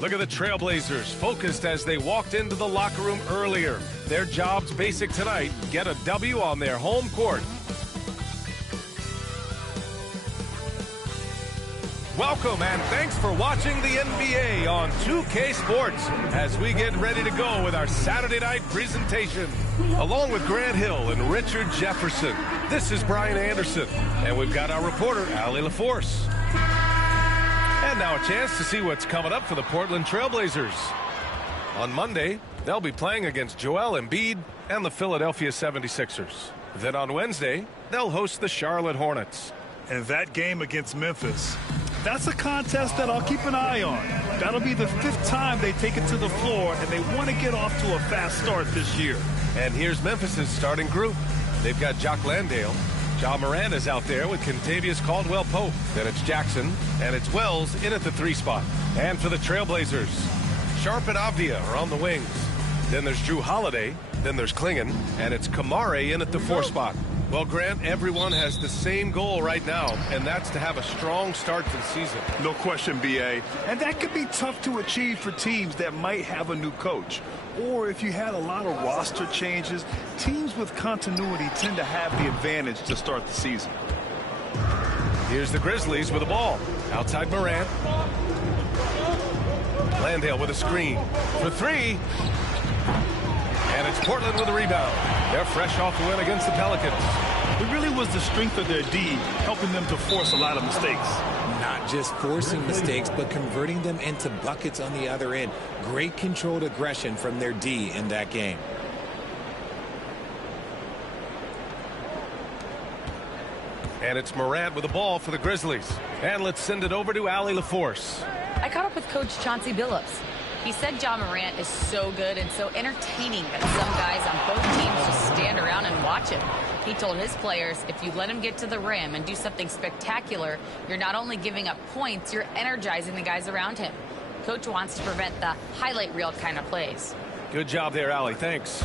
Look at the Trailblazers, focused as they walked into the locker room earlier. Their job's basic tonight: get a W on their home court. Welcome and thanks for watching the NBA on 2K Sports as we get ready to go with our Saturday night presentation. Along with Grant Hill and Richard Jefferson, this is Brian Anderson, and we've got our reporter, Allie LaForce. And now a chance to see what's coming up for the Portland Trailblazers. On Monday, they'll be playing against Joel Embiid and the Philadelphia 76ers. Then on Wednesday, they'll host the Charlotte Hornets. And that game against Memphis, that's a contest that I'll keep an eye on. That'll be the 5th time they take it to the floor, and they want to get off to a fast start this year. And here's Memphis's starting group. They've got Jock Landale. Ja Morant is out there with Kentavious Caldwell-Pope. Then it's Jackson, and it's Wells in at the 3 spot. And for the Trailblazers, Sharp and Avdia are on the wings. Then there's Drew Holiday. Then there's Klingon, and it's Kamare in at the 4 spot. Well, Grant, everyone has the same goal right now, and that's to have a strong start to the season. No question, B.A. And that could be tough to achieve for teams that might have a new coach. Or if you had a lot of roster changes, teams with continuity tend to have the advantage to start the season. Here's the Grizzlies with the ball. Outside Morant. Landale with a screen. For 3. And it's Portland with a rebound. They're fresh off the win against the Pelicans. It really was the strength of their D helping them to force a lot of mistakes. Not just forcing mistakes, but converting them into buckets on the other end. Great controlled aggression from their D in that game. And it's Morant with the ball for the Grizzlies. And let's send it over to Allie LaForce. I caught up with Coach Chauncey Billups. He said Ja Morant is so good and so entertaining that some guys on both teams just stand around and watch him. He told his players, if you let him get to the rim and do something spectacular, you're not only giving up points, you're energizing the guys around him. Coach wants to prevent the highlight reel kind of plays. Good job there, Allie. Thanks.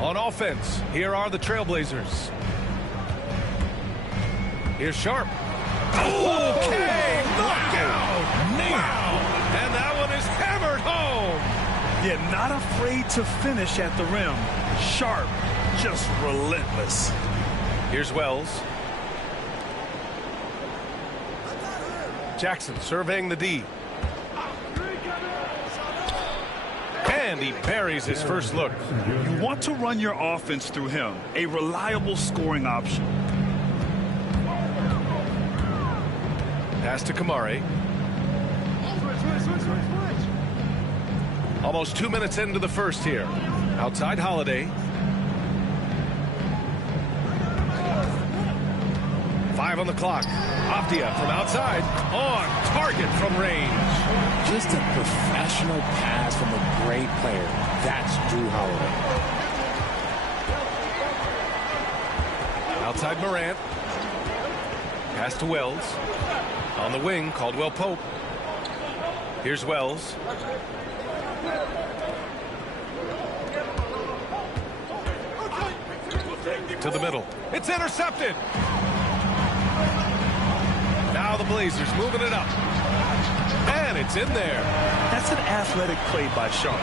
On offense, here are the Trailblazers. Here's Sharp. Okay, knockout! Wow! And that one is hammered home. Yeah, not afraid to finish at the rim. Sharp, just relentless. Here's Wells. Jackson surveying the D. And he buries his first look. You want to run your offense through him, a reliable scoring option. Pass to Kamare. Almost 2 minutes into the first here. Outside Holiday. 5 on the clock. Avdia from outside. On target from range. Just a professional pass from a great player. That's Drew Holiday. Outside Morant. Pass to Wells. On the wing, Caldwell-Pope. Here's Wells. To the middle. It's intercepted. Now the Blazers moving it up. And it's in there. That's an athletic play by Sharp.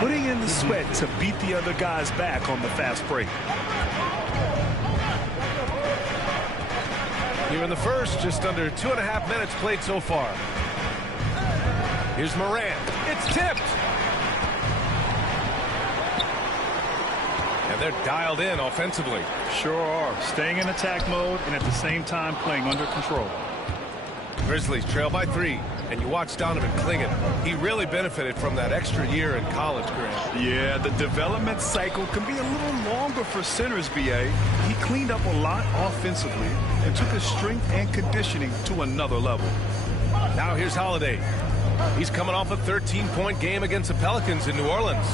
Putting in the sweat to beat the other guys back on the fast break. Here in the first, just under 2.5 minutes played so far. Here's Morant. It's tipped. And they're dialed in offensively. Sure are. Staying in attack mode and at the same time playing under control. Grizzlies trail by 3. And you watch Donovan Klingon. He really benefited from that extra year in college, Grant. Yeah, the development cycle can be a little longer for centers, B.A. He cleaned up a lot offensively and took his strength and conditioning to another level. Now here's Holiday. He's coming off a 13-point game against the Pelicans in New Orleans.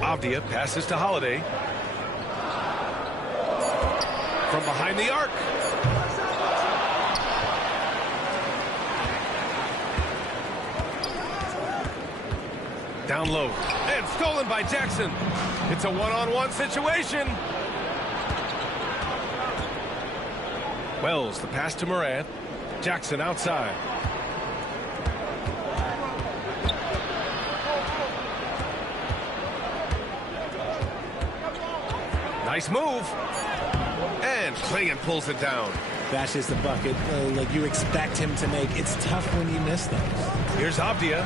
Avdia passes to Holiday. From behind the arc. Down low. And stolen by Jackson. It's a one-on-one situation. Wells, the pass to Morant. Jackson outside. Nice move. And Clingan pulls it down. That's just a bucket like you expect him to make. It's tough when you miss them. Here's Avdia.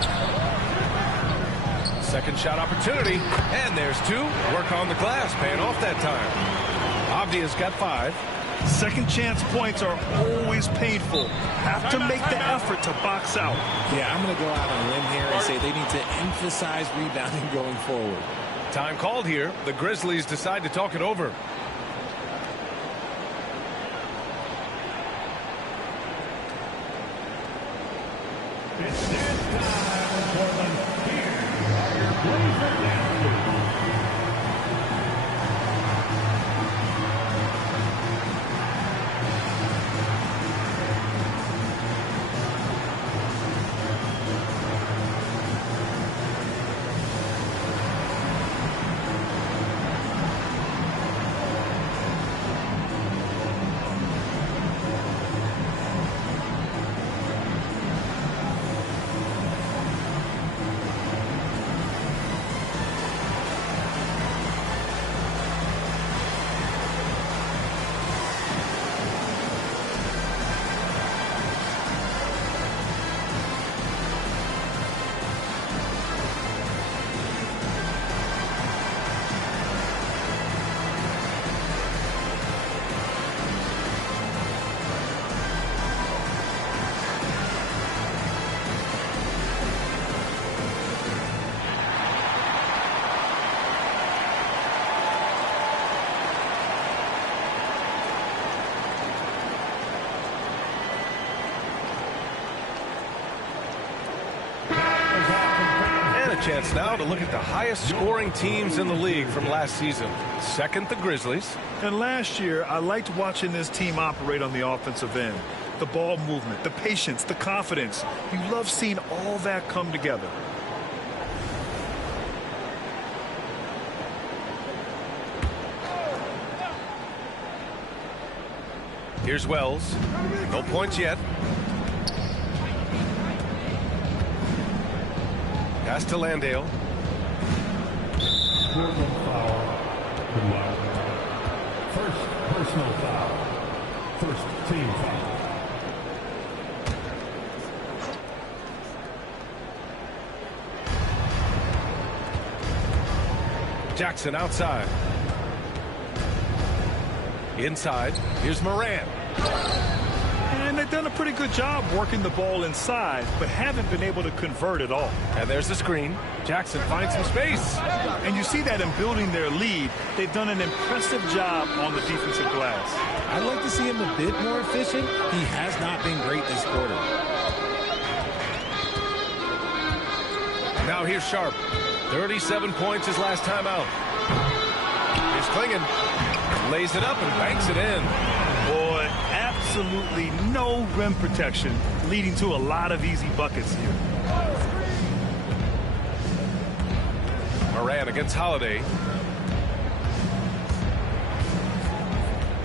Second shot opportunity. And there's two. Work on the glass, paying off that time. Avdia's got 5. Second chance points are always painful. Have to make the effort to box out. Yeah, I'm going to go out on a limb here and say they need to emphasize rebounding going forward. Time called here. The Grizzlies decide to talk it over. It's dance time, Portland. Here are your Blazer dancers. Chance now to look at the highest scoring teams in the league from last season. Second, the Grizzlies. And last year, I liked watching this team operate on the offensive end. The ball movement, the patience, the confidence. You love seeing all that come together. Here's Wells. No points yet. Pass to Landale. Foul. First personal foul. First team foul. Jackson outside. Inside. Here's Moran. And they've done a pretty good job working the ball inside, but haven't been able to convert at all. And there's the screen. Jackson finds some space. And you see that in building their lead. They've done an impressive job on the defensive glass. I'd like to see him a bit more efficient. He has not been great this quarter. Now here's Sharp. 37 points his last time out. Here's Clingan. Lays it up and banks it in. Boy, absolutely no rim protection, leading to a lot of easy buckets here. Moran against Holiday.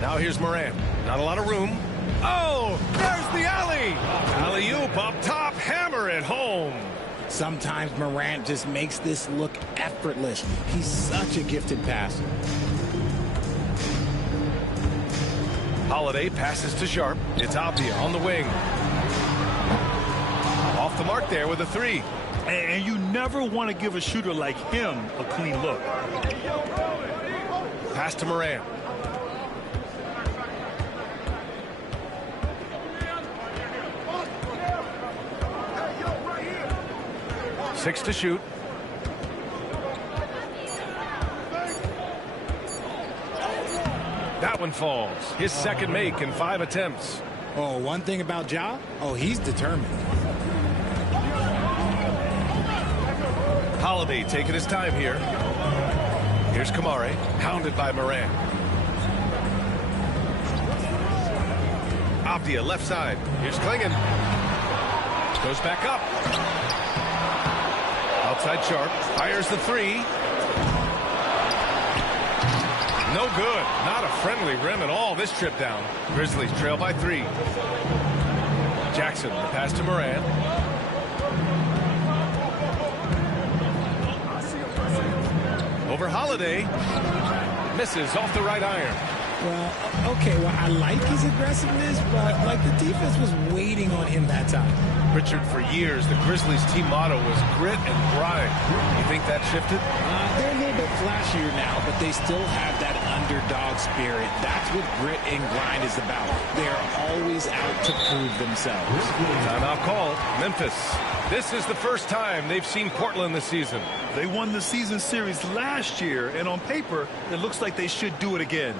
Now here's Moran. Not a lot of room. Oh, there's the alley. Alley-oop up top. Hammer it home. Sometimes Morant just makes this look effortless. He's such a gifted passer. Holiday passes to Sharp. It's Avdia on the wing. Off the mark there with a 3. And you never want to give a shooter like him a clean look. Pass to Moran. Six to shoot. That one falls. His second make in 5 attempts. Oh, one thing about Ja, he's determined. Holiday taking his time here. Here's Kamare, hounded by Moran. Avdia left side. Here's Clingan. Goes back up. Outside Sharp. Fires the 3. No good. Not a friendly rim at all this trip down. Grizzlies trail by 3. Jackson, the pass to Moran. Over Holiday. Misses off the right iron. Well, okay, well, I like his aggressiveness, but like the defense was waiting on him that time. Richard, for years, the Grizzlies team motto was grit and grind. You think that shifted? They're a little bit flashier now, but they still have that underdog spirit. That's what grit and grind is about. They're always out to prove themselves. Timeout call, Memphis. This is the first time they've seen Portland this season. They won the season series last year, and on paper, it looks like they should do it again.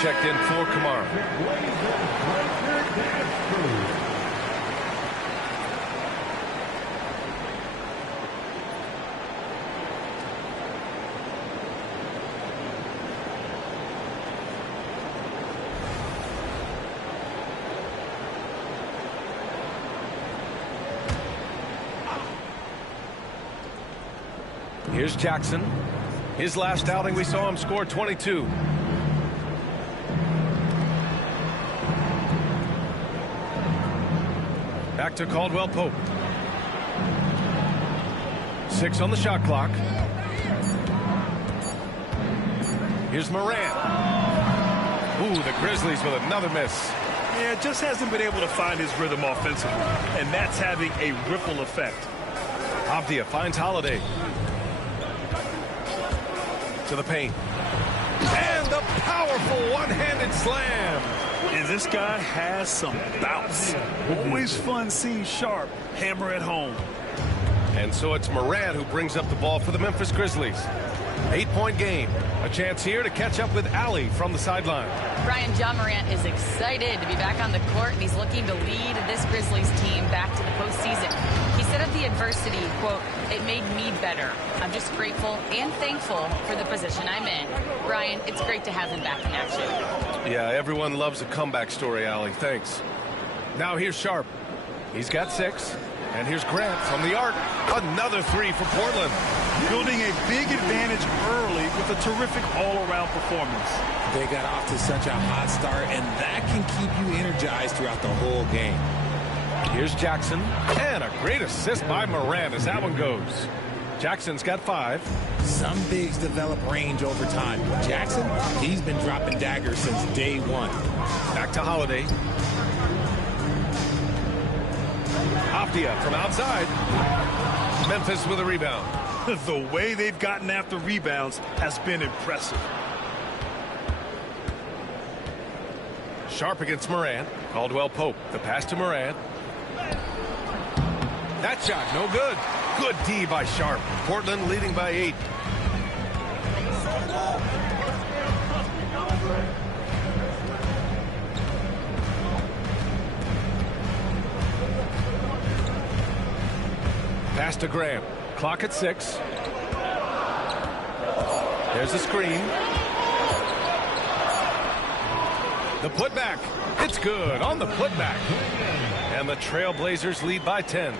Checked in for Kamara. Here's Jackson. His last outing, we saw him score 22. Back to Caldwell Pope. 6 on the shot clock. Here's Morant. Ooh, the Grizzlies with another miss. Yeah, just hasn't been able to find his rhythm offensively, and that's having a ripple effect. Avdia finds Holiday. To the paint. And the powerful one-handed slam. And this guy has some bounce. Always fun seeing Sharp hammer at home. And so it's Morant who brings up the ball for the Memphis Grizzlies. 8-point game. A chance here to catch up with Allie from the sideline. Brian, John Morant is excited to be back on the court, and he's looking to lead this Grizzlies team back to the postseason. He said of the adversity, quote, "It made me better. I'm just grateful and thankful for the position I'm in." Brian, it's great to have him back in action. Yeah, everyone loves a comeback story, Allie. Thanks. Now here's Sharp. He's got 6. And here's Grant from the arc. Another 3 for Portland. Building a big advantage early with a terrific all-around performance. They got off to such a hot start, and that can keep you energized throughout the whole game. Here's Jackson. And a great assist by Morant as that one goes. Jackson's got 5. Some bigs develop range over time. Jackson, he's been dropping daggers since day 1. Back to Holiday. Avdia from outside. Memphis with a rebound. The way they've gotten after rebounds has been impressive. Sharp against Morant. Caldwell Pope. The pass to Morant. That shot, no good. Good D by Sharp. Portland leading by 8. Pass to Graham. Clock at 6. There's a screen. The putback. It's good on the putback. And the Trailblazers lead by 10.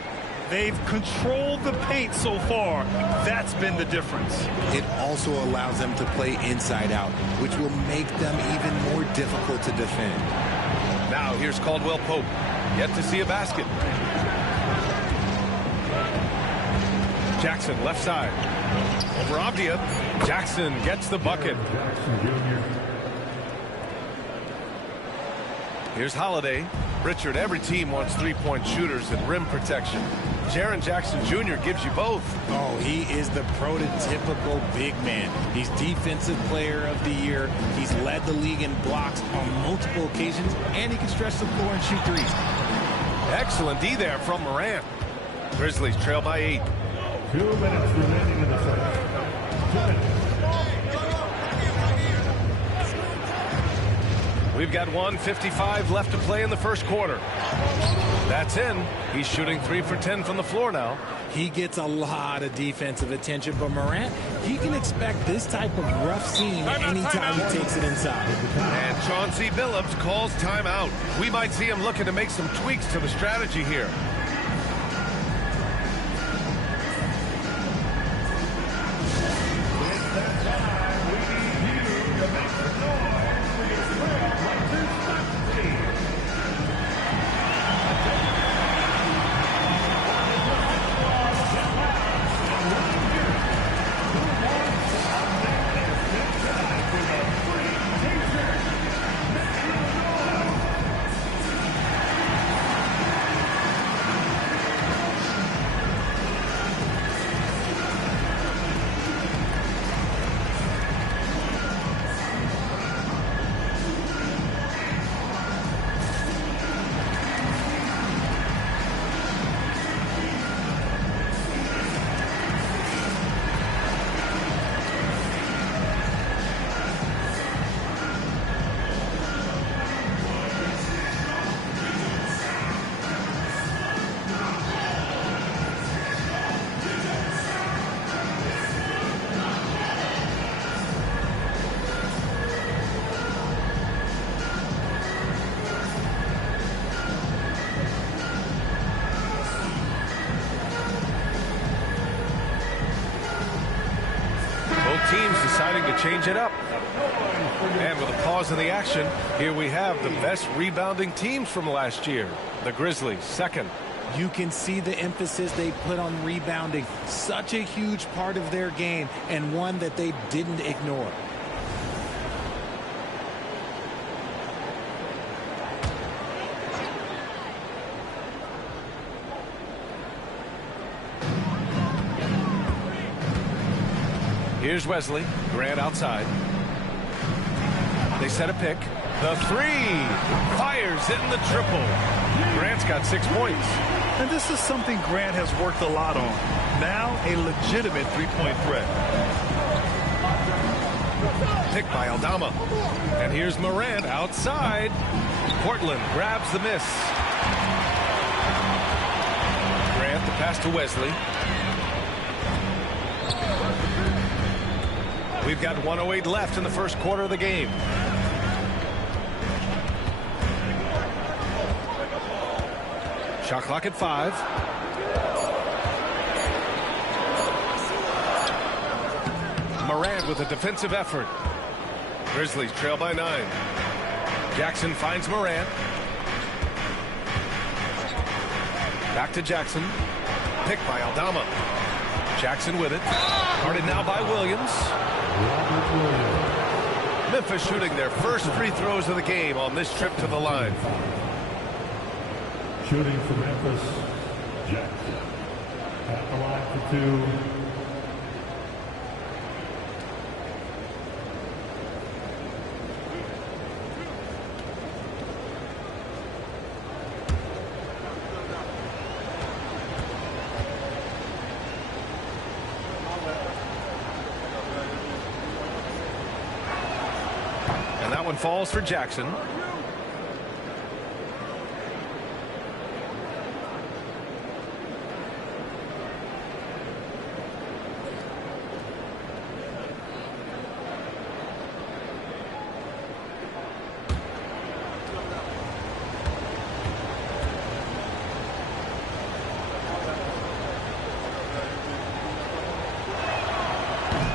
They've controlled the paint so far. That's been the difference. It also allows them to play inside out, which will make them even more difficult to defend. Now here's Caldwell Pope. Yet to see a basket. Jackson, left side. Over Avdia. Jackson gets the bucket. Jackson Jr. Here's Holiday. Richard, every team wants three-point shooters and rim protection. Jaren Jackson Jr. gives you both. Oh, he is the prototypical big man. He's Defensive Player of the Year. He's led the league in blocks on multiple occasions, and he can stretch the floor and shoot threes. Excellent D there from Morant. Grizzlies trail by 8. 2 minutes remaining in the first. 2 minutes. We've got 1:55 left to play in the first quarter. That's in. He's shooting 3 for 10 from the floor now. He gets a lot of defensive attention, but Morant, he can expect this type of rough scene anytime he takes it inside. And Chauncey Billups calls timeout. We might see him looking to make some tweaks to the strategy here. Teams deciding to change it up. And with a pause in the action, here we have the best rebounding teams from last year. The Grizzlies, second. You can see the emphasis they put on rebounding. Such a huge part of their game, and one that they didn't ignore. Here's Wesley. Grant outside. They set a pick. The three. Fires in the triple. Grant's got 6 points. And this is something Grant has worked a lot on. Now a legitimate three-point threat. Pick by Aldama. And here's Morant outside. Portland grabs the miss. Grant the pass to Wesley. We've got 1:08 left in the first quarter of the game. Shot clock at 5. Morant with a defensive effort. Grizzlies trail by 9. Jackson finds Morant. Back to Jackson. Pick by Aldama. Jackson with it. Guarded now by Williams. Memphis shooting their first free throws of the game on this trip to the line. Shooting for Memphis, Jackson. At the line for 2. And that one falls for Jackson.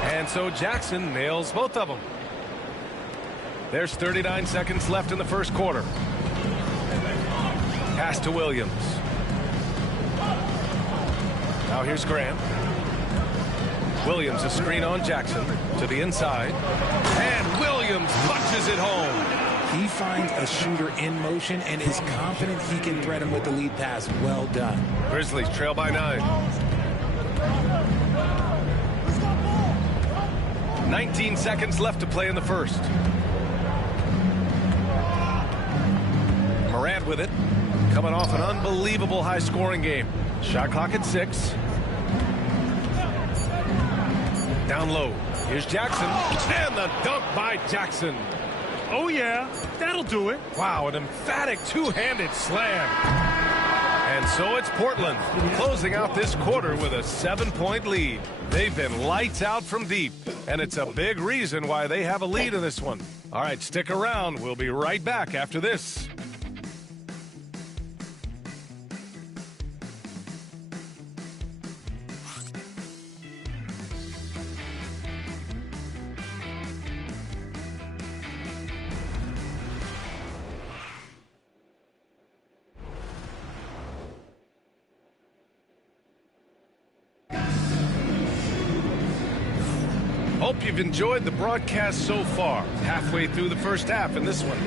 And so Jackson nails both of them. There's 39 seconds left in the first quarter. Pass to Williams. Now here's Grant. Williams a screen on Jackson to the inside. And Williams punches it home. He finds a shooter in motion and is confident he can thread him with the lead pass. Well done. Grizzlies trail by 9. 19 seconds left to play in the first. Morant with it. Coming off an unbelievable high-scoring game. Shot clock at 6. Down low. Here's Jackson. And the dunk by Jackson. Oh, yeah, that'll do it. Wow, an emphatic two-handed slam. And so it's Portland closing out this quarter with a 7-point lead. They've been lights out from deep, and it's a big reason why they have a lead in this one. All right, stick around. We'll be right back after this. Hope you've enjoyed the broadcast so far. Halfway through the first half in this one.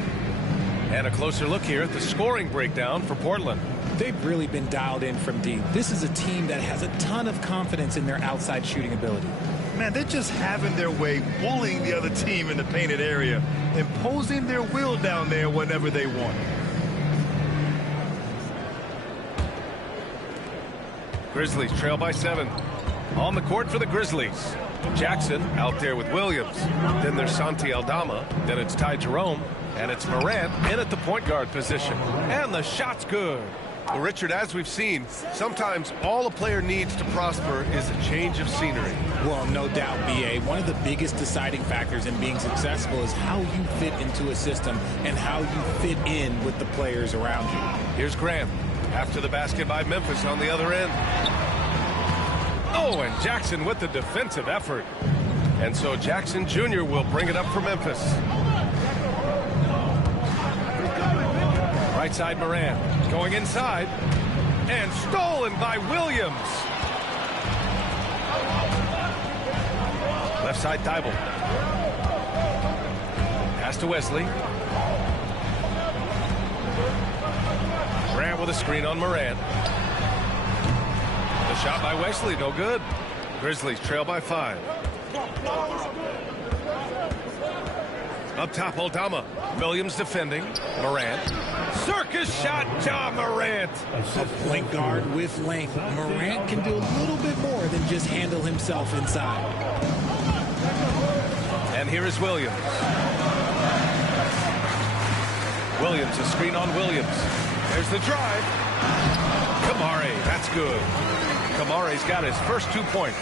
And a closer look here at the scoring breakdown for Portland. They've really been dialed in from deep. This is a team that has a ton of confidence in their outside shooting ability. Man, they're just having their way, bullying the other team in the painted area, imposing their will down there whenever they want. Grizzlies trail by 7. On the court for the Grizzlies. Jackson out there with Williams. Then there's Santi Aldama. Then it's Ty Jerome. And it's Morant in at the point guard position. And the shot's good. Well, Richard, as we've seen, sometimes all a player needs to prosper is a change of scenery. Well, no doubt, B.A. One of the biggest deciding factors in being successful is how you fit into a system and how you fit in with the players around you. Here's Graham. After the basket by Memphis on the other end. Oh, and Jackson with the defensive effort. And so Jackson Jr. will bring it up for Memphis. Right side Morant. Going inside. And stolen by Williams. Left side Thibault. Pass to Wesley. Grant with a screen on Morant. The shot by Wesley, no good. Grizzlies trail by 5. Up top, Aldama. Williams defending. Morant. Circus shot, Ja Morant. A point guard with length. Morant can do a little bit more than just handle himself inside. And here is Williams. Williams, a screen on Williams. There's the drive. Kamari, that's good. Kamari's got his first 2 points.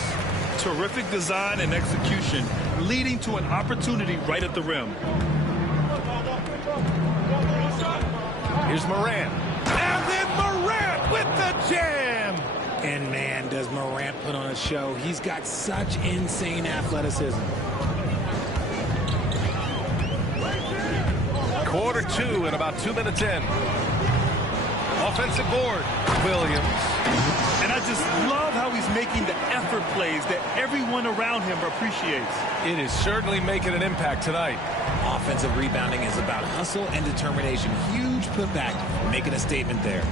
Terrific design and execution, leading to an opportunity right at the rim. Here's Morant. And then Morant with the jam. And man, does Morant put on a show. He's got such insane athleticism. Quarter 2 and about 2 minutes in. Offensive board. Williams. And I just love how he's making the effort plays that everyone around him appreciates. It is certainly making an impact tonight. Offensive rebounding is about hustle and determination. Huge putback, making a statement there.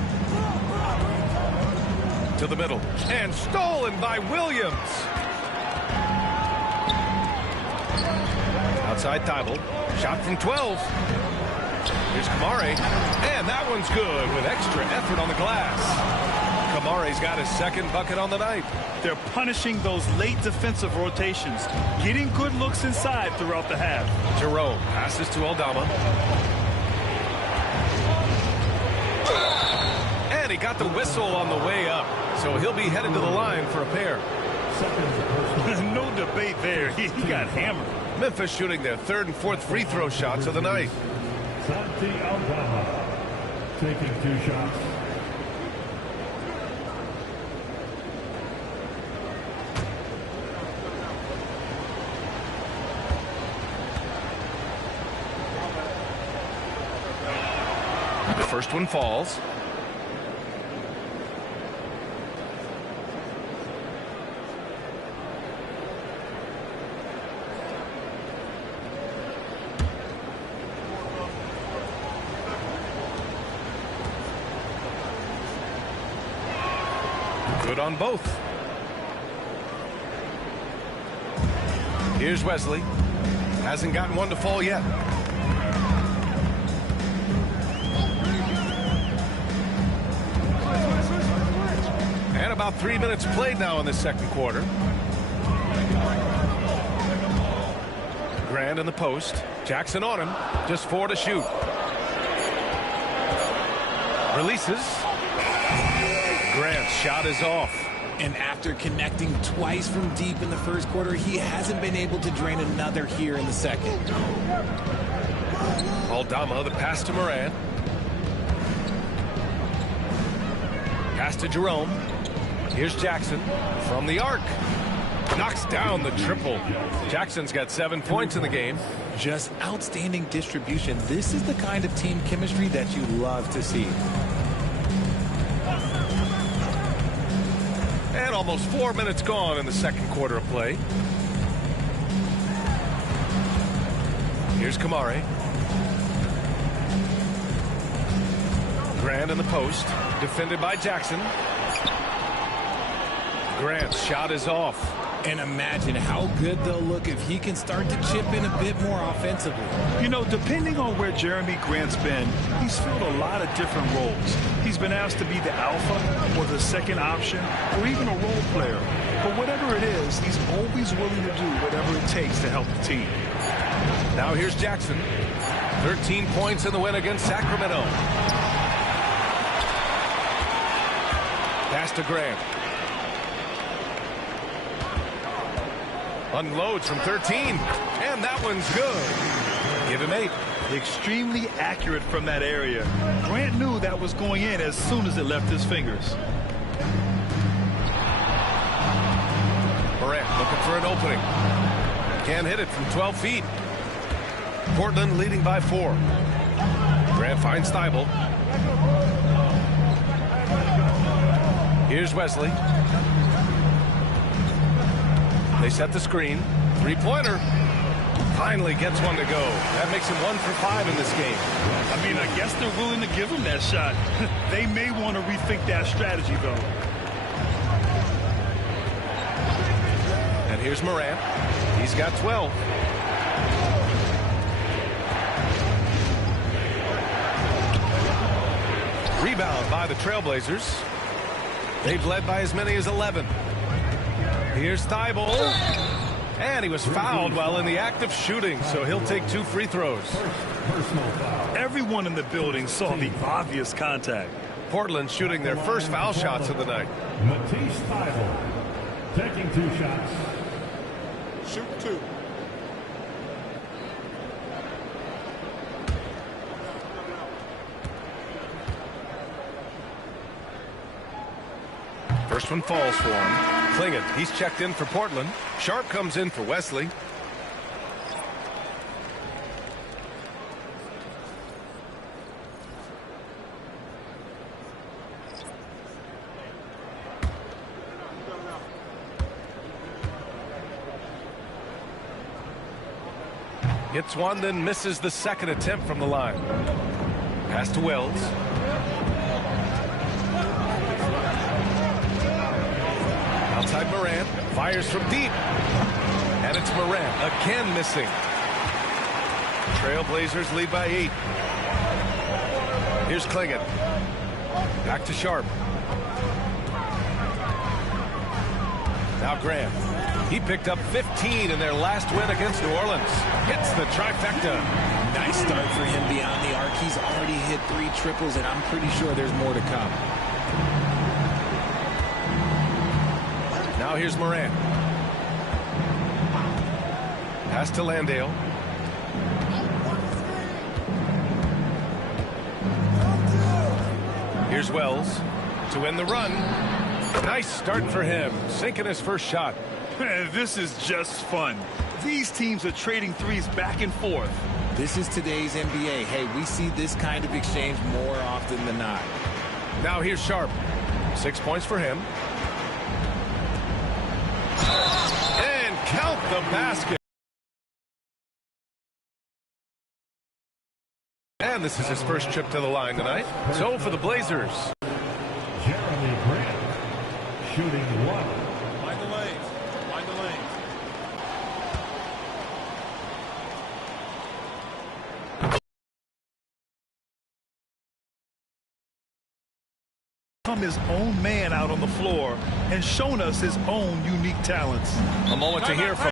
To the middle. And stolen by Williams. Outside Thibault. Shot from 12. Here's Kamari. And that one's good with extra effort on the glass. Kamari's got his second bucket on the night. They're punishing those late defensive rotations, getting good looks inside throughout the half. Jerome passes to Aldama. And he got the whistle on the way up, so he'll be headed to the line for a pair. No debate there. He got hammered. Memphis shooting their 3rd and 4th free throw shots of the night. Santi Aldama taking 2 shots. The first one falls. Good on both. Here's Wesley. Hasn't gotten one to fall yet. And about 3 minutes played now in the second quarter. Grant in the post. Jackson on him. Just 4 to shoot. Releases. Grant's shot is off. And after connecting twice from deep in the first quarter, he hasn't been able to drain another here in the second. Aldama, the pass to Morant. Pass to Jerome. Here's Jackson from the arc. Knocks down the triple. Jackson's got 7 points in the game. Just outstanding distribution. This is the kind of team chemistry that you love to see. And almost 4 minutes gone in the second quarter of play. Here's Kamari. Grant in the post. Defended by Jackson. Grant's shot is off. And imagine how good they'll look if he can start to chip in a bit more offensively. You know, depending on where Jeremy Grant's been, he's filled a lot of different roles. He's been asked to be the alpha or the second option or even a role player. But whatever it is, he's always willing to do whatever it takes to help the team. Now here's Jackson. 13 points in the win against Sacramento. Pass to Grant. Unloads from 13, and that one's good. Give him 8. Extremely accurate from that area. Grant knew that was going in as soon as it left his fingers. Morant looking for an opening. Can't hit it from 12 feet. Portland leading by 4. Grant finds Thibault. Here's Wesley. They set the screen. Three-pointer. Finally gets one to go. That makes him 1 for 5 in this game. I mean, I guess they're willing to give him that shot. They may want to rethink that strategy, though. And here's Morant. He's got 12. Rebound by the Trailblazers. They've led by as many as 11. Here's Thibault. And he was fouled while in the act of shooting, so he'll take 2 free throws. Everyone in the building saw the obvious contact. Portland shooting their first foul shots of the night. Matisse Thybulle taking 2 shots. Shoot 2. First one falls for him. Klingin, he's checked in for Portland. Sharp comes in for Wesley. Hits one, then misses the second attempt from the line. Pass to Wells. Outside Morant, fires from deep. And it's Morant, again missing. Trailblazers lead by 8. Here's Klingin. Back to Sharp. Now Grant. He picked up 15 in their last win against New Orleans. Hits the trifecta. Nice start for him beyond the arc. He's already hit 3 triples, and I'm pretty sure there's more to come. Now here's Morant. Pass to Landale. Here's Wells to win the run. Nice start for him, sinking his first shot. This is just fun. These teams are trading threes back and forth. This is today's NBA. Hey, we see this kind of exchange more often than not. Now here's Sharp. 6 points for him. And count the basket. And this is his first trip to the line tonight. So for the Blazers. Jeremy Grant shooting 1. Mind the lanes. Mind the lanes. Become his own man out on the floor and shown us his own unique talents. A moment to hear from.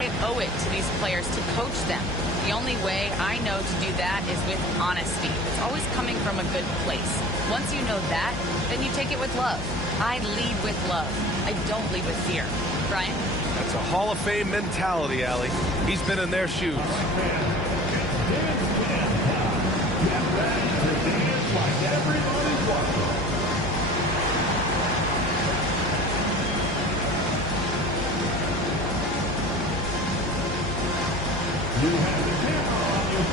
I owe it to these players to coach them. The only way I know to do that is with honesty. It's always coming from a good place. Once you know that, then you take it with love. I lead with love. I don't lead with fear. Brian? That's a Hall of Fame mentality, Allie. He's been in their shoes. Like everybody's watching. You have the camera on you.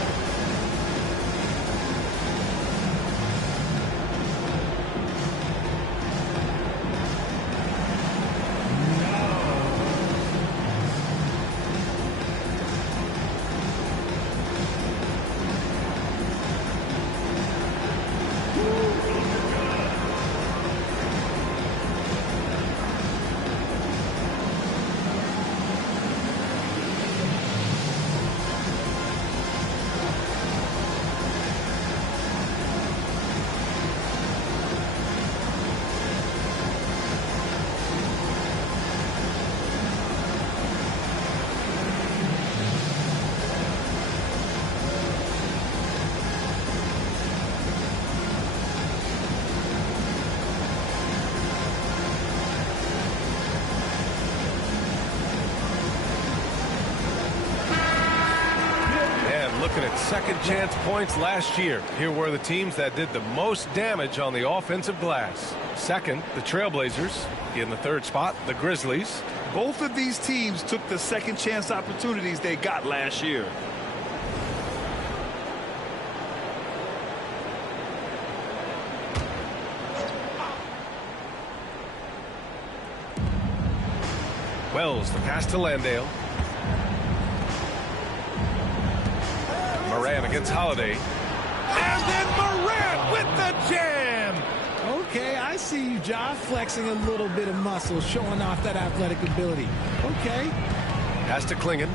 Looking at second chance points last year. Here were the teams that did the most damage on the offensive glass. Second, the Trailblazers. In the third spot, the Grizzlies. Both of these teams took the second chance opportunities they got last year. Wells, the pass to Landale. Morant against Holiday. And then Morant with the jam! Okay, I see you, Josh, flexing a little bit of muscle, showing off that athletic ability. Okay. Pass to Klingon.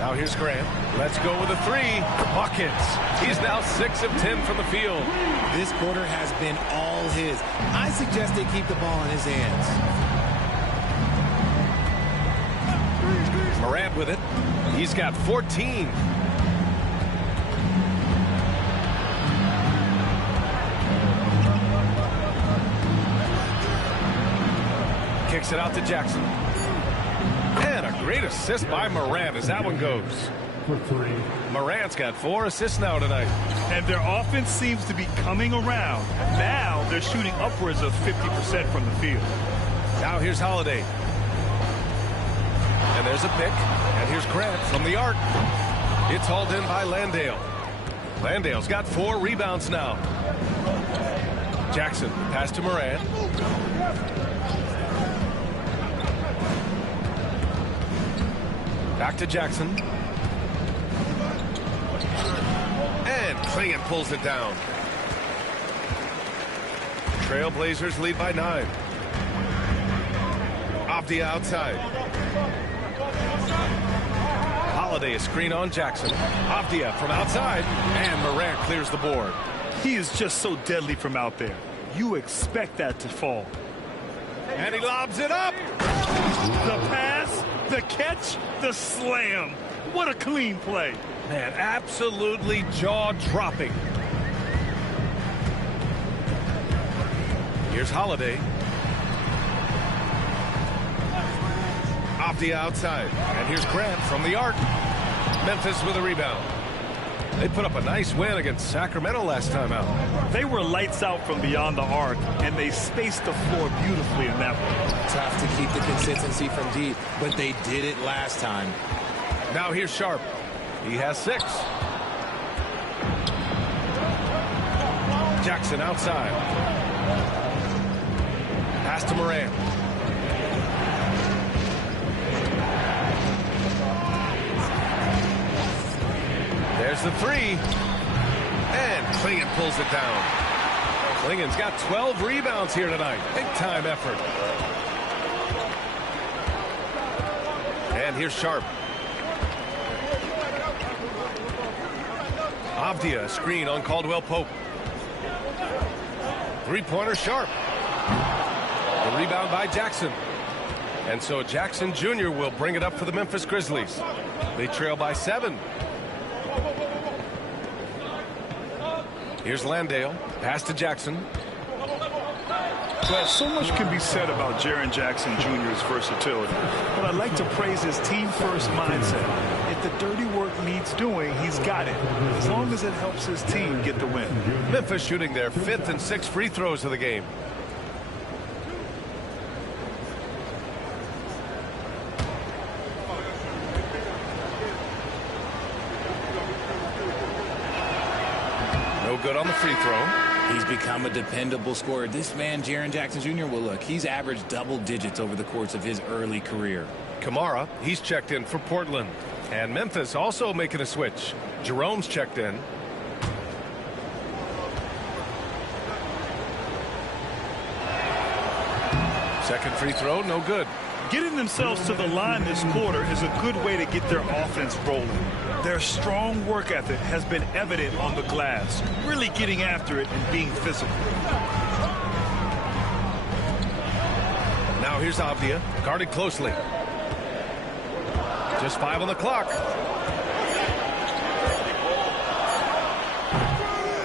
Now here's Grant. Let's go with a three. Buckets. He's now 6 of 10 from the field. This quarter has been all his. I suggest they keep the ball in his hands. Morant with it. He's got 14. Kicks it out to Jackson. And a great assist by Morant as that one goes. For 3. Morant's got 4 assists now tonight. And their offense seems to be coming around. Now they're shooting upwards of 50% from the field. Now here's Holiday. And there's a pick. And here's Grant from the arc. It's hauled in by Landale. Landale's got 4 rebounds now. Jackson, pass to Morant. Back to Jackson. And Klingon pulls it down. Trailblazers lead by 9. Avdia outside. Holiday a screen on Jackson. Avdia from outside. And Morant clears the board. He is just so deadly from out there. You expect that to fall. And he lobs it up. The pass, the catch, the slam. What a clean play. Man, absolutely jaw-dropping. Here's Holiday. Avdia outside. And here's Grant from the arc. Memphis with a rebound. They put up a nice win against Sacramento last time out. They were lights out from beyond the arc, and they spaced the floor beautifully in that one. Tough to keep the consistency from deep, but they did it last time. Now here's Sharp. He has 6. Jackson outside. Pass to Morant. There's the three. And Klingon pulls it down. Klingon's got 12 rebounds here tonight. Big-time effort. And here's Sharp. Avdia, screen on Caldwell Pope. Three-pointer Sharp. The rebound by Jackson. And so Jackson Jr. will bring it up for the Memphis Grizzlies. They trail by 7. Here's Landale. Pass to Jackson. Well, so much can be said about Jaren Jackson Jr.'s versatility, but I'd like to praise his team-first mindset. If the dirty work needs doing, he's got it, as long as it helps his team get the win. Memphis shooting their 5th and 6th free throws of the game. No good on the free throw. He's become a dependable scorer. This man, Jaren Jackson Jr., well, look, he's averaged double digits over the course of his early career. Kamara, he's checked in for Portland. And Memphis also making a switch. Jerome's checked in. Second free throw, no good. Getting themselves to the line this quarter is a good way to get their offense rolling. Their strong work ethic has been evident on the glass, really getting after it and being physical. Now here's Avdia, guarded closely. Just 5 on the clock.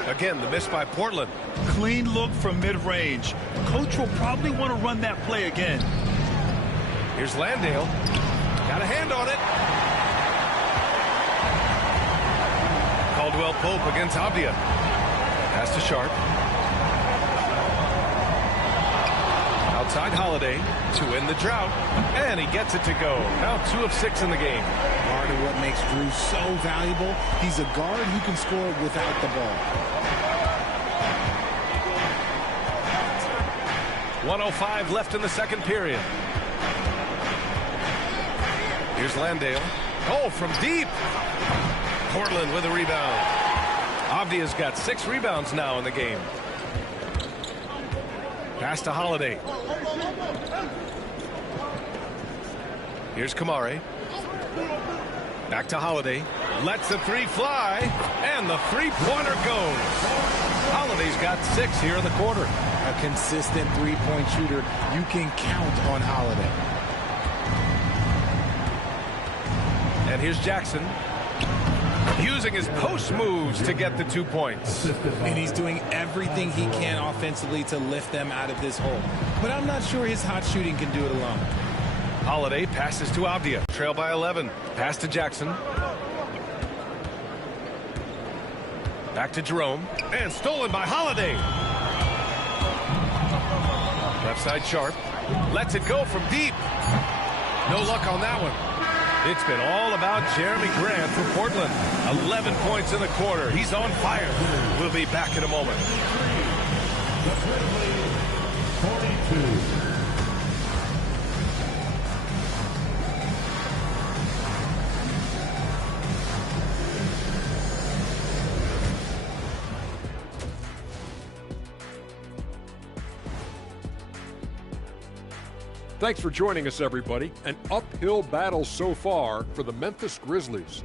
Again, the miss by Portland. Clean look from mid-range. Coach will probably want to run that play again. Here's Landale. Got a hand on it. Caldwell Pope against Avdia. Pass to Sharp. Outside Holiday to end the drought. And he gets it to go. Now 2 of 6 in the game. Part of what makes Drew so valuable, he's a guard who can score without the ball. 1:05 left in the second period. Here's Landale. Oh, from deep. Portland with a rebound. Avdia's got 6 rebounds now in the game. Pass to Holiday. Here's Kamare. Back to Holiday. Lets the three fly. And the three-pointer goes. Holiday's got 6 here in the quarter. A consistent three-point shooter. You can count on Holiday. And here's Jackson. Using his post moves to get the 2 points. And he's doing everything he can offensively to lift them out of this hole. But I'm not sure his hot shooting can do it alone. Holiday passes to Avdia. Trail by 11. Pass to Jackson. Back to Jerome. And stolen by Holiday. Left side Sharp. Lets it go from deep. No luck on that one. It's been all about Jeremy Grant for Portland. 11 points in the quarter. He's on fire. We'll be back in a moment. The Grizzlies, 42. Thanks for joining us, everybody. An uphill battle so far for the Memphis Grizzlies.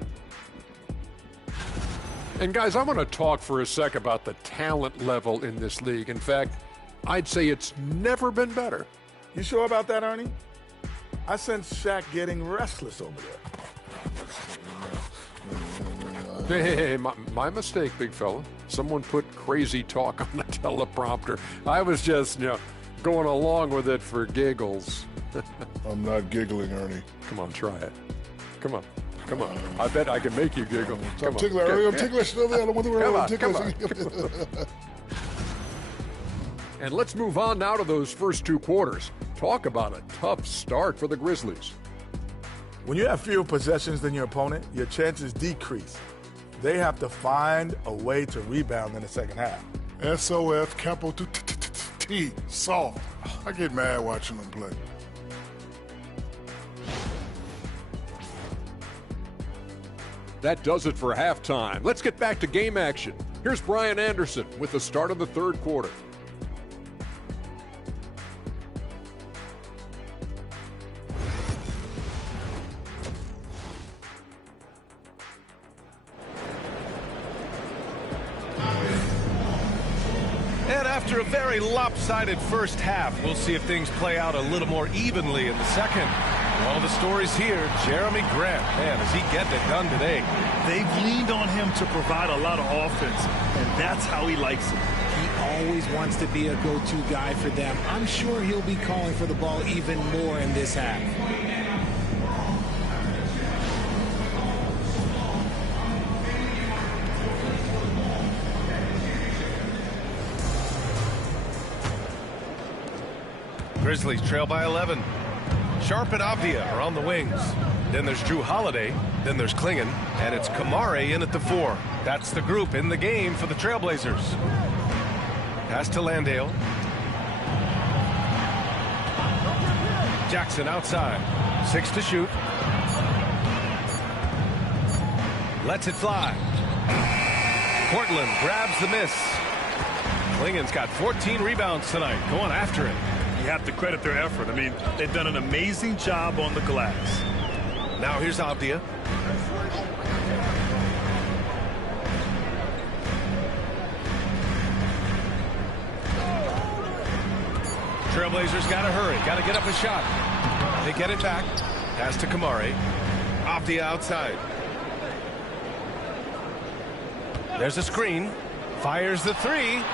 And guys, I want to talk for a sec about the talent level in this league. In fact, I'd say it's never been better. You sure about that, Ernie? I sense Shaq getting restless over there. Hey, my mistake, big fella. Someone put crazy talk on the teleprompter. I was just, going along with it for giggles. I'm not giggling, Ernie. Come on, try it. Come on. I bet I can make you giggle. I'm ticklish, Ernie. I'm ticklish. I don't want to worry. I'm ticklish. And let's move on now to those first 2 quarters. Talk about a tough start for the Grizzlies. When you have fewer possessions than your opponent, your chances decrease. They have to find a way to rebound in the second half. SOF, capital T, soft. I get mad watching them play. That does it for halftime. Let's get back to game action. Here's Brian Anderson with the start of the third quarter. And after a very lopsided first half, we'll see if things play out a little more evenly in the second. One of the stories here, Jeremy Grant. Man, is he getting it done today? They've leaned on him to provide a lot of offense, and that's how he likes it. He always wants to be a go-to guy for them. I'm sure he'll be calling for the ball even more in this half. Grizzlies trail by 11. Sharp and Avdia are on the wings. Then there's Drew Holiday. Then there's Klingon. And it's Kamare in at the 4. That's the group in the game for the Trailblazers. Pass to Landale. Jackson outside. 6 to shoot. Lets it fly. Portland grabs the miss. Klingon's got 14 rebounds tonight, going after it. You have to credit their effort. I mean, they've done an amazing job on the glass. Now here's Avdia. Trailblazers got to hurry. Got to get up a shot. They get it back. Pass to Kamare. Avdia outside. There's a screen. Fires the 3.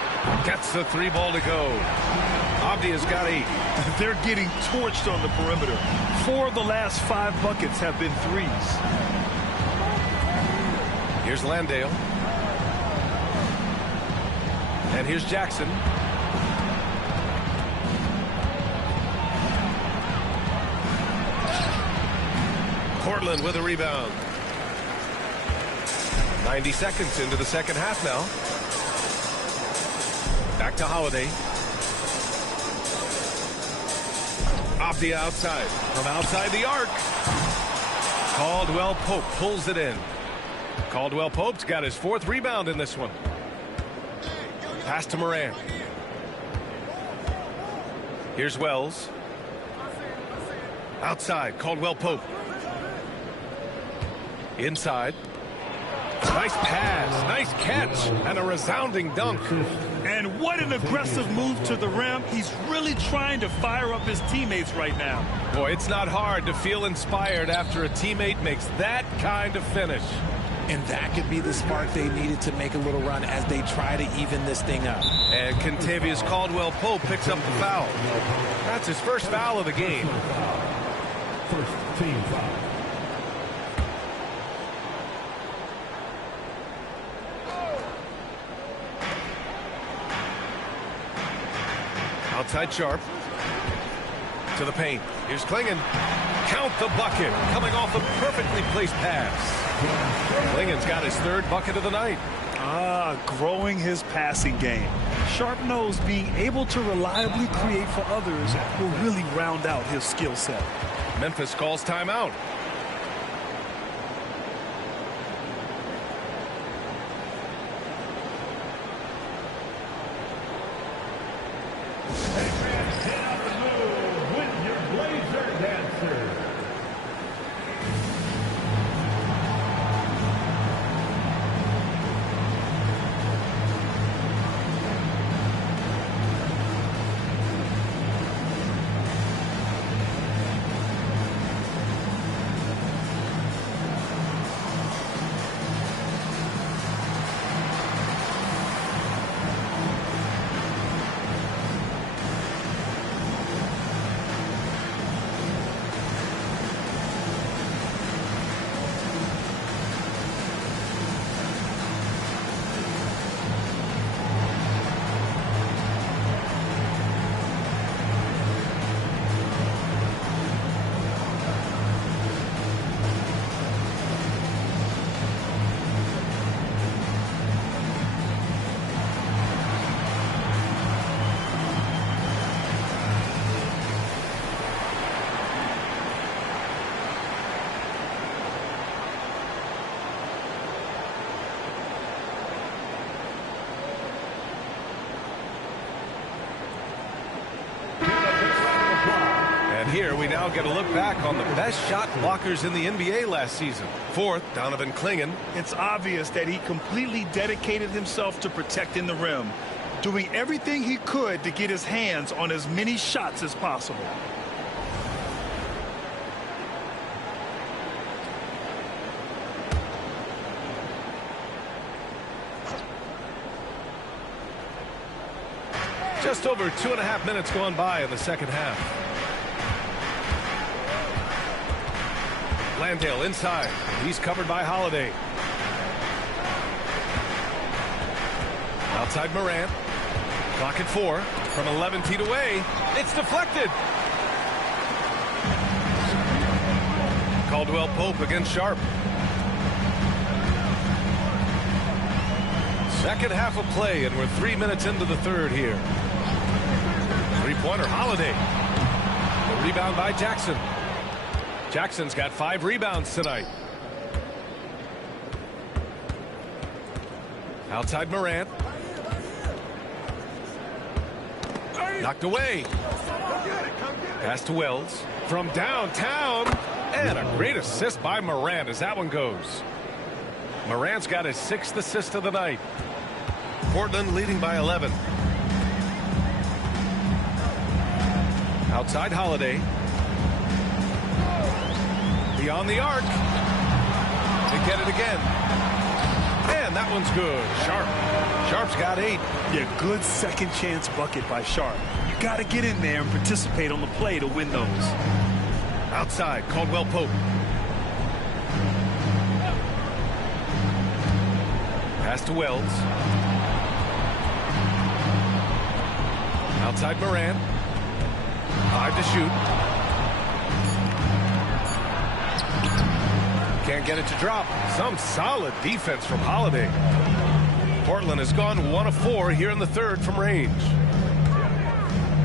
Gets the 3 ball to go. Avdia's got 8. They're getting torched on the perimeter. 4 of the last 5 buckets have been 3s. Here's Landale. And here's Jackson. Portland with a rebound. 90 seconds into the second half now. Back to Holiday. Avdia outside. From outside the arc. Caldwell Pope pulls it in. Caldwell Pope's got his 4th rebound in this one. Pass to Morant. Here's Wells. Outside, Caldwell Pope. Inside. Nice pass, nice catch, and a resounding dunk. And what an aggressive move to the rim. He's really trying to fire up his teammates right now. Boy, it's not hard to feel inspired after a teammate makes that kind of finish. And that could be the spark they needed to make a little run as they try to even this thing up. And Kentavious Caldwell-Pope picks up the foul. That's his first foul of the game. First team foul. Outside Sharp. To the paint. Here's Klingon. Count the bucket. Coming off a perfectly placed pass. Klingon's got his 3rd bucket of the night. Growing his passing game. Sharp knows being able to reliably create for others will really round out his skill set. Memphis calls timeout. now get a look back on the best shot blockers in the NBA last season. Fourth, Donovan Clingan. It's obvious that he completely dedicated himself to protecting the rim, doing everything he could to get his hands on as many shots as possible. Just over 2.5 minutes gone by in the second half. Landale inside. He's covered by Holiday. Outside Morant. Clock at 4. From 11 feet away. It's deflected. Caldwell Pope against Sharp. Second half of play, and we're 3 minutes into the third here. Three-pointer, Holiday. The rebound by Jackson. Jackson's got 5 rebounds tonight. Outside Morant. Knocked away. Pass to Wells. From downtown. And a great assist by Morant as that one goes. Morant's got his 6th assist of the night. Portland leading by 11. Outside Holiday. Beyond the arc. They get it again. And that one's good. Sharp. Sharp's got 8. Yeah, good second chance bucket by Sharp. You got to get in there and participate on the play to win those. Outside, Caldwell Pope. Pass to Wells. Outside Morant. 5 to shoot. Can't get it to drop. Some solid defense from Holiday. Portland has gone 1 of 4 here in the third from range.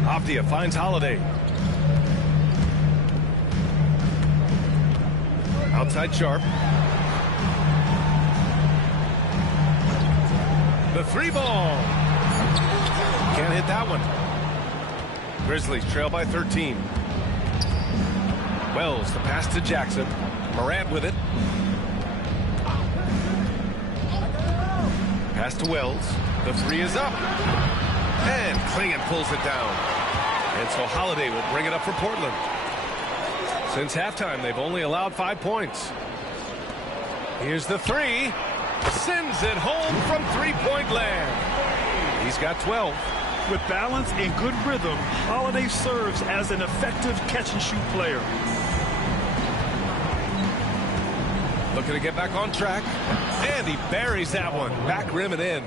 Avdia finds Holiday. Outside Sharp. The 3-ball. Can't hit that one. Grizzlies trail by 13. Wells, the pass to Jackson. Morant with it. Pass to Wells. The 3 is up. And Clingan pulls it down. And so Holiday will bring it up for Portland. Since halftime, they've only allowed 5 points. Here's the 3. Sends it home from three-point land. He's got 12. With balance and good rhythm, Holiday serves as an effective catch-and-shoot player. Looking to get back on track. And he buries that one. Back rim and in.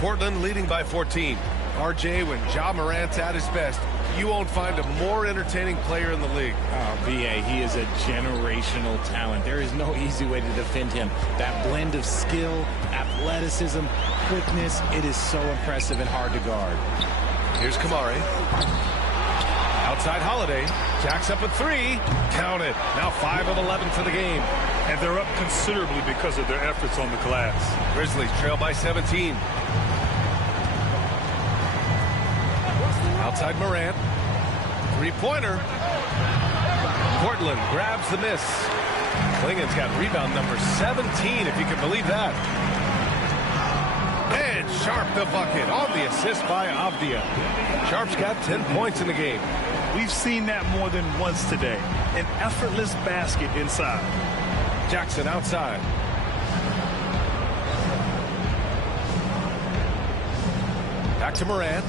Portland leading by 14. RJ, when Ja Morant's at his best, you won't find a more entertaining player in the league. Oh, B.A., he is a generational talent. There is no easy way to defend him. That blend of skill, athleticism, quickness, it is so impressive and hard to guard. Here's Kamari. Outside Holiday. Jacks up at 3. Count it. Now 5 of 11 for the game. And they're up considerably because of their efforts on the glass. Grizzlies trail by 17. Outside Morant. 3-pointer. Portland grabs the miss. Clingan's got rebound number 17, if you can believe that. And Sharp the bucket on the assist by Avdia. Sharp's got 10 points in the game. We've seen that more than once today. An effortless basket inside. Jackson outside. Back to Morant.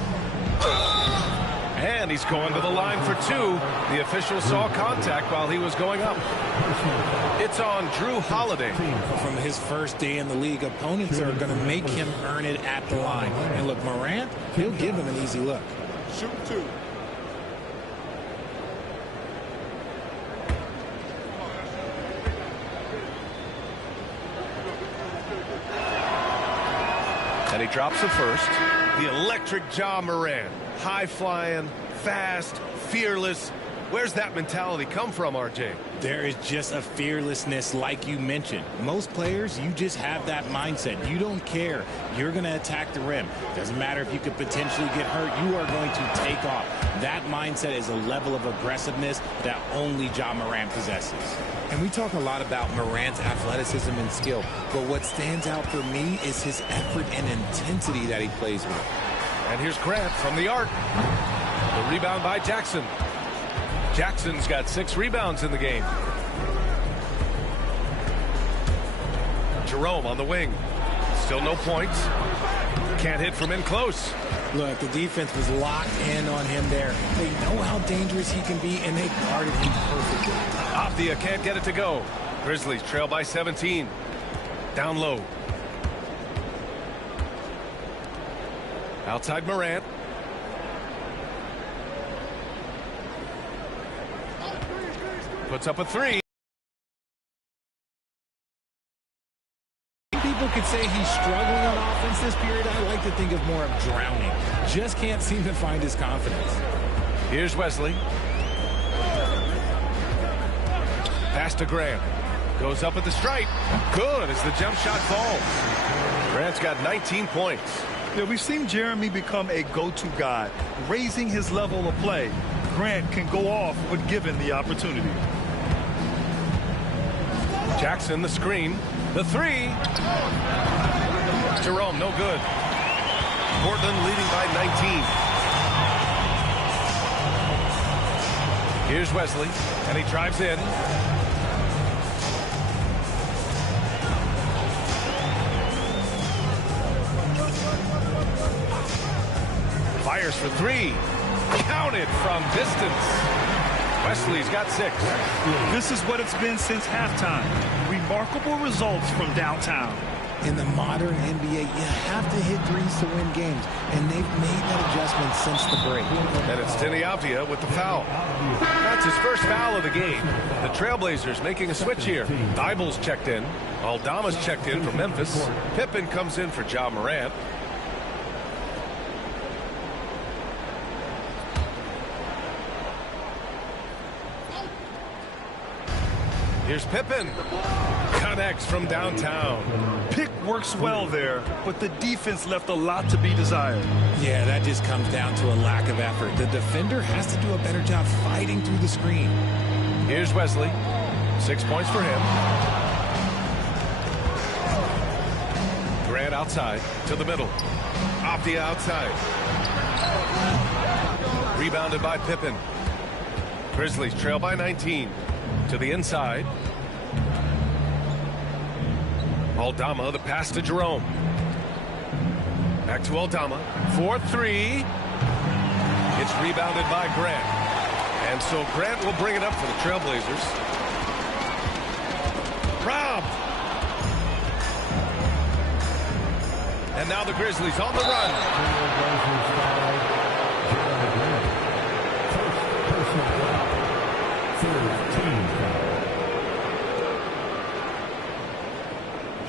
And he's going to the line for 2. The official saw contact while he was going up. It's on Drew Holiday. From his first day in the league, opponents are going to make him earn it at the line. And look, Morant, he'll give him an easy look. Shoot 2. And he drops the first. The electric Ja Morant. High-flying, fast, fearless. Where's that mentality come from, RJ? There is just a fearlessness like you mentioned. Most players, you just have that mindset. You don't care. You're going to attack the rim. Doesn't matter if you could potentially get hurt. You are going to take off. That mindset is a level of aggressiveness that only Ja Morant possesses. And we talk a lot about Morant's athleticism and skill, but what stands out for me is his effort and intensity that he plays with. And here's Grant from the arc. The rebound by Jackson. Jackson's got 6 rebounds in the game. Jerome on the wing. Still no points. Can't hit from in close. Look, the defense was locked in on him there. They know how dangerous he can be, and they guarded him perfectly. Avdia can't get it to go. Grizzlies trail by 17. Down low. Outside Morant. Puts up a 3. People could say he's struggling on offense this period. I like to think of more of drowning. Just can't seem to find his confidence. Here's Wesley. Pass to Grant. Goes up at the stripe. Good as the jump shot falls. Grant's got 19 points. Yeah, we've seen Jeremy become a go-to guy, raising his level of play. Grant can go off when given the opportunity. Jackson, the screen. The 3. Jerome, no good. Portland leading by 19. Here's Wesley, and he drives in. Fires for 3. Counted from distance. Wesley's got 6. This is what it's been since halftime. Remarkable results from downtown. In the modern NBA, you have to hit threes to win games, and they've made that adjustment since the break. And it's Denny Avdia with the foul. That's his first foul of the game. The Trailblazers making a switch here. Thibault's checked in. Aldama's checked in for Memphis. Pippen comes in for Ja Morant. Here's Pippen. Connects from downtown. Pick works well there, but the defense left a lot to be desired. Yeah, that just comes down to a lack of effort. The defender has to do a better job fighting through the screen. Here's Wesley. 6 points for him. Grant outside to the middle. Avdia outside. Rebounded by Pippen. Grizzlies trail by 19. To the inside. Aldama, the pass to Jerome. Back to Aldama. 4-3. It's rebounded by Grant. And so Grant will bring it up for the Trailblazers. Robbed. And now the Grizzlies on the run.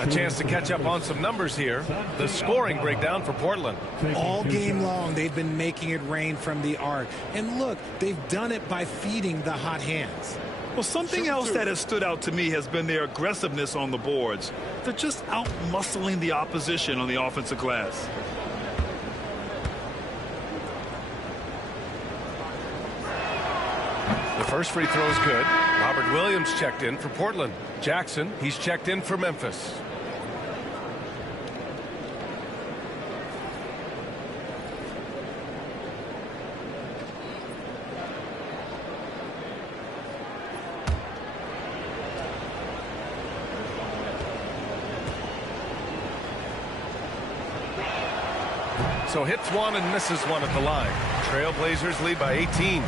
A chance to catch up on some numbers here. The scoring breakdown for Portland. All game long, they've been making it rain from the arc. And look, they've done it by feeding the hot hands. Well, something else that has stood out to me has been their aggressiveness on the boards. They're just out-muscling the opposition on the offensive glass. The first free throw is good. Robert Williams checked in for Portland. Jackson, he's checked in for Memphis. So hits one and misses one at the line. Trailblazers lead by 18.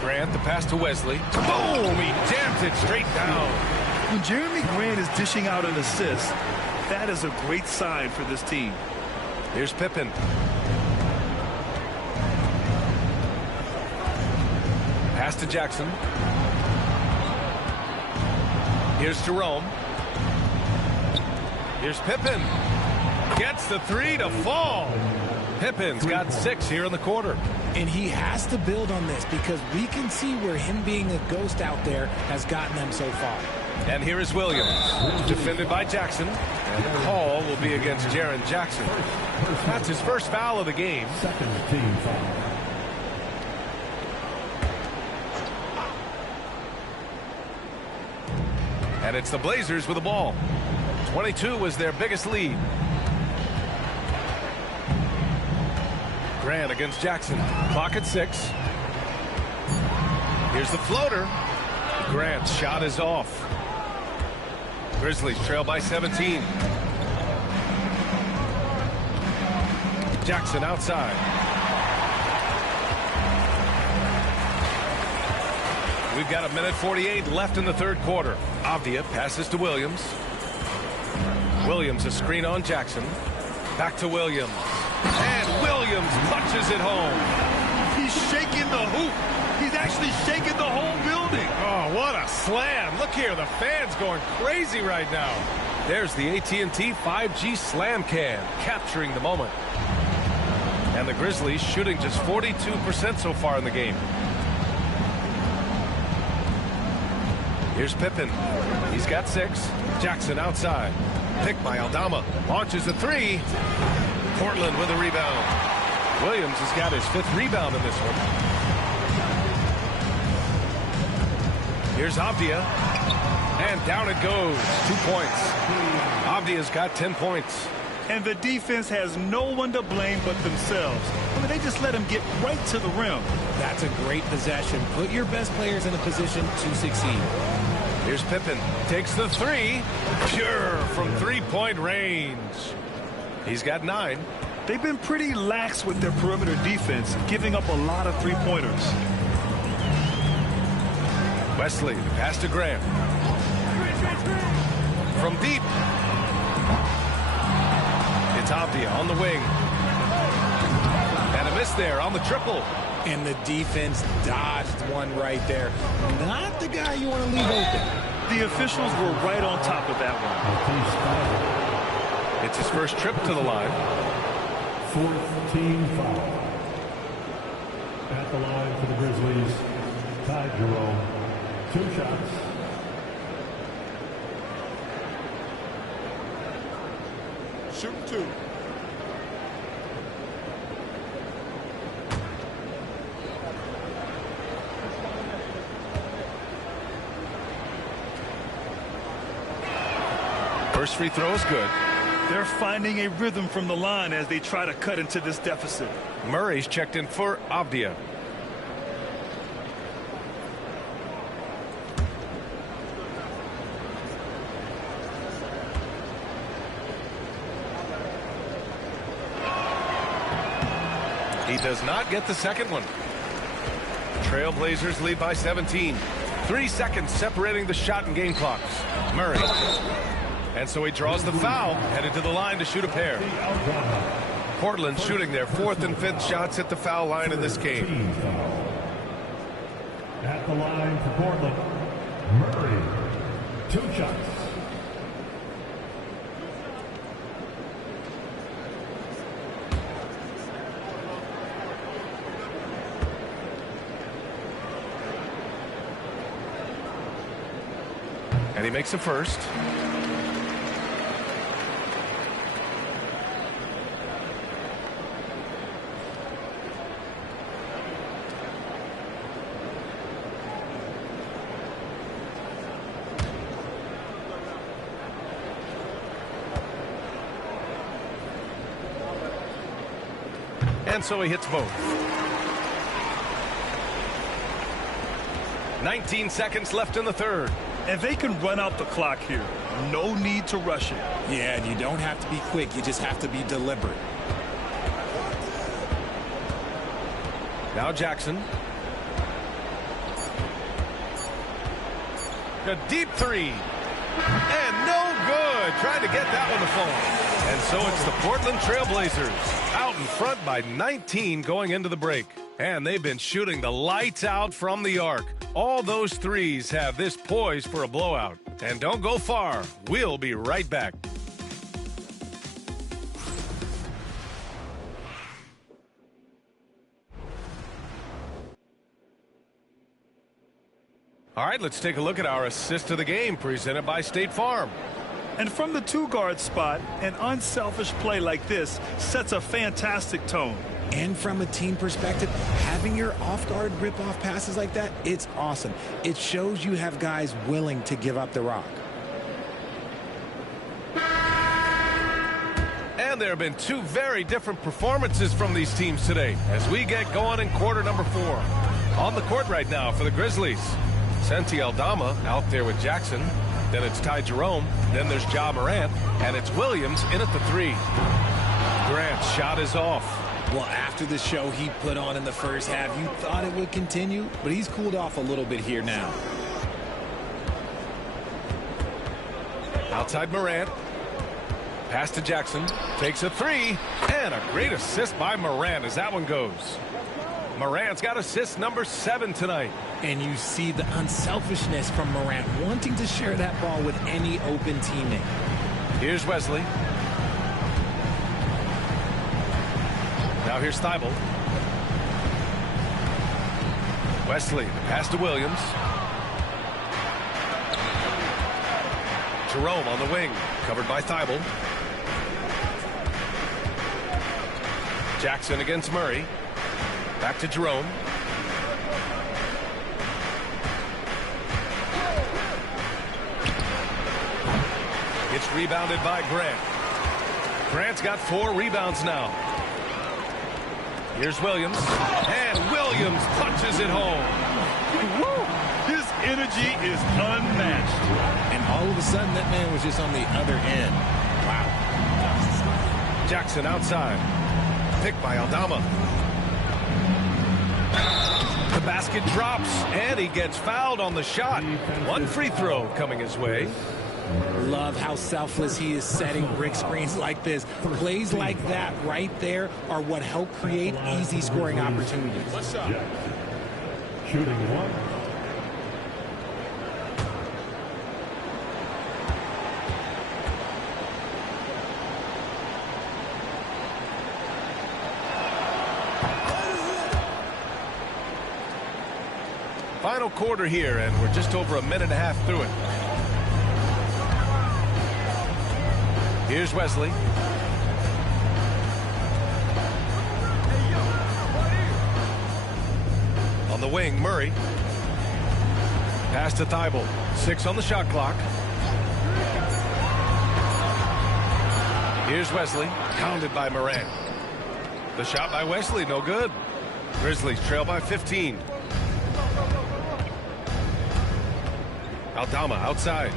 Grant, the pass to Wesley. Boom! He jams it straight down. When Jeremy Grant is dishing out an assist, that is a great sign for this team. Here's Pippen. Pass to Jackson. Here's Jerome. Here's Pippen. Gets the 3 to fall. Pippin's got 6 here in the quarter. And he has to build on this because we can see where him being a ghost out there has gotten them so far. And here is Williams, defended by Jackson. And the call will be against Jaren Jackson. That's his first foul of the game. Second team foul. And it's the Blazers with the ball. 22 was their biggest lead. Grant against Jackson. Clock at 6. Here's the floater. Grant's shot is off. Grizzlies trail by 17. Jackson outside. We've got 1:48 left in the third quarter. Avdia passes to Williams. Williams a screen on Jackson. Back to Williams. And Williams punches it home. He's shaking the hoop. He's actually shaking the whole building. Oh, what a slam. Look here, the fans going crazy right now. There's the AT&T 5G Slam Cam, capturing the moment. And the Grizzlies shooting just 42% so far in the game. Here's Pippen. He's got 6. Jackson outside. Picked by Aldama. Launches a 3. Portland with a rebound. Williams has got his 5th rebound in this one. Here's Avdia. And down it goes. 2 points. Avdia's got 10 points. And the defense has no one to blame but themselves. I mean, they just let him get right to the rim. That's a great possession. Put your best players in a position to succeed. Here's Pippen. Takes the 3. Pure from 3-point range. He's got 9. They've been pretty lax with their perimeter defense, giving up a lot of three-pointers. Wesley, pass to Grant. From deep. It's Avdia on the wing. And a miss there on the triple. And the defense dodged one right there. Not the guy you want to leave open. The officials were right on top of that one. It's his first trip to the line. 4th team foul. At the line for the Grizzlies, Ty Jerome. 2 shots. Shoot 2. First free throw is good. They're finding a rhythm from the line as they try to cut into this deficit. Murray's checked in for Avdia. He does not get the second one. Trailblazers lead by 17. 3 seconds separating the shot and game clocks. Murray. And so he draws the foul, headed to the line to shoot a pair. Portland shooting their 4th and 5th shots at the foul line in this game. At the line for Portland, Murray. 2 shots. And he makes a first. And so he hits both. 19 seconds left in the third. And they can run out the clock here. No need to rush it. Yeah, and you don't have to be quick. You just have to be deliberate. Now Jackson. A deep 3. And no good. Trying to get that one to fall. And so it's the Portland Trailblazers out in front by 19 going into the break. And they've been shooting the lights out from the arc. All those threes have this poised for a blowout. And don't go far. We'll be right back. All right, let's take a look at our assist of the game presented by State Farm. And from the two-guard spot, an unselfish play like this sets a fantastic tone. And from a team perspective, having your off-guard rip-off passes like that, it's awesome. It shows you have guys willing to give up the rock. And there have been two very different performances from these teams today as we get going in quarter number 4. On the court right now for the Grizzlies, Santi Aldama out there with Jackson. Then it's Ty Jerome. Then there's Ja Morant. And it's Williams in at the 3. Grant's shot is off. Well, after the show he put on in the first half, you thought it would continue, but he's cooled off a little bit here now. Outside Morant. Pass to Jackson. Takes a 3. And a great assist by Morant as that one goes. Morant's got assist number 7 tonight. And you see the unselfishness from Morant wanting to share that ball with any open teammate. Here's Wesley. Now here's Thibault. Wesley, the pass to Williams. Jerome on the wing, covered by Thibault. Jackson against Murray. Back to Jerome. It's rebounded by Grant. Grant's got 4 rebounds now. Here's Williams. And Williams punches it home. Woo! His energy is unmatched. And all of a sudden, that man was just on the other end. Wow. Jackson outside. Picked by Aldama. The basket drops, and he gets fouled on the shot. 1 free throw coming his way. Love how selfless he is setting brick screens like this. Plays like that right there are what help create easy scoring opportunities. What's up? Shooting 1. Final quarter here, and we're just over a minute and a half through it. Here's Wesley. On the wing, Murray. Pass to Thibault. 6 on the shot clock. Here's Wesley, pounded by Morant. The shot by Wesley, no good. Grizzlies trail by 15. Aldama outside.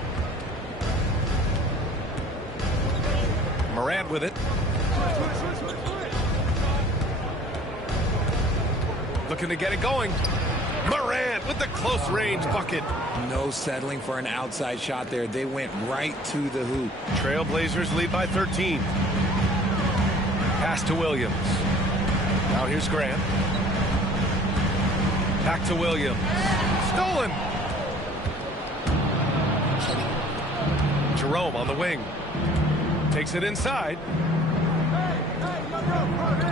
Morant with it. Looking to get it going. Morant with the close range bucket. No settling for an outside shot there. They went right to the hoop. Trailblazers lead by 13. Pass to Williams. Now here's Grant. Back to Williams. Stolen. Jerome on the wing. Takes it inside.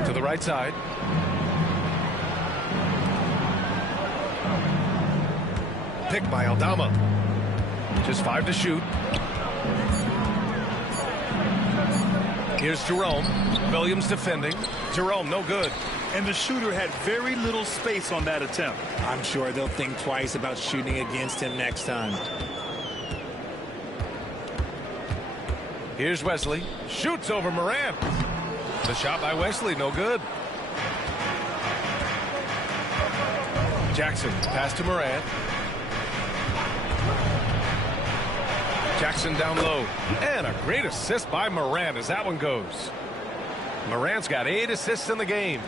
To the right side. Picked by Aldama. Just 5 to shoot. Here's Jerome. Williams defending. Jerome, no good. And the shooter had very little space on that attempt. I'm sure they'll think twice about shooting against him next time. Here's Wesley. Shoots over Morant. The shot by Wesley, no good. Jackson, pass to Morant. Jackson down low. And a great assist by Morant as that one goes. Morant's got 8 assists in the game.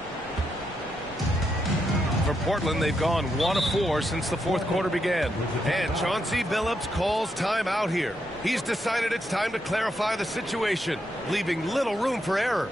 For Portland, they've gone 1 of 4 since the 4th quarter began. And Chauncey Billups calls timeout here. He's decided it's time to clarify the situation, leaving little room for error.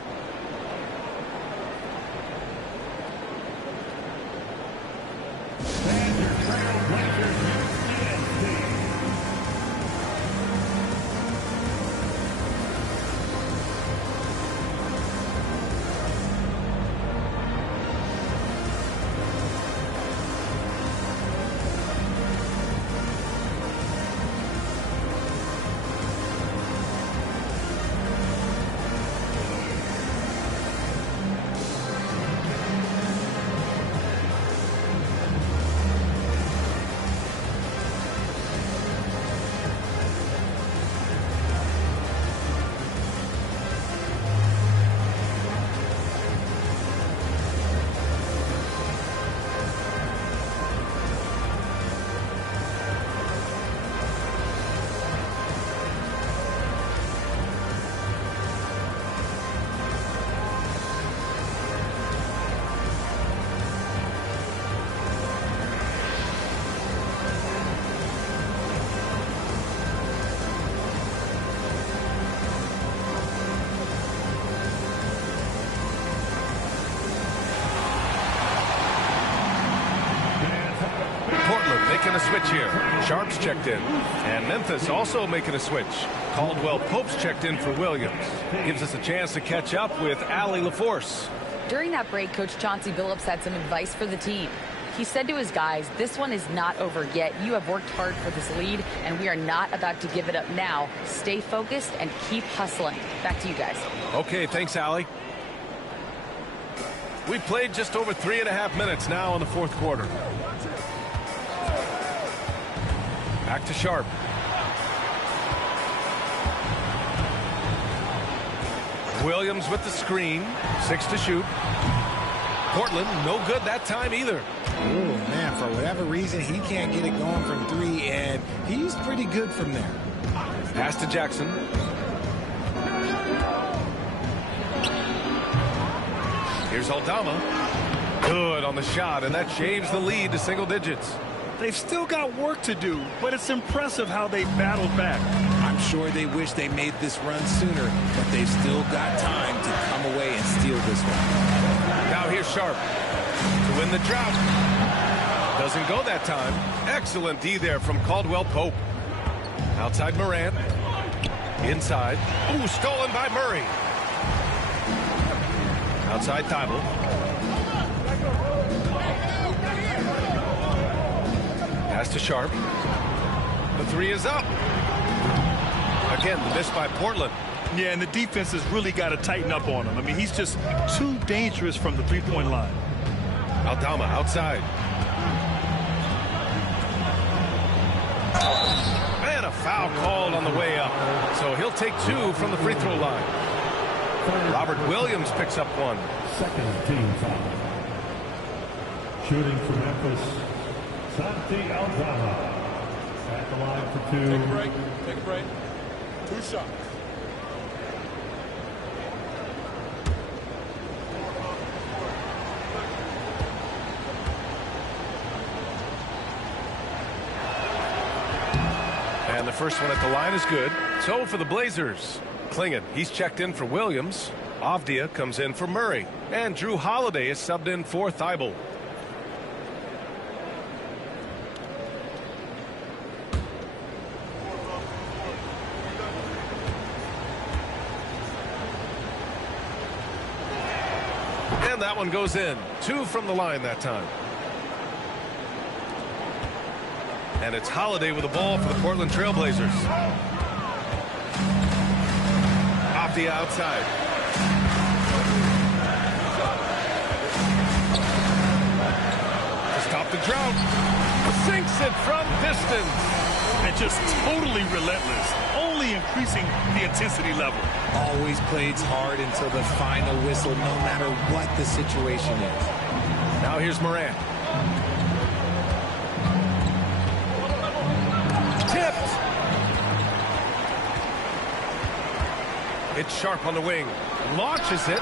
doing a switch here. Sharp's checked in. And Memphis also making a switch. Caldwell Pope's checked in for Williams. Gives us a chance to catch up with Allie LaForce. During that break, Coach Chauncey Billups had some advice for the team. He said to his guys, this one is not over yet. You have worked hard for this lead, and we are not about to give it up now. Stay focused and keep hustling. Back to you guys. Okay, thanks, Allie. We played just over 3.5 minutes now in the fourth quarter. Back to Sharp. Williams with the screen. 6 to shoot. Portland, no good that time either. Oh, man, for whatever reason, he can't get it going from 3, and he's pretty good from there. Pass to Jackson. Here's Aldama. Good on the shot, and that shaves the lead to single digits. They've still got work to do, but it's impressive how they battled back. I'm sure they wish they made this run sooner, but they've still got time to come away and steal this one. Now here's Sharp to win the drought. Doesn't go that time. Excellent D there from Caldwell Pope. Outside Morant. Inside. Ooh, stolen by Murray. Outside Thibault. Pass to Sharp. The 3 is up. Again, the miss by Portland. Yeah, and the defense has really got to tighten up on him. I mean, he's just too dangerous from the three-point line. Aldama outside. And a foul called on the way up. So he'll take 2 from the free throw line. Robert Williams picks up 1. Second team foul. Shooting for Memphis, Santi Aldama. At the line for 2. Take a break. Take a break. 2 shots. And the first one at the line is good. So for the Blazers, Klingon, he's checked in for Williams. Avdia comes in for Murray. And Drew Holiday is subbed in for Thibault. And that one goes in. 2 from the line that time. And it's Holiday with the ball for the Portland Trailblazers. Off the outside. To stop the drought. Sinks it from distance. And just totally relentless. Only increasing the intensity level. Always plays hard until the final whistle, no matter what the situation is. Now here's Morant. Tipped. It's Sharp on the wing. Launches it.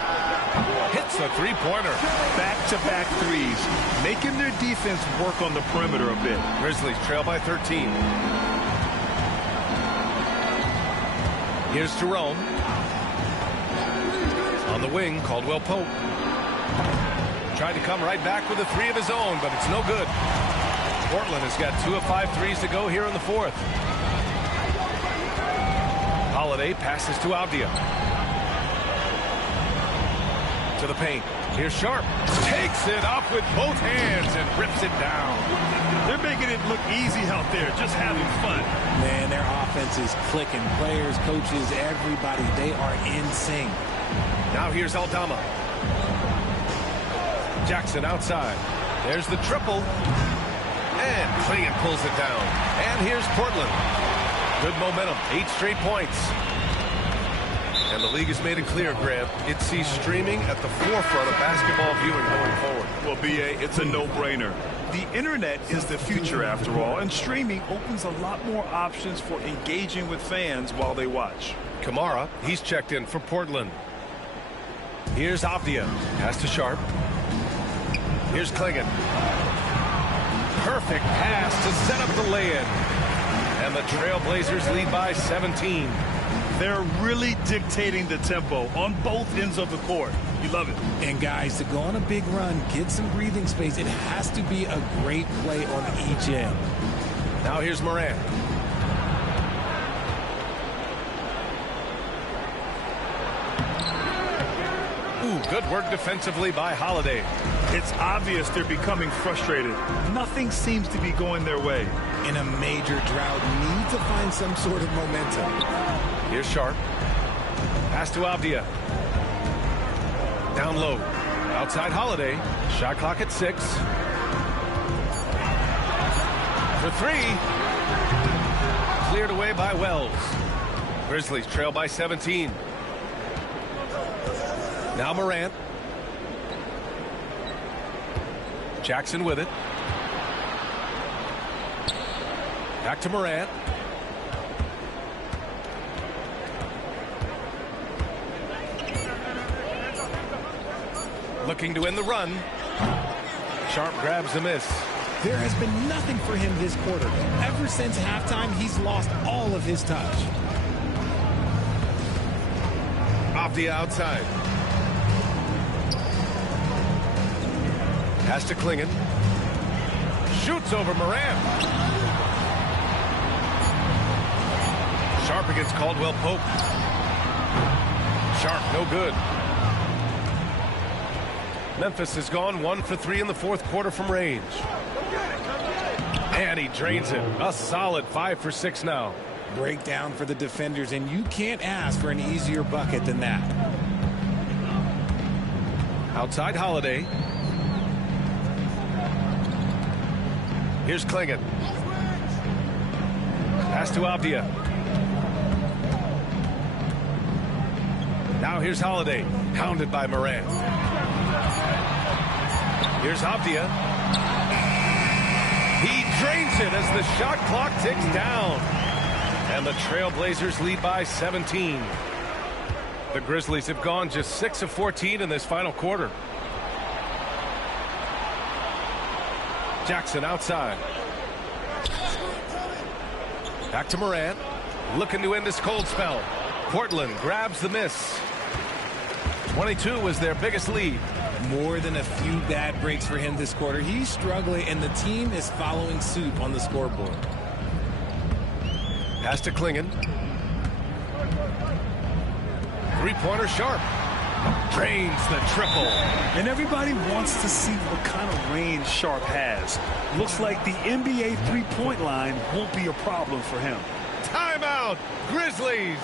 Hits a three-pointer. Back-to-back threes. Making their defense work on the perimeter a bit. Grizzlies trail by 13. Here's Jerome. On the wing, Caldwell Pope. Tried to come right back with a 3 of his own, but it's no good. Portland has got 2 of 5 threes to go here in the fourth. Holiday passes to Avdia. To the paint. Here's Sharp. Takes it up with both hands and rips it down. They're making it look easy out there, just having fun. Man, their offense is clicking. Players, coaches, everybody, they are in sync. Now here's Aldama. Jackson outside. There's the triple. And Klingon pulls it down. And here's Portland. Good momentum. 8 straight points. And the league has made it clear, Grant, it sees streaming at the forefront of basketball viewing going forward. Well, B.A., it's a no-brainer. The internet is the future, after all, and streaming opens a lot more options for engaging with fans while they watch. Kamara, he's checked in for Portland. Here's Avdia. Pass to Sharp. Here's Klingon. Perfect pass to set up the lay-in. And the Trailblazers lead by 17. They're really dictating the tempo on both ends of the court. You love it. And guys, to go on a big run, get some breathing space, it has to be a great play on each end. Now here's Morant. Ooh, good work defensively by Holiday. It's obvious they're becoming frustrated. Nothing seems to be going their way. In a major drought, need to find some sort of momentum. Here's Sharp. Pass to Avdia. Down low. Outside Holiday. Shot clock at 6. For 3. Cleared away by Wells. Grizzlies trail by 17. Now Morant. Jackson with it. Back to Morant. Looking to end the run. Sharp grabs the miss. There has been nothing for him this quarter. Ever since halftime, he's lost all of his touch. Off the outside. Pass to Klingon. Shoots over Morant. Sharp against Caldwell Pope. Sharp, no good. Memphis has gone 1 for 3 in the fourth quarter from range. And he drains it. A solid 5 for 6 now. Breakdown for the defenders, and you can't ask for an easier bucket than that. Outside Holiday. Here's Klingon. Pass to Avdia. Now here's Holiday. Hounded by Morant. Here's Avdia. He drains it as the shot clock ticks down. And the Trailblazers lead by 17. The Grizzlies have gone just 6 of 14 in this final quarter. Jackson outside. Back to Morant. Looking to end this cold spell. Portland grabs the miss. 22 was their biggest lead. More than a few bad breaks for him this quarter. He's struggling, and the team is following suit on the scoreboard. Pass to Klingon. Three-pointer Sharp. Drains the triple. And everybody wants to see what kind of range Sharp has. Looks like the NBA three-point line won't be a problem for him. Timeout, Grizzlies.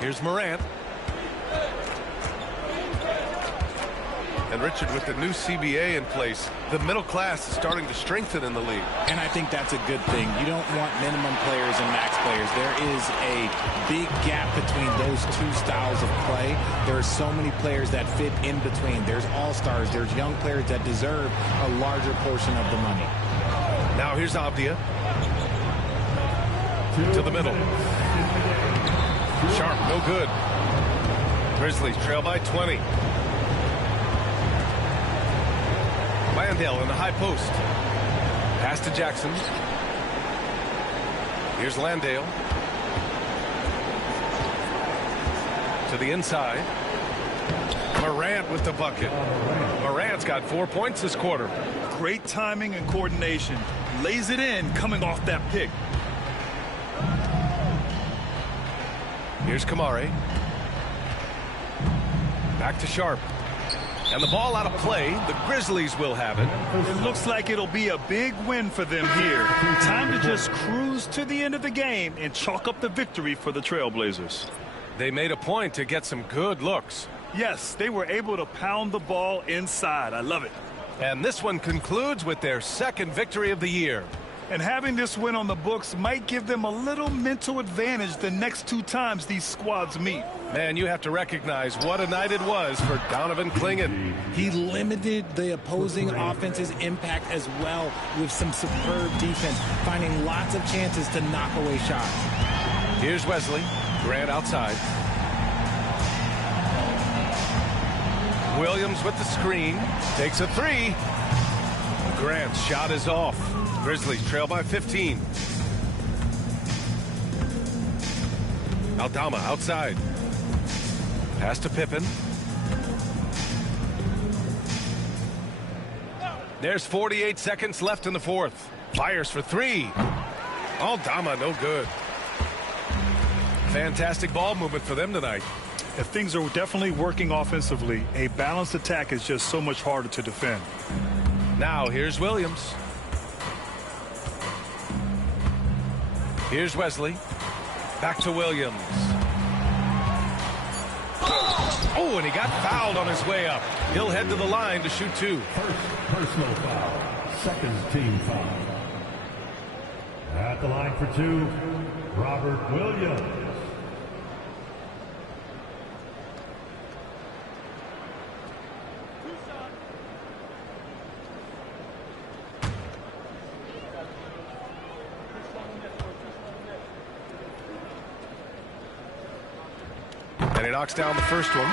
Here's Morant. And Richard, with the new CBA in place, the middle class is starting to strengthen in the league. And I think that's a good thing. You don't want minimum players and max players. There is a big gap between those two styles of play. There are so many players that fit in between. There's all-stars. There's young players that deserve a larger portion of the money. Now here's Avdia. To the middle. Sharp, no good. Grizzlies trail by 20. Landale in the high post. Pass to Jackson. Here's Landale. To the inside. Morant with the bucket. Morant's got 4 points this quarter. Great timing and coordination. Lays it in coming off that pick. Here's Kamare. Back to Sharp. And the ball out of play. The Grizzlies will have it. It looks like it'll be a big win for them here. Time to just cruise to the end of the game and chalk up the victory for the Trailblazers. They made a point to get some good looks. Yes, they were able to pound the ball inside. I love it. And this one concludes with their second victory of the year. And having this win on the books might give them a little mental advantage the next 2 times these squads meet. Man, you have to recognize what a night it was for Donovan Clingan. He limited the opposing offense's impact as well with some superb defense, finding lots of chances to knock away shots. Here's Wesley. Grant outside. Williams with the screen. Takes a 3. Grant's shot is off. Grizzlies trail by 15. Aldama outside. Pass to Pippen. There's 48 seconds left in the fourth. Fires for 3. Aldama no good. Fantastic ball movement for them tonight. If things are definitely working offensively, a balanced attack is just so much harder to defend. Now here's Williams. Here's Wesley. Back to Williams. Oh, and he got fouled on his way up. He'll head to the line to shoot 2. First personal foul. Second team foul. At the line for 2, Robert Williams. And he knocks down the first one.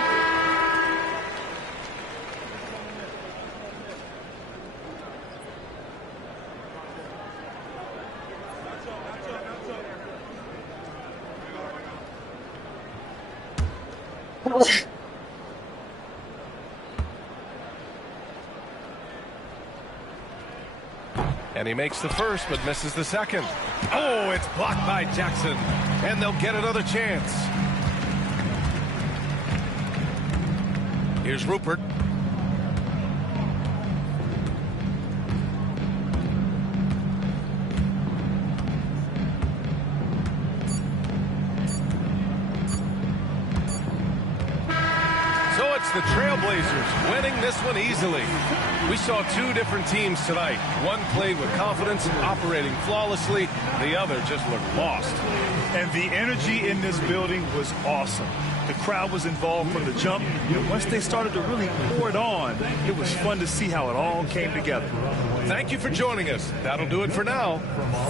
And he makes the first, but misses the second. Oh, it's blocked by Jackson. And they'll get another chance. Here's Rupert. So it's the Trailblazers winning this one easily. We saw 2 different teams tonight. One played with confidence, operating flawlessly. The other just looked lost. And the energy in this building was awesome. The crowd was involved from the jump, and once they started to really pour it on, it was fun to see how it all came together. Thank you for joining us. That'll do it for now.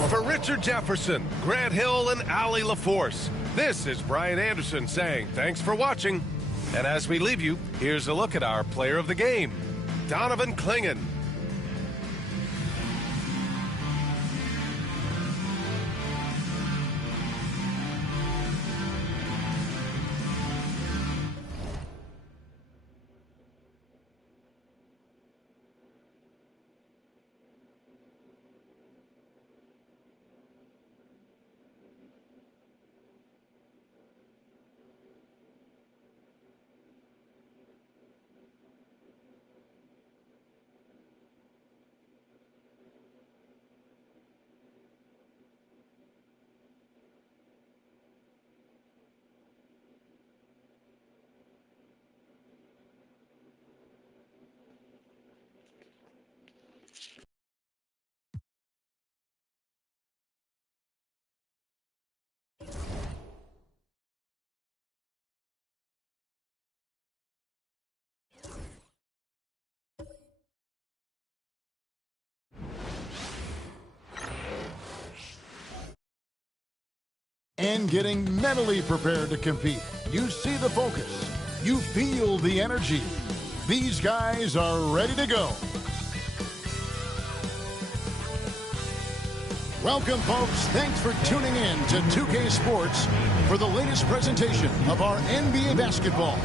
For Richard Jefferson, Grant Hill, and Allie LaForce, this is Brian Anderson saying thanks for watching. And as we leave you, here's a look at our player of the game, Donovan Clingan. And getting mentally prepared to compete. You see the focus. You feel the energy. These guys are ready to go. Welcome, folks. Thanks for tuning in to 2K Sports for the latest presentation of our NBA basketball.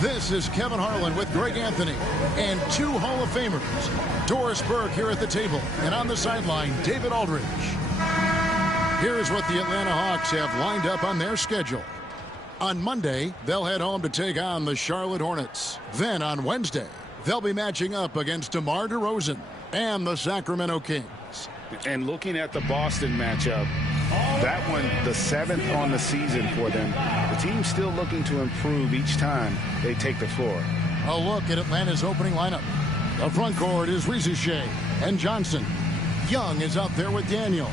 This is Kevin Harlan with Greg Anthony and two Hall of Famers, Doris Burke here at the table, and on the sideline, David Aldridge. Here's what the Atlanta Hawks have lined up on their schedule. On Monday, they'll head home to take on the Charlotte Hornets. Then on Wednesday, they'll be matching up against DeMar DeRozan and the Sacramento Kings. And looking at the Boston matchup, that one, the 7th on the season for them. The team's still looking to improve each time they take the floor. A look at Atlanta's opening lineup. The front court is Shai and Johnson. Young is out there with Daniels.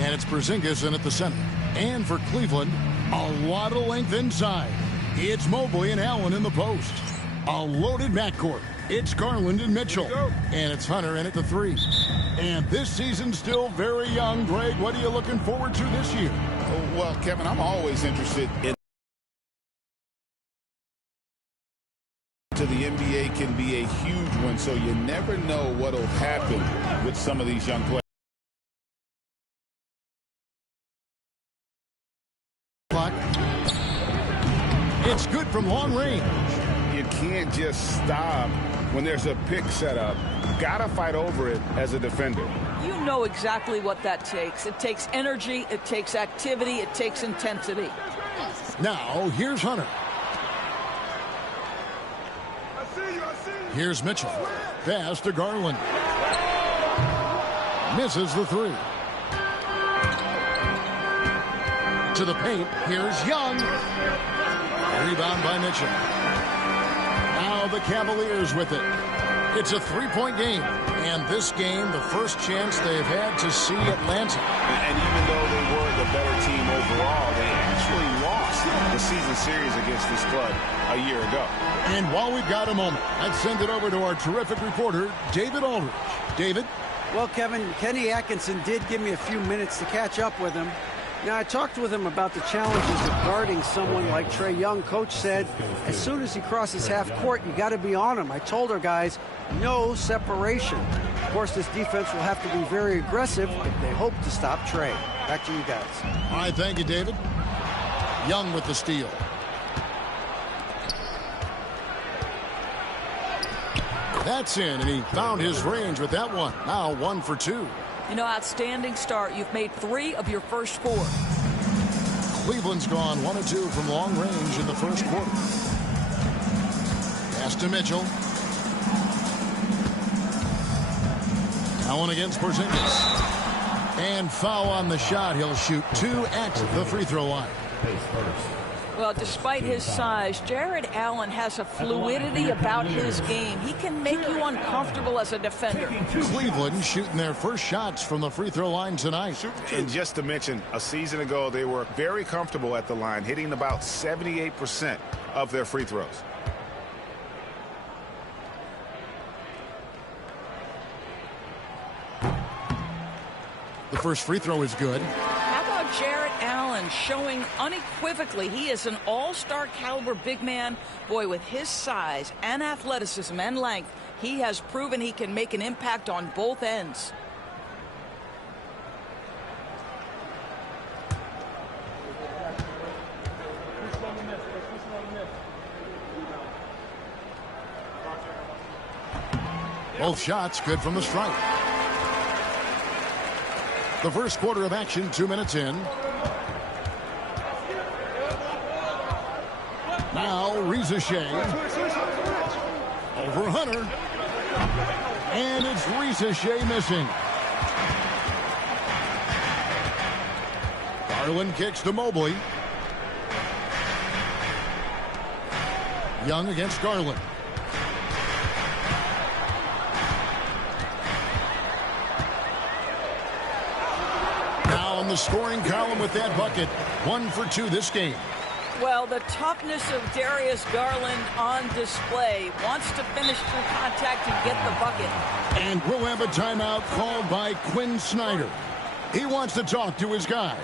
And it's Porzingis in at the center. And for Cleveland, a lot of length inside. It's Mobley and Allen in the post. A loaded backcourt. It's Garland and Mitchell. And it's Hunter in at the 3. And this season's still very young. Greg, what are you looking forward to this year? Well, Kevin, I'm always interested in to the NBA can be a huge one, so you never know what will happen with some of these young players. It's good from long range. You can't just stop when there's a pick set up. Gotta fight over it as a defender. You know exactly what that takes. It takes energy, it takes activity, it takes intensity. Now, here's Hunter. Here's Mitchell. Pass to Garland. Misses the 3. To the paint. Here's Young. Rebound by Mitchell. Now the Cavaliers with it. It's a 3-point game. And this game, the first chance they've had to see Atlanta. And even though they were the better team overall, they actually lost the season series against this club a year ago. And while we've got a moment, let's send it over to our terrific reporter, David Aldridge. David? Well, Kevin, Kenny Atkinson did give me a few minutes to catch up with him. Now, I talked with him about the challenges of guarding someone like Trae Young. Coach said, as soon as he crosses half court, you got to be on him. I told our guys, no separation. Of course, this defense will have to be very aggressive if they hope to stop Trae. Back to you guys. All right, thank you, David. Young with the steal. That's in, and he found his range with that one. Now 1 for 2. You know, outstanding start. You've made 3 of your first 4. Cleveland's gone 1 of 2 from long range in the first quarter. Pass to Mitchell. Allen against Porzingis. And foul on the shot. He'll shoot 2 at the free throw line. Well, despite his size, Jared Allen has a fluidity about his game. He can make you uncomfortable as a defender. Cleveland shooting their first shots from the free throw line tonight. And just to mention, a season ago, they were very comfortable at the line, hitting about 78% of their free throws. The first free throw is good. How about Jared Allen showing unequivocally he is an all-star caliber big man? Boy, with his size and athleticism and length, he has proven he can make an impact on both ends. Both shots good from the stripe. The first quarter of action, 2 minutes in. Now Shai over Hunter. And it's Shai missing. Garland kicks to Mobley. Young against Garland. The scoring column with that bucket. 1 for 2 this game. Well, the toughness of Darius Garland on display. Wants to finish through contact and get the bucket. And we'll have a timeout called by Quinn Snyder. He wants to talk to his guys.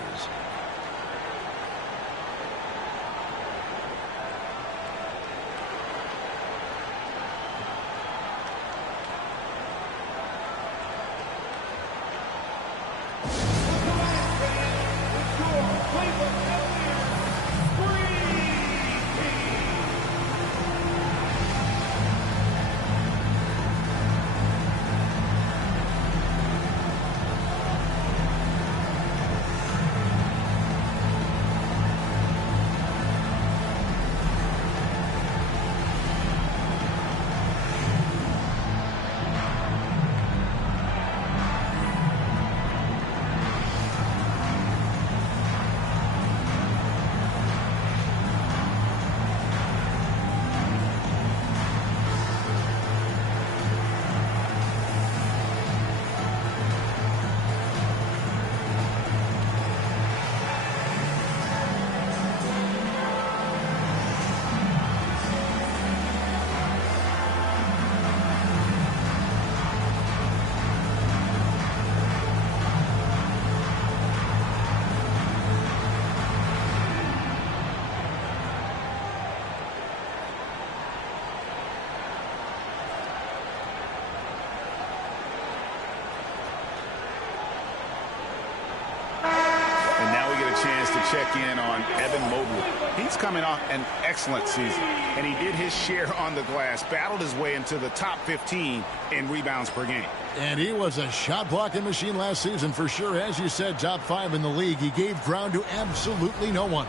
chance to check in on Evan Mobley. He's coming off an excellent season, and he did his share on the glass, battled his way into the top 15 in rebounds per game. And he was a shot-blocking machine last season for sure. As you said, top 5 in the league. He gave ground to absolutely no one.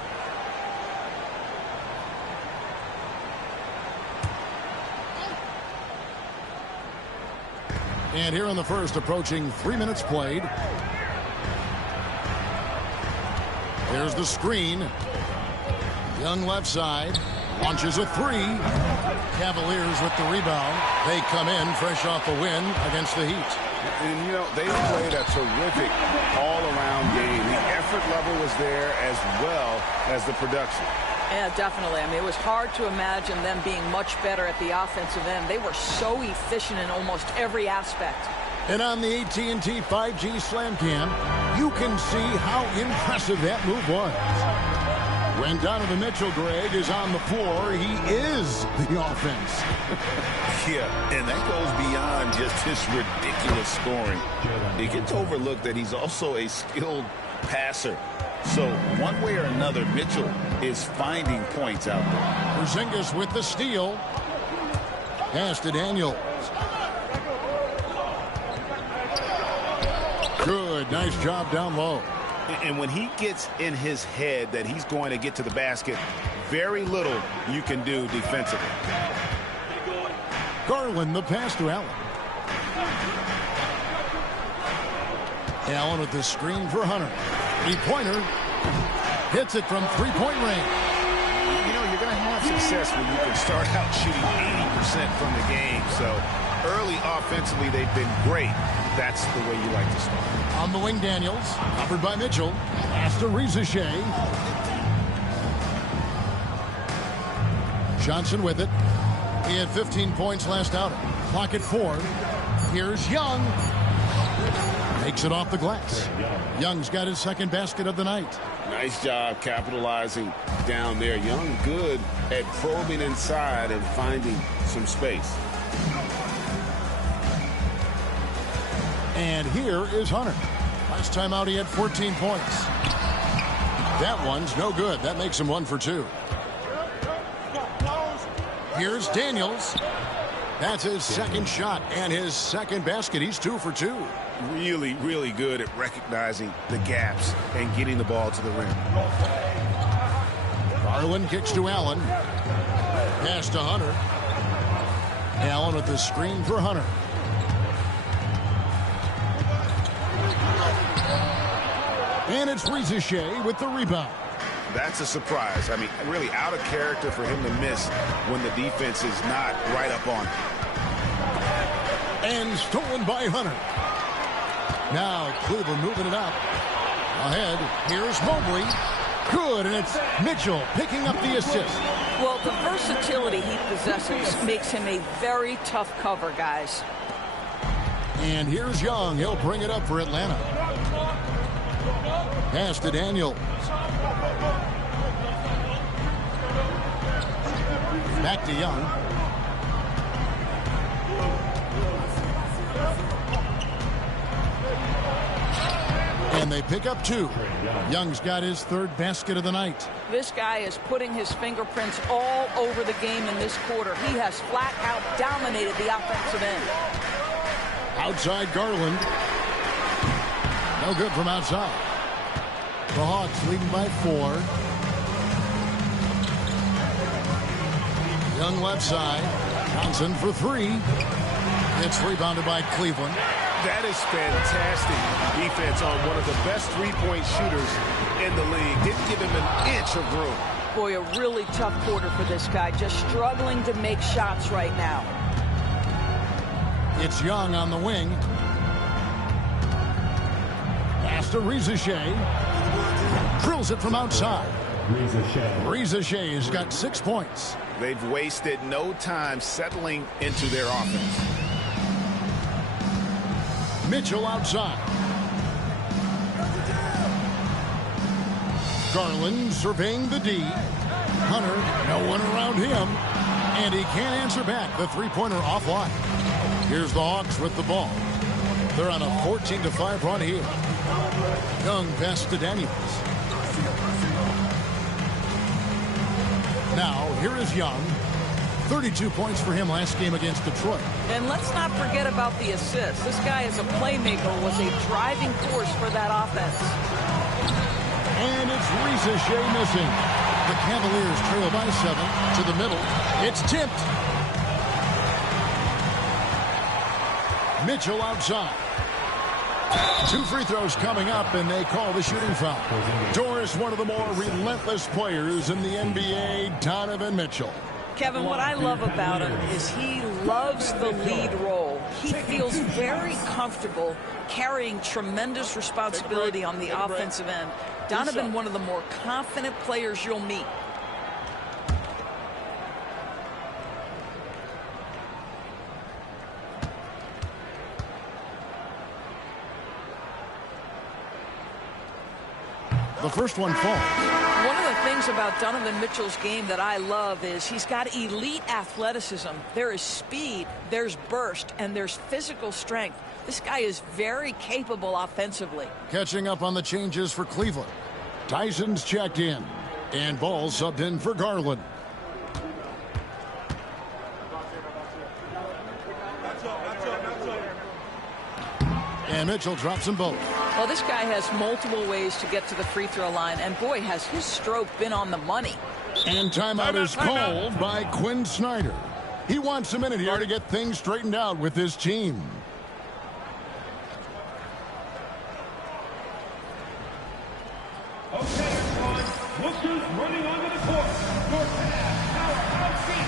And here in the first, approaching 3 minutes played. There's the screen. Young left side. Launches a three. Cavaliers with the rebound. They come in fresh off a win against the Heat. And, you know, they played a terrific all-around game. The effort level was there as well as the production. Yeah, definitely. I mean, it was hard to imagine them being much better at the offensive end. They were so efficient in almost every aspect. And on the AT&T 5G Slam Cam, you can see how impressive that move was. When Donovan Mitchell, Greg, is on the floor, he is the offense. Yeah, and that goes beyond just his ridiculous scoring. It gets overlooked that he's also a skilled passer. So one way or another, Mitchell is finding points out there. Porzingis with the steal. Pass to Daniels. Good, nice job down low. And when he gets in his head that he's going to get to the basket, very little you can do defensively. Garland, the pass to Allen. Allen with the screen for Hunter. Three-pointer. Hits it from three-point range. You know, you're going to have success when you can start out shooting 80% from the game. So early offensively, they've been great. That's the way you like to start. On the wing, Daniels. Covered by Mitchell. Pass to Rizichet. Johnson with it. He had 15 points last outing. Clock at 4. Here's Young. Makes it off the glass. Young's got his second basket of the night. Nice job capitalizing down there. Young good at probing inside and finding some space. And here is Hunter. Last time out he had 14 points. That one's no good. That makes him 1 for 2. Here's Daniels. That's his second shot and his second basket. He's 2 for 2. Really, really good at recognizing the gaps and getting the ball to the rim. Garland kicks to Allen. Pass to Hunter. Allen with the screen for Hunter. And it's Rizichet with the rebound. That's a surprise. I mean, really out of character for him to miss when the defense is not right up on him. And stolen by Hunter. Now Cleveland moving it up. Ahead, here's Mobley. Good, and it's Mitchell picking up the assist. Well, the versatility he possesses makes him a very tough cover, guys. And here's Young. He'll bring it up for Atlanta. Pass to Daniels. Back to Young. And they pick up 2. Young's got his third basket of the night. This guy is putting his fingerprints all over the game in this quarter. He has flat out dominated the offensive end. Outside Garland. No good from outside. The Hawks leading by 4. Young left side. Johnson for 3. It's rebounded by Cleveland. That is fantastic defense on one of the best three-point shooters in the league. Didn't give him an inch of room. Boy, a really tough quarter for this guy. Just struggling to make shots right now. It's Young on the wing. Pass to Rizichet. Drills it from outside. Rizichet has got 6 points. They've wasted no time settling into their offense. Mitchell outside. Garland surveying the D. Hunter, no one around him. And he can't answer back. The three-pointer offline. Here's the Hawks with the ball. They're on a 14-5 run here. Young pass to Daniels. here is Young. 32 points for him last game against Detroit. And let's not forget about the assists. This guy is a playmaker, was a driving force for that offense. And it's Risa Shea missing. The Cavaliers trail by 7 to the middle. It's tipped. Mitchell outside. 2 free throws coming up, and they call the shooting foul. Doris, one of the more relentless players in the NBA, Donovan Mitchell. Kevin, what I love about him is he loves the lead role. He feels very comfortable carrying tremendous responsibility on the offensive end. Donovan, one of the more confident players you'll meet. The first one falls. One of the things about Donovan Mitchell's game that I love is he's got elite athleticism. There is speed, there's burst, and there's physical strength. This guy is very capable offensively. Catching up on the changes for Cleveland. Tyson's checked in, and Ball subbed in for Garland. And Mitchell drops them both. Well, this guy has multiple ways to get to the free throw line, and boy, has his stroke been on the money. And timeout is called by Quinn Snyder. He wants a minute here to get things straightened out with his team. Okay, everyone. Look who's running onto the court. Your powerhouse team.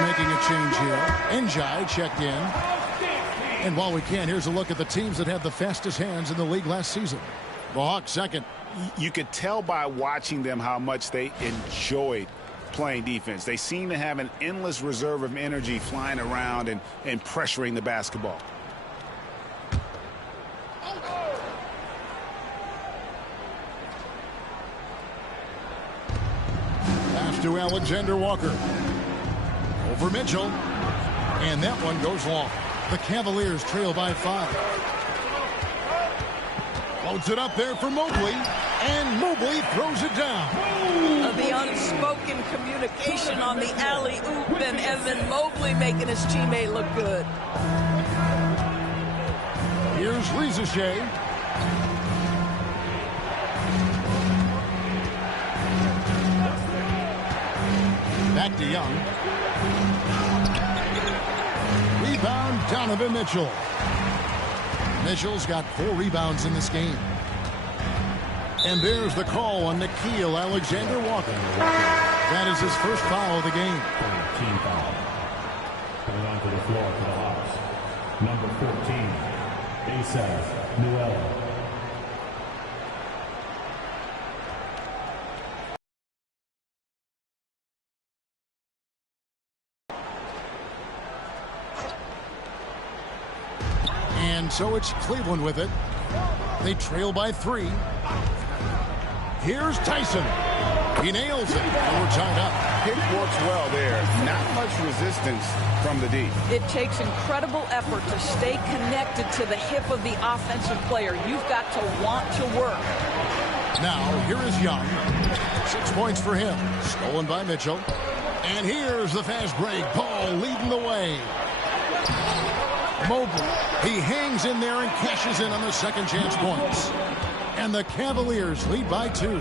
Making a change here. Njai checked in. And while we can, here's a look at the teams that had the fastest hands in the league last season. The Hawks second. You could tell by watching them how much they enjoyed playing defense. They seem to have an endless reserve of energy flying around and pressuring the basketball. Pass to Alexander Walker. Over Mitchell. And that one goes long. The Cavaliers trail by 5. Loads it up there for Mobley. And Mobley throws it down. The unspoken communication on the alley-oop, and Evan Mobley making his teammate look good. Here's Risa Shea. Back to Young. Rebound, Donovan Mitchell. Mitchell's got 4 rebounds in this game. And there's the call on Nickeil Alexander-Walker. That is his first foul of the game. Team foul. Coming onto the floor for the Hawks. Number 14, Asaf Newell. And so it's Cleveland with it. They trail by 3. Here's Tyson. He nails it, and we're tied up. Pick works well there. Not much resistance from the D. It takes incredible effort to stay connected to the hip of the offensive player. You've got to want to work. Now, here is Young. 6 points for him. Stolen by Mitchell. And here's the fast break. Paul leading the way. Mobley, he hangs in there and cashes in on the second chance points. And the Cavaliers lead by 2.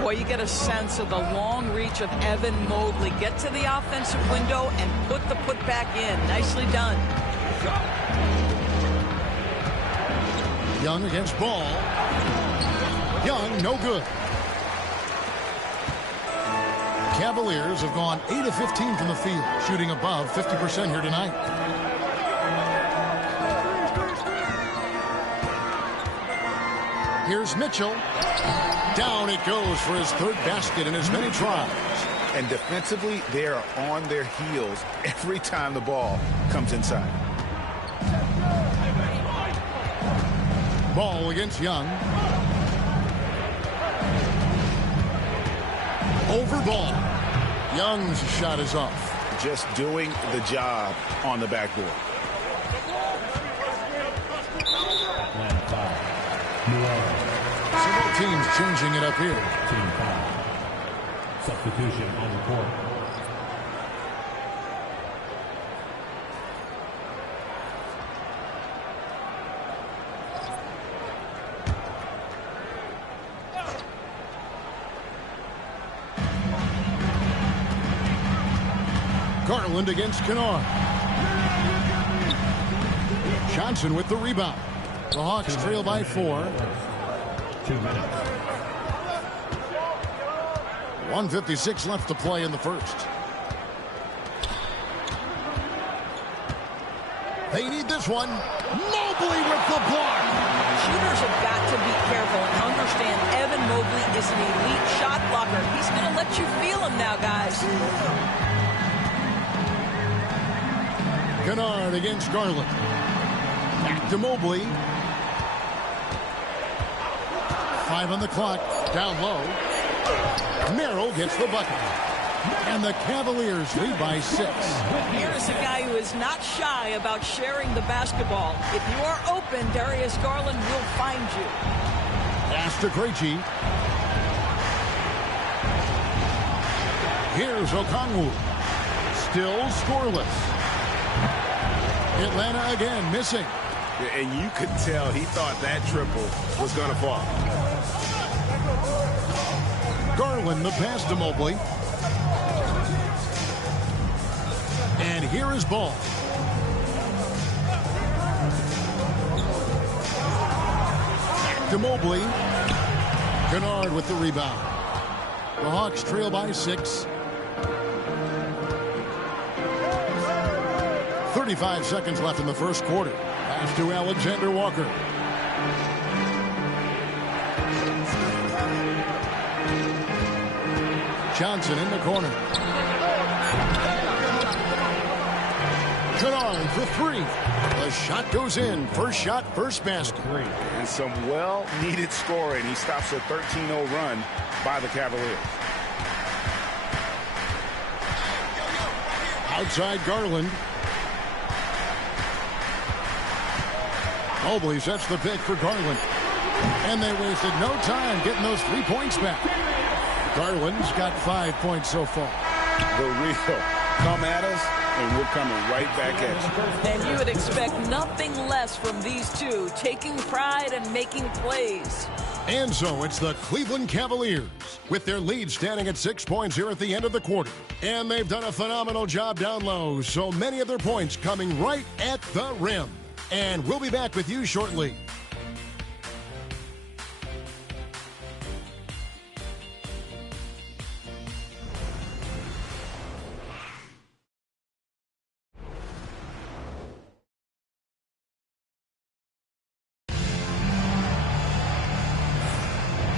Boy, you get a sense of the long reach of Evan Mobley. Get to the offensive window and put the putback in. Nicely done. Young against Ball. Young, no good. Cavaliers have gone 8 of 15 from the field, shooting above 50% here tonight. Here's Mitchell. Down it goes for his third basket in as many tries. And defensively, they are on their heels every time the ball comes inside. Ball against Young. Over Ball. Young's shot is off. Just doing the job on the backboard. Several teams changing it up here. Team foul. Substitution on the court. Garland against Kennard. Johnson with the rebound. The Hawks trail by 4. 2 minutes. 1:56 left to play in the first. They need this one. Mobley with the block. Shooters have got to be careful and understand Evan Mobley is an elite shot blocker. He's going to let you feel him now, guys. Kennard against Garland. Back to Mobley. 5 on the clock. Down low. Merrill gets the bucket. And the Cavaliers lead by 6. Here is a guy who is not shy about sharing the basketball. If you are open, Darius Garland will find you. Pass to Krejci. Here's Okongwu. Still scoreless. Atlanta again missing. And you could tell he thought that triple was going to fall. Garland the pass to Mobley. And here is Ball. Back to Mobley. Kennard with the rebound. The Hawks trail by 6. 35 seconds left in the first quarter. Pass to Alexander Walker. Johnson in the corner. Kennard for 3. The shot goes in. First shot, first basket. And some well-needed scoring. He stops a 13-0 run by the Cavaliers. Outside Garland. Mobley sets the pick for Garland. And they wasted no time getting those 3 points back. Garland's got 5 points so far. The real come at us, and we're coming right back at you. And you would expect nothing less from these two, taking pride and making plays. And so it's the Cleveland Cavaliers with their lead standing at 6 points here at the end of the quarter. And they've done a phenomenal job down low, so many of their points coming right at the rim. And we'll be back with you shortly.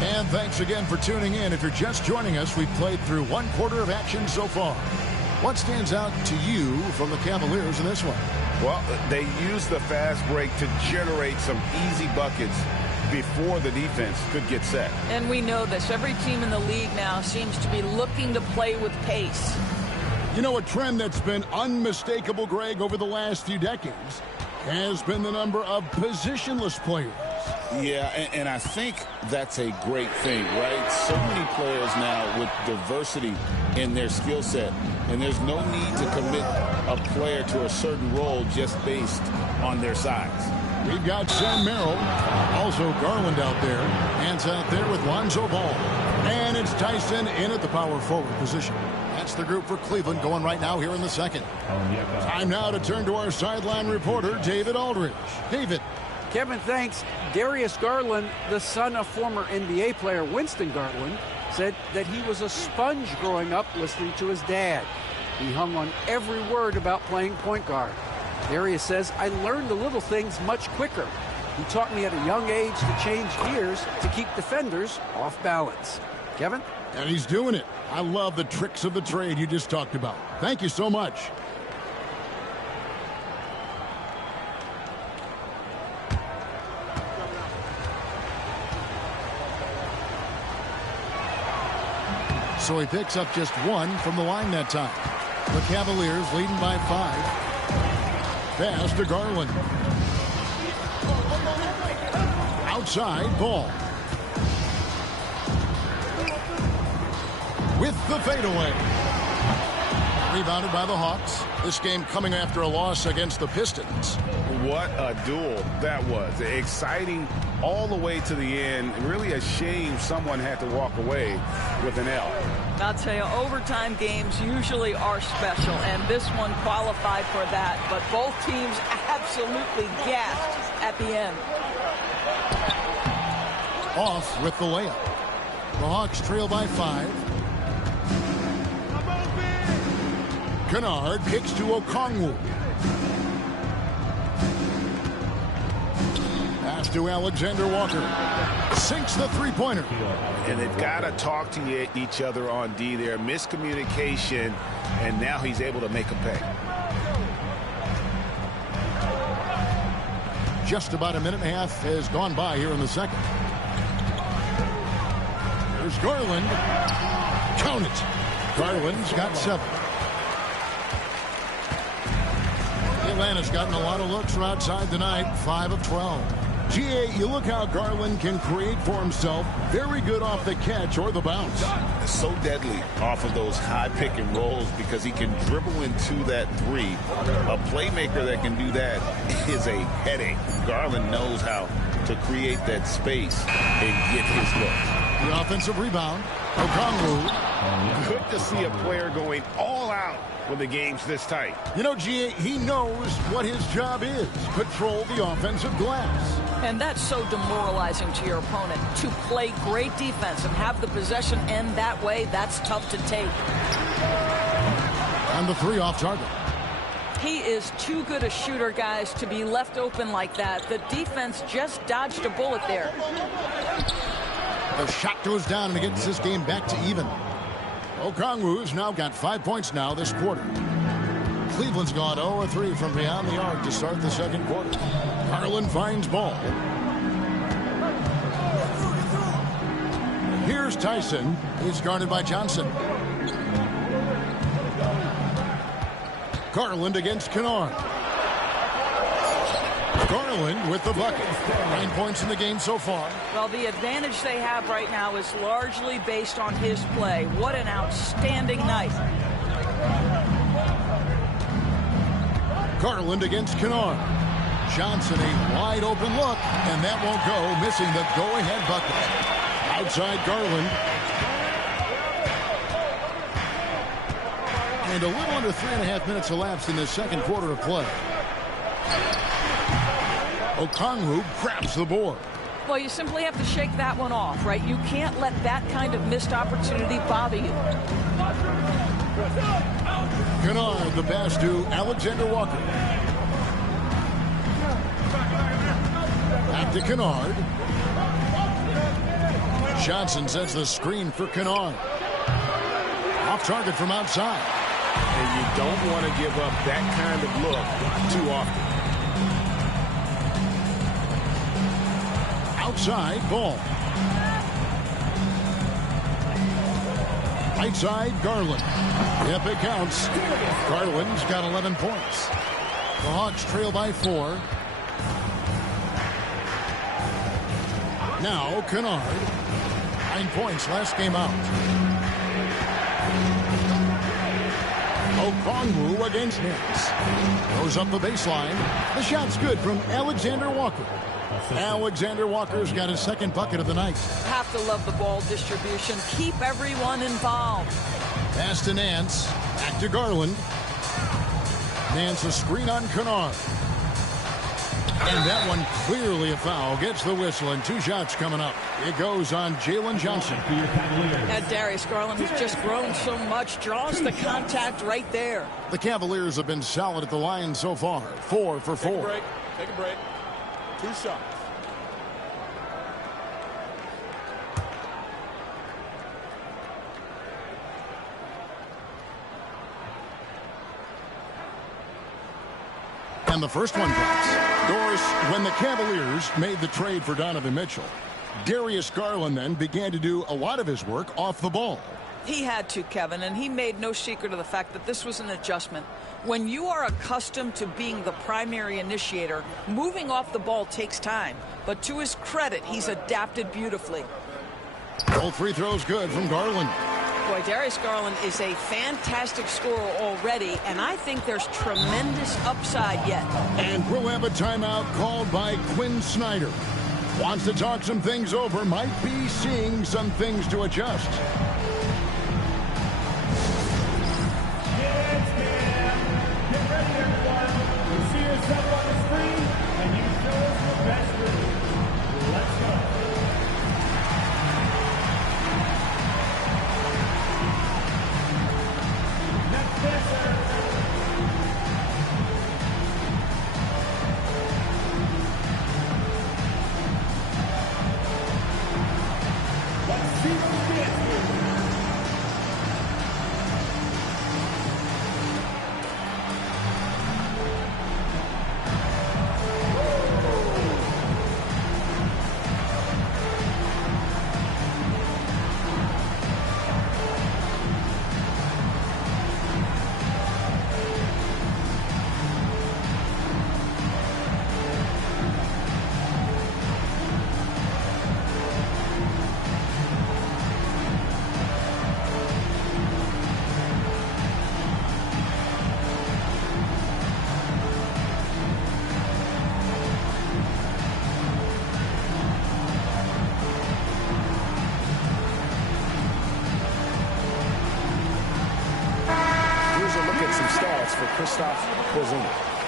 And thanks again for tuning in. If you're just joining us, we've played through 1 quarter of action so far. What stands out to you from the Cavaliers in this one? Well, they used the fast break to generate some easy buckets before the defense could get set. And we know this. Every team in the league now seems to be looking to play with pace. You know, a trend that's been unmistakable, Greg, over the last few decades has been the number of positionless players. Yeah, and I think that's a great thing, right? So many players now with diversity in their skill set, and there's no need to commit a player to a certain role just based on their size. We've got Sam Merrill, also Garland out there. Hands out there with Lonzo Ball. And it's Tyson in at the power forward position. That's the group for Cleveland going right now here in the second. Time now to turn to our sideline reporter, David Aldridge. David. Kevin, thanks. Darius Garland, the son of former NBA player Winston Garland, said that he was a sponge growing up listening to his dad. He hung on every word about playing point guard. Darius says, I learned the little things much quicker. He taught me at a young age to change gears to keep defenders off balance. Kevin? And he's doing it. I love the tricks of the trade you just talked about. Thank you so much. So he picks up just one from the line that time. The Cavaliers leading by 5. Pass to Garland. Outside, Ball. With the fadeaway. Rebounded by the Hawks. This game coming after a loss against the Pistons. What a duel that was. Exciting all the way to the end. Really a shame someone had to walk away with an L. I'll tell you, overtime games usually are special, and this one qualified for that. But both teams absolutely gassed at the end. Off with the layup. The Hawks trail by 5. Kennard kicks to Okongwu. Pass to Alexander Walker. Sinks the three-pointer. And they've got to talk to each other on D there. Miscommunication, and now he's able to make a pay. Just about a minute and a half has gone by here in the second. There's Garland. Count it. Garland's got 7. Atlanta's gotten a lot of looks from outside tonight. 5 of 12. GA, you look how Garland can create for himself. Very good off the catch or the bounce. So deadly off of those high pick and rolls because he can dribble into that three. A playmaker that can do that is a headache. Garland knows how to create that space and get his look. The offensive rebound. Okongwu. Good to see a player going all out when the game's this tight. You know, GA, he knows what his job is. Control the offensive glass. And that's so demoralizing to your opponent. To play great defense and have the possession end that way, that's tough to take. And the 3 off target. He is too good a shooter, guys, to be left open like that. The defense just dodged a bullet there. The shot goes down and it gets this game back to even. Okongwu's now got 5 points now this quarter. Cleveland's gone 0-3 from beyond the arc to start the second quarter. Garland finds Ball. Here's Tyson. He's guarded by Johnson. Garland against Kennard. Garland with the bucket. 9 points in the game so far. Well, the advantage they have right now is largely based on his play. What an outstanding night. Garland against Kennard. Johnson, a wide open look, and that won't go, missing the go-ahead bucket. Outside Garland. And a little under 3.5 minutes elapsed in the second quarter of play. Okongwu grabs the board. Well, you simply have to shake that one off, right? You can't let that kind of missed opportunity bother you. Kennard, the pass to Alexander Walker. Back to Kennard. Johnson sets the screen for Kennard. Off target from outside. And you don't want to give up that kind of look too often. Outside, Ball. Right side, Garland. Yep, it counts. Garland's got 11 points. The Hawks trail by 4. Now Kennard. 9 points last game out. Okongwu against Nance. Goes up the baseline. The shot's good from Alexander Walker. Alexander Walker's got his second bucket of the night. Have to love the ball distribution. Keep everyone involved. Pass to Nance. Back to Garland. Nance a screen on Kennard. And that one clearly a foul. Gets the whistle and 2 shots coming up. It goes on Jalen Johnson. And Darius Garland has just grown so much. Draws the contact right there. The Cavaliers have been solid at the line so far. 4 for 4. Take a break. Take a break. 2 shots. And the first one drops. Doris, when the Cavaliers made the trade for Donovan Mitchell, Darius Garland then began to do a lot of his work off the ball. He had to, Kevin, and he made no secret of the fact that this was an adjustment. When you are accustomed to being the primary initiator, moving off the ball takes time. But to his credit, he's adapted beautifully. Both free throws good from Garland. Boy, Darius Garland is a fantastic scorer already, and I think there's tremendous upside yet. And we'll have a timeout called by Quinn Snyder. Wants to talk some things over, might be seeing some things to adjust. Get ready, everyone. You see yourself on the screen, and you show us your best move. Let's go.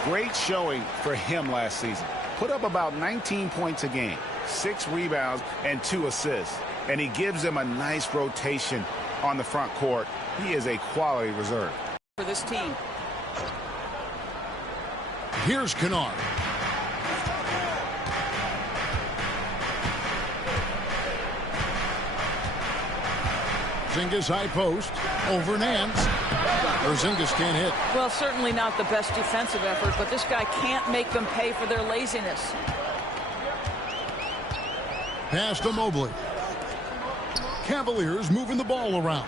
Great showing for him last season. Put up about 19 points a game, 6 rebounds, and 2 assists. And he gives them a nice rotation on the front court. He is a quality reserve. For this team. Here's Kennard. Porzingis high post over Nance. Porzingis can't hit. Well, certainly not the best defensive effort, but this guy can't make them pay for their laziness. Pass to Mobley. Cavaliers moving the ball around.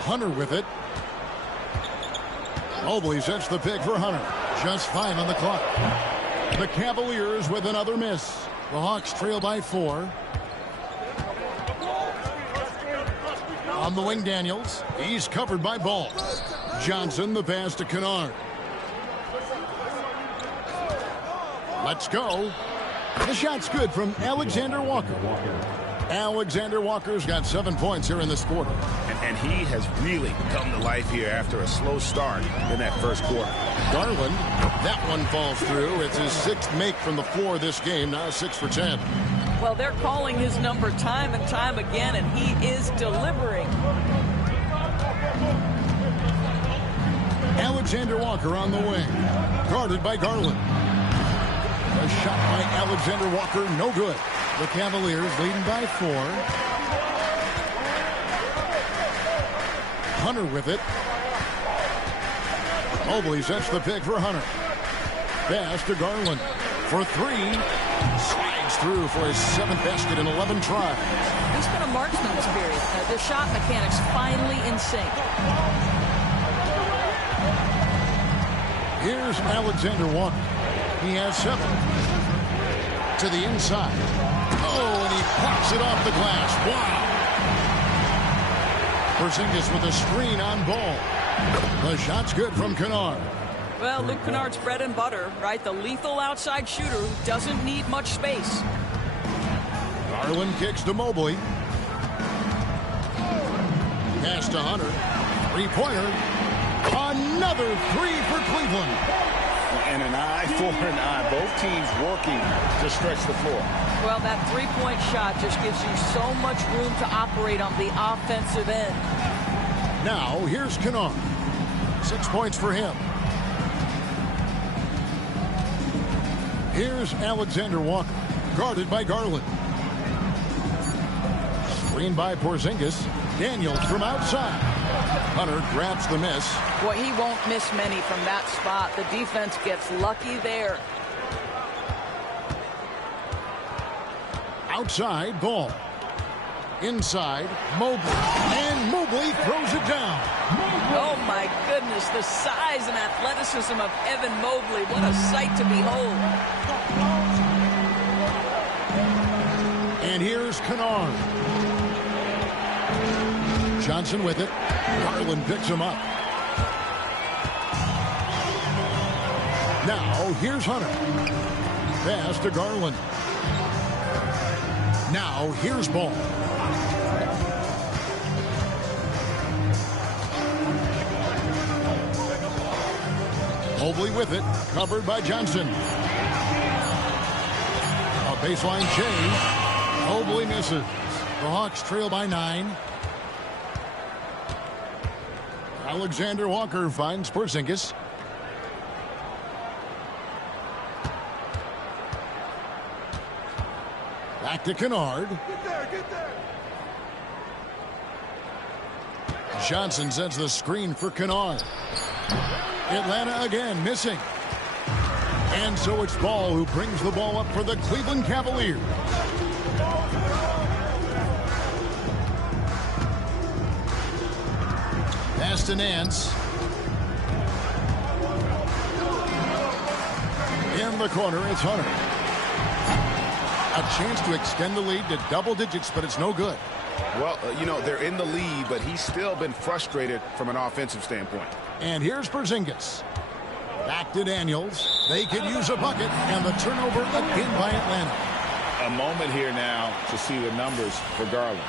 Hunter with it. Mobley sets the pick for Hunter. Just 5 on the clock. The Cavaliers with another miss. The Hawks trail by 4. On the wing, Daniels. He's covered by Ball. Johnson, the pass to Kennard. Let's go. The shot's good from Alexander Walker. Alexander Walker's got 7 points here in this quarter. And he has really come to life here after a slow start in that first quarter. Garland, that one falls through. It's his 6th make from the floor this game, now 6 for 10. Well, they're calling his number time and time again, and he is delivering. Alexander Walker on the wing, guarded by Garland. A shot by Alexander Walker, no good. The Cavaliers leading by 4. Hunter with it. Mobley sets the pick for Hunter. Pass to Garland for 3. Slides through for his 7th basket in 11 tries. He's been a marksman this period. The shot mechanics finally in sync. Here's Alexander Walker. He has 7. To the inside. Oh, and he pops it off the glass. Wow. Porzingis with a screen on ball. The shot's good from Kennard. Well, Luke Kennard's bread and butter, right? The lethal outside shooter who doesn't need much space. Garland kicks to Mobley. Pass to Hunter. Three-pointer. Another three for Cleveland. And an eye for an eye. Both teams working to stretch the floor. Well, that three-point shot just gives you so much room to operate on the offensive end. Now, here's Kennard. 6 points for him. Here's Alexander Walker, guarded by Garland. Screen by Porzingis. Daniels from outside. Hunter grabs the miss. Boy, he won't miss many from that spot. The defense gets lucky there. Outside, ball. Inside, Mobley. And Mobley throws it down. Oh, my goodness. The size and athleticism of Evan Mobley. What a sight to behold. And here's Kennard. Johnson with it. Garland picks him up. Now, here's Hunter. Pass to Garland. Now, here's Ball. Mobley with it. Covered by Johnson. A baseline change. Mobley misses. The Hawks trail by 9. Alexander Walker finds Porzingis. Back to Kennard. Get there. Johnson sends the screen for Kennard. Atlanta again missing. And so it's Ball who brings the ball up for the Cleveland Cavaliers. Pass to Nance. In the corner, it's Hunter. A chance to extend the lead to double digits, but it's no good. Well, they're in the lead, but he's still been frustrated from an offensive standpoint. And here's Porzingis. Back to Daniels. They could use a bucket, and the turnover again by Atlanta. A moment here now to see the numbers for Garland.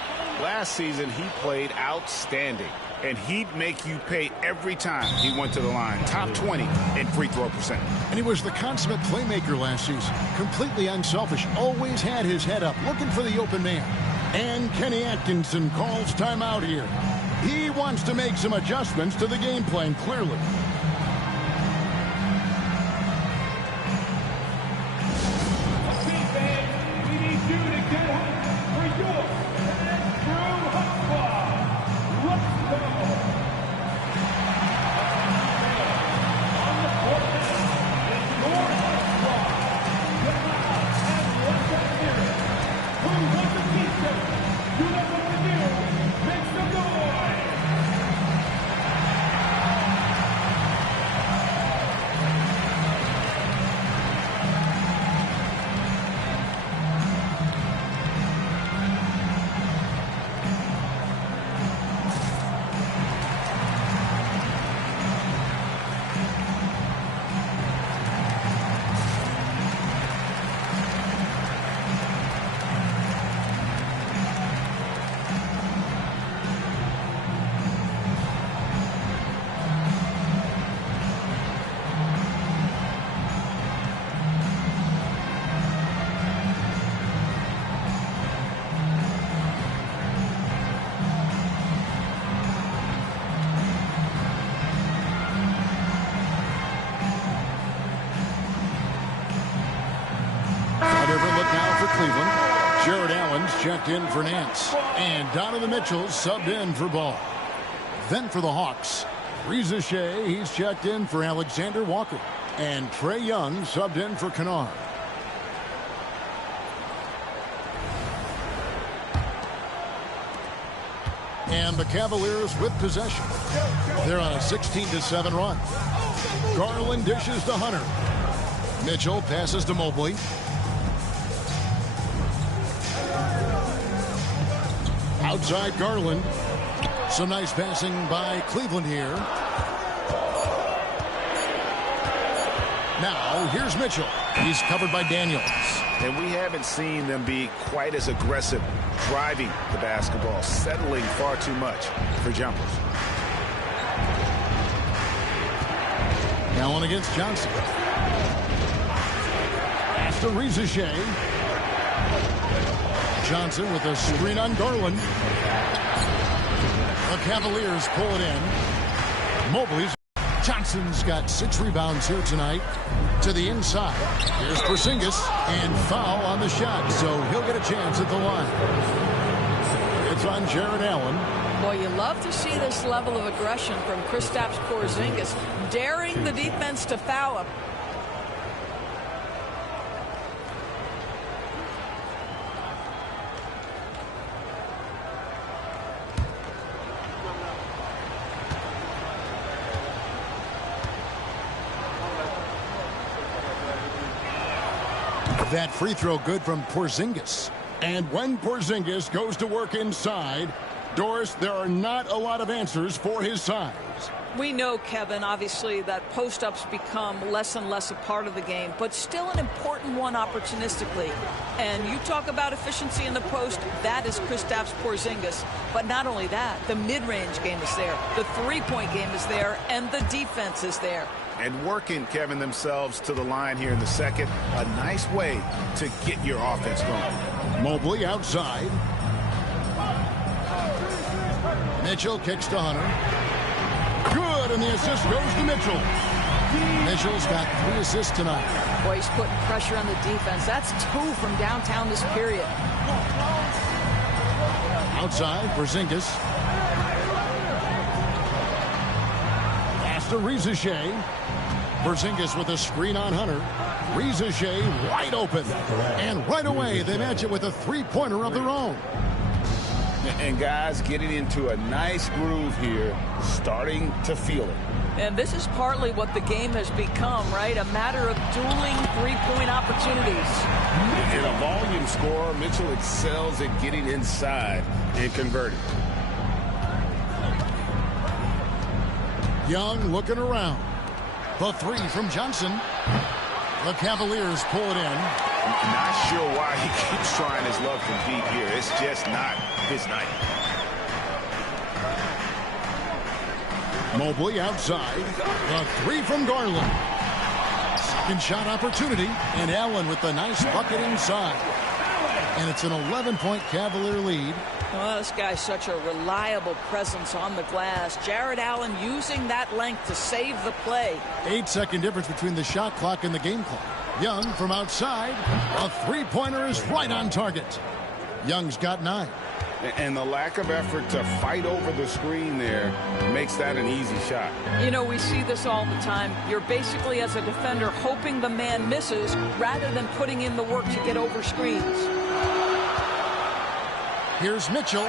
Last season, he played outstanding, and he'd make you pay every time he went to the line. Top 20 in free throw percentage. And he was the consummate playmaker last season. Completely unselfish. Always had his head up, looking for the open man. And Kenny Atkinson calls timeout here. He wants to make some adjustments to the game plan, clearly. Jared Allen's checked in for Nance. And Donovan Mitchell subbed in for Ball. Then for the Hawks, Reza Shea, he's checked in for Alexander Walker. And Trae Young subbed in for Kennard. And the Cavaliers with possession. They're on a 16-7 run. Garland dishes to Hunter. Mitchell passes to Mobley. Outside Garland. Some nice passing by Cleveland here. Now, here's Mitchell. He's covered by Daniels. And we haven't seen them be quite as aggressive driving the basketball, settling far too much for jumpers. Allen against Johnson. Pass to Rizachet. Johnson with a screen on Garland. The Cavaliers pull it in. Mobley's. Johnson's got 6 rebounds here tonight. To the inside. Here's Porzingis. And foul on the shot. So he'll get a chance at the line. It's on Jared Allen. Boy, you love to see this level of aggression from Kristaps Porzingis, daring the defense to foul him. That free throw good from Porzingis. And when Porzingis goes to work inside, Doris, there are not a lot of answers for his size. We know, Kevin, obviously, that post-ups become less and less a part of the game, but still an important one opportunistically. And you talk about efficiency in the post, that is Kristaps Porzingis. But not only that, the mid-range game is there, the three-point game is there, and the defense is there. And working, Kevin, themselves to the line here in the second. A nice way to get your offense going. Mobley outside. Mitchell kicks to Hunter. Good, and the assist goes to Mitchell. Mitchell's got 3 assists tonight. Boy, he's putting pressure on the defense. That's 2 from downtown this period. Outside, Porzingis. Pass to Rizachet. Porzingis with a screen on Hunter. Rizachet wide open. And right away, they match it with a three-pointer of their own. And guys getting into a nice groove here, starting to feel it. And this is partly what the game has become, right? A matter of dueling three-point opportunities. In a volume scorer, Mitchell excels at getting inside and converting. Young looking around. The 3 from Johnson. The Cavaliers pull it in. Not sure why he keeps trying his luck from deep here. It's just not his night. Mobley outside. The 3 from Garland. Second shot opportunity. And Allen with the nice bucket inside. And it's an 11-point Cavalier lead. Well, this guy's such a reliable presence on the glass. Jared Allen using that length to save the play. 8-second difference between the shot clock and the game clock. Young from outside. A three-pointer is right on target. Young's got 9. And the lack of effort to fight over the screen there makes that an easy shot. You know, we see this all the time. You're basically, as a defender, hoping the man misses rather than putting in the work to get over screens. Here's Mitchell.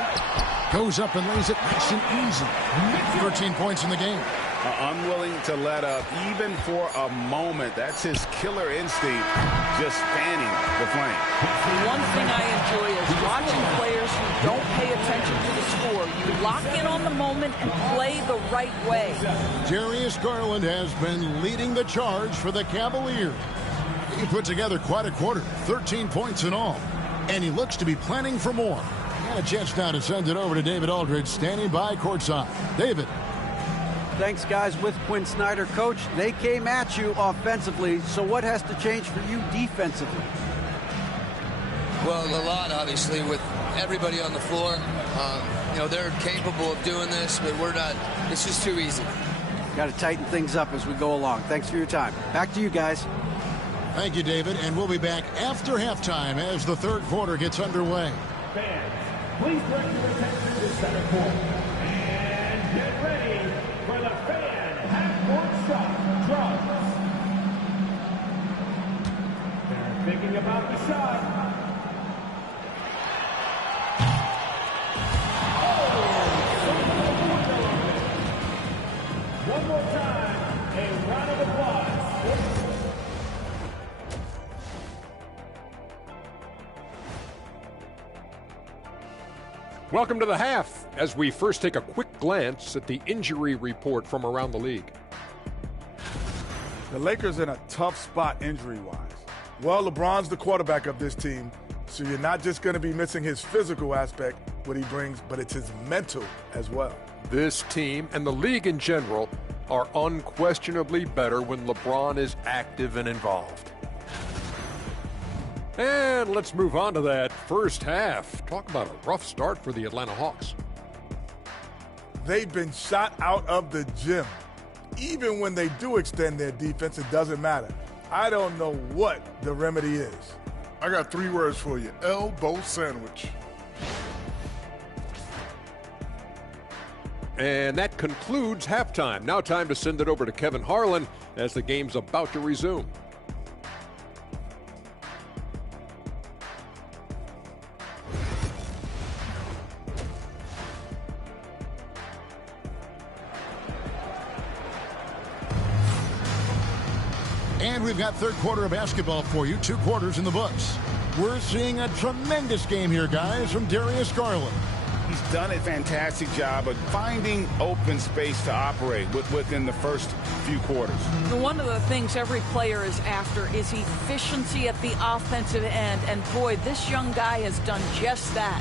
Goes up and lays it nice and easy. 13 points in the game. Unwilling to let up even for a moment. That's his killer instinct, just fanning the flame. One thing I enjoy is watching players who don't pay attention to the score. You lock in on the moment and play the right way. Darius Garland has been leading the charge for the Cavaliers. He put together quite a quarter, 13 points in all. And he looks to be planning for more. Got a chance now to send it over to David Aldridge, standing by courtside. David. Thanks, guys. With Quinn Snyder, Coach, they came at you offensively. So what has to change for you defensively? Well, a lot, obviously, with everybody on the floor. You know, they're capable of doing this, but we're not. It's just too easy. Got to tighten things up as we go along. Thanks for your time. Back to you guys. Thank you, David. And we'll be back after halftime as the third quarter gets underway. Fans, please direct your attention to center court. And get ready for the fan half-court shot drops. They're thinking about the shot. One more time, a round of applause. Welcome to the half, as we first take a quick glance at the injury report from around the league. The Lakers in a tough spot injury-wise. Well, LeBron's the quarterback of this team, so you're not just going to be missing his physical aspect, what he brings, but it's his mental as well. This team and the league in general are unquestionably better when LeBron is active and involved. And let's move on to that first half. Talk about a rough start for the Atlanta Hawks. They've been shot out of the gym. Even when they do extend their defense, it doesn't matter. I don't know what the remedy is. I got 3 words for you. Elbow sandwich. And that concludes halftime. Now time to send it over to Kevin Harlan as the game's about to resume. And we've got third quarter of basketball for you. 2 quarters in the books. We're seeing a tremendous game here, guys, from Darius Garland. He's done a fantastic job of finding open space to operate within the first few quarters. One of the things every player is after is efficiency at the offensive end. And boy, this young guy has done just that.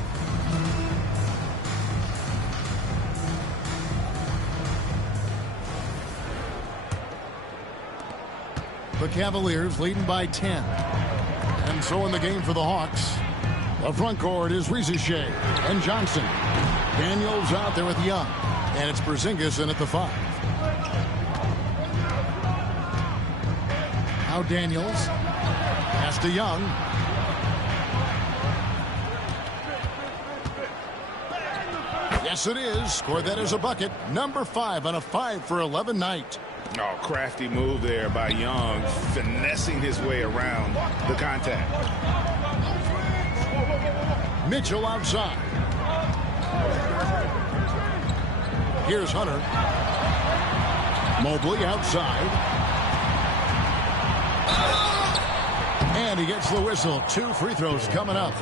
The Cavaliers leading by 10. And so in the game for the Hawks, the front court is Rizier and Johnson. Daniels out there with Young. And it's Porzingis in at the 5. Now Daniels. Pass to Young. Yes, it is. Scored that as a bucket. Number 5 on a 5 for 11 night. Oh, crafty move there by Young, finessing his way around the contact. Mitchell outside. Here's Hunter. Mobley outside. And he gets the whistle. 2 free throws coming up.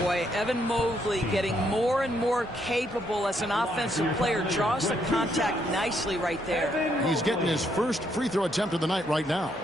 Boy, Evan Mobley getting more and more capable as an offensive player. Draws the contact nicely right there. He's getting his first free throw attempt of the night right now.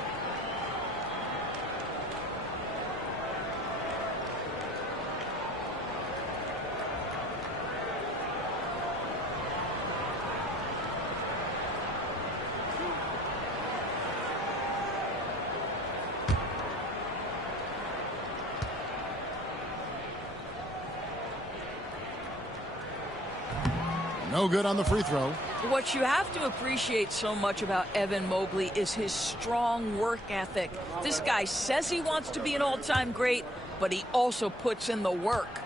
No good on the free throw. What you have to appreciate so much about Evan Mobley is his strong work ethic. This guy says he wants to be an all-time great, but he also puts in the work.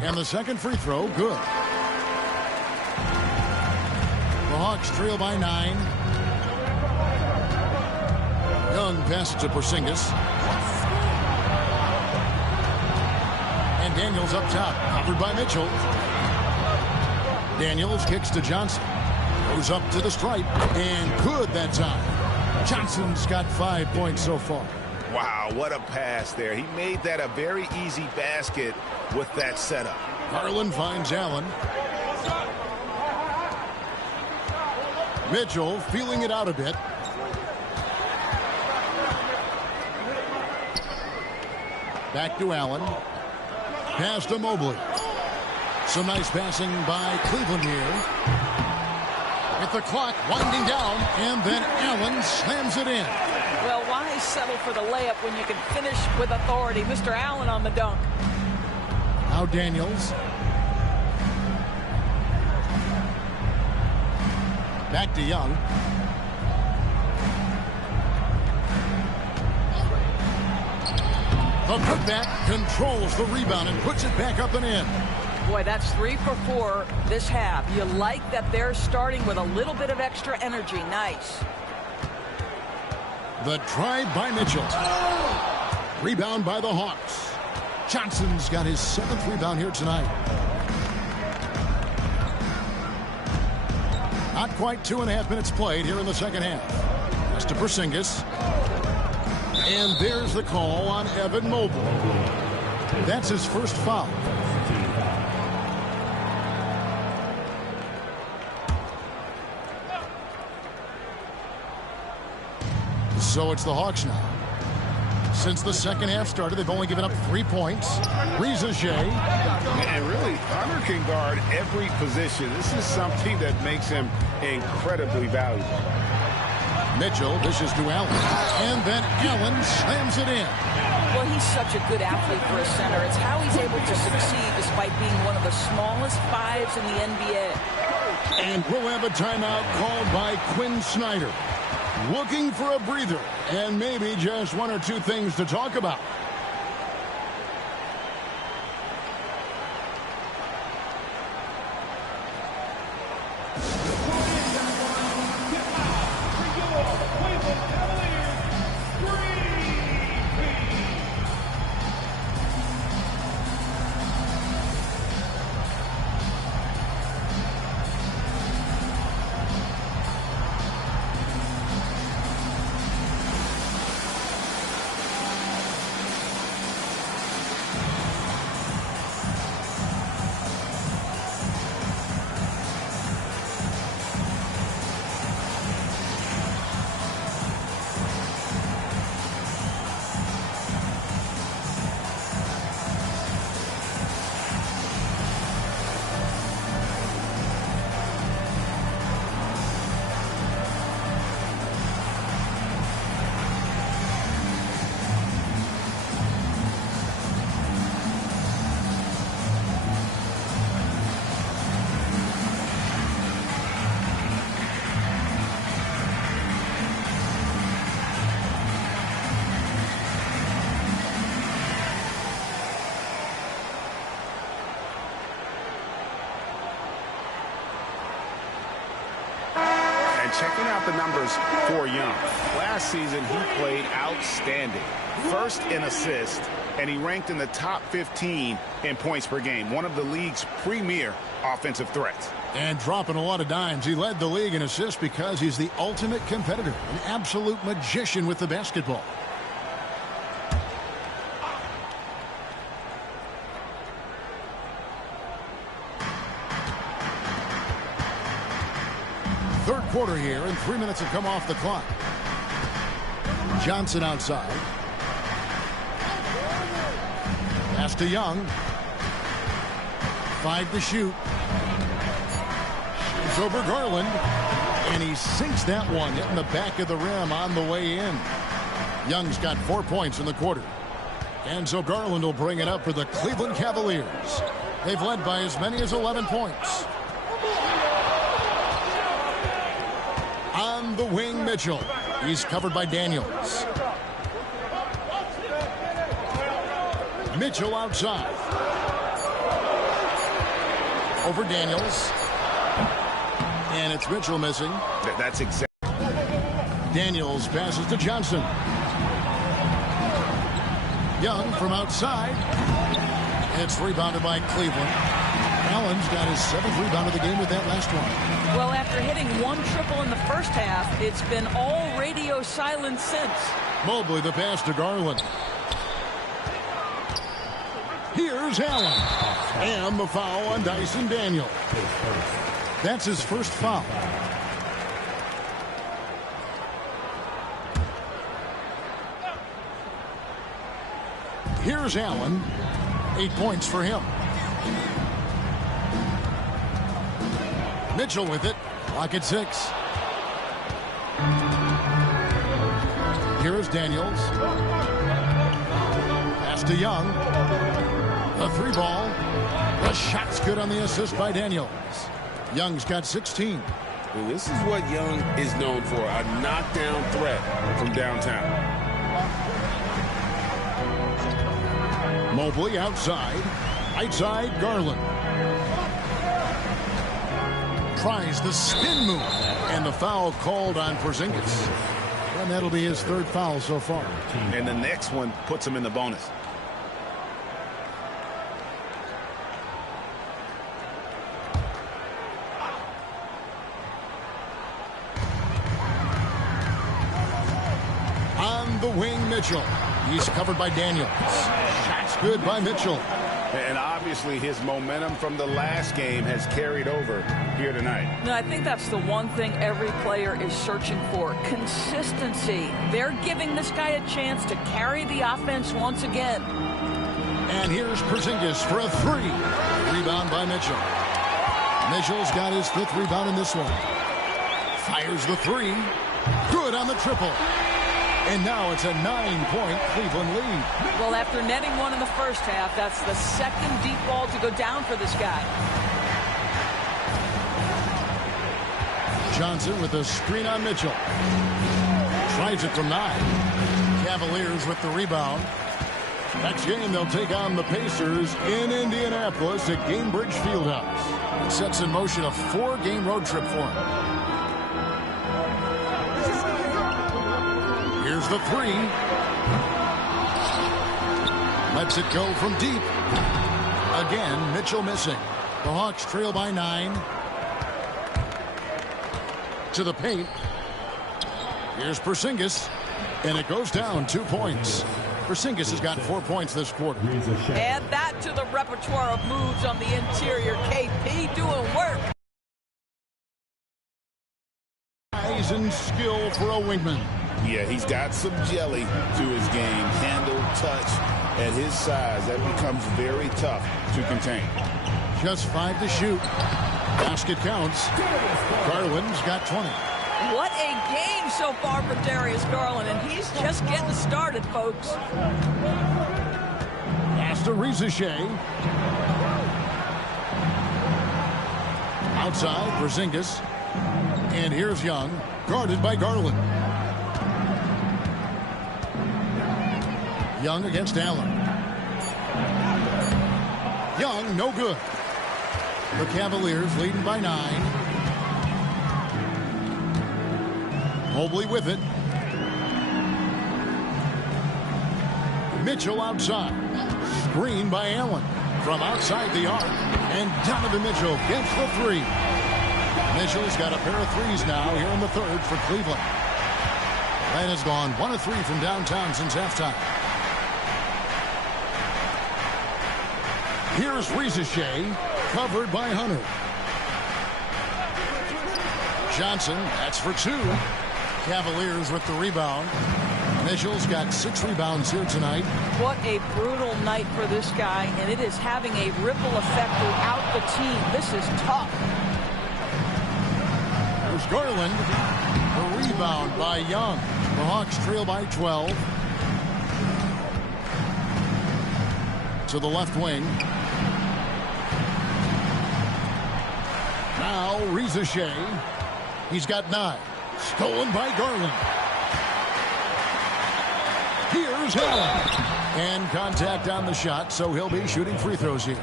And the second free throw, good. The Hawks trail by 9. Young passes to Porzingis. And Daniels up top, covered by Mitchell. Daniels kicks to Johnson. Goes up to the stripe, and good that time. Johnson's got 5 points so far. Wow, what a pass there. He made that a very easy basket with that setup. Garland finds Allen. Mitchell feeling it out a bit. Back to Allen. Pass to Mobley. Some nice passing by Cleveland here. With the clock winding down, and then Allen slams it in. Well, why settle for the layup when you can finish with authority? Mr. Allen on the dunk. Now Daniels. Back to Young. The putback controls the rebound and puts it back up and in. Boy, that's 3 for 4 this half. You like that they're starting with a little bit of extra energy. Nice. The drive by Mitchell. Rebound by the Hawks. Johnson's got his 7th rebound here tonight. Not quite 2.5 minutes played here in the second half. Pass to Porzingis. And there's the call on Evan Mobley. That's his first foul. So it's the Hawks now. Since the second half started, they've only given up 3 points. Reza Shea. And really, Hunter can guard every position. This is something that makes him incredibly valuable. Mitchell dishes to Allen. And then Allen slams it in. Well, he's such a good athlete for a center. It's how he's able to succeed despite being one of the smallest fives in the NBA. And we'll have a timeout called by Quinn Snyder. Looking for a breather and maybe just one or two things to talk about. Checking out the numbers for Young. Last season, he played outstanding. First in assists, and he ranked in the top 15 in points per game. One of the league's premier offensive threats. And dropping a lot of dimes. He led the league in assists because he's the ultimate competitor. An absolute magician with the basketball. Third quarter here, and 3 minutes have come off the clock. Johnson outside. Pass to Young. 5 to shoot. Shoots over Garland. And he sinks that one, hitting the back of the rim on the way in. Young's got 4 points in the quarter. And so Garland will bring it up for the Cleveland Cavaliers. They've led by as many as 11 points. On the wing, Mitchell. He's covered by Daniels. Mitchell outside. Over Daniels. And it's Mitchell missing. That's exactly. Daniels passes to Johnson. Young from outside. It's rebounded by Cleveland. Allen's got his 7th rebound of the game with that last one. Well, after hitting 1 triple in the first half, it's been all radio silence since. Mobley the pass to Garland. Here's Allen. And the foul on Dyson Daniels. That's his first foul. Here's Allen. 8 points for him. Mitchell with it. Clock at 6. Here's Daniels. Pass to Young. The 3 ball. The shot's good on the assist by Daniels. Young's got 16. Well, this is what Young is known for, a knockdown threat from downtown. Mobley outside. Right side, Garland. Tries the spin move. And the foul called on Porzingis. And that'll be his 3rd foul so far. And the next one puts him in the bonus. On the wing, Mitchell. He's covered by Daniels. Shot's good by Mitchell. And obviously his momentum from the last game has carried over here tonight. No, I think that's the one thing every player is searching for. Consistency. They're giving this guy a chance to carry the offense once again. And here's Porzingis for a three. Rebound by Mitchell. Mitchell's got his 5th rebound in this one. Fires the three. Good on the triple. And now it's a 9-point Cleveland lead. Well, after netting one in the first half, that's the second deep ball to go down for this guy. Johnson with a screen on Mitchell. Tries it from 9. Cavaliers with the rebound. Next game, they'll take on the Pacers in Indianapolis at Gainbridge Fieldhouse. It sets in motion a 4-game road trip for him. Here's the three. Lets it go from deep. Again, Mitchell missing. The Hawks trail by 9. To the paint. Here's Porzingis. And it goes down 2 points. Porzingis has got 4 points this quarter. Add that to the repertoire of moves on the interior. KP doing work. Size and skill for a wingman. Yeah, he's got some jelly to his game. Handle, touch. At his size, that becomes very tough to contain. Just 5 to shoot. Basket counts. Garland's got 20. What a game so far for Darius Garland, and he's just getting started, folks. Pass to Rizachet. Outside, Porzingis. And here's Young, guarded by Garland. Young against Allen. Young, no good. The Cavaliers leading by 9. Mobley with it. Mitchell outside. Screen by Allen. From outside the arc. And Donovan Mitchell gets the three. Mitchell's got a pair of threes now here in the 3rd for Cleveland. That has gone 1 of 3 from downtown since halftime. Here's Rizachet, covered by Hunter. Johnson, that's for 2. Cavaliers with the rebound. Mitchell's got 6 rebounds here tonight. What a brutal night for this guy, and it is having a ripple effect throughout the team. This is tough. There's Garland. The rebound by Young. The Hawks trail by 12. To the left wing. Now Rizachet. He's got 9. Stolen by Garland. Here's Allen. And contact on the shot, so he'll be shooting free throws here.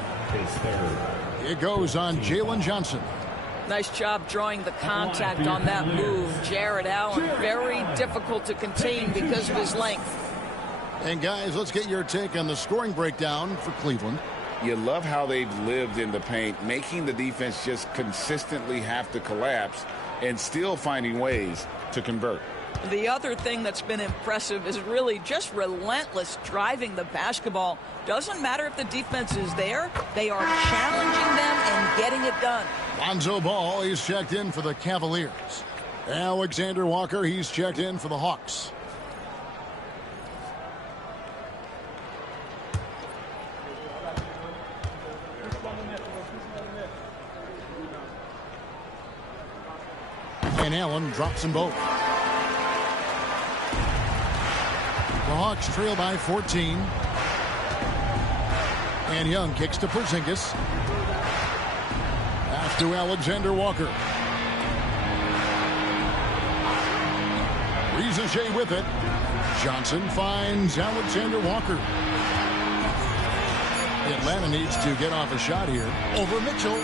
It goes on Jalen Johnson. Nice job drawing the contact on that move. Jared Allen, very difficult to contain because of his length. And guys, let's get your take on the scoring breakdown for Cleveland. You love how they've lived in the paint, making the defense just consistently have to collapse and still finding ways to convert. The other thing that's been impressive is really just relentless driving the basketball. Doesn't matter if the defense is there, they are challenging them and getting it done. Lonzo Ball, he's checked in for the Cavaliers. Alexander Walker, he's checked in for the Hawks. And Allen drops them both. The Hawks trail by 14. And Young kicks to Porzingis. Pass to Alexander Walker. Rizachet with it. Johnson finds Alexander Walker. Atlanta needs to get off a shot here. Over Mitchell.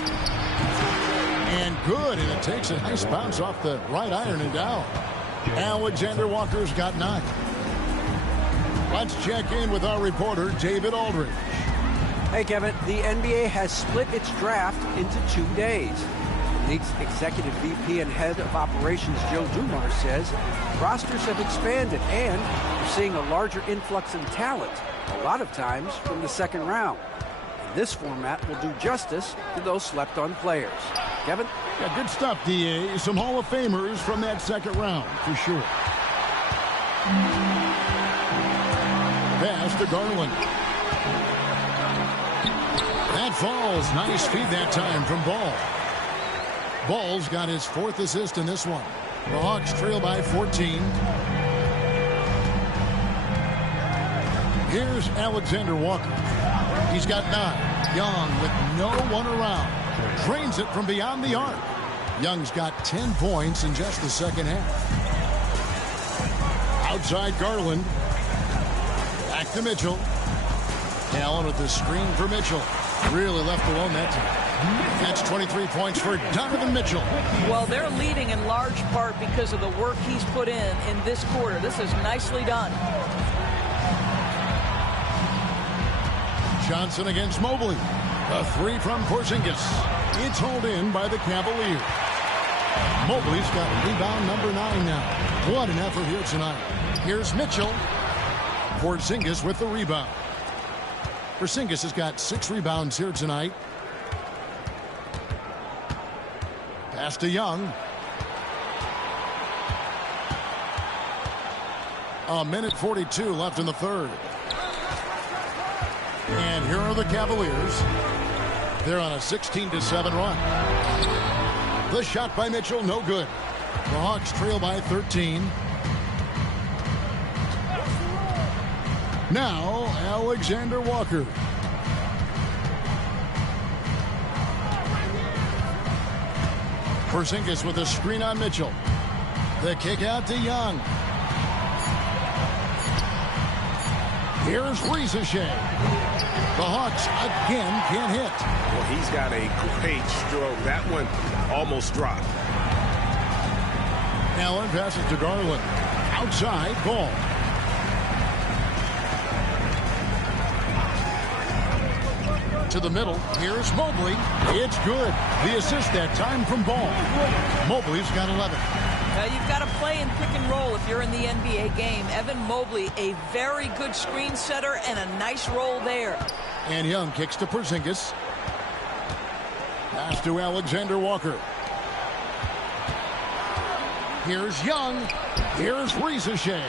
And good, and it takes a nice bounce off the right iron and down. Alexander Walker's got 9. Let's check in with our reporter, David Aldridge. Hey, Kevin, the NBA has split its draft into 2 days. League's executive VP and head of operations Joe Dumars says rosters have expanded and we're seeing a larger influx in talent, a lot of times from the second round. And this format will do justice to those slept-on players. Kevin? Yeah, good stuff, D.A. Some Hall of Famers from that second round, for sure. Pass to Garland. That falls. Nice feed that time from Ball. Ball's got his 4th assist in this one. The Hawks trail by 14. Here's Alexander Walker. He's got 9. Young with no one around. Drains it from beyond the arc. Young's got 10 points in just the second half. Outside Garland. Back to Mitchell. Allen with the screen for Mitchell. Really left alone that time. That's 23 points for Donovan Mitchell. Well, they're leading in large part because of the work he's put in this quarter. This is nicely done. Johnson against Mobley. A 3 from Porzingis. It's hauled in by the Cavaliers. Mobley's got rebound number 9 now. What an effort here tonight. Here's Mitchell. Porzingis with the rebound. Porzingis has got 6 rebounds here tonight. Pass to Young. A minute 42 left in the third. And here are the Cavaliers. They're on a 16-7 run. The shot by Mitchell, no good. The Hawks trail by 13. Now, Alexander Walker. Porzingis with a screen on Mitchell. The kick out to Young. Here's Rizashea. The Hawks again can't hit. Well, he's got a great stroke. That one almost dropped. Allen passes to Garland. Outside, Ball. To the middle. Here's Mobley. It's good. The assist that time from Ball. Mobley's got 11. You've got to play in pick and roll if you're in the NBA game. Evan Mobley, a very good screen setter and a nice roll there. And Young kicks to Porzingis. Pass to Alexander Walker. Here's Young. Here's Rizashea.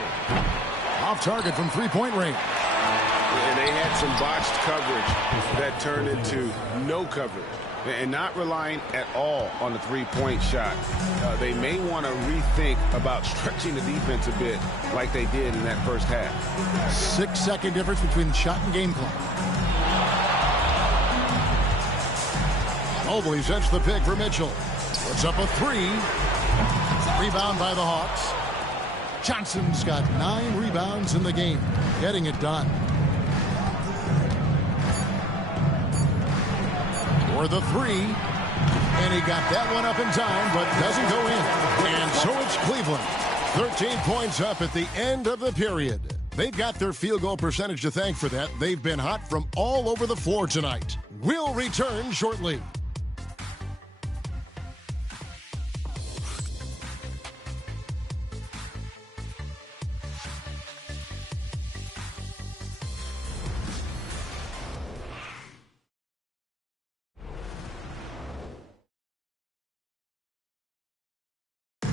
Off target from three-point range. And they had some botched coverage that turned into no coverage. And not relying at all on the three-point shot. They may want to rethink about stretching the defense a bit like they did in that first half. 6-second difference between shot and game clock. Mobley sets the pick for Mitchell. Puts up a 3. Rebound by the Hawks. Johnson's got 9 rebounds in the game. Getting it done. For the 3. And he got that one up in time, but doesn't go in. And so it's Cleveland. 13 points up at the end of the period. They've got their field goal percentage to thank for that. They've been hot from all over the floor tonight. We'll return shortly.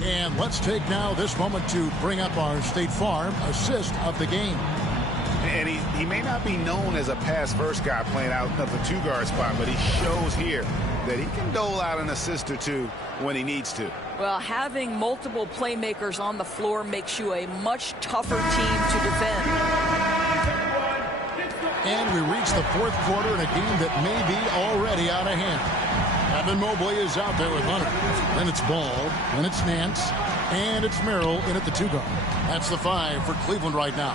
And let's take now this moment to bring up our State Farm assist of the game. And he may not be known as a pass-first guy playing out of the two-guard spot, but he shows here that he can dole out an assist or two when he needs to. Well, having multiple playmakers on the floor makes you a much tougher team to defend. And we reach the fourth quarter in a game that may be already out of hand. Evan Mobley is out there with Hunter. Then it's Ball. Then it's Nance. And it's Merrill in at the 2-guard. That's the 5 for Cleveland right now.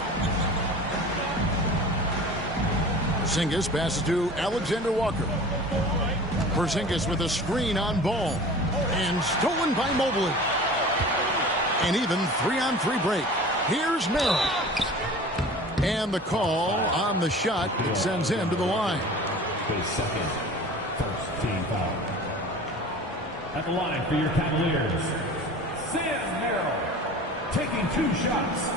Porzingis passes to Alexander Walker. Porzingis with a screen on Ball. And stolen by Mobley. And even 3-on-3 break. Here's Merrill. And the call on the shot that sends him to the line. His second first team foul. At the line for your Cavaliers, Sam Merrill, taking 2 shots.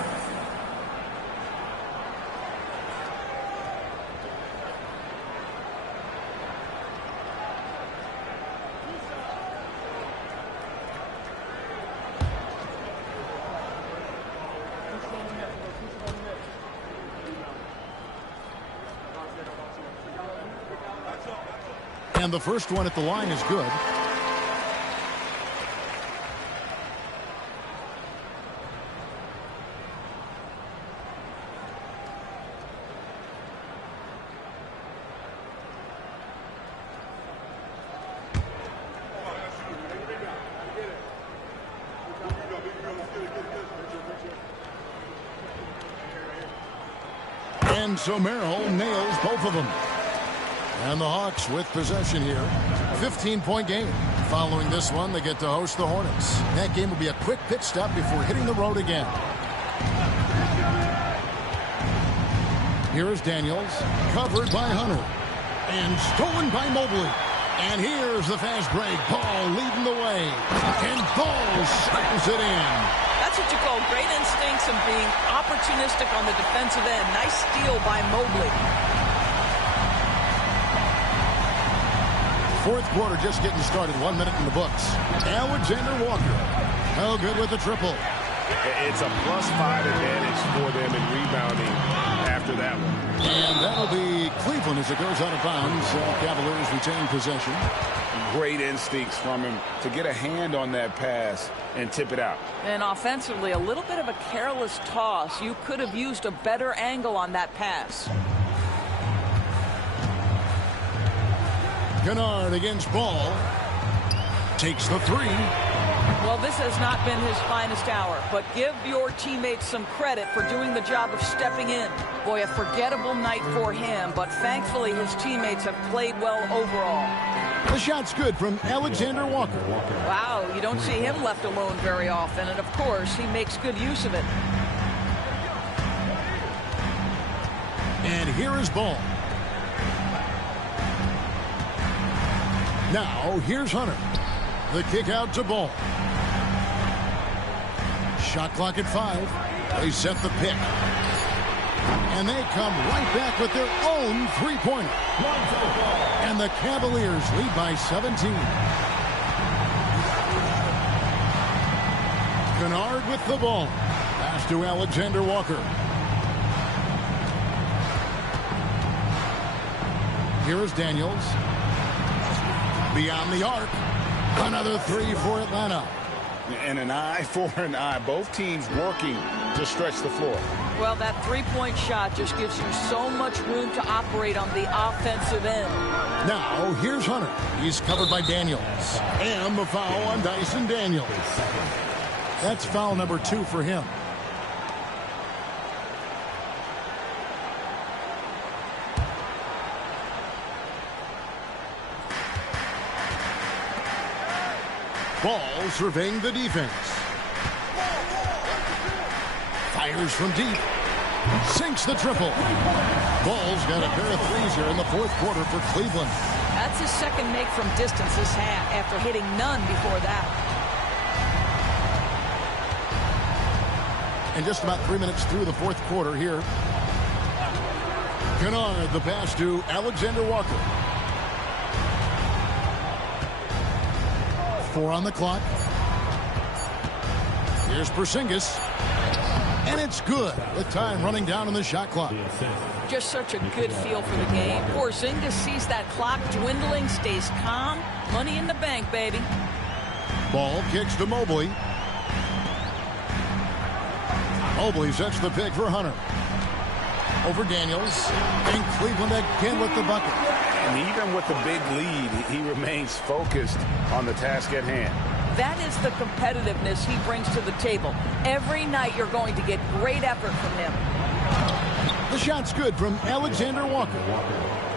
And the first one at the line is good. And so Merrill nails both of them. And the Hawks with possession here. 15-point game. Following this one, they get to host the Hornets. That game will be a quick pit stop before hitting the road again. Here is Daniels, covered by Hunter. And stolen by Mobley. And here's the fast break. Ball leading the way. And Ball slides it in. That's what you call great instincts and being opportunistic on the defensive end. Nice steal by Mobley. Fourth quarter just getting started. 1 minute in the books. Alexander Walker. No good with the triple. It's a +5 advantage for them in rebounding after that one. And that'll be Cleveland as it goes out of bounds. Cavaliers retain possession. Great instincts from him to get a hand on that pass and tip it out. And offensively, a little bit of a careless toss. You could have used a better angle on that pass. Kennard against Ball. Takes the 3. Well, this has not been his finest hour, but give your teammates some credit for doing the job of stepping in. Boy, a forgettable night for him, but thankfully his teammates have played well overall. The shot's good from Alexander Walker. Wow, you don't see him left alone very often, and of course, he makes good use of it. And here is Ball. Now, here's Hunter. The kick out to Ball. Shot clock at 5. They set the pick. And they come right back with their own three-pointer. And the Cavaliers lead by 17. Kennard with the ball. Pass to Alexander Walker. Here is Daniels. Beyond the arc. Another 3 for Atlanta. And an eye for an eye. Both teams working to stretch the floor. Well, that three-point shot just gives you so much room to operate on the offensive end. Now, here's Hunter. He's covered by Daniels. And the foul on Dyson Daniels. That's foul number 2 for him. Ball surveying the defense. Fires from deep. Sinks the triple. Ball's got a pair of threes here in the fourth quarter for Cleveland. That's his second make from distance this half after hitting none before that. And just about 3 minutes through the fourth quarter here. Kennard, the pass to Alexander Walker. 4 on the clock. Here's Porzingis. And it's good with time running down on the shot clock. Just such a good feel for the game. Porzingis sees that clock dwindling, stays calm. Money in the bank, baby. Ball kicks to Mobley. Mobley sets the pick for Hunter. Over Daniels. And Cleveland again with the bucket. And even with the big lead, he remains focused on the task at hand. That is the competitiveness he brings to the table. Every night you're going to get great effort from him. The shot's good from Alexander Walker.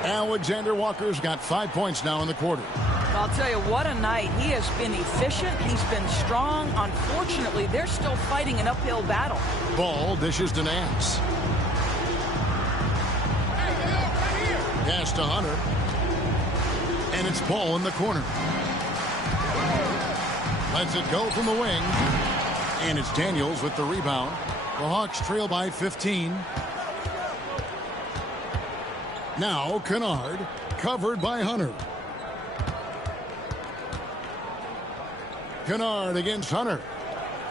Alexander Walker's got 5 points now in the quarter. I'll tell you, what a night. He has been efficient. He's been strong. Unfortunately, they're still fighting an uphill battle. Ball dishes to Nance. Pass to Hunter. And it's Ball in the corner. Lets it go from the wing. And it's Daniels with the rebound. The Hawks trail by 15. Now Kennard, covered by Hunter. Kennard against Hunter.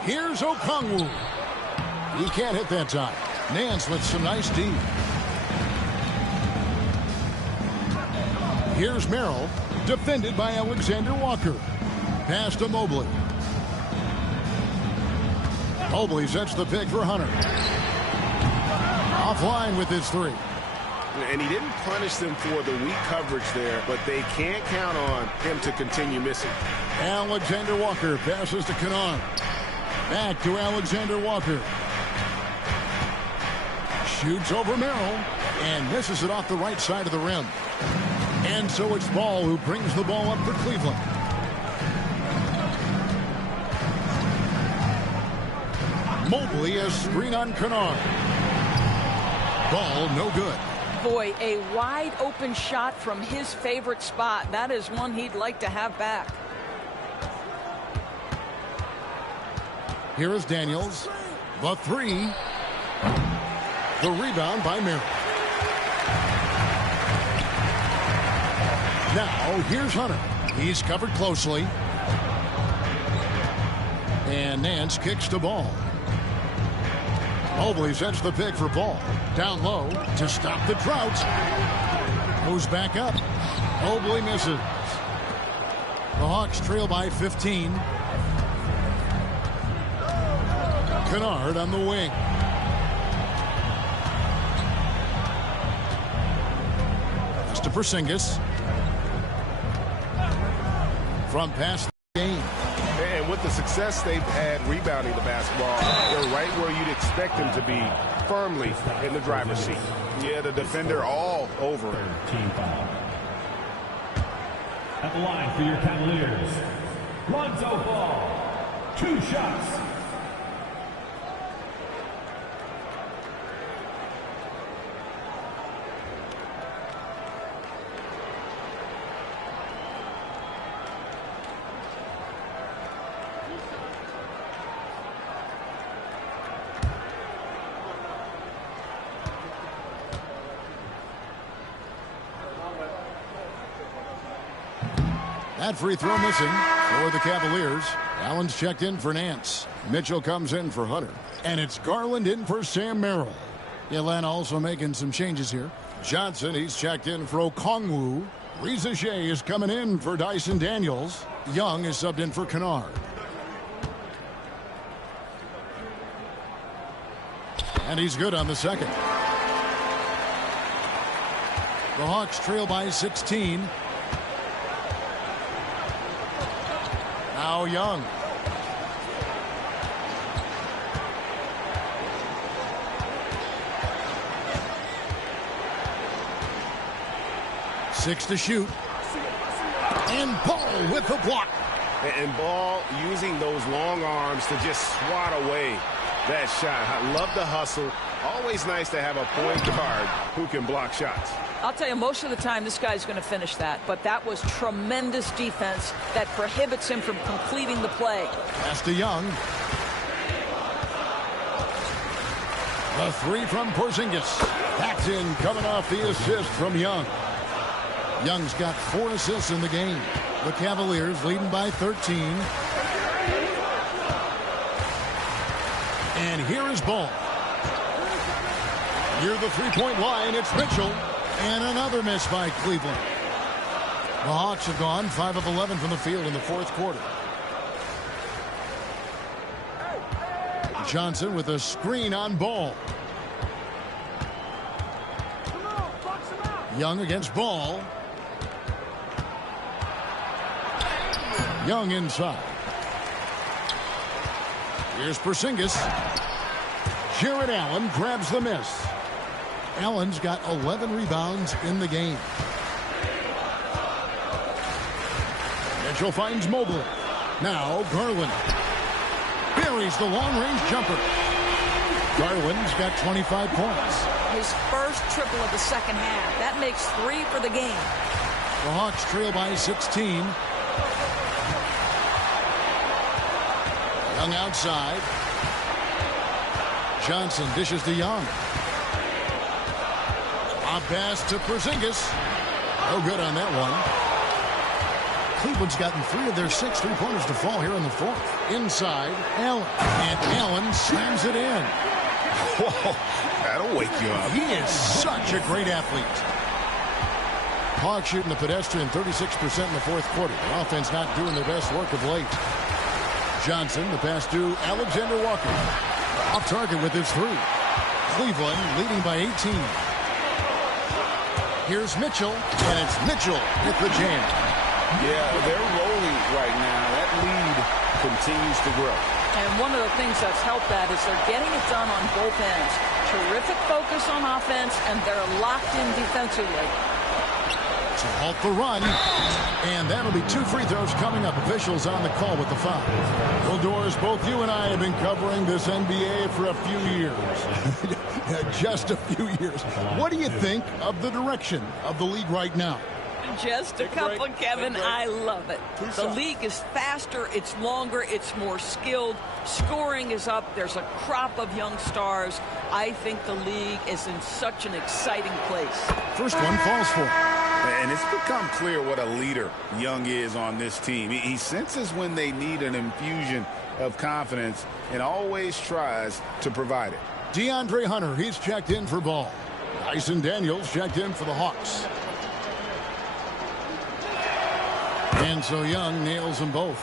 Here's Okongwu. He can't hit that time. Nance with some nice D. Here's Merrill, defended by Alexander Walker. Pass to Mobley. Mobley sets the pick for Hunter. Offline with his three. And he didn't punish them for the weak coverage there, but they can't count on him to continue missing. Alexander Walker passes to Kennard. Back to Alexander Walker. Shoots over Merrill and misses it off the right side of the rim. And so it's Ball who brings the ball up for Cleveland. Mobley a screen on Kennard. Ball no good. Boy, a wide open shot from his favorite spot. That is one he'd like to have back. Here is Daniels. The three. The rebound by Merrill. Now here's Hunter. He's covered closely. And Nance kicks the ball. Mobley sets the pick for Ball. Down low to stop the drought. Moves back up. Mobley misses. The Hawks trail by 15. Kennard on the wing. That's to Porzingis. From past the game. And with the success they've had rebounding the basketball, they're right where you'd expect them to be, firmly in the driver's seat. Yeah, the defender all over him. At the line for your Cavaliers, Lonzo Ball, 2 shots. That free throw missing for the Cavaliers. Allen's checked in for Nance. Mitchell comes in for Hunter. And it's Garland in for Sam Merrill. Atlanta also making some changes here. Johnson, he's checked in for Okongwu. Reza Shea is coming in for Dyson Daniels. Young is subbed in for Kennard. And he's good on the second. The Hawks trail by 16. Now Young. Six to shoot. And Ball with the block. And Ball using those long arms to just swat away that shot. I love the hustle. Always nice to have a point guard who can block shots. I'll tell you, most of the time this guy's going to finish that, but that was tremendous defense that prohibits him from completing the play. Pass to Young. The three from Porzingis. Packed in, coming off the assist from Young. Young's got 4 assists in the game. The Cavaliers leading by 13. And here is Ball. Near the three-point line, it's Mitchell. And another miss by Cleveland. The Hawks have gone 5 of 11 from the field in the fourth quarter. Johnson with a screen on Ball. Young against Ball. Young inside. Here's Porzingis. Jared Allen grabs the miss. Allen's got 11 rebounds in the game. Mitchell finds Mobley. Now Garland buries the long-range jumper. Garland's got 25 points. His first triple of the second half. That makes 3 for the game. The Hawks trail by 16. Young outside. Johnson dishes to Young. A pass to Porzingis. No good on that one. Cleveland's gotten 3 of their 6 3-pointers to fall here in the fourth. Inside, Allen. And Allen slams it in. Whoa, that'll wake you up. He is such a great athlete. Hawks shooting the pedestrian 36% in the fourth quarter. The offense not doing their best work of late. Johnson, the pass to Alexander Walker. Off target with his 3. Cleveland leading by 18. Here's Mitchell, and it's Mitchell with the jam. Yeah, they're rolling right now. That lead continues to grow. And one of the things that's helped that is they're getting it done on both ends. Terrific focus on offense, and they're locked in defensively. To halt the run, and that'll be 2 free throws coming up. Officials on the call with the foul. Well, Doris, both you and I have been covering this NBA for a few years. Just a few years. What do you think of the direction of the league right now? Just a couple, Kevin. I love it. The league is faster, it's longer, it's more skilled. Scoring is up. There's a crop of young stars. I think the league is in such an exciting place. First one falls for him. And it's become clear what a leader Young is on this team. He senses when they need an infusion of confidence and always tries to provide it. DeAndre Hunter, he's checked in for ball. Dyson Daniels checked in for the Hawks. And so Young nails them both.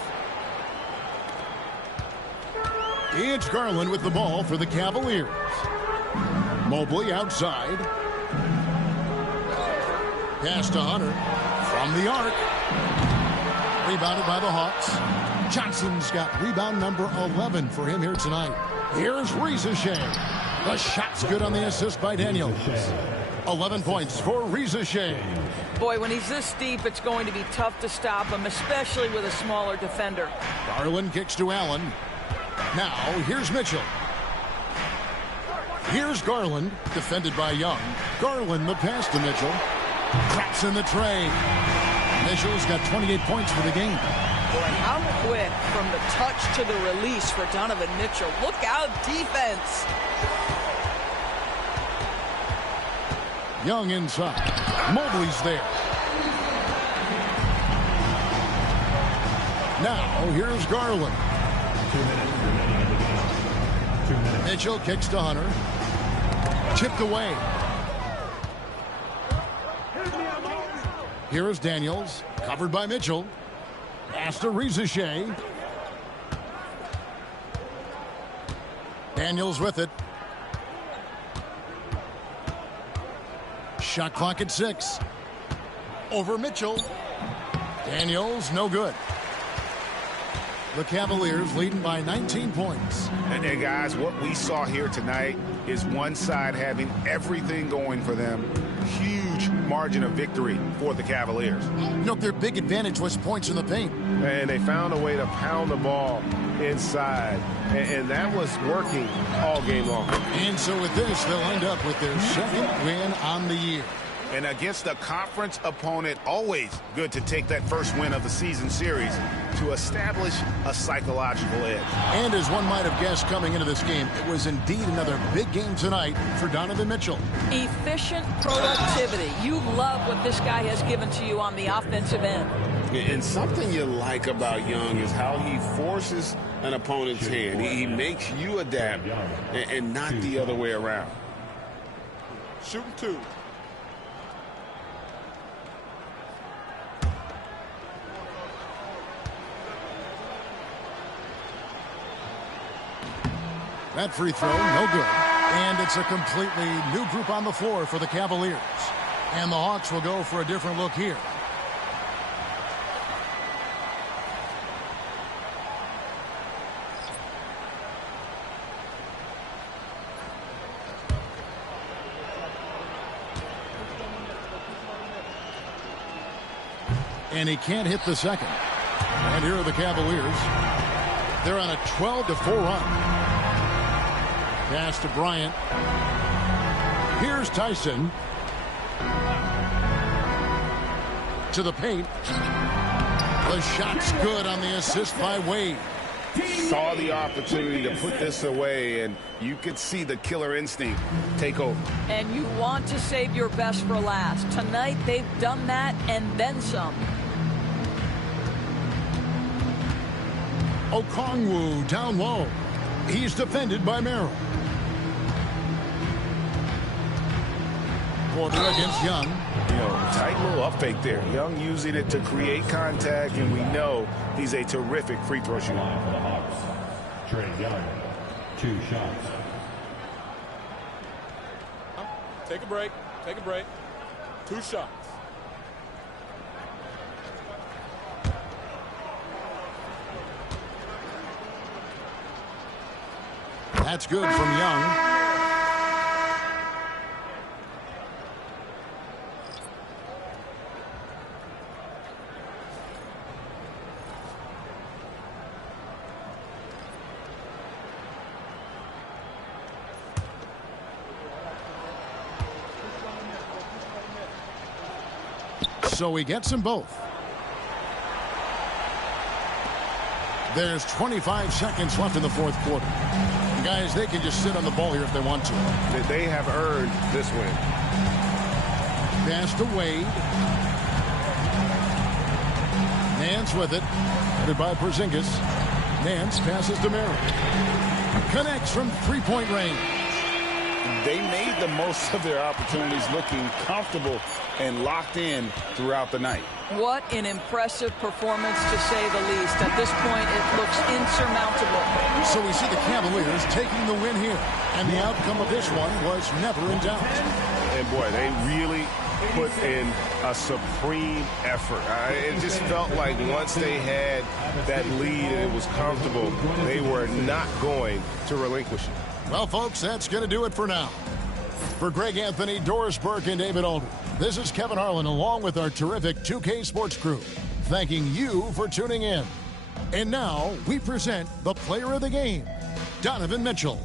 It's Garland with the ball for the Cavaliers. Mobley outside. Pass to Hunter from the arc. Rebounded by the Hawks. Johnson's got rebound number 11 for him here tonight. Here's Reza Shea. The shot's good on the assist by Daniels. 11 points for Reza Shea. Boy, when he's this deep, it's going to be tough to stop him, especially with a smaller defender. Garland kicks to Allen. Now, here's Mitchell. Here's Garland, defended by Young. Garland, the pass to Mitchell. Traps in the tray. Mitchell's got 28 points for the game. Boy, how quick from the touch to the release for Donovan Mitchell. Look out, defense. Young inside. Mobley's there. Now, here's Garland. 2 minutes. Mitchell kicks to Hunter. Chipped away. Here is Daniels. Covered by Mitchell. Pass to Reza Shea. Daniels with it. Shot clock at 6. Over Mitchell. Daniels, no good. The Cavaliers leading by 19 points. And then, guys, what we saw here tonight is one side having everything going for them. Huge margin of victory for the Cavaliers. Note their big advantage was points in the paint. And they found a way to pound the ball inside. And that was working all game long. And so with this, they'll end up with their second win on the year. And against a conference opponent, always good to take that first win of the season series to establish a psychological edge. And as one might have guessed coming into this game, it was indeed another big game tonight for Donovan Mitchell. Efficient productivity. You love what this guy has given to you on the offensive end. And something you like about Young is how he forces an opponent's hand. He makes you adapt and not the other way around. Shooting 2. That free throw, no good. And it's a completely new group on the floor for the Cavaliers. And the Hawks will go for a different look here. And he can't hit the second. And here are the Cavaliers. They're on a 12-4 run. Pass to Bryant. Here's Tyson. To the paint. The shot's good on the assist by Wade. saw the opportunity to put this away, and you could see the killer instinct take over. And you want to save your best for last. Tonight, they've done that and then some. Okongwu down low. He's defended by Merrill. Porter against Young. You know, tight little up fake there. Young using it to create contact, and we know he's a terrific free throw shooter. Trey Young, 2 shots. Take a break. Take a break. 2 shots. That's good from Young. So he gets them both. There's 25 seconds left in the fourth quarter. Guys, they can just sit on the ball here if they want to. They have earned this win. Pass to Wade. Nance with it. Headed by Porzingis. Nance passes to Merrill. Connects from three-point range. They made the most of their opportunities, looking comfortable and locked in throughout the night. What an impressive performance, to say the least. At this point, it looks insurmountable. So we see the Cavaliers taking the win here. And the outcome of this one was never in doubt. And boy, they really put in a supreme effort. It just felt like once they had that lead and it was comfortable, they were not going to relinquish it. Well, folks, that's going to do it for now. For Greg Anthony, Doris Burke, and David Aldridge, this is Kevin Harlan along with our terrific 2K Sports crew, thanking you for tuning in. And now we present the player of the game, Donovan Mitchell.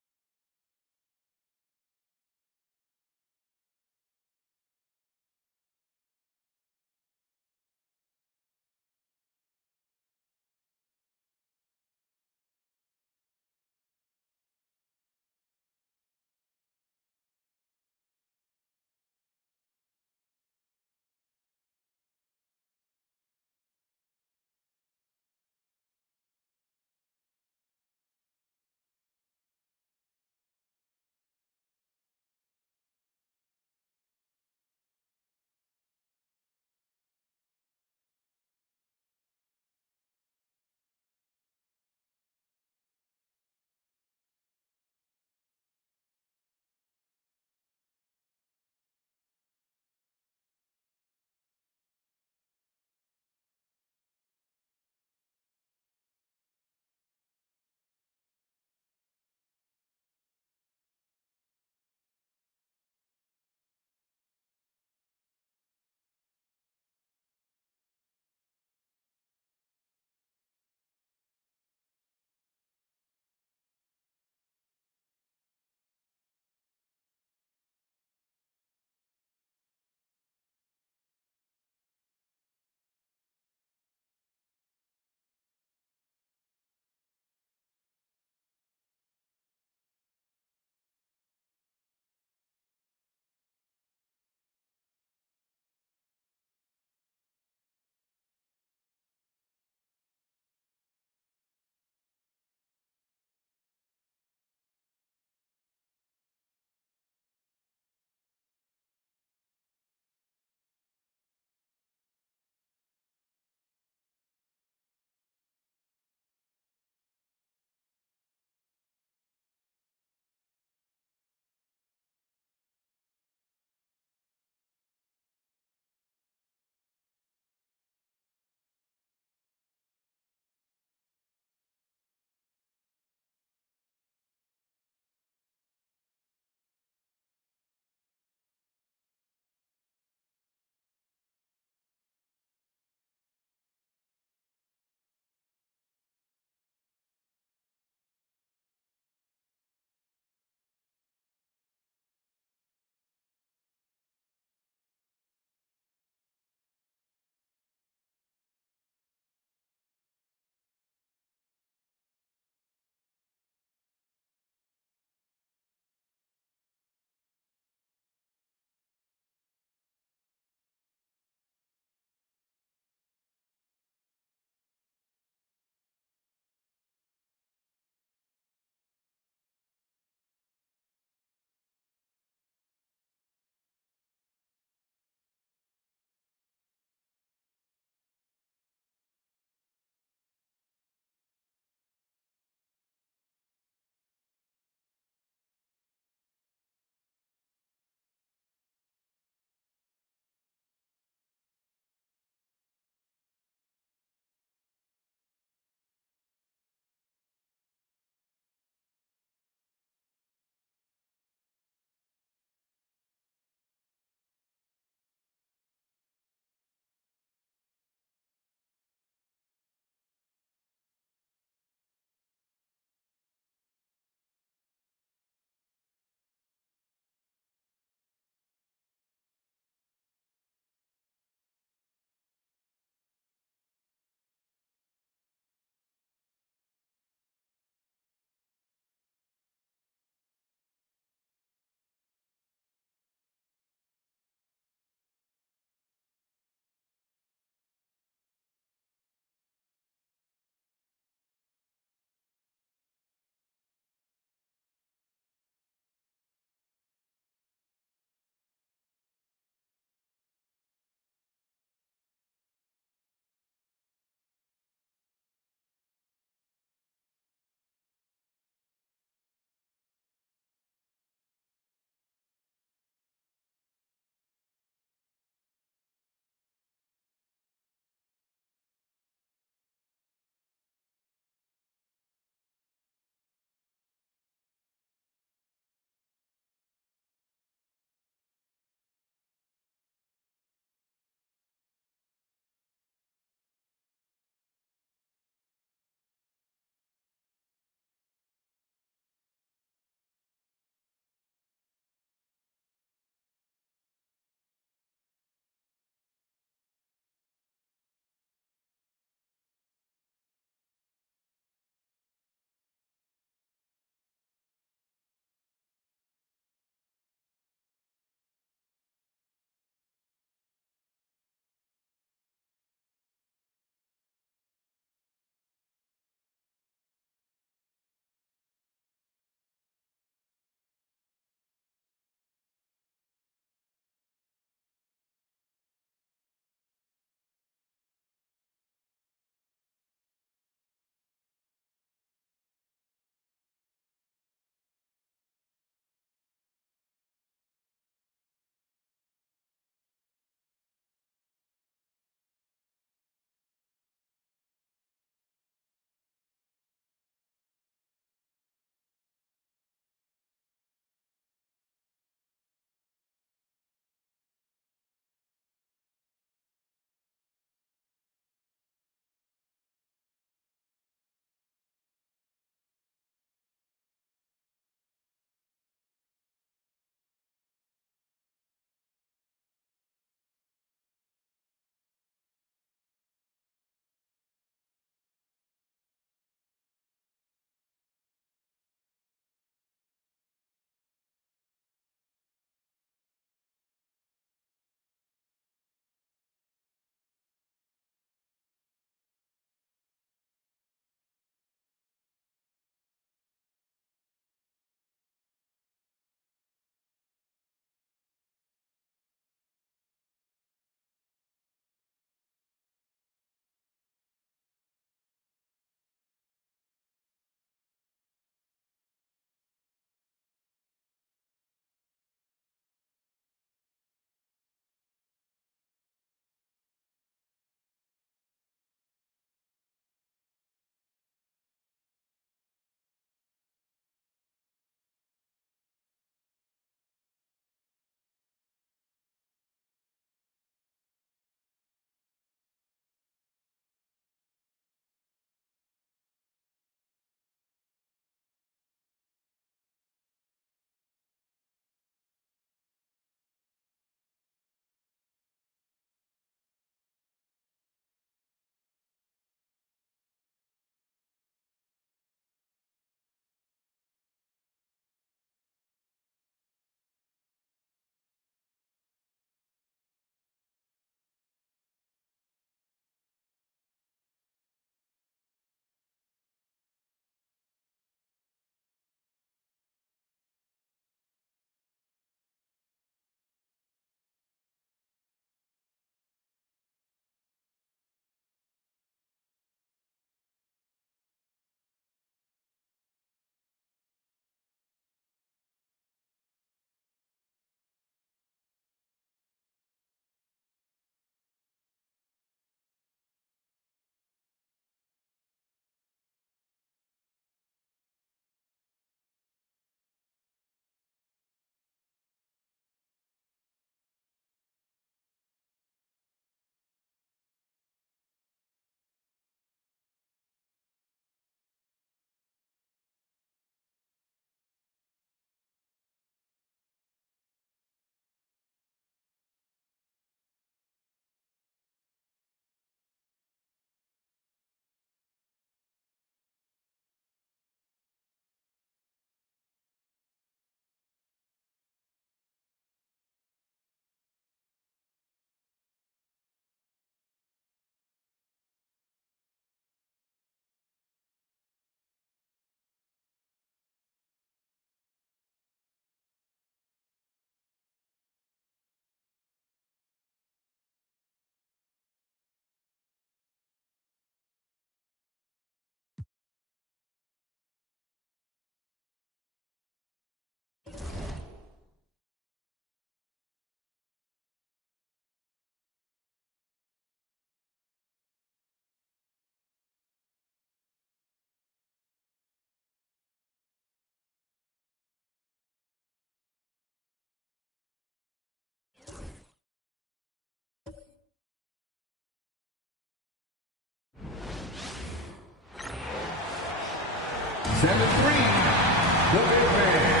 7'3", the big man,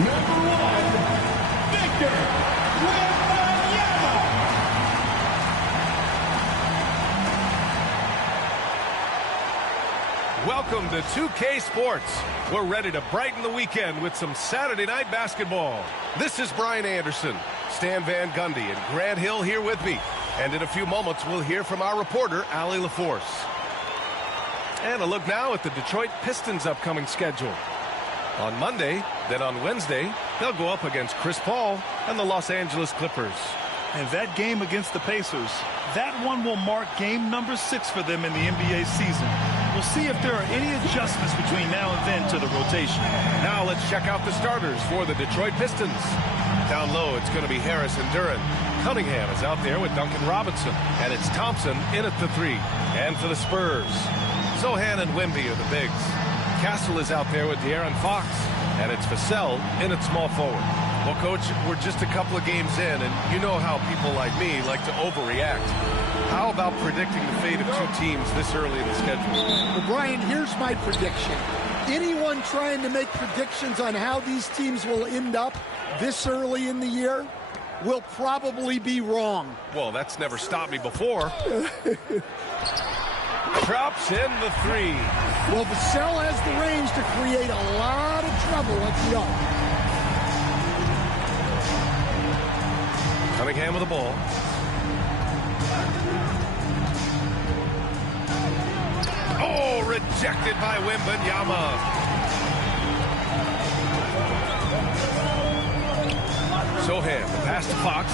number 1, Victor Wembanyama. Welcome to 2K Sports. We're ready to brighten the weekend with some Saturday night basketball. This is Brian Anderson, Stan Van Gundy, and Grant Hill here with me. And in a few moments, we'll hear from our reporter, Allie LaForce. And a look now at the Detroit Pistons' upcoming schedule. On Monday, then on Wednesday, they'll go up against Chris Paul and the Los Angeles Clippers. And that game against the Pacers, that one will mark game number 6 for them in the NBA season. We'll see if there are any adjustments between now and then to the rotation. Now let's check out the starters for the Detroit Pistons. Down low, it's going to be Harris and Duren. Cunningham is out there with Duncan Robinson. And it's Thompson in at the 3. And for the Spurs, Zohan and Wemby are the bigs. Castle is out there with De'Aaron Fox. And it's Vassell in at small forward. Well, Coach, we're just a couple of games in, and you know how people like me like to overreact. How about predicting the fate of two teams this early in the schedule? Well, Brian, here's my prediction. Anyone trying to make predictions on how these teams will end up this early in the year will probably be wrong. Well, that's never stopped me before. Drops in the 3. Well, Vassell has the range to create a lot of trouble at the arc. Cunningham with the ball. Oh, rejected by Wembanyama. Zohan, the pass to Fox.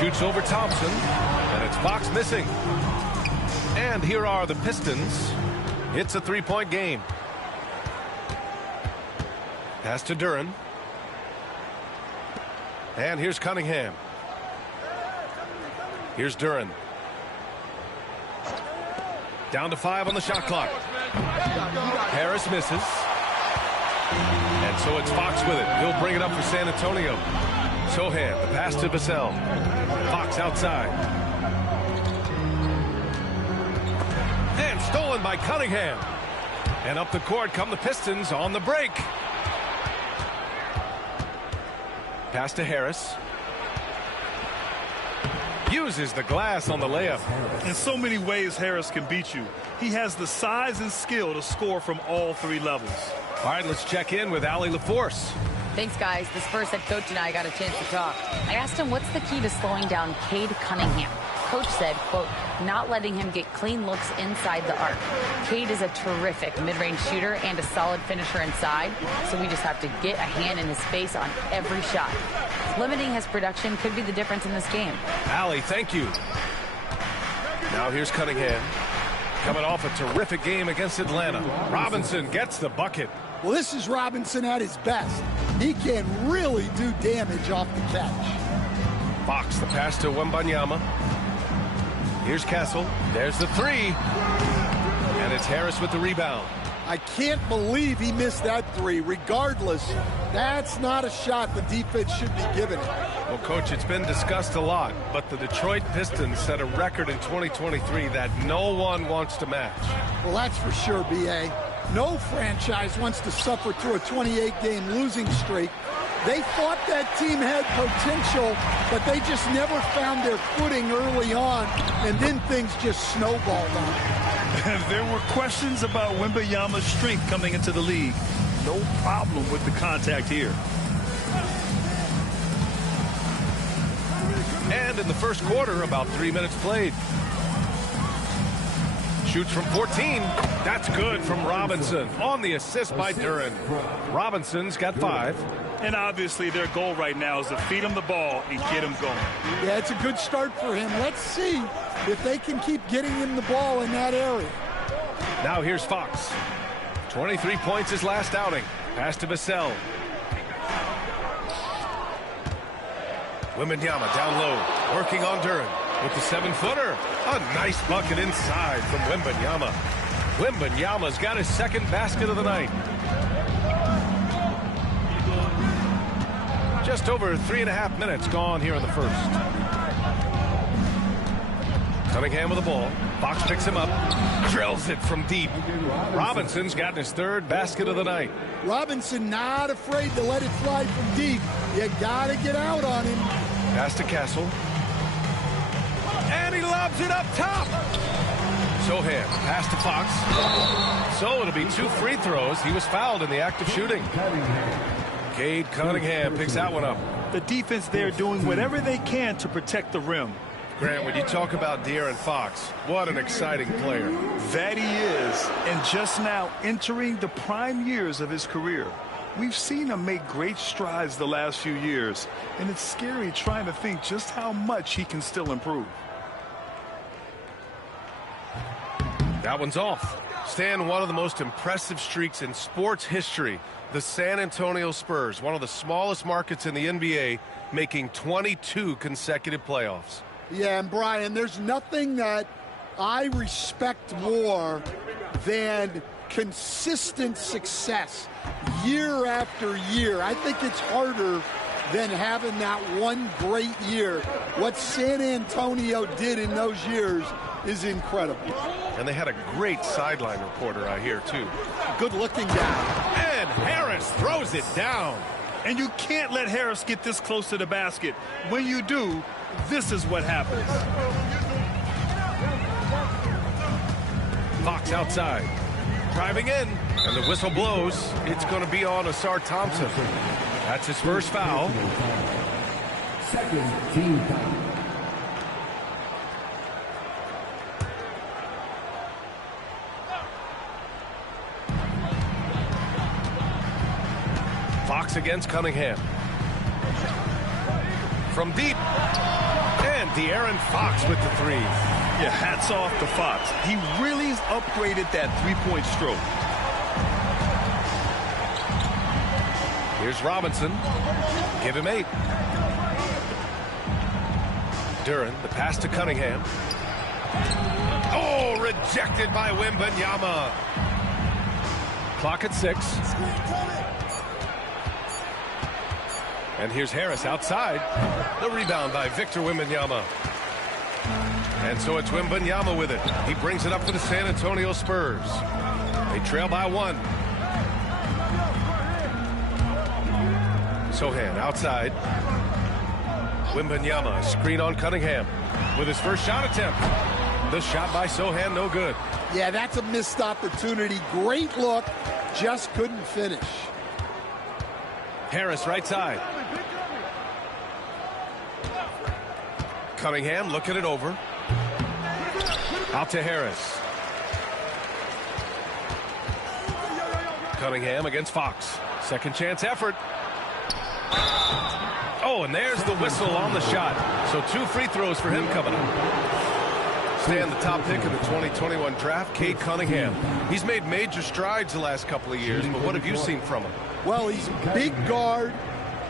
Shoots over Thompson, and it's Fox missing. And here are the Pistons. It's a 3-point game. Pass to Duren. And here's Cunningham. Here's Duren. Down to 5 on the shot clock. Harris misses. And so it's Fox with it. He'll bring it up for San Antonio. Zohan, the pass to Vassell. Fox outside. And stolen by Cunningham. And up the court come the Pistons on the break. Pass to Harris. Uses the glass on the layup. In so many ways, Harris can beat you. He has the size and skill to score from all 3 levels. All right, let's check in with Allie LaForce. Thanks, guys. The Spurs head coach and I got a chance to talk. I asked him what's the key to slowing down Cade Cunningham. Coach said, quote, not letting him get clean looks inside the arc. Cade is a terrific mid-range shooter and a solid finisher inside, so we just have to get a hand in his face on every shot. Limiting his production could be the difference in this game. Allie, thank you. Now here's Cunningham. Coming off a terrific game against Atlanta. Robinson gets the bucket. Well, this is Robinson at his best. He can really do damage off the catch. Fox, the pass to Wembanyama. Here's Castle. There's the 3. And it's Harris with the rebound. I can't believe he missed that 3. Regardless, that's not a shot the defense should be giving it. Well, Coach, it's been discussed a lot, but the Detroit Pistons set a record in 2023 that no one wants to match. Well, that's for sure, B.A. No franchise wants to suffer through a 28-game losing streak. They thought that team had potential, but they just never found their footing early on, and then things just snowballed on them. There were questions about Wembanyama's strength coming into the league. No problem with the contact here. And in the first quarter, about 3 minutes played. Shoots from 14. That's good from Robinson on the assist by Duren. Robinson's got 5. And obviously their goal right now is to feed him the ball and get him going. Yeah, it's a good start for him. Let's see if they can keep getting him the ball in that area. Now here's Fox. 23 points his last outing. Pass to Vassell. Wembanyama down low, working on Duren with the 7-footer. A nice bucket inside from Wembanyama. Wembanyama's got his second basket of the night. Just over 3.5 minutes gone here in the first. Cunningham with the ball. Fox picks him up. Drills it from deep. Robinson's gotten his third basket of the night. Robinson not afraid to let it fly from deep. You got to get out on him. Pass to Castle. And he lobs it up top. Sohan, pass to Fox. So it'll be 2 free throws. He was fouled in the act of shooting. Cade Cunningham picks that one up. The defense there doing whatever they can to protect the rim. Grant, when you talk about De'Aaron Fox, what an exciting player. That he is, and just now entering the prime years of his career. We've seen him make great strides the last few years, and it's scary trying to think just how much he can still improve. That one's off. Stan, one of the most impressive streaks in sports history. The San Antonio Spurs, one of the smallest markets in the NBA, making 22 consecutive playoffs. Yeah, and Brian, there's nothing that I respect more than consistent success year after year. I think it's harder than having that one great year. What San Antonio did in those years is incredible. And they had a great sideline reporter, I hear, too. Good looking down. And Harris throws it down. And you can't let Harris get this close to the basket. When you do, this is what happens. Fox outside. Driving in. And the whistle blows. It's going to be on Asar Thompson. That's his first foul. Second team foul. Fox against Cunningham. From deep. And De'Aaron Fox with the 3. Yeah, hats off to Fox. He really has upgraded that three-point stroke. Here's Robinson. Give him 8. Duran, the pass to Cunningham. Oh, rejected by Wembanyama. Clock at 6. And here's Harris outside. The rebound by Victor Wembanyama. And so it's Wembanyama with it. He brings it up for the San Antonio Spurs. They trail by 1. Sohan outside. Wembanyama, screen on Cunningham with his first shot attempt. The shot by Sohan, no good. Yeah, that's a missed opportunity. Great look, just couldn't finish. Harris right side. Cunningham looking it over. Out to Harris. Cunningham against Fox. Second chance effort. Oh, and there's the whistle on the shot. So 2 free throws for him coming up. Stan, the top pick in the 2021 draft, Cade Cunningham. He's made major strides the last couple of years, but what have you seen from him? Well, he's a big guard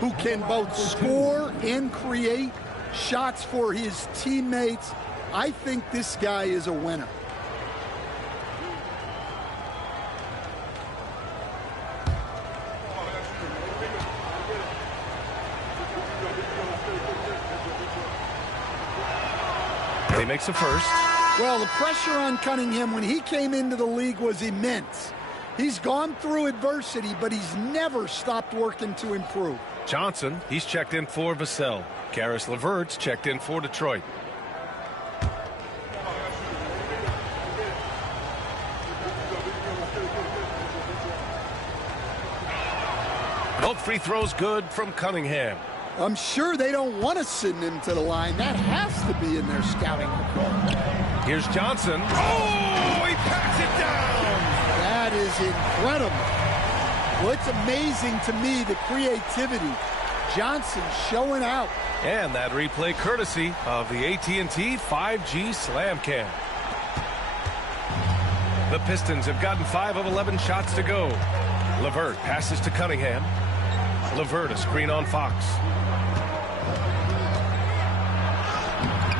who can both score and create shots for his teammates. I think this guy is a winner. He makes the first. Well, the pressure on Cunningham when he came into the league was immense. He's gone through adversity, but he's never stopped working to improve. Johnson, he's checked in for Vassell. Karis LeVert's checked in for Detroit. Both free throws good from Cunningham. I'm sure they don't want to send him to the line. That has to be in their scouting report. Here's Johnson. Oh, he packs it down. That is incredible. Well, it's amazing to me, the creativity. Johnson showing out. And that replay courtesy of the AT&T 5G Slam Cam. The Pistons have gotten 5 of 11 shots to go. LeVert passes to Cunningham. LeVert a screen on Fox.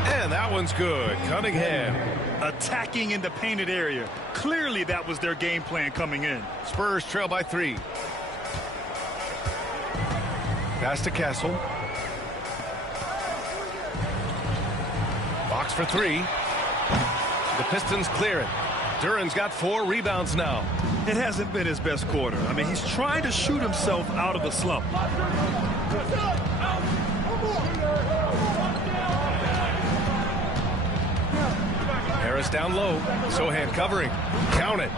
And that one's good. Cunningham. Attacking in the painted area. Clearly that was their game plan coming in. Spurs trail by 3. Pass to Castle. Fox for 3. The Pistons clear it. Duran's got 4 rebounds now. It hasn't been his best quarter. I mean, he's trying to shoot himself out of a slump. Harris down low. Sohan covering. Count it.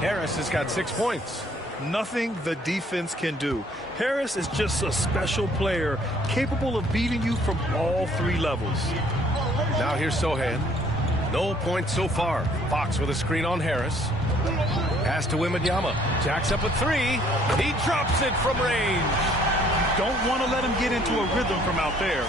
Harris has got 6 points. Nothing the defense can do. Harris is just a special player, capable of beating you from all 3 levels. Now here's Sohan. No points so far. Fox with a screen on Harris. Pass to Wembanyama. Jacks up a 3. He drops it from range. Don't want to let him get into a rhythm from out there.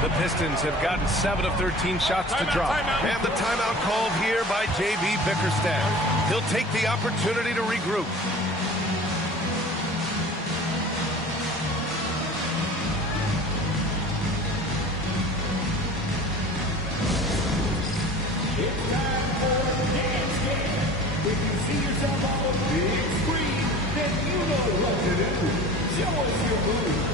The Pistons have gotten 7 of 13 shots to drop. And the timeout called here by J.B. Bickerstaff. He'll take the opportunity to regroup. It's time for Dance Game. If you see yourself on the big screen, then you know what to do. Show us your move.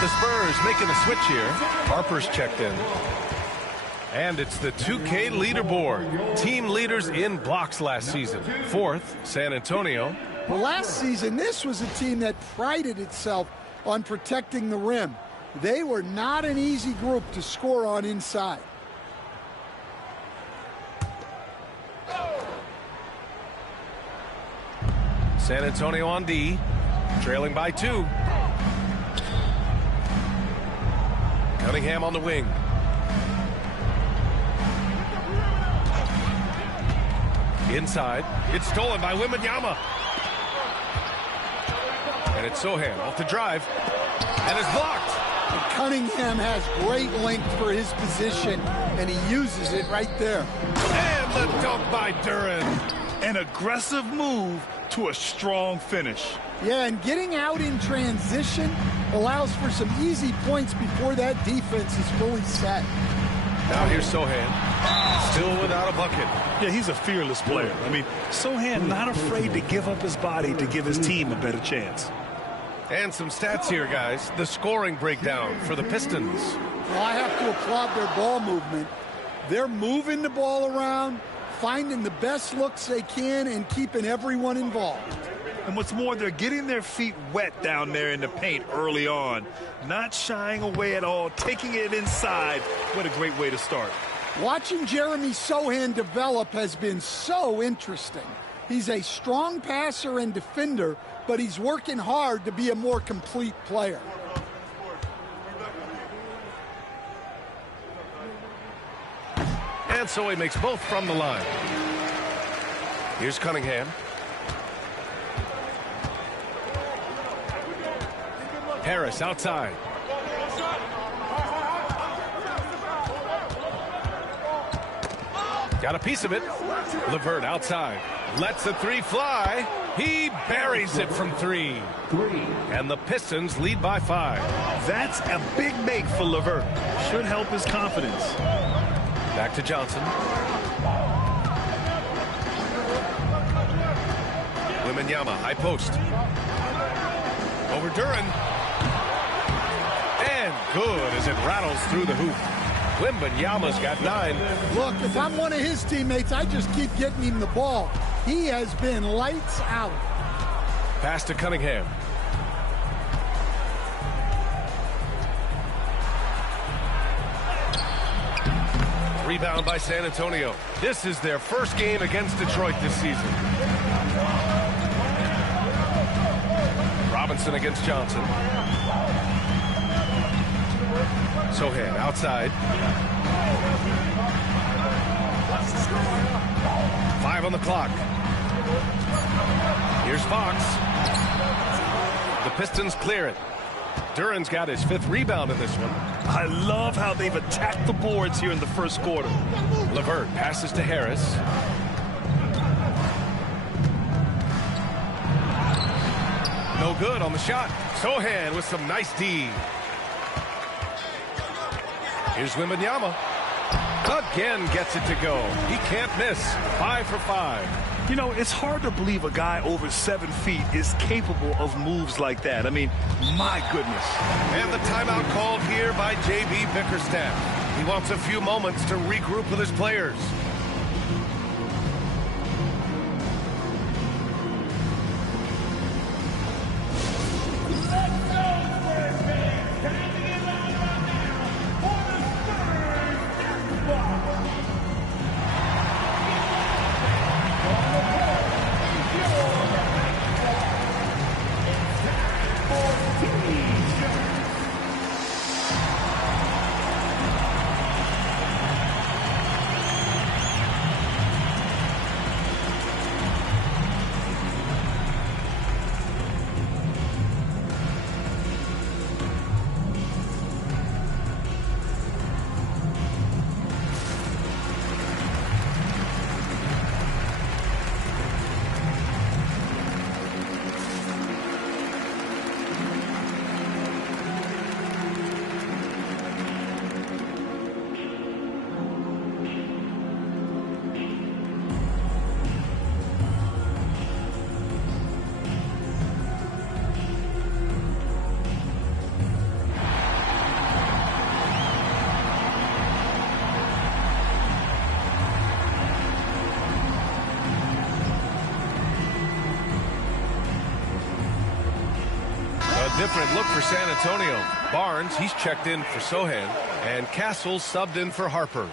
The Spurs making a switch here. Harper's checked in. And it's the 2K leaderboard. Team leaders in blocks last season. 4th, San Antonio. Well, last season, this was a team that prided itself on protecting the rim. They were not an easy group to score on inside. San Antonio on D, trailing by 2. Cunningham on the wing. Inside. It's stolen by Wembanyama. And it's Sohan off the drive. And it's blocked. And Cunningham has great length for his position, and he uses it right there. And the dunk by Duran. An aggressive move to a strong finish. Yeah, and getting out in transition allows for some easy points before that defense is fully set. Now here's Sohan, still without a bucket. Yeah, he's a fearless player. I mean, Sohan not afraid to give up his body to give his team a better chance. And some stats here, guys. The scoring breakdown for the Pistons. Well, I have to applaud their ball movement. They're moving the ball around, finding the best looks they can, and keeping everyone involved. And what's more, they're getting their feet wet down there in the paint early on. Not shying away at all, taking it inside. What a great way to start. Watching Jeremy Sohan develop has been so interesting. He's a strong passer and defender, but he's working hard to be a more complete player. And so he makes both from the line. Here's Cunningham. Harris outside. Got a piece of it. LeVert outside. Lets the 3 fly. He buries it from 3. And the Pistons lead by 5. That's a big make for LeVert. Should help his confidence. Back to Johnson. Wembanyama, high post. Over Duran. And good as it rattles through the hoop. Wembanyama's got 9. Look, if I'm one of his teammates, I just keep getting him the ball. He has been lights out. Pass to Cunningham. Rebound by San Antonio. This is their first game against Detroit this season. Robinson against Johnson. Sohan outside. 5 on the clock. Here's Fox. The Pistons clear it. Duran's got his 5th rebound in this one. I love how they've attacked the boards here in the first quarter. LeVert passes to Harris. No good on the shot. Sohan with some nice D. Here's Wembanyama. Again gets it to go. He can't miss. 5 for 5. You know, it's hard to believe a guy over 7 feet is capable of moves like that. I mean, my goodness. And the timeout called here by J.B. Bickerstaff. He wants a few moments to regroup with his players. Different look for San Antonio. Barnes, he's checked in for Sohan, and Castle subbed in for Harper.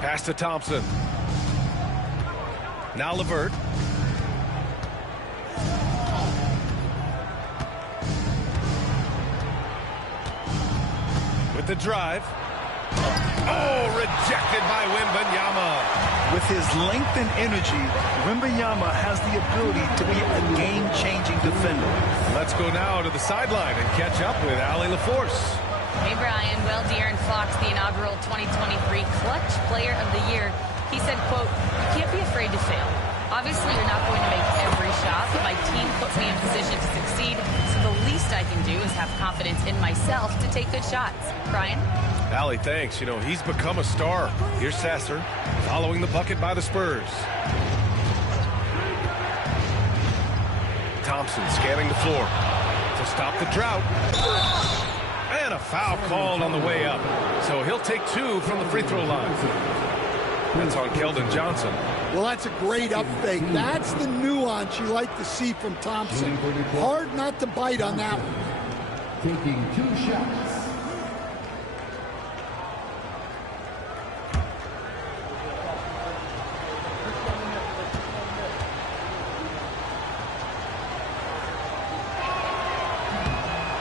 Pass to Thompson. Now LeVert. With the drive. Oh, rejected by Wembanyama. With his length and energy, Wembanyama has the ability to be a game-changing defender. Let's go now to the sideline and catch up with Allie LaForce. Hey, Brian. Well, De'Aaron Fox, the inaugural 2023 Clutch Player of the Year. He said, quote, "You can't be afraid to fail. Obviously, you're not going to make every shot, but my team puts me in position to succeed, so the least I can do is have confidence in myself to take good shots." Brian? Allie, thanks. You know, he's become a star. Here's Sasser, following the bucket by the Spurs. Thompson scanning the floor to stop the drought. And a foul called on the way up. So he'll take 2 from the free throw line. That's on Keldon Johnson. Well, that's a great up fake. That's the nuance you like to see from Thompson. Hard not to bite on that one. Taking 2 shots.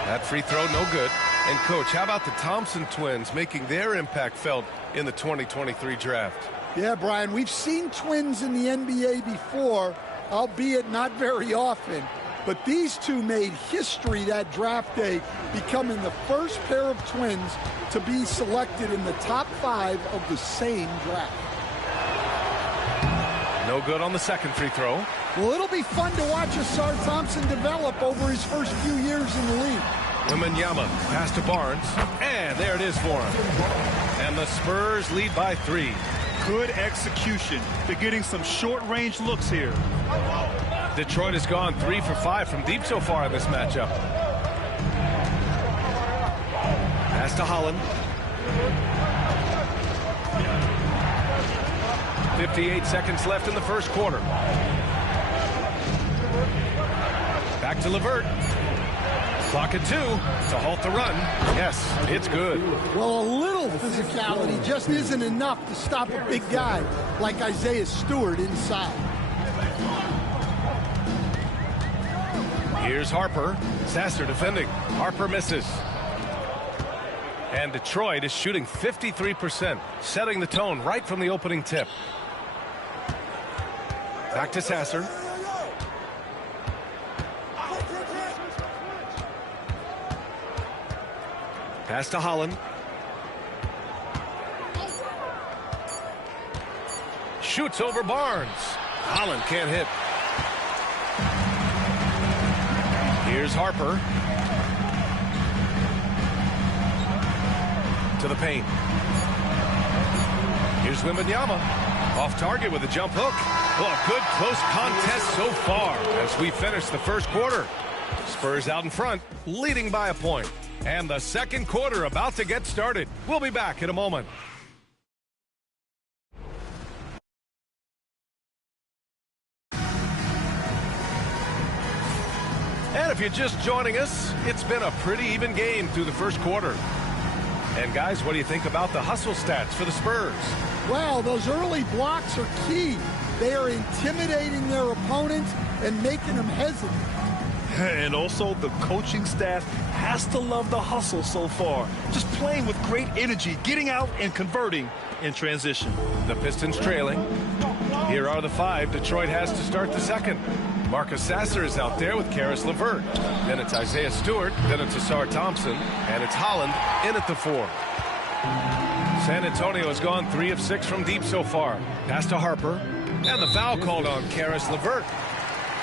That free throw, no good. And, Coach, how about the Thompson twins making their impact felt in the 2023 draft? Yeah, Brian, we've seen twins in the NBA before, albeit not very often. But these two made history that draft day, becoming the first pair of twins to be selected in the top 5 of the same draft. No good on the second free throw. Well, it'll be fun to watch Asar Thompson develop over his first few years in the league. Wembanyama pass to Barnes, and there it is for him. And the Spurs lead by 3. Good execution. They're getting some short-range looks here. Detroit has gone 3 for 5 from deep so far in this matchup. Pass to Holland. 58 seconds left in the first quarter. Back to LeVert. Clock at 2 to halt the run. Yes, it's good. Well, a little physicality just isn't enough to stop a big guy like Isaiah Stewart inside. Here's Harper. Sasser defending. Harper misses. And Detroit is shooting 53%, setting the tone right from the opening tip. Back to Sasser. Pass to Holland. Shoots over Barnes. Holland can't hit. Here's Harper. To the paint. Here's Wembanyama. Off target with a jump hook. Well, a good close contest so far as we finish the first quarter. Spurs out in front, leading by a point. And the second quarter about to get started. We'll be back in a moment. And if you're just joining us, it's been a pretty even game through the first quarter. And guys, what do you think about the hustle stats for the Spurs? Well, those early blocks are key. They are intimidating their opponents and making them hesitant. And also, the coaching staff has to love the hustle so far. Just playing with great energy, getting out and converting in transition. The Pistons trailing. Here are the 5 Detroit has to start the second. Marcus Sasser is out there with Karis LeVert. Then it's Isaiah Stewart. Then it's Asar Thompson. And it's Holland in at the 4. San Antonio has gone 3 of 6 from deep so far. Pass to Harper. And the foul called on Karis LeVert.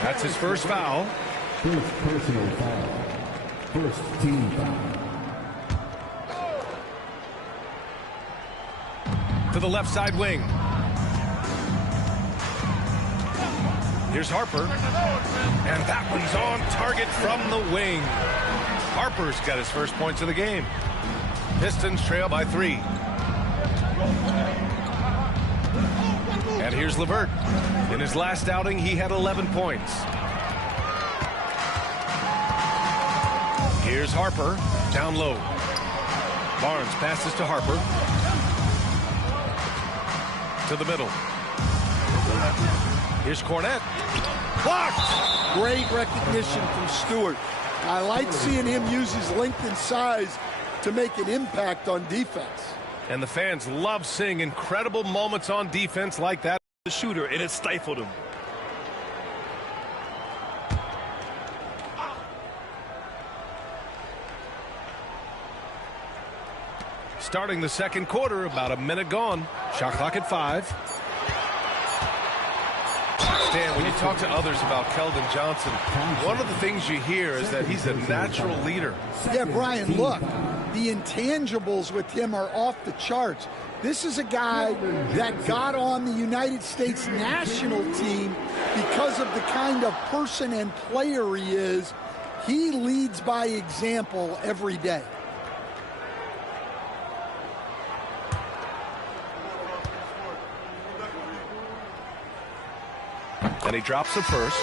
That's his first foul. First personal foul. First team foul. To the left side wing. Here's Harper. And that one's on target from the wing. Harper's got his first points of the game. Pistons trail by 3. And here's LeVert. In his last outing, he had 11 points. Here's Harper, down low. Barnes passes to Harper. To the middle. Here's Cornette. Blocked! Great recognition from Stewart. I like seeing him use his length and size to make an impact on defense. And the fans love seeing incredible moments on defense like that. The shooter, and it stifled him. Starting the second quarter, about a minute gone. Shot clock at 5. Stan, when you talk to others about Keldon Johnson, one of the things you hear is that he's a natural leader. Yeah, Brian, look, the intangibles with him are off the charts. This is a guy that got on the United States national team because of the kind of person and player he is. He leads by example every day. And he drops the first.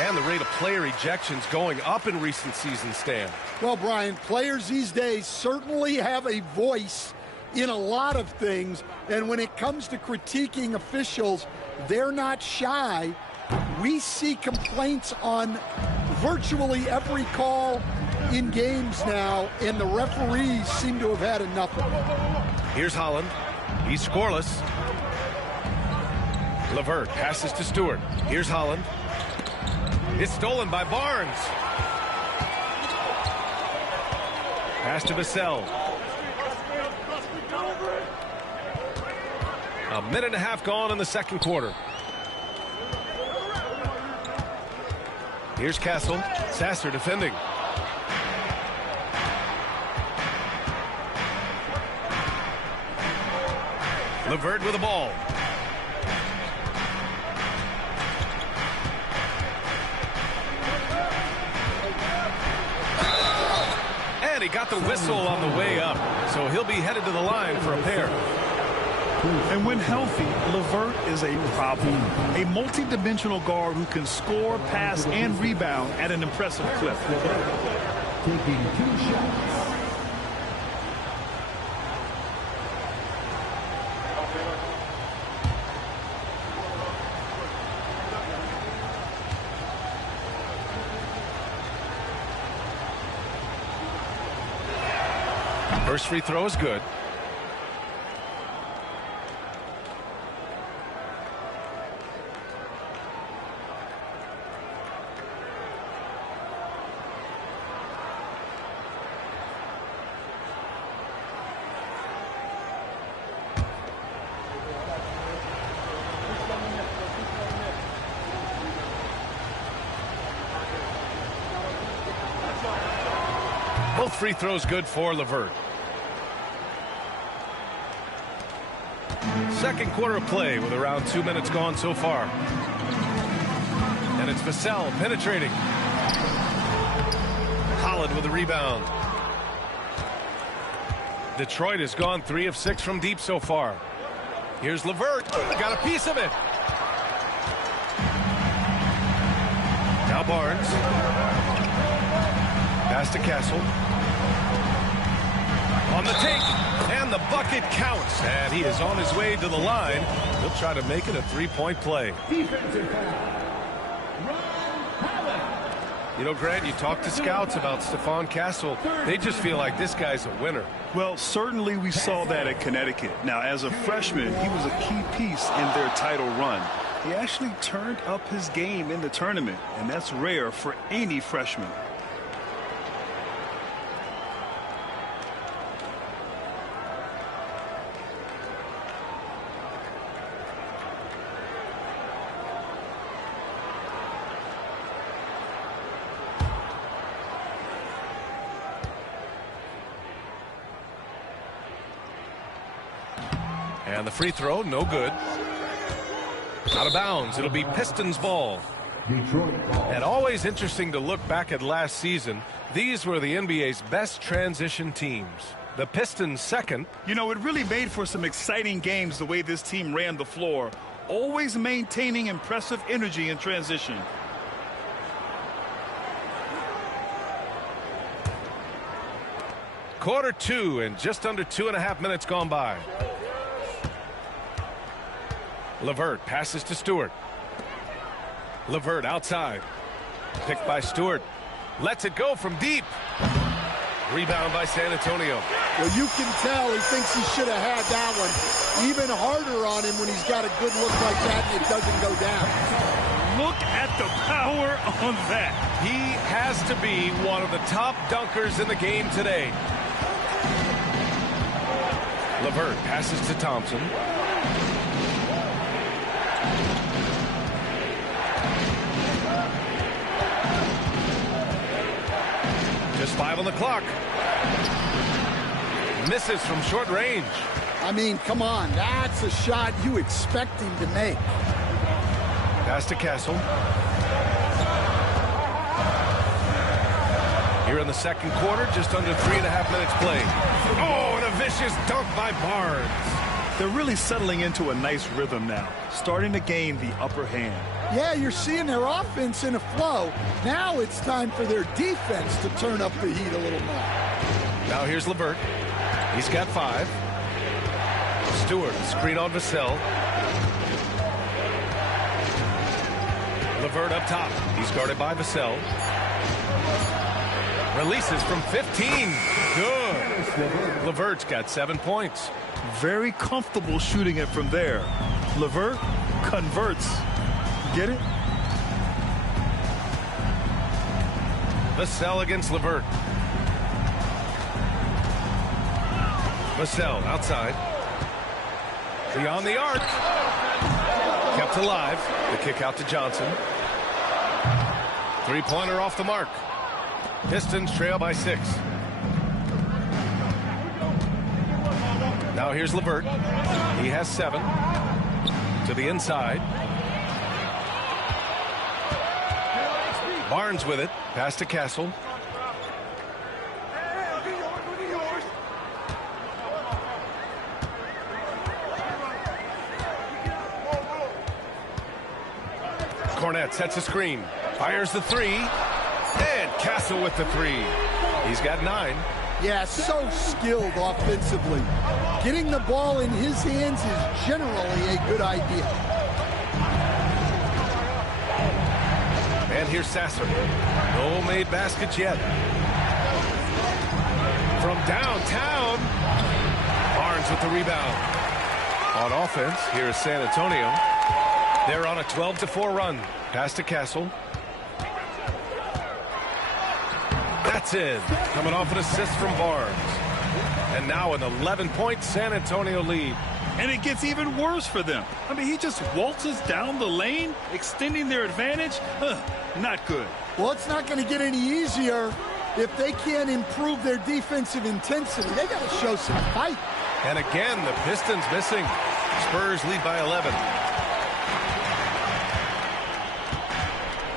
And the rate of player ejections going up in recent seasons, Stan. Well, Brian, players these days certainly have a voice in a lot of things. And when it comes to critiquing officials, they're not shy. We see complaints on virtually every call in games now, and the referees seem to have had enough of it. Here's Holland. He's scoreless. LeVert passes to Stewart. Here's Holland. It's stolen by Barnes. Pass to Vassell. A minute and a half gone in the second quarter. Here's Castle. Sasser defending. LeVert with the ball. And he got the whistle on the way up. So he'll be headed to the line for a pair. And when healthy, LeVert is a problem. A multi-dimensional guard who can score, pass, and rebound at an impressive clip. Taking 2 shots. First free throw is good. Both free throws good for LeVert. Second quarter of play with around 2 minutes gone so far. And it's Vassell penetrating. Holland with the rebound. Detroit has gone 3 of 6 from deep so far. Here's LeVert. Got a piece of it. Now Barnes. Pass to Castle. On the take. And the bucket counts. And he is on his way to the line. He'll try to make it a 3-point play. Defensive foul. You know, Grant, you talk to scouts about Stephon Castle. They just feel like this guy's a winner. Well, certainly we saw that at Connecticut. Now, as a freshman, he was a key piece in their title run. He actually turned up his game in the tournament, and that's rare for any freshman. And the free throw, no good. Out of bounds. It'll be Pistons ball. Detroit ball. And always interesting to look back at last season. These were the NBA's best transition teams. The Pistons second. You know, it really made for some exciting games the way this team ran the floor, always maintaining impressive energy in transition. Quarter 2 and just under 2.5 minutes gone by. LeVert passes to Stewart. LeVert outside. Picked by Stewart. Lets it go from deep. Rebound by San Antonio. Well, you can tell he thinks he should have had that one. Even harder on him when he's got a good look like that and it doesn't go down. Look at the power on that. He has to be one of the top dunkers in the game today. LeVert passes to Thompson. Just 5 on the clock. Misses from short range. I mean, come on. That's a shot you expect him to make. Pass to Castle. Here in the second quarter, just under 3.5 minutes played. Oh, and a vicious dunk by Barnes. They're really settling into a nice rhythm now, starting to gain the upper hand. Yeah, you're seeing their offense in a flow. Now it's time for their defense to turn up the heat a little more. Now here's LeVert. He's got 5. Stewart, screen on Vassell. LeVert up top. He's guarded by Vassell. Releases from 15. Good. LeVert's got 7 points. Very comfortable shooting it from there. LeVert converts. Get it? Vassell against LeVert. Vassell outside. Beyond the arc. Kept alive. The kick out to Johnson. 3-pointer off the mark. Pistons trail by 6. Now here's LeVert. He has 7. To the inside. Barnes with it. Pass to Castle. Cornet sets a screen. Fires the three. And Castle with the three. He's got 9. Yeah, so skilled offensively. Getting the ball in his hands is generally a good idea. And here's Sasser. No made baskets yet. From downtown, Barnes with the rebound. On offense, here is San Antonio. They're on a 12-4 run. Pass to Castle. That's in. Coming off an assist from Barnes. And now an 11-point San Antonio lead. And it gets even worse for them. I mean, he just waltzes down the lane, extending their advantage. Not good. Well, it's not going to get any easier if they can't improve their defensive intensity. They got to show some fight. And again, the Pistons missing. Spurs lead by 11.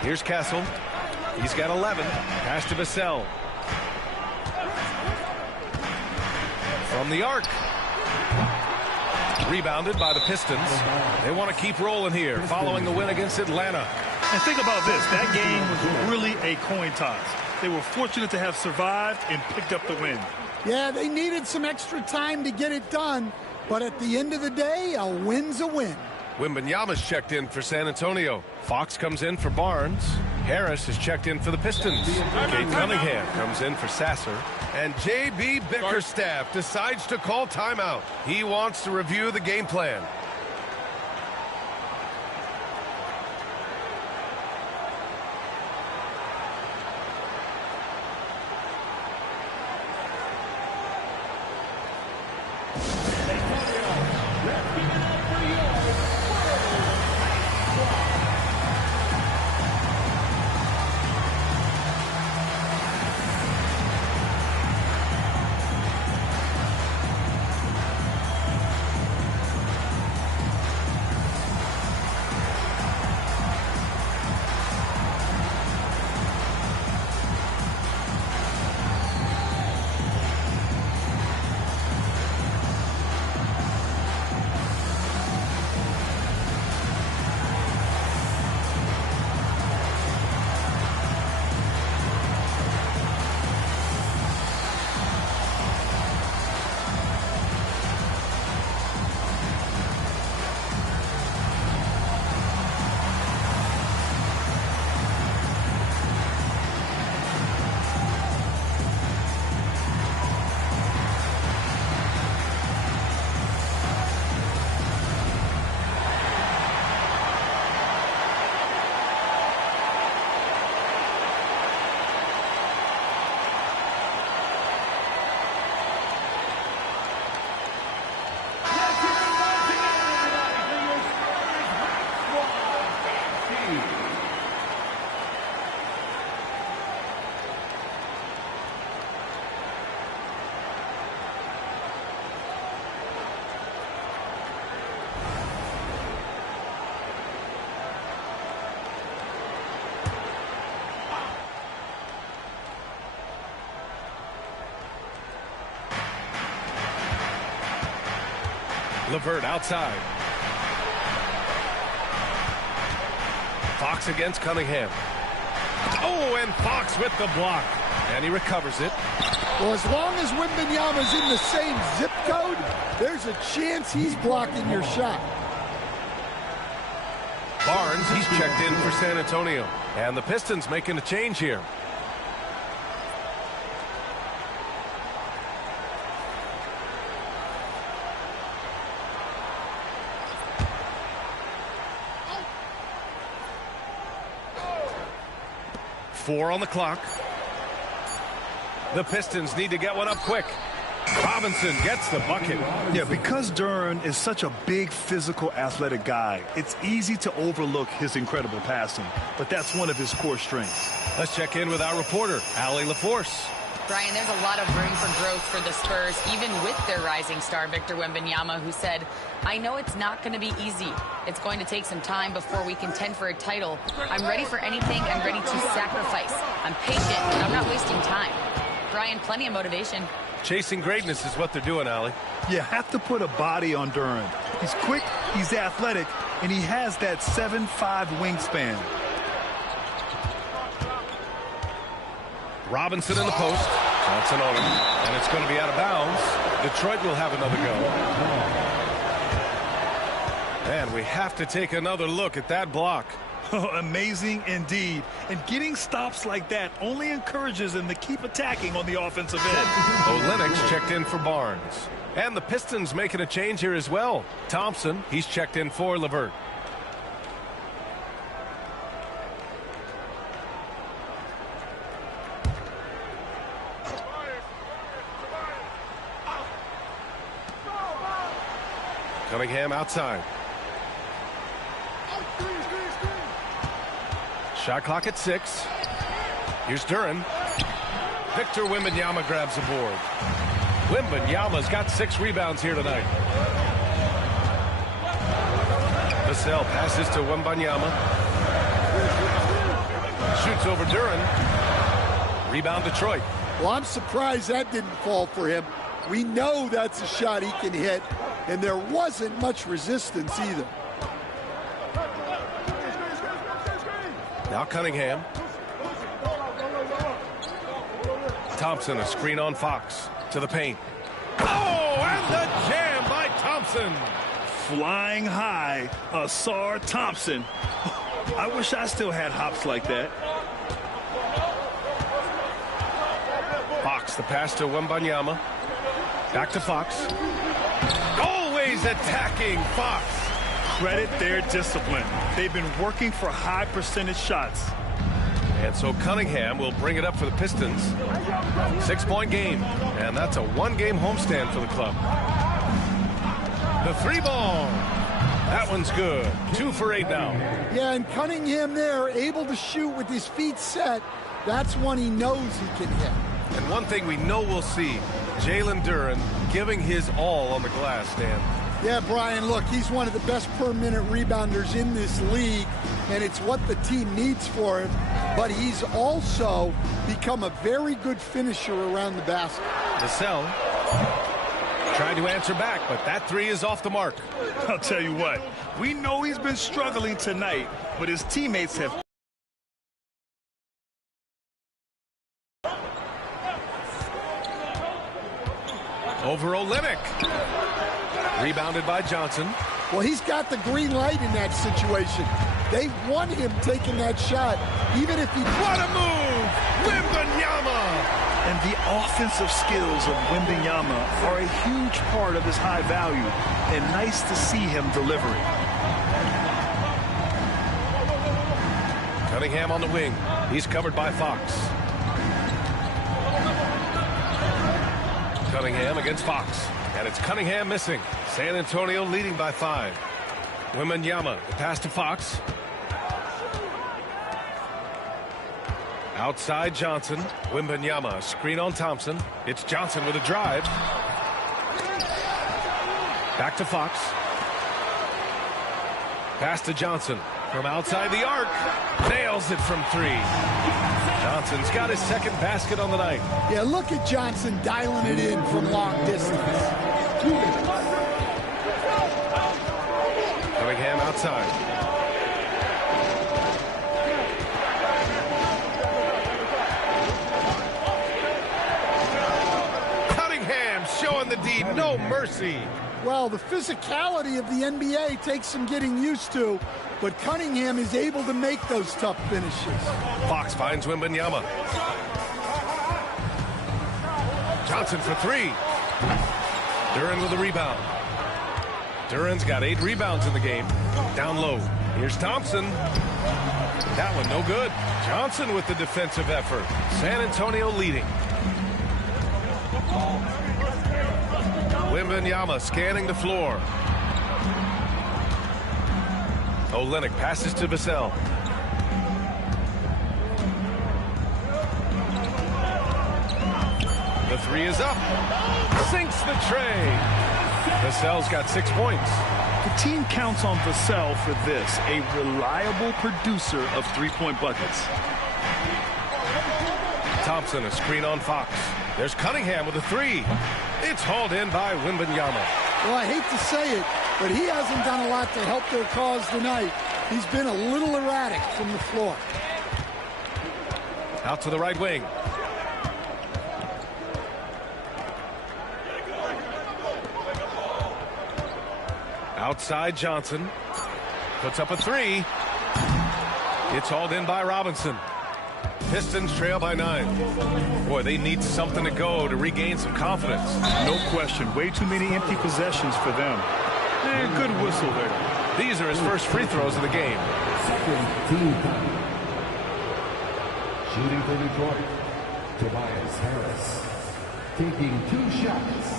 Here's Castle. He's got 11. Pass to Vassell. From the arc. Rebounded by the Pistons. They want to keep rolling here following the win against Atlanta. And think about this. That game was really a coin toss. They were fortunate to have survived and picked up the win. Yeah, they needed some extra time to get it done. But at the end of the day, a win's a win. Wembanyama's checked in for San Antonio. Fox comes in for Barnes. Harris has checked in for the Pistons. Kate Cunningham comes in for Sasser. And J.B. Bickerstaff decides to call timeout. He wants to review the game plan. LeVert outside. Fox against Cunningham. Oh, and Fox with the block. And he recovers it. Well, as long as Wembanyama's in the same zip code, there's a chance he's blocking your shot. Barnes, he's checked in for San Antonio. And the Pistons making a change here. Four on the clock. The Pistons need to get one up quick. Robinson gets the bucket. Yeah, because Duren is such a big, physical, athletic guy, it's easy to overlook his incredible passing. But that's one of his core strengths. Let's check in with our reporter, Allie LaForce. Brian, there's a lot of room for growth for the Spurs, even with their rising star, Victor Wembanyama, who said, I know it's not going to be easy. It's going to take some time before we contend for a title. I'm ready for anything. I'm ready to sacrifice. I'm patient, and I'm not wasting time. Brian, plenty of motivation. Chasing greatness is what they're doing, Allie. You have to put a body on Duren. He's quick, he's athletic, and he has that 7'5" wingspan. Robinson in the post. Johnson on him. And it's going to be out of bounds. Detroit will have another go. And we have to take another look at that block. Oh, amazing indeed. And getting stops like that only encourages them to keep attacking on the offensive end. Olenek's checked in for Barnes. And the Pistons making a change here as well. Thompson, he's checked in for LeVert. Cunningham outside. Shot clock at 6. Here's Duren. Victor Wembanyama grabs the board. Wembanyama's got 6 rebounds here tonight. Vassell passes to Wembanyama. Shoots over Duren. Rebound Detroit. Well, I'm surprised that didn't fall for him. We know that's a shot he can hit, and there wasn't much resistance either. Now Cunningham. Thompson, a screen on Fox. To the paint. Oh, and the jam by Thompson. Flying high, Asar Thompson. I wish I still had hops like that. Fox, the pass to Wembanyama. Back to Fox. Always attacking Fox. Credit their discipline. They've been working for high percentage shots. And so Cunningham will bring it up for the Pistons. 6-point game. And that's a 1-game homestand for the club. The 3-ball. That one's good. 2 for 8 now. Yeah, and Cunningham there, able to shoot with his feet set. That's one he knows he can hit. And one thing we know we'll see, Jalen Duren giving his all on the glass, Dan. Yeah, Brian, look, he's one of the best per-minute rebounders in this league, and it's what the team needs for him. But he's also become a very good finisher around the basket. Vassell trying to answer back, but that 3 is off the mark. I'll tell you what, we know he's been struggling tonight, but his teammates have... Over Olynyk. Rebounded by Johnson. Well, he's got the green light in that situation. They want him taking that shot, even if he... What a move! Wembanyama! And the offensive skills of Wembanyama are a huge part of his high value, and nice to see him delivering. Cunningham on the wing. He's covered by Fox. Cunningham against Fox. And it's Cunningham missing. San Antonio leading by 5. Wembanyama, the pass to Fox. Outside Johnson. Wembanyama, screen on Thompson. It's Johnson with a drive. Back to Fox. Pass to Johnson. From outside the arc. Nails it from 3. Johnson's got his second basket on the night. Yeah, look at Johnson dialing it in from long distance. Cunningham outside. Cunningham showing the D, no mercy. Well, the physicality of the NBA takes some getting used to, but Cunningham is able to make those tough finishes. Fox finds Wembanyama. Johnson for 3. Duren with the rebound. Duren's got 8 rebounds in the game. Down low. Here's Thompson. That one no good. Johnson with the defensive effort. San Antonio leading. Wembanyama scanning the floor. Olynyk passes to Vassell. The 3 is up. Sinks the tray. Vassell's got 6 points. The team counts on Vassell for this, a reliable producer of 3-point buckets. Thompson, a screen on Fox. There's Cunningham with a 3. It's hauled in by Wembanyama. Well, I hate to say it, but he hasn't done a lot to help their cause tonight. He's been a little erratic from the floor. Out to the right wing. Outside Johnson. Puts up a three. It's hauled in by Robinson. Pistons trail by 9. Boy, they need something to go to regain some confidence. No question. Way too many empty possessions for them. Good whistle there. These are his first free throws of the game. Second team foul. Shooting for Detroit, Tobias Harris. Taking 2 shots.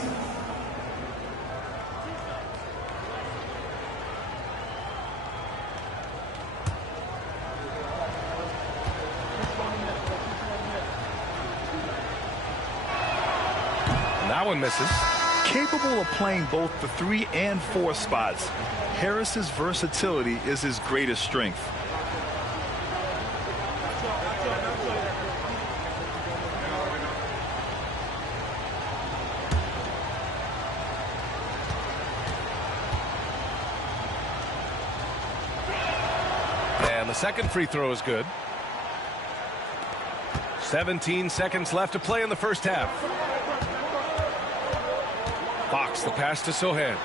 That one misses. Capable of playing both the 3 and 4 spots, Harris's versatility is his greatest strength. And the second free throw is good. 17 seconds left to play in the first half. Fox, the pass to Sohan.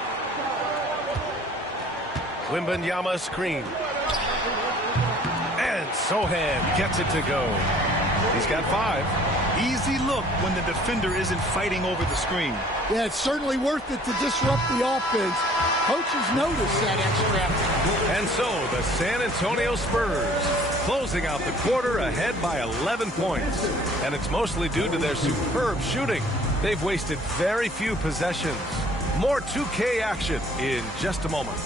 Wembanyama screen. And Sohan gets it to go. He's got 5. Easy look when the defender isn't fighting over the screen. Yeah, it's certainly worth it to disrupt the offense. Coaches notice that extra effort. And so the San Antonio Spurs closing out the quarter ahead by 11 points. And it's mostly due to their superb shooting. They've wasted very few possessions. More 2K action in just a moment.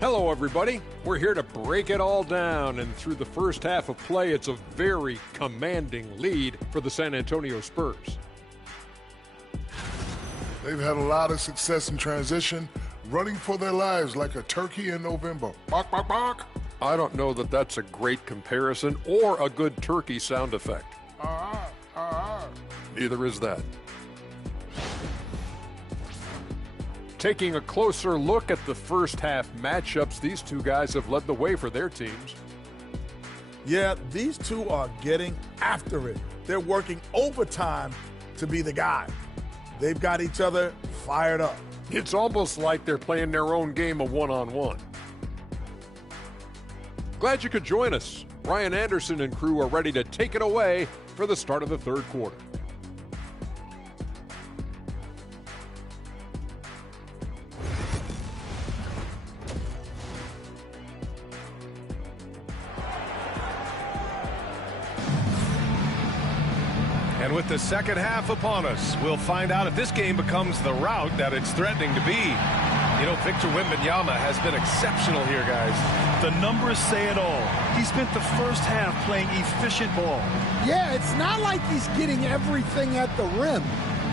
Hello, everybody. We're here to break it all down, and through the first half of play, it's a very commanding lead for the San Antonio Spurs. They've had a lot of success in transition, running for their lives like a turkey in November. Bark, bark, bark. I don't know that that's a great comparison or a good turkey sound effect. Neither is that. Taking a closer look at the first half matchups, these two guys have led the way for their teams. Yeah, these two are getting after it. They're working overtime to be the guy. They've got each other fired up. It's almost like they're playing their own game of one-on-one. Glad you could join us. Ryan Anderson and crew are ready to take it away for the start of the third quarter. And with the second half upon us, we'll find out if this game becomes the rout that it's threatening to be. You know, Victor Wembanyama has been exceptional here, guys. The numbers say it all. He spent the first half playing efficient ball. Yeah, it's not like he's getting everything at the rim.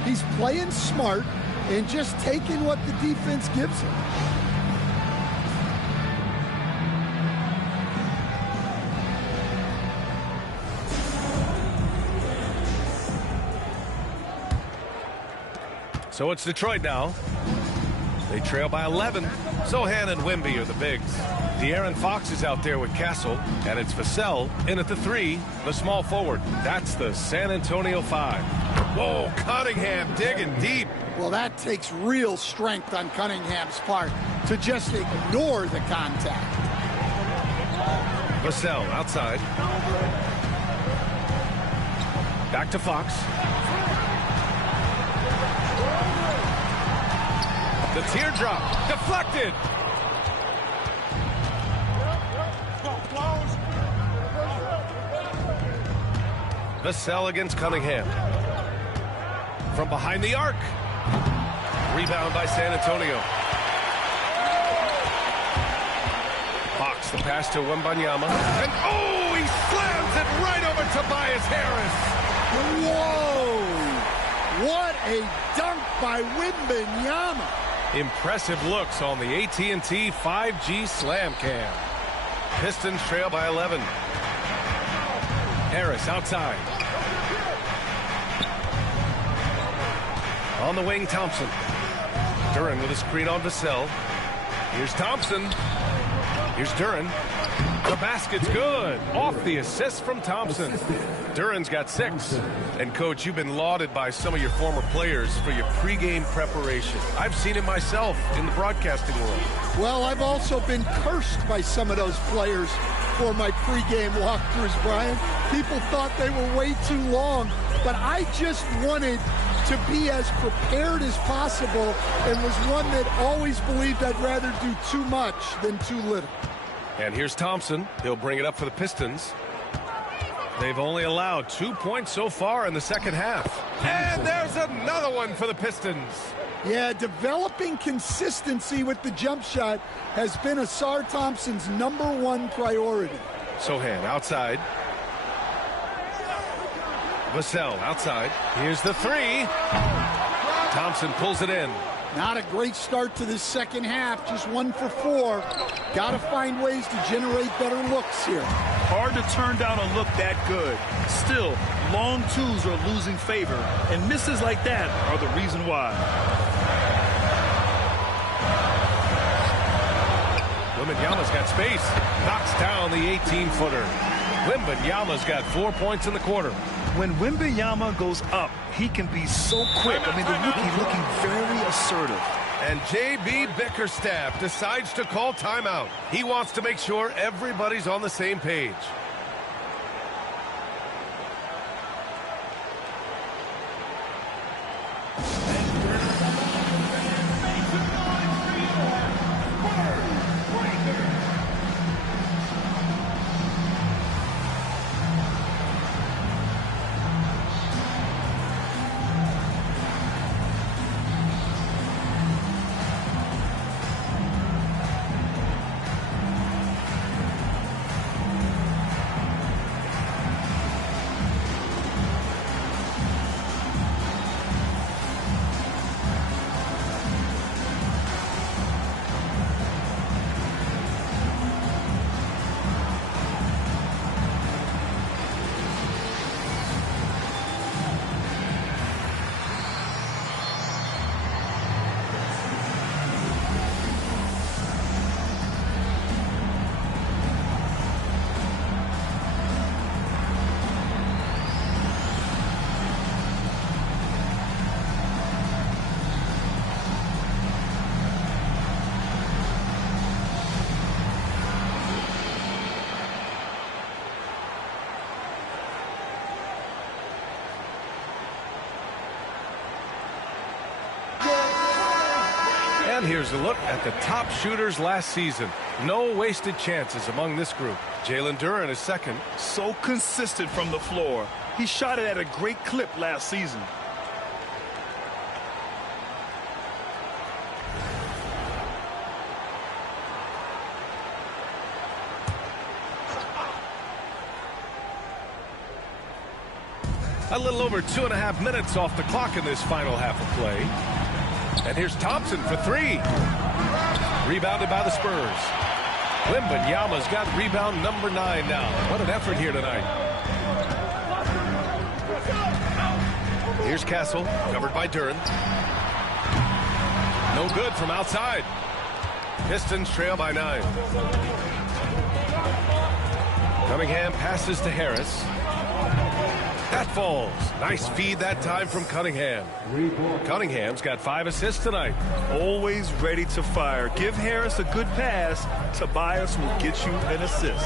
He's playing smart and just taking what the defense gives him. So it's Detroit now. They trail by 11. Sohan and Wemby are the bigs. De'Aaron Fox is out there with Castle, and it's Vassell in at the 3, the small forward. That's the San Antonio 5. Whoa, Cunningham digging deep. Well, that takes real strength on Cunningham's part to just ignore the contact. Vassell outside. Back to Fox. The teardrop deflected. Vassell against Cunningham. From behind the arc. Rebound by San Antonio. Fox, the pass to Wembanyama. And oh, he slams it right over Tobias Harris. Whoa! What a dunk by Wembanyama. Impressive looks on the AT&T 5G Slam Cam. Pistons trail by 11. Harris outside. On the wing, Thompson. Duren with a screen on Vassell. Here's Thompson. Here's Duren. The basket's good. Off the assist from Thompson. Duren's got 6. And, Coach, you've been lauded by some of your former players for your pregame preparation. I've seen it myself in the broadcasting world. Well, I've also been cursed by some of those players for my pregame walkthroughs, Brian. People thought they were way too long, but I just wanted to be as prepared as possible and was one that always believed I'd rather do too much than too little. And here's Thompson. He'll bring it up for the Pistons. They've only allowed 2 points so far in the second half. And there's another one for the Pistons. Yeah, developing consistency with the jump shot has been Ausar Thompson's #1 priority. Sohan outside. Vassell outside. Here's the 3. Thompson pulls it in. Not a great start to this second half, just 1 for 4. Got to find ways to generate better looks here. Hard to turn down a look that good. Still, long twos are losing favor, and misses like that are the reason why. Wembanyama's got space. Knocks down the 18-footer. Wembanyama's got 4 points in the quarter. When Wembanyama goes up, he can be so quick. I mean, the rookie looking very assertive. And J.B. Bickerstaff decides to call timeout. He wants to make sure everybody's on the same page. And here's a look at the top shooters last season. No wasted chances among this group. Jalen Duren is second. So consistent from the floor. He shot it at a great clip last season. A little over 2.5 minutes off the clock in this final half of play. And here's Thompson for 3. Rebounded by the Spurs. Wembanyama's got rebound number 9 now. What an effort here tonight. Here's Castle, covered by Duren. No good from outside. Pistons trail by 9. Cunningham passes to Harris. That falls. Nice feed that time from Cunningham. Cunningham's got 5 assists tonight. Always ready to fire. Give Harris a good pass. Tobias will get you an assist.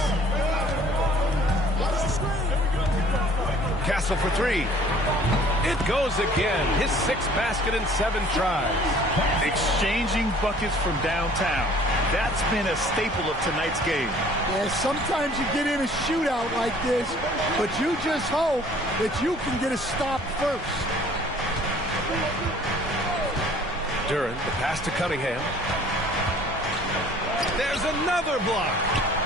Castle for 3. It goes again. His 6th basket in 7 tries. Exchanging buckets from downtown. That's been a staple of tonight's game. Yeah, sometimes you get in a shootout like this, but you just hope that you can get a stop first. Duren, the pass to Cunningham. There's another block.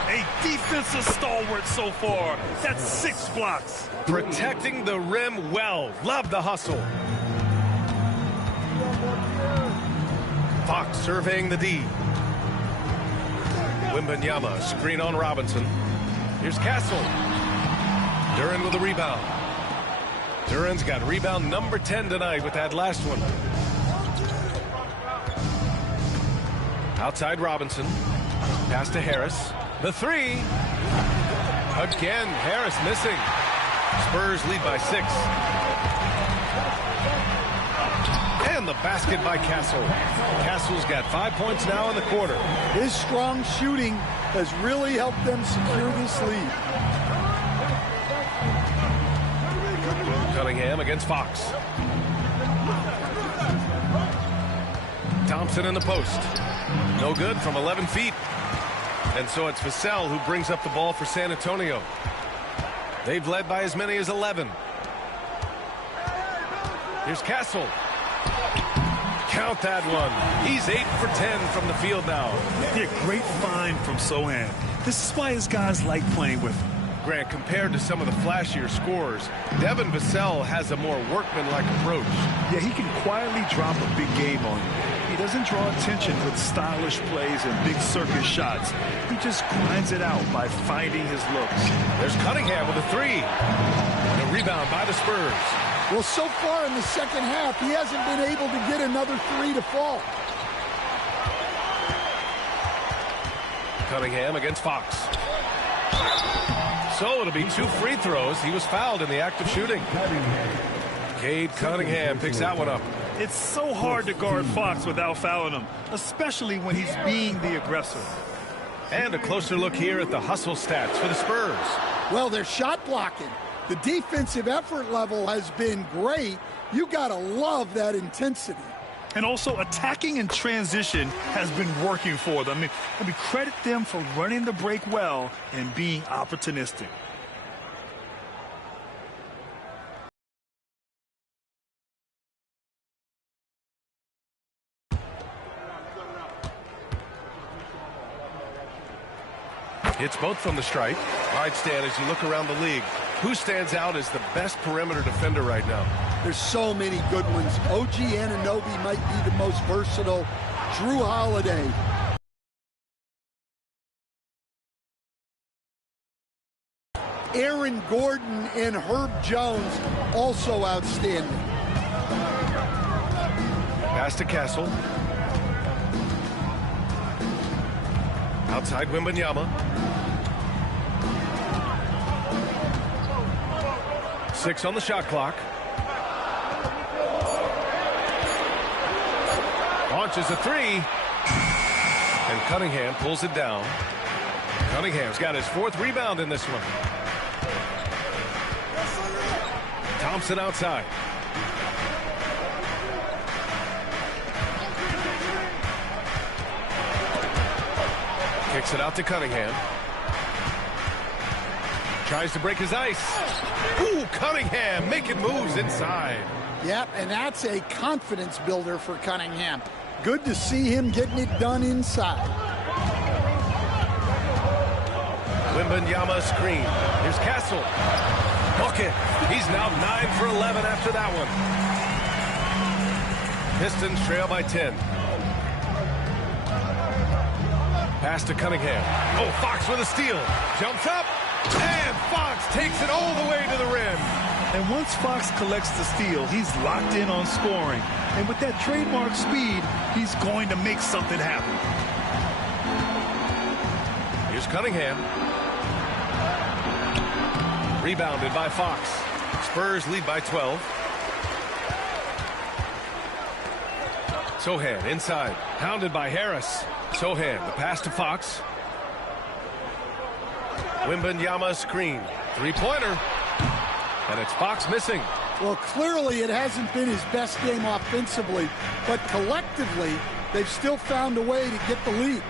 A defensive stalwart so far. That's 6 blocks. Protecting the rim well. Love the hustle. Fox surveying the D. Wembanyama, screen on Robinson. Here's Castle. Duren with a rebound. Duren's got rebound number 10 tonight with that last one. Outside Robinson. Pass to Harris. The three. Again, Harris missing. Spurs lead by 6. And the basket by Castle. Castle's got 5 points now in the quarter. His strong shooting has really helped them secure this lead. Cunningham against Fox. Thompson in the post. No good from 11 feet. And so it's Vassell who brings up the ball for San Antonio. They've led by as many as 11. Here's Castle. Count that one. He's 8 for 10 from the field now. Yeah, great find from Sohan. This is why his guys like playing with him. Grant, compared to some of the flashier scorers, Devin Vassell has a more workmanlike approach. Yeah, he can quietly drop a big game on you. He doesn't draw attention with stylish plays and big circus shots. He just grinds it out by finding his looks. There's Cunningham with a three. And a rebound by the Spurs. Well, so far in the second half, he hasn't been able to get another three to fall. Cunningham against Fox. So it'll be 2 free throws. He was fouled in the act of shooting. Cade Cunningham picks that one up. It's so hard to guard Fox without fouling him, especially when he's being the aggressor. And a closer look here at the hustle stats for the Spurs. Well, they're shot blocking. The defensive effort level has been great. You got to love that intensity. And also attacking in transition has been working for them. I mean, credit them for running the break well and being opportunistic. Hits both from the stripe. All right, Stan, as you look around the league, who stands out as the best perimeter defender right now? There's so many good ones. OG Anunoby might be the most versatile. Drew Holiday. Aaron Gordon and Herb Jones also outstanding. Pass to Castle. Outside Wembanyama. 6 on the shot clock. Launches a three. And Cunningham pulls it down. Cunningham's got his 4th rebound in this one. Thompson outside. Kicks it out to Cunningham. Tries to break his ice. Ooh, Cunningham making moves inside. Yep, and that's a confidence builder for Cunningham. Good to see him getting it done inside. Wembanyama screen. Here's Castle. Bucket. He's now 9 for 11 after that one. Pistons trail by 10. Pass to Cunningham. Oh, Fox with a steal. Jumps up. And Fox takes it all the way to the rim. And once Fox collects the steal, he's locked in on scoring. And with that trademark speed, he's going to make something happen. Here's Cunningham. Rebounded by Fox. Spurs lead by 12. Sohan inside. Hounded by Harris. Sohan, the pass to Fox. Wembanyama screen. 3-pointer. And it's Fox missing. Well, clearly it hasn't been his best game offensively, but collectively, they've still found a way to get the lead.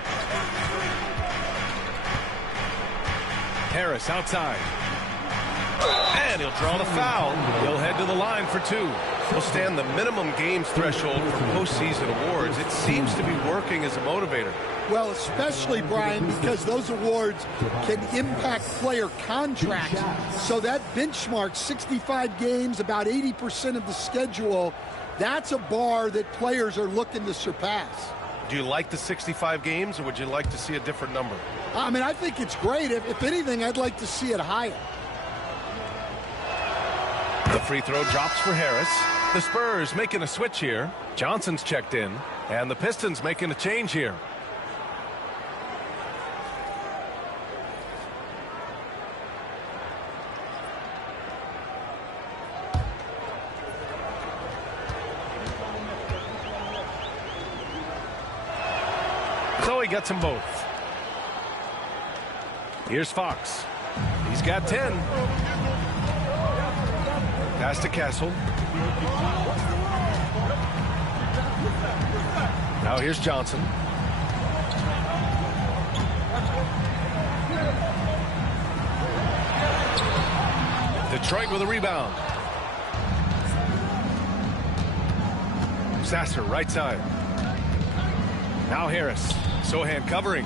Harris outside. And he'll draw the foul. He'll head to the line for 2. He'll stand the minimum games threshold for postseason awards. It seems to be working as a motivator. Well, especially, Brian, because those awards can impact player contracts. So that benchmark, 65 games, about 80% of the schedule, that's a bar that players are looking to surpass. Do you like the 65 games, or would you like to see a different number? I mean, I think it's great. If anything, I'd like to see it higher. The free throw drops for Harris. The Spurs making a switch here. Johnson's checked in, and the Pistons making a change here. he gets them both. Here's Fox. He's got 10. Pass to Castle. Now here's Johnson. Detroit with a rebound. Sasser, right side. Now Harris. Sohan covering.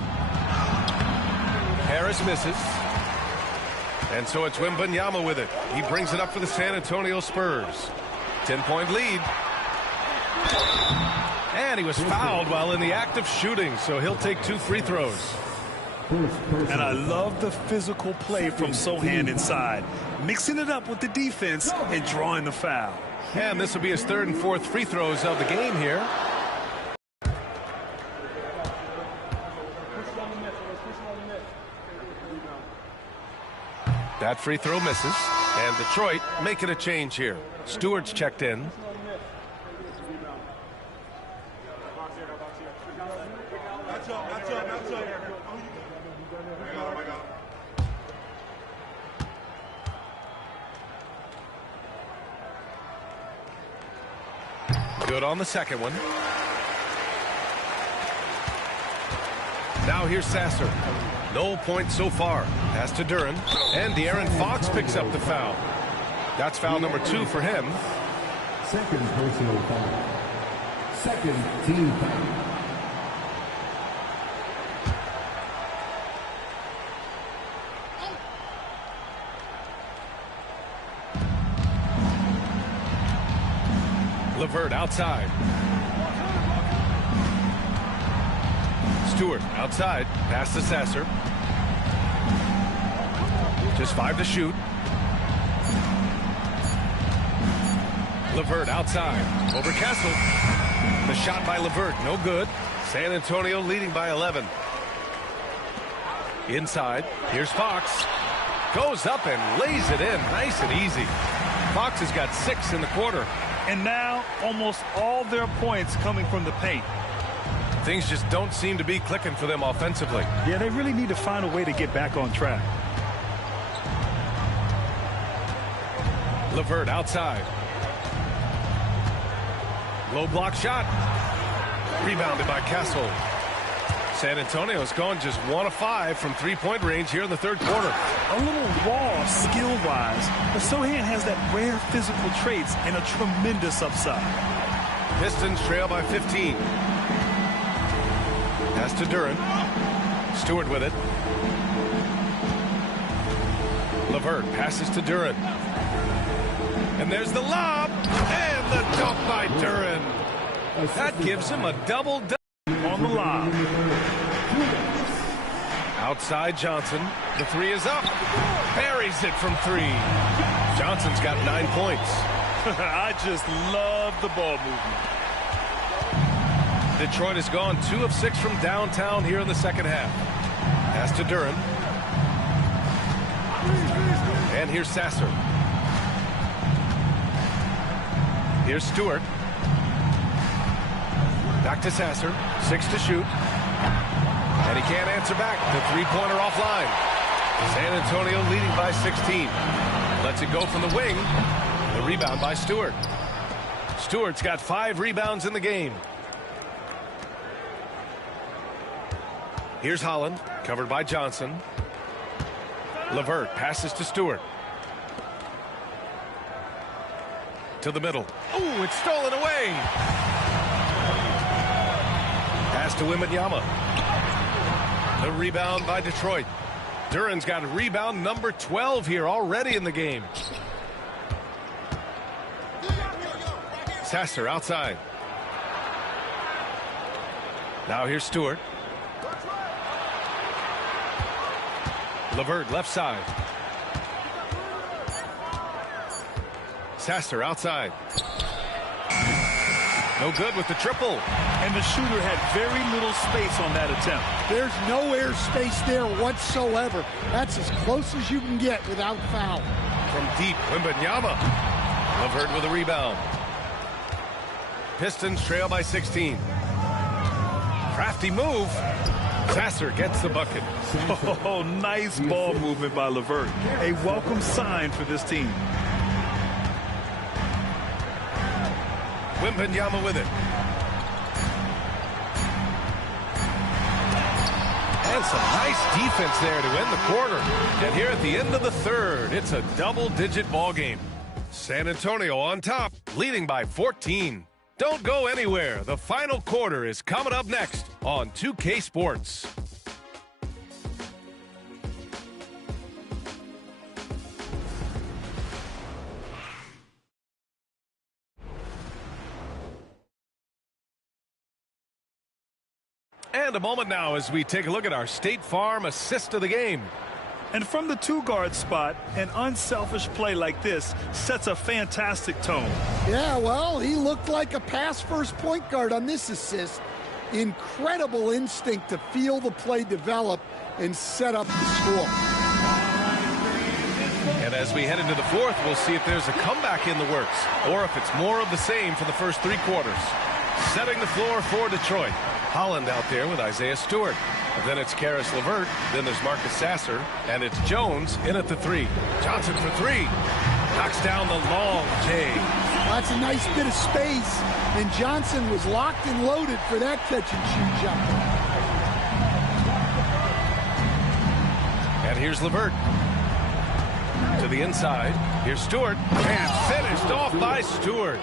Harris misses. And so it's Wembanyama with it. He brings it up for the San Antonio Spurs. 10-point lead. And he was fouled while in the act of shooting, so he'll take 2 free throws. And I love the physical play from Sohan inside, mixing it up with the defense and drawing the foul. And this will be his 3rd and 4th free throws of the game here. That free throw misses, and Detroit making a change here. Stewart's checked in. Good on the second one. Now here's Sasser. No points so far. Pass to Duren. And De'Aaron Fox picks up the foul. That's foul number 2 for him. Second personal foul. Second team foul. LeVert outside. Stewart outside. Pass to Sasser. Just 5 to shoot. LeVert outside. Over Kessel. The shot by LeVert. No good. San Antonio leading by 11. Inside. Here's Fox. Goes up and lays it in. Nice and easy. Fox has got 6 in the quarter. And now almost all their points coming from the paint. Things just don't seem to be clicking for them offensively. Yeah, they really need to find a way to get back on track. LeVert outside. Low block shot. Rebounded by Kessel. San Antonio's gone just 1 of 5 from 3-point range here in the 3rd quarter. A little raw skill-wise, but Sohan has that rare physical traits and a tremendous upside. Pistons trail by 15. Pass to Duren. Stewart with it. LeVert passes to Duren. And there's the lob. And the dunk by Duren. That gives him a double-double on the lob. Outside Johnson. The 3 is up. Buries it from 3. Johnson's got 9 points. I just love the ball movement. Detroit has gone 2 of 6 from downtown here in the 2nd half. Pass to Duren. And here's Sasser. Here's Stewart. Back to Sasser. 6 to shoot. And he can't answer back. The 3-pointer offline. San Antonio leading by 16. Lets it go from the wing. The rebound by Stewart. Stewart's got 5 rebounds in the game. Here's Holland, covered by Johnson. LeVert passes to Stewart. To the middle. Ooh, it's stolen away. Pass to Wembanyama. The rebound by Detroit. Duren's got rebound number 12 here already in the game. Sasser outside. Now here's Stewart. LeVert left side. Sasser outside. No good with the triple. And the shooter had very little space on that attempt. There's no air space there whatsoever. That's as close as you can get without foul. From deep, Wembanyama. LeVert with a rebound. Pistons trail by 16. Crafty move. Sasser gets the bucket. Oh, nice ball movement by LeVert. A welcome sign for this team. Wembanyama with it. And some nice defense there to end the quarter. And here at the end of the third, it's a double-digit ball game. San Antonio on top, leading by 14. Don't go anywhere. The final quarter is coming up next on 2K Sports. And a moment now as we take a look at our State Farm assist of the game. And from the two-guard spot, an unselfish play like this sets a fantastic tone. Yeah, well, he looked like a pass-first point guard on this assist. Incredible instinct to feel the play develop and set up the score. And as we head into the fourth, we'll see if there's a comeback in the works or if it's more of the same for the first three quarters. Setting the floor for Detroit. Holland out there with Isaiah Stewart. And then it's Karis LeVert. Then there's Marcus Sasser. And it's Jones in at the three. Johnson for three. Knocks down the long J. That's a nice bit of space. And Johnson was locked and loaded for that catch-and-shoot jumper. And here's LeVert. To the inside. Here's Stewart. And finished off by Stewart.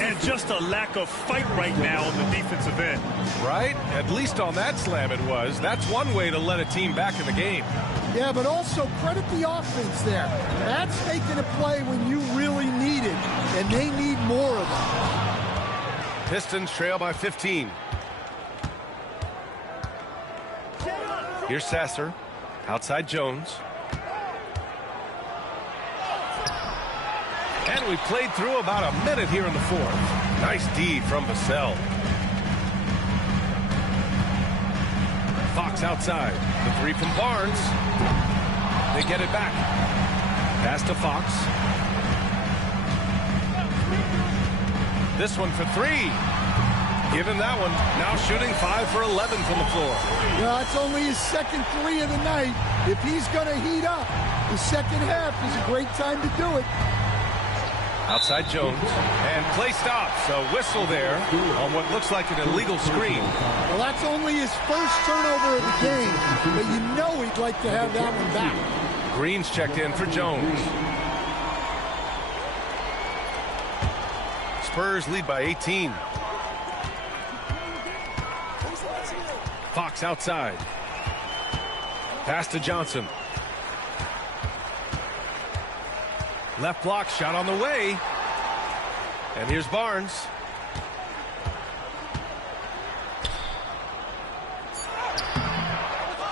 And just a lack of fight right now on the defensive end. Right? At least on that slam it was. That's one way to let a team back in the game. Yeah, but also credit the offense there. That's making a play when you really need it, and they need more of it. Pistons trail by 15. Here's Sasser. Outside Jones. And we played through about a minute here in the fourth. Nice D from Vassell. Fox outside. The three from Barnes. They get it back. Pass to Fox. This one for three. Give him that one. Now shooting 5 for 11 from the floor. Well, it's only his second three of the night. If he's going to heat up, the second half is a great time to do it. Outside Jones. And play stops. A whistle there on what looks like an illegal screen. Well, that's only his first turnover of the game, but you know he'd like to have that one back. Green's checked in for Jones. Spurs lead by 18. Fox outside. Pass to Johnson. Left block shot on the way. And here's Barnes.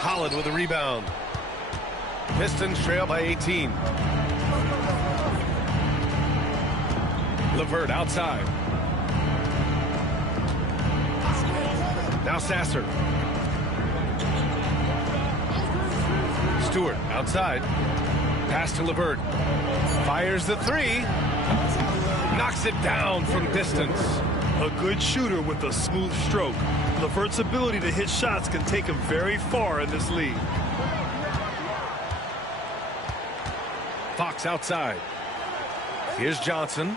Holland with a rebound. Pistons trail by 18. LeVert outside. Now Sasser. Stewart outside. Pass to LeVert. Fires the three. Knocks it down from distance. A good shooter with a smooth stroke. LeVert's ability to hit shots can take him very far in this league. Fox outside. Here's Johnson.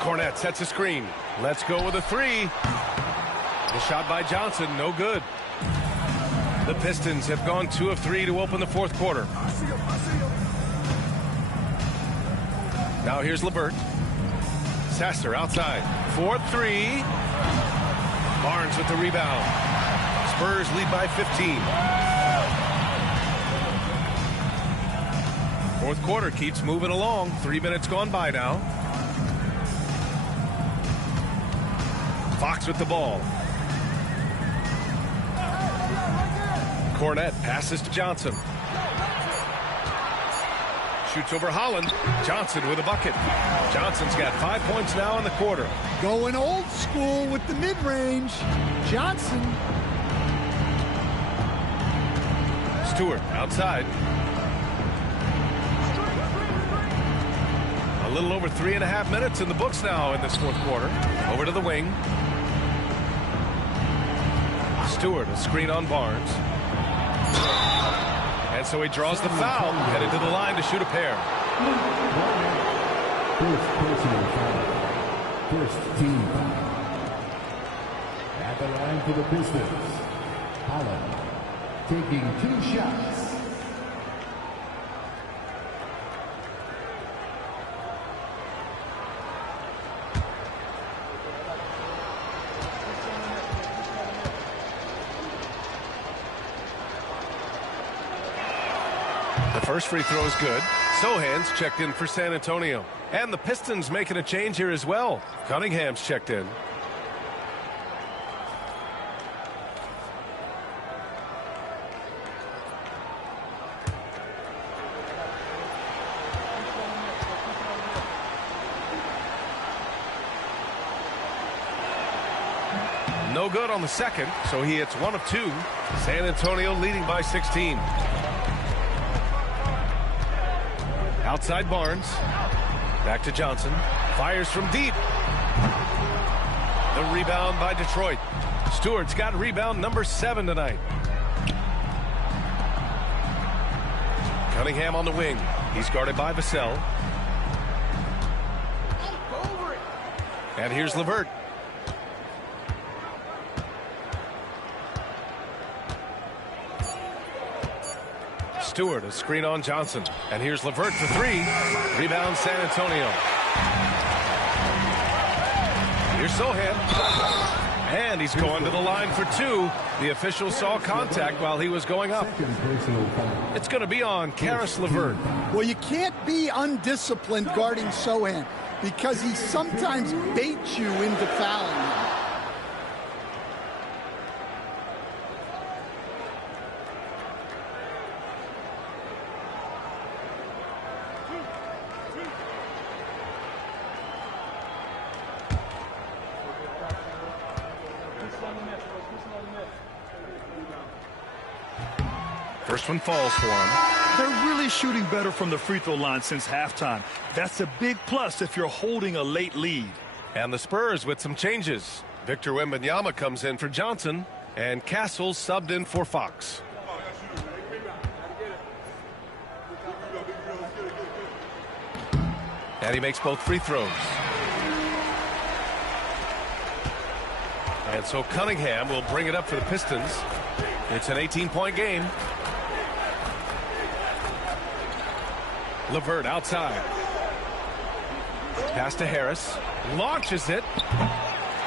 Cornette sets a screen. Let's go with a three. The shot by Johnson, no good. The Pistons have gone 2 of 3 to open the fourth quarter. Now here's LeVert. Sasser outside. 4-3. Barnes with the rebound. Spurs lead by 15. Fourth quarter keeps moving along. 3 minutes gone by now. Fox with the ball. Cornette passes to Johnson. Shoots over Holland. Johnson with a bucket. Johnson's got 5 points now in the quarter. Going old school with the mid-range. Johnson. Stewart outside. A little over 3.5 minutes in the books now in this fourth quarter. Over to the wing. Stewart, a screen on Barnes. And so he draws the foul, headed to the line to shoot a pair. First personal foul. First team foul. At the line for the Pistons, Allen taking 2 shots. The first free throw is good. Sohan's checked in for San Antonio. And the Pistons making a change here as well. Cunningham's checked in. No good on the second, so he hits 1 of 2. San Antonio leading by 16. Outside Barnes. Back to Johnson. Fires from deep. The rebound by Detroit. Stewart's got rebound number 7 tonight. Cunningham on the wing. He's guarded by Vassell. And here's LeVert. Stewart, a screen on Johnson. And here's LeVert for 3. Rebound San Antonio. Here's Sohan. And he's going to the line for 2. The official saw contact while he was going up. It's going to be on Karis LeVert. Well, you can't be undisciplined guarding Sohan because he sometimes baits you into fouling him. First one falls for him. They're really shooting better from the free throw line since halftime. That's a big plus if you're holding a late lead. And the Spurs with some changes. Victor Wembanyama comes in for Johnson, and Castle subbed in for Fox. And he makes both free throws. And so Cunningham will bring it up for the Pistons. It's an 18-point game. LeVert outside. Pass to Harris. Launches it.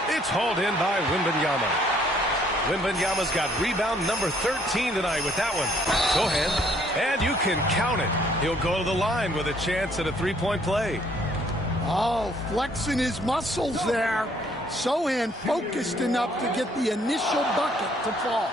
It's hauled in by Wembanyama. Wembanyama's got rebound number 13 tonight with that one. Sohan. And you can count it. He'll go to the line with a chance at a 3-point play. Oh, flexing his muscles there. Sohan focused enough to get the initial bucket to fall.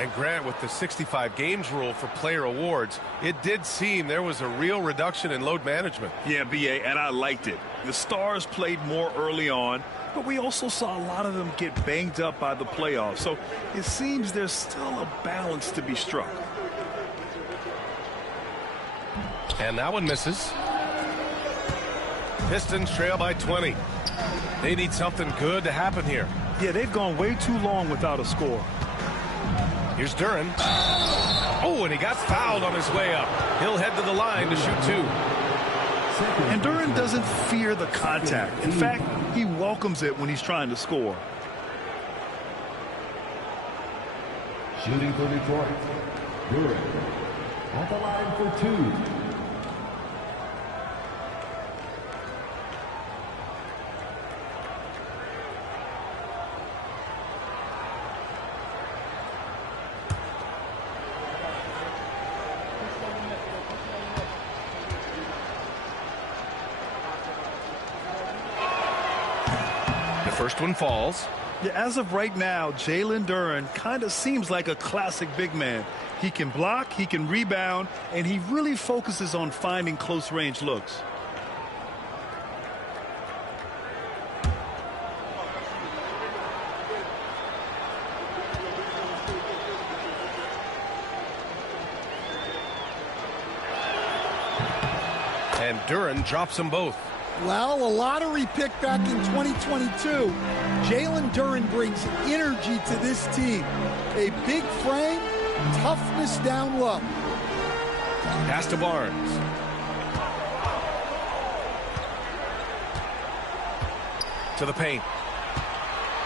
And Grant, with the 65 games rule for player awards, it did seem there was a real reduction in load management. Yeah, B.A., and I liked it. The Stars played more early on, but we also saw a lot of them get banged up by the playoffs. So it seems there's still a balance to be struck. And that one misses. Pistons trail by 20. They need something good to happen here. Yeah, they've gone way too long without a score. Here's Duren. Oh, and he got fouled on his way up. He'll head to the line to shoot 2. And Duren doesn't fear the contact. In fact, he welcomes it when he's trying to score. Shooting for Detroit, Duren at the line for 2. First one falls. Yeah, as of right now, Jalen Duren kind of seems like a classic big man. He can block, he can rebound, and he really focuses on finding close-range looks. And Duren drops them both. Well, a lottery pick back in 2022. Jalen Duren brings energy to this team. A big frame, toughness down low. Pass to Barnes. To the paint.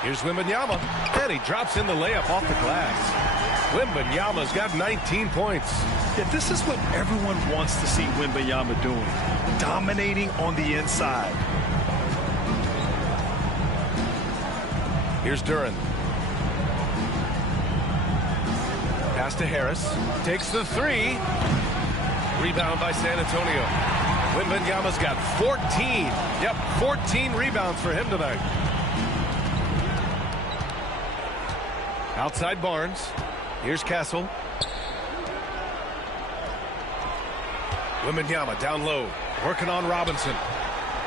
Here's Wembanyama, and he drops in the layup off the glass. Wembanyama's got 19 points. Yeah, this is what everyone wants to see Wembanyama doing, dominating on the inside. Here's Duren. Pass to Harris. Takes the three. Rebound by San Antonio. Wembanyama's got 14. Yep, 14 rebounds for him tonight. Outside Barnes. Here's Castle. Wembanyama down low. Working on Robinson.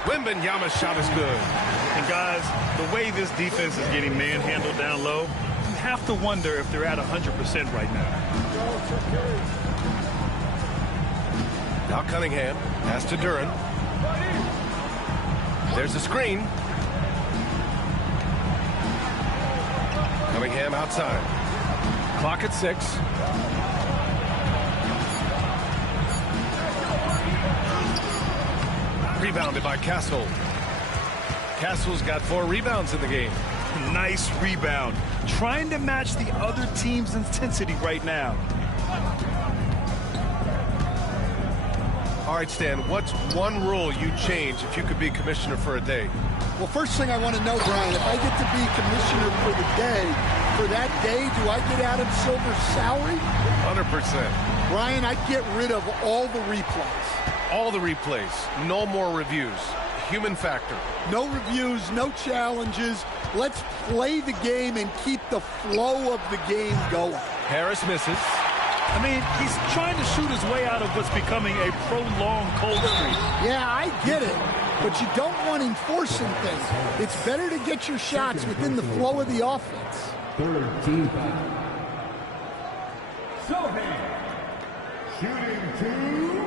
Wembanyama's shot is good. And guys, the way this defense is getting manhandled down low, you have to wonder if they're at 100% right now. Now Cunningham. Pass to Duren. There's a screen. Cunningham outside. Clock at 6. Rebounded by Castle. Castle's got 4 rebounds in the game. Nice rebound. Trying to match the other team's intensity right now. All right, Stan, what's one rule you'd change if you could be commissioner for a day? Well, first thing I want to know, Brian, if I get to be commissioner for the day, for that day, do I get Adam Silver's salary? 100%. Brian, I'd get rid of all the replays. All the replays. No more reviews. Human factor. No reviews, no challenges. Let's play the game and keep the flow of the game going. Harris misses. I mean, he's trying to shoot his way out of what's becoming a prolonged cold streak. Yeah, I get it. But you don't want him forcing things. It's better to get your shots within the flow of the offense. Third team foul. Sohan. Shooting 2.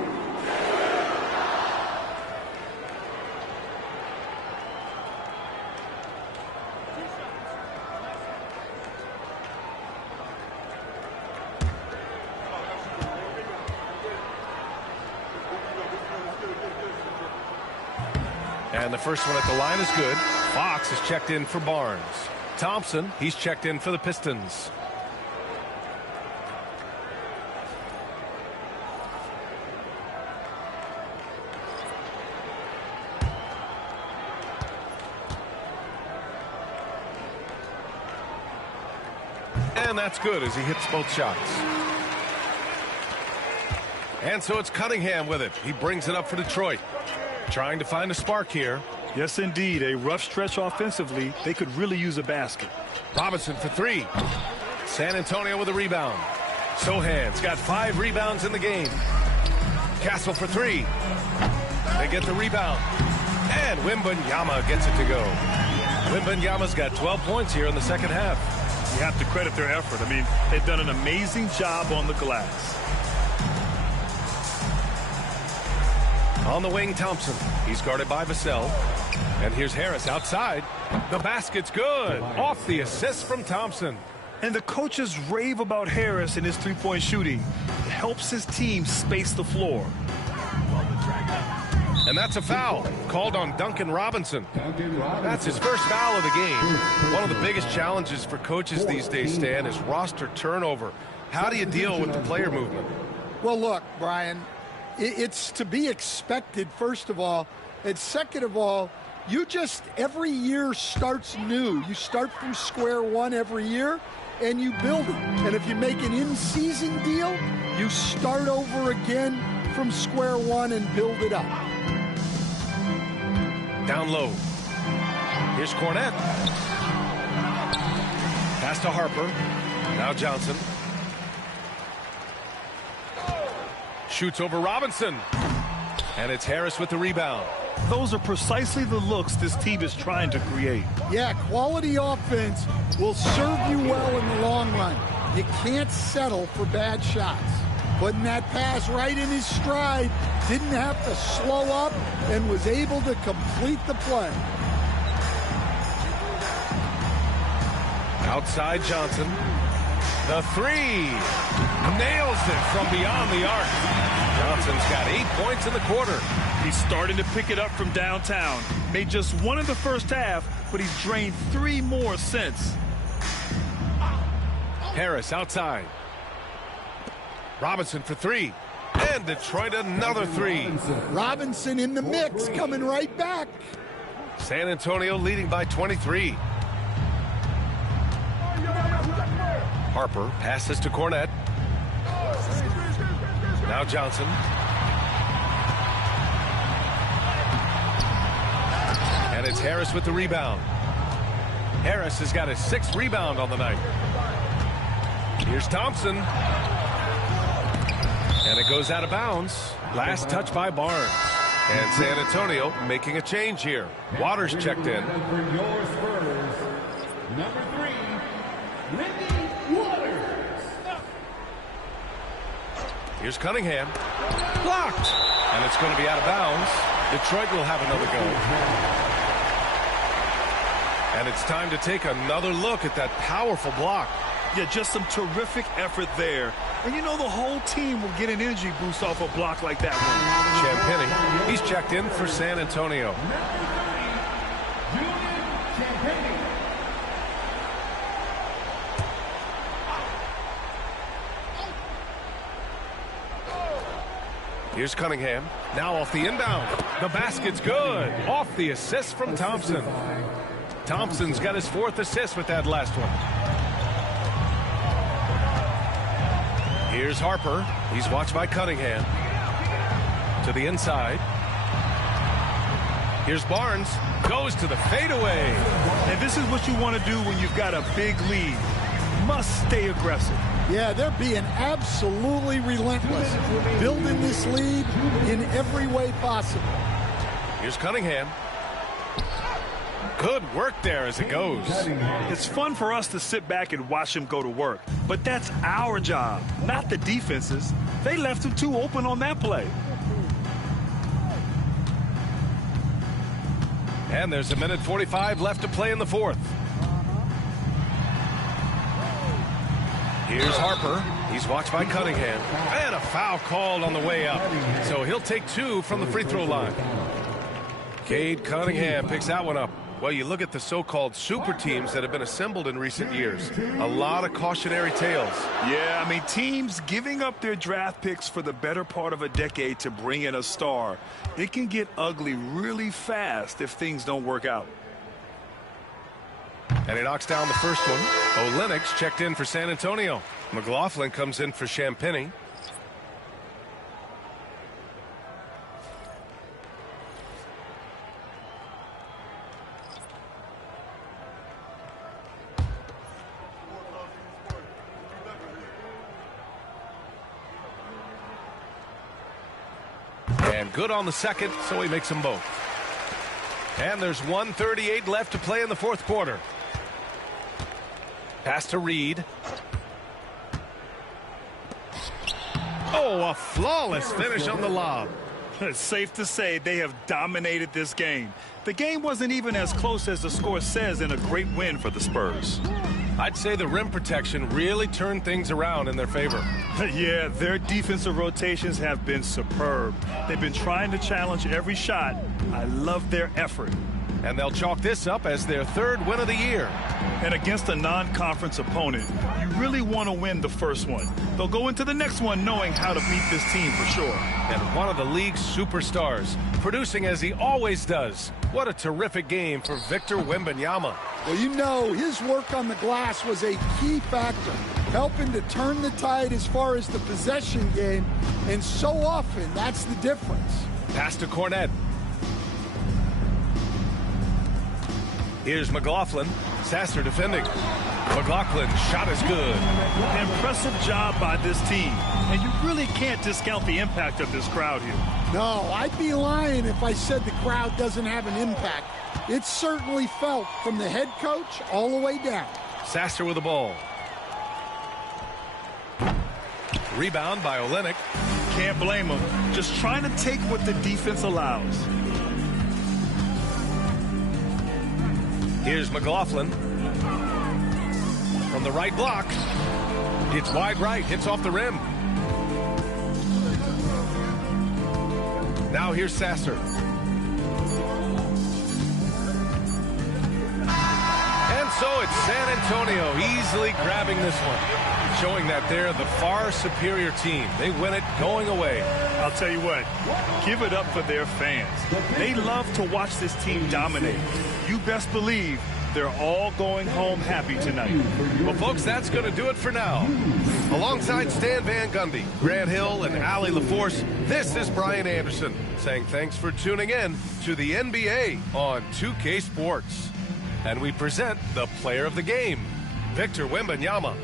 And the first one at the line is good. Fox is checked in for Barnes. Thompson, he's checked in for the Pistons. And that's good as he hits both shots. And so it's Cunningham with it. He brings it up for Detroit. Trying to find a spark here. Yes, indeed. A rough stretch offensively. They could really use a basket. Robinson for 3. San Antonio with a rebound. Sohan's got 5 rebounds in the game. Castle for 3. They get the rebound. And Wembanyama gets it to go. Wembanyama's got 12 points here in the second half. You have to credit their effort. I mean, they've done an amazing job on the glass. On the wing, Thompson. He's guarded by Vassell. And here's Harris outside. The basket's good. Off the assist from Thompson. And the coaches rave about Harris and his three-point shooting. It helps his team space the floor. And that's a foul called on Duncan Robinson. That's his first foul of the game. One of the biggest challenges for coaches these days, Stan, is roster turnover. How do you deal with the player movement? Well, look, Brian, it's to be expected, first of all. And second of all, you just, every year starts new. You start from square one every year, and you build it. And if you make an in-season deal, you start over again from square one and build it up. Down low. Here's Cornette. Pass to Harper. Now Johnson. Shoots over Robinson. And it's Harris with the rebound. Those are precisely the looks this team is trying to create. Yeah, quality offense will serve you well in the long run. You can't settle for bad shots. putting that pass right in his stride, didn't have to slow up, and was able to complete the play. Outside Johnson. The three. Nails it from beyond the arc. Johnson's got 8 points in the quarter. He's starting to pick it up from downtown. Made just one in the first half, but he's drained 3 more since. Harris outside. Robinson for 3. And Detroit another 3. Robinson in the mix, coming right back. San Antonio leading by 23. Harper passes to Cornette. Now Johnson. And it's Harris with the rebound. Harris has got his 6th rebound on the night. Here's Thompson. And it goes out of bounds. Last touch by Barnes. And San Antonio making a change here. Waters checked in. For your Spurs, number 3, Randy Waters. Here's Cunningham. Blocked. And it's going to be out of bounds. Detroit will have another go. And it's time to take another look at that powerful block. Yeah, just some terrific effort there. And you know the whole team will get an energy boost off a block like that one. Champagnie, he's checked in for San Antonio. Here's Cunningham. Now off the inbound. The basket's good. Off the assist from Thompson. Thompson's got his 4th assist with that last one. Here's Harper. He's watched by Cunningham. To the inside. Here's Barnes. Goes to the fadeaway. And this is what you want to do when you've got a big lead. Must stay aggressive. Yeah, they're being absolutely relentless. Building this lead in every way possible. Here's Cunningham. Good work there as it goes. It's fun for us to sit back and watch him go to work. But that's our job, not the defense's. They left him too open on that play. And there's 1:45 left to play in the 4th. Here's Harper. He's watched by Cunningham. And a foul called on the way up. So he'll take 2 from the free throw line. Cade Cunningham picks that one up. Well, you look at the so-called super teams that have been assembled in recent years. A lot of cautionary tales. Yeah, I mean, teams giving up their draft picks for the better part of a decade to bring in a star. It can get ugly really fast if things don't work out. And he knocks down the first one. Olenix checked in for San Antonio. McLaughlin comes in for Champagnie. And good on the second, so he makes them both. And there's 1:38 left to play in the 4th quarter. Pass to Reed. Oh, a flawless finish on the lob. It's safe to say they have dominated this game. The game wasn't even as close as the score says in a great win for the Spurs. I'd say the rim protection really turned things around in their favor. Yeah, their defensive rotations have been superb. They've been trying to challenge every shot. I love their effort. And they'll chalk this up as their 3rd win of the year. And against a non-conference opponent, you really want to win the first one. They'll go into the next one knowing how to beat this team for sure. And one of the league's superstars, producing as he always does. What a terrific game for Victor Wembanyama. Well, you know, his work on the glass was a key factor, helping to turn the tide as far as the possession game, and so often that's the difference. Pass to Cornette. Here's McLaughlin. Sasser defending. McLaughlin shot is good. Impressive job by this team. And you really can't discount the impact of this crowd here. No, I'd be lying if I said the crowd doesn't have an impact. It's certainly felt from the head coach all the way down. Sasser with the ball. Rebound by Olynyk. Can't blame him. Just trying to take what the defense allows. Here's McLaughlin. From the right block. It's wide right. Hits off the rim. Now here's Sasser. And so it's San Antonio easily grabbing this one, showing that they're the far superior team. They win it going away. I'll tell you what, give it up for their fans. They love to watch this team dominate. You best believe they're all going home happy tonight. Well, folks, that's going to do it for now. Alongside Stan Van Gundy, Grant Hill, and Allie LaForce, this is Brian Anderson saying thanks for tuning in to the NBA on 2K Sports. And we present the player of the game, Victor Wembanyama.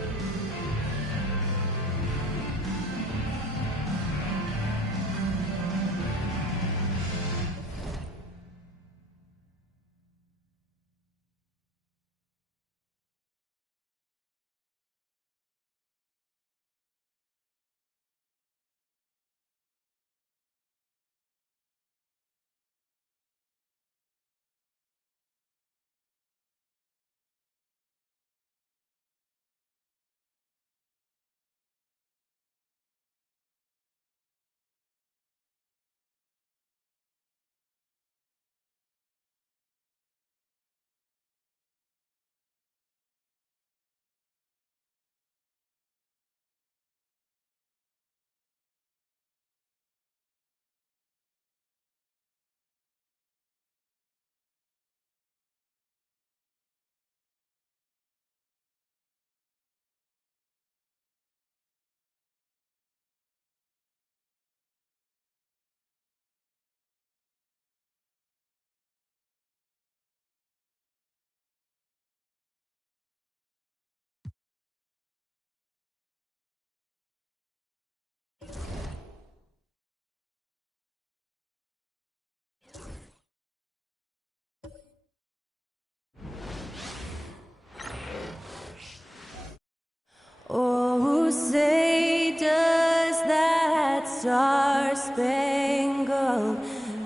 Oh, say does that star-spangled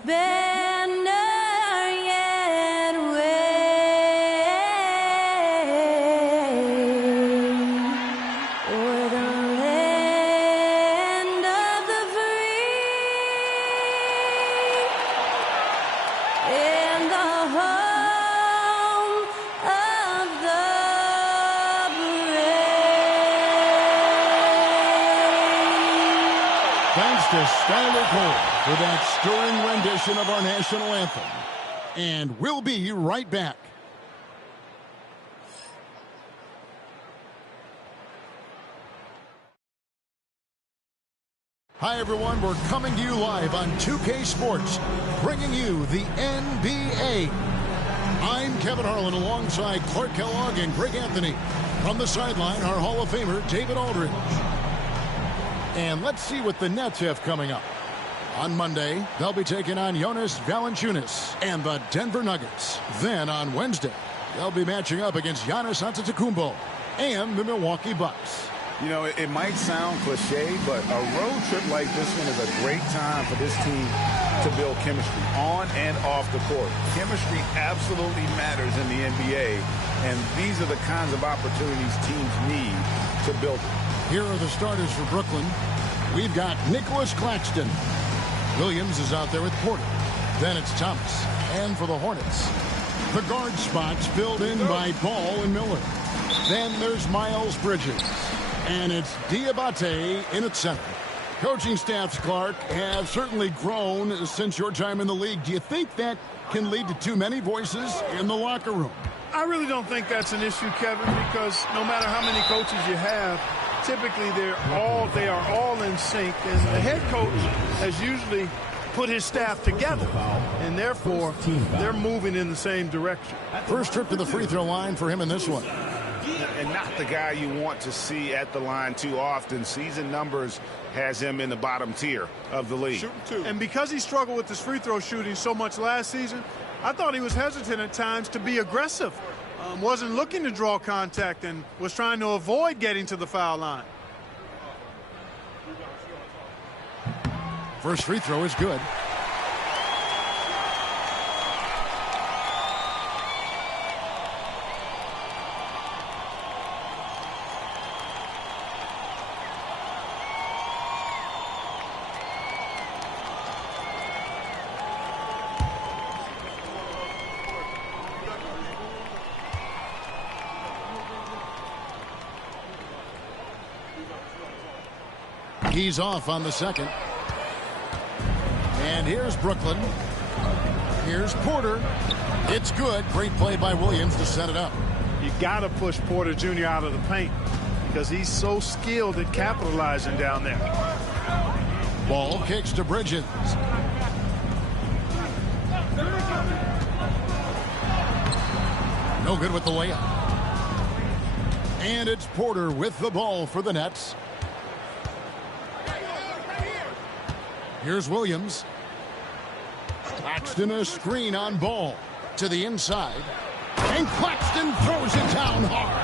banner yet wave o'er the land of the free and the home of the Thanks to Skylar Cole for that stirring rendition of our national anthem. And we'll be right back. Hi, everyone. We're coming to you live on 2K Sports, bringing you the NBA. I'm Kevin Harlan alongside Clark Kellogg and Greg Anthony. From the sideline, our Hall of Famer, David Aldridge. And let's see what the Nets have coming up. On Monday, they'll be taking on Jonas Valanciunas and the Denver Nuggets. Then on Wednesday, they'll be matching up against Giannis Antetokounmpo and the Milwaukee Bucks. You know, it might sound cliche, but a road trip like this one is a great time for this team to build chemistry on and off the court. Chemistry absolutely matters in the NBA, and these are the kinds of opportunities teams need to build it. Here are the starters for Brooklyn. We've got Nicholas Claxton. Williams is out there with Porter. Then it's Thomas. And for the Hornets, the guard spots filled in by Ball and Miller. Then there's Miles Bridges. And it's Diabate in at center. Coaching staffs, Clark, have certainly grown since your time in the league. Do you think that can lead to too many voices in the locker room? I really don't think that's an issue, Kevin, because no matter how many coaches you have, typically they are all in sync, and the head coach has usually put his staff together, and therefore they're moving in the same direction. First trip to the free throw line for him in this one. And not the guy you want to see at the line too often. Season numbers has him in the bottom tier of the league. And because he struggled with his free throw shooting so much last season, I thought he was hesitant at times to be aggressive. Wasn't looking to draw contact and was trying to avoid getting to the foul line. First free throw is good. He's off on the second. And here's Brooklyn. Here's Porter. It's good. Great play by Williams to set it up. You got to push Porter Jr. out of the paint because he's so skilled at capitalizing down there. Ball kicks to Bridges. No good with the layup. And it's Porter with the ball for the Nets. Here's Williams. Claxton a screen on Ball to the inside. And Claxton throws it down hard.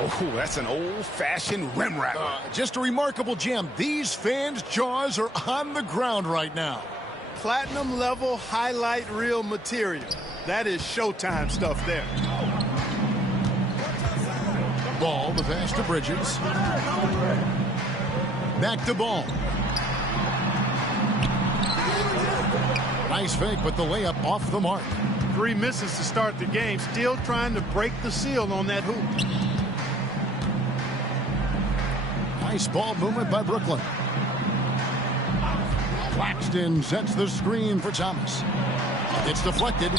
Oh, that's an old-fashioned rim rattler. Just a remarkable gem. These fans' jaws are on the ground right now. Platinum level highlight reel material. That is Showtime stuff there. Ball, the pass to Bridges. Back to Ball. Nice fake, but the layup off the mark. 3 misses to start the game. Still trying to break the seal on that hoop. Nice ball movement by Brooklyn. Claxton sets the screen for Thomas. It's deflected.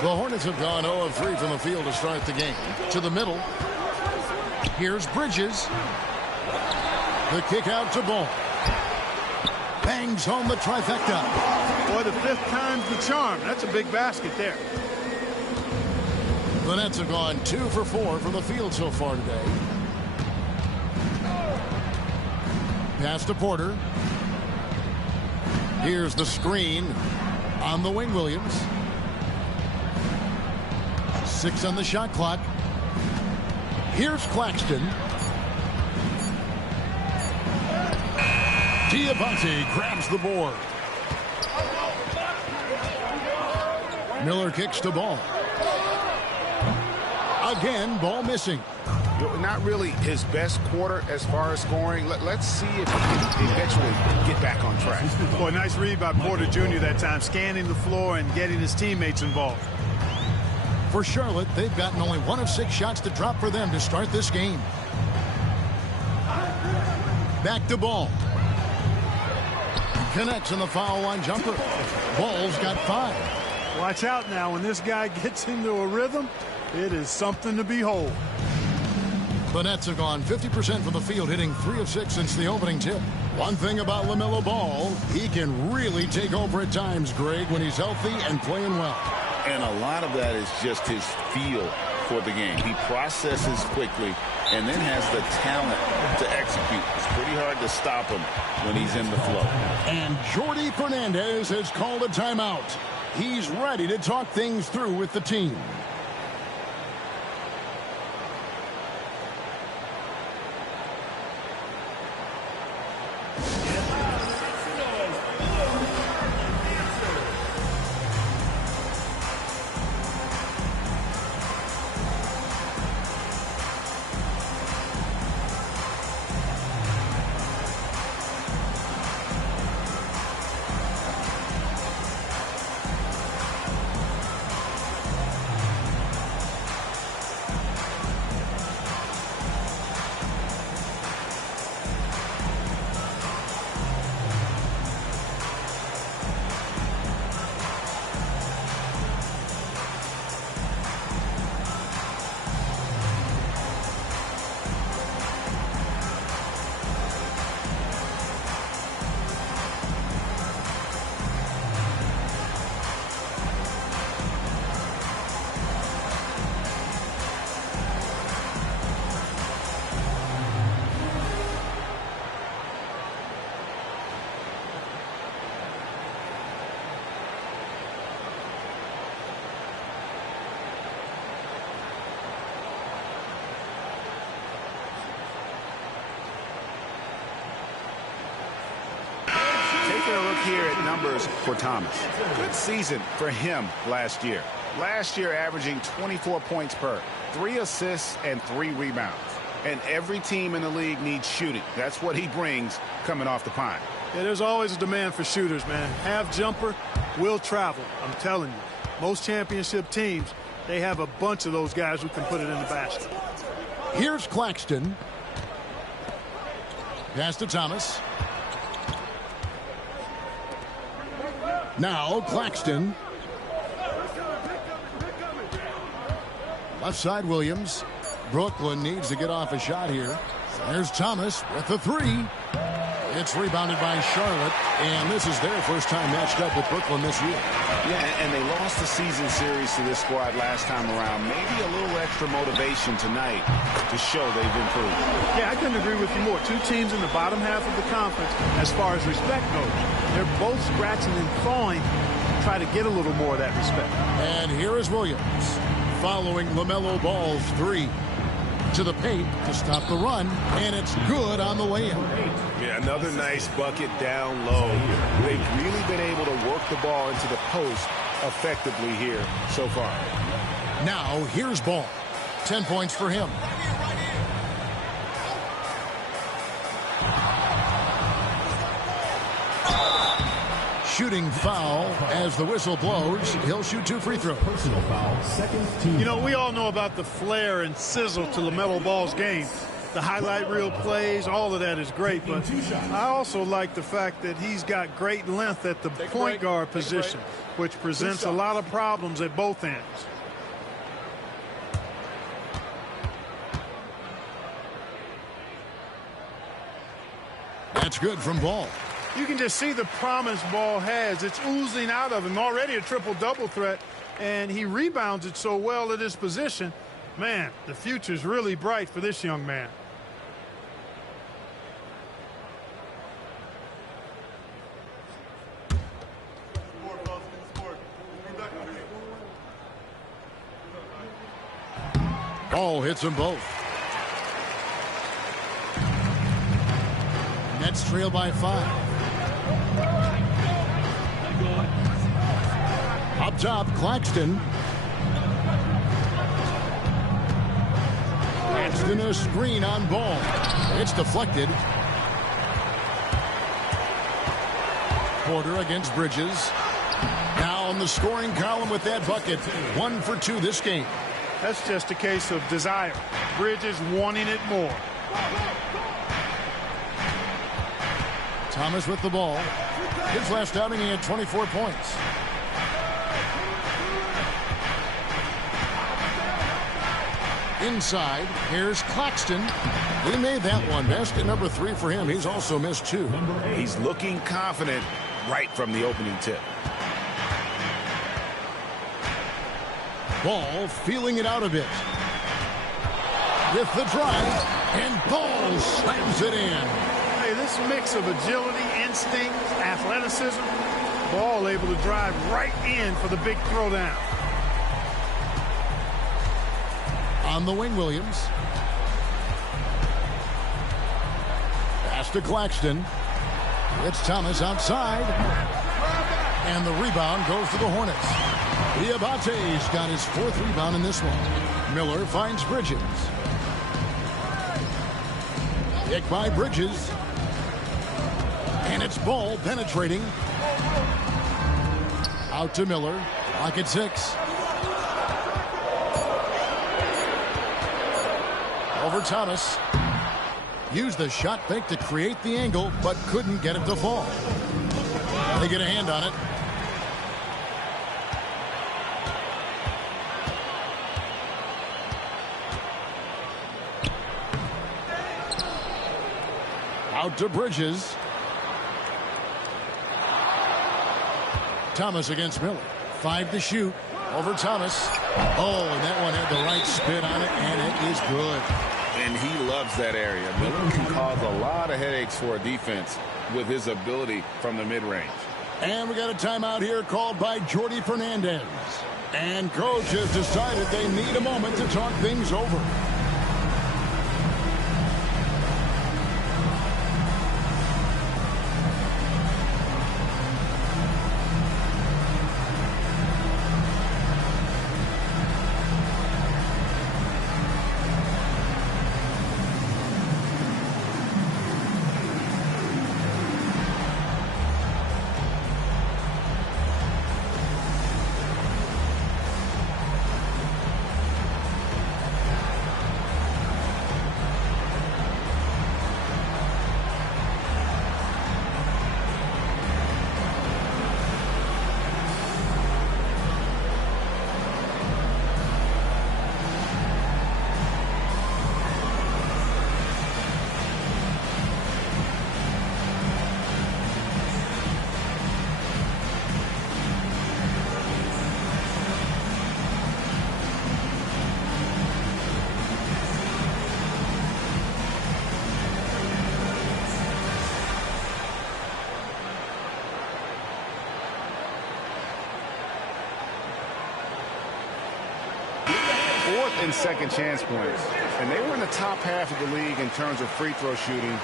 The Hornets have gone 0 of 3 from the field to start the game. To the middle. Here's Bridges. The kick out to Ball. Bangs home the trifecta. Boy, the 5th time's the charm. That's a big basket there. The Nets have gone 2 for 4 from the field so far today. Pass to Porter. Here's the screen on the wing, Williams. 6 on the shot clock. Here's Claxton. Diabate grabs the board. Miller kicks to Ball. Again, Ball missing. Not really his best quarter as far as scoring. Let's see if he can eventually get back on track. Boy, nice read by Porter Jr. that time, scanning the floor and getting his teammates involved. For Charlotte, they've gotten only 1 of 6 shots to drop for them to start this game. Back to Ball. Connects in the foul line jumper. Ball's got 5. Watch out now. When this guy gets into a rhythm, it is something to behold. The Nets have gone 50% from the field, hitting 3 of 6 since the opening tip. One thing about LaMelo Ball, he can really take over at times, Greg, when he's healthy and playing well. And a lot of that is just his feel for the game. He processes quickly and then has the talent to execute. It's pretty hard to stop him when he's in the flow. And Jordi Fernandez has called a timeout. He's ready to talk things through with the team. to look here at numbers for Thomas. Good season for him last year. Last year averaging 24 points per, 3 assists and 3 rebounds. And every team in the league needs shooting. That's what he brings coming off the pine. Yeah, there's always a demand for shooters, man. Half jumper will travel. I'm telling you. Most championship teams, they have a bunch of those guys who can put it in the basket. Here's Claxton. Pass to Thomas. Now Claxton. Left side Williams. Brooklyn needs to get off a shot here. There's Thomas with the 3. It's rebounded by Charlotte, and this is their first time matched up with Brooklyn this year. Yeah, and they lost the season series to this squad last time around. Maybe a little extra motivation tonight to show they've improved. Yeah, I couldn't agree with you more. 2 teams in the bottom half of the conference as far as respect goes. They're both scratching and clawing to try to get a little more of that respect. And here is Williams following LaMelo Ball's 3. To the paint to stop the run, and it's good on the way in. Yeah, another nice bucket down low. They've really been able to work the ball into the post effectively here so far. Now here's Ball. 10 points for him. Shooting foul as the whistle blows. He'll shoot 2 free throws. Personal foul, second team. You know, we all know about the flair and sizzle to LaMelo Ball's game. The highlight reel plays, all of that is great, but I also like the fact that he's got great length at the point guard position, which presents a lot of problems at both ends. That's good from Ball. You can just see the promise Ball has. It's oozing out of him. Already a triple-double threat, and he rebounds it so well at his position. Man, the future's really bright for this young man. Ball hits them both. Nets trail by 5. Up top, Claxton. Claxton a screen on Ball. It's deflected. Porter against Bridges. Now on the scoring column with that bucket. 1 for 2 this game. That's just a case of desire. Bridges wanting it more. Thomas with the ball. His last outing, he had 24 points. Inside, here's Claxton. He made that one. Basket number 3 for him. He's also missed 2. He's looking confident right from the opening tip. Ball feeling it out a bit. With the drive, and Ball slams it in. Hey, this mix of agility, instinct, athleticism, Ball able to drive right in for the big throwdown. On the wing, Williams. Pass to Claxton. It's Thomas outside. And the rebound goes to the Hornets. Diabate's got his 4th rebound in this one. Miller finds Bridges. Pick by Bridges. And it's Ball penetrating. Out to Miller. Clock at 6. Over Thomas. Used the shot fake to create the angle, but couldn't get it to fall. They get a hand on it. Out to Bridges. Thomas against Miller. 5 to shoot. Over Thomas. Oh, and that one had the right spin on it, and it is good. And he loves that area. Miller can cause a lot of headaches for a defense with his ability from the mid-range. And we got a timeout here called by Jordy Fernandez. And coach has decided they need a moment to talk things over. getting second chance points. And they were in the top half of the league in terms of free throw shooting.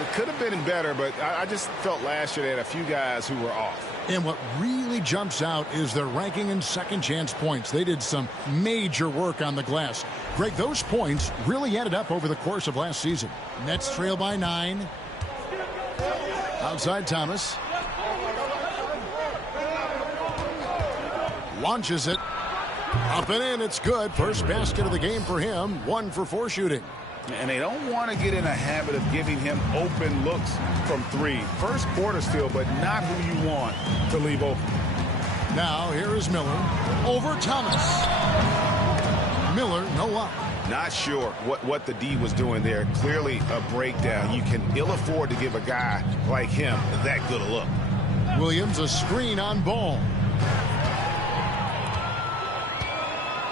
It could have been better, but I just felt last year they had a few guys who were off. And what really jumps out is their ranking in second chance points. They did some major work on the glass. Greg, those points really added up over the course of last season. Nets trail by 9. Outside Thomas. Launches it. Up and in, it's good. First basket of the game for him. 1 for 4 shooting. And they don't want to get in a habit of giving him open looks from 3. First quarter still, but not who you want to leave open. Now here is Miller over Thomas. Miller, no up. Not sure what the D was doing there. Clearly a breakdown. You can ill afford to give a guy like him that good a look. Williams, a screen on Ball.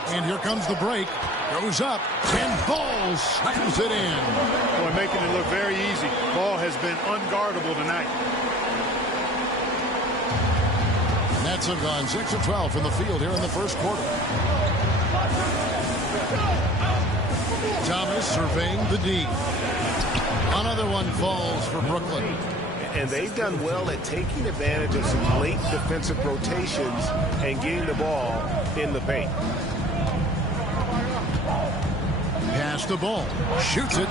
And here comes the break. Goes up. 10 Ball slams it in. Boy, making it look very easy. Ball has been unguardable tonight. Nets have gone 6 of 12 from the field here in the first quarter. Thomas surveying the D. Another one falls for Brooklyn. And they've done well at taking advantage of some late defensive rotations and getting the ball in the paint. Pass the ball. Shoots it.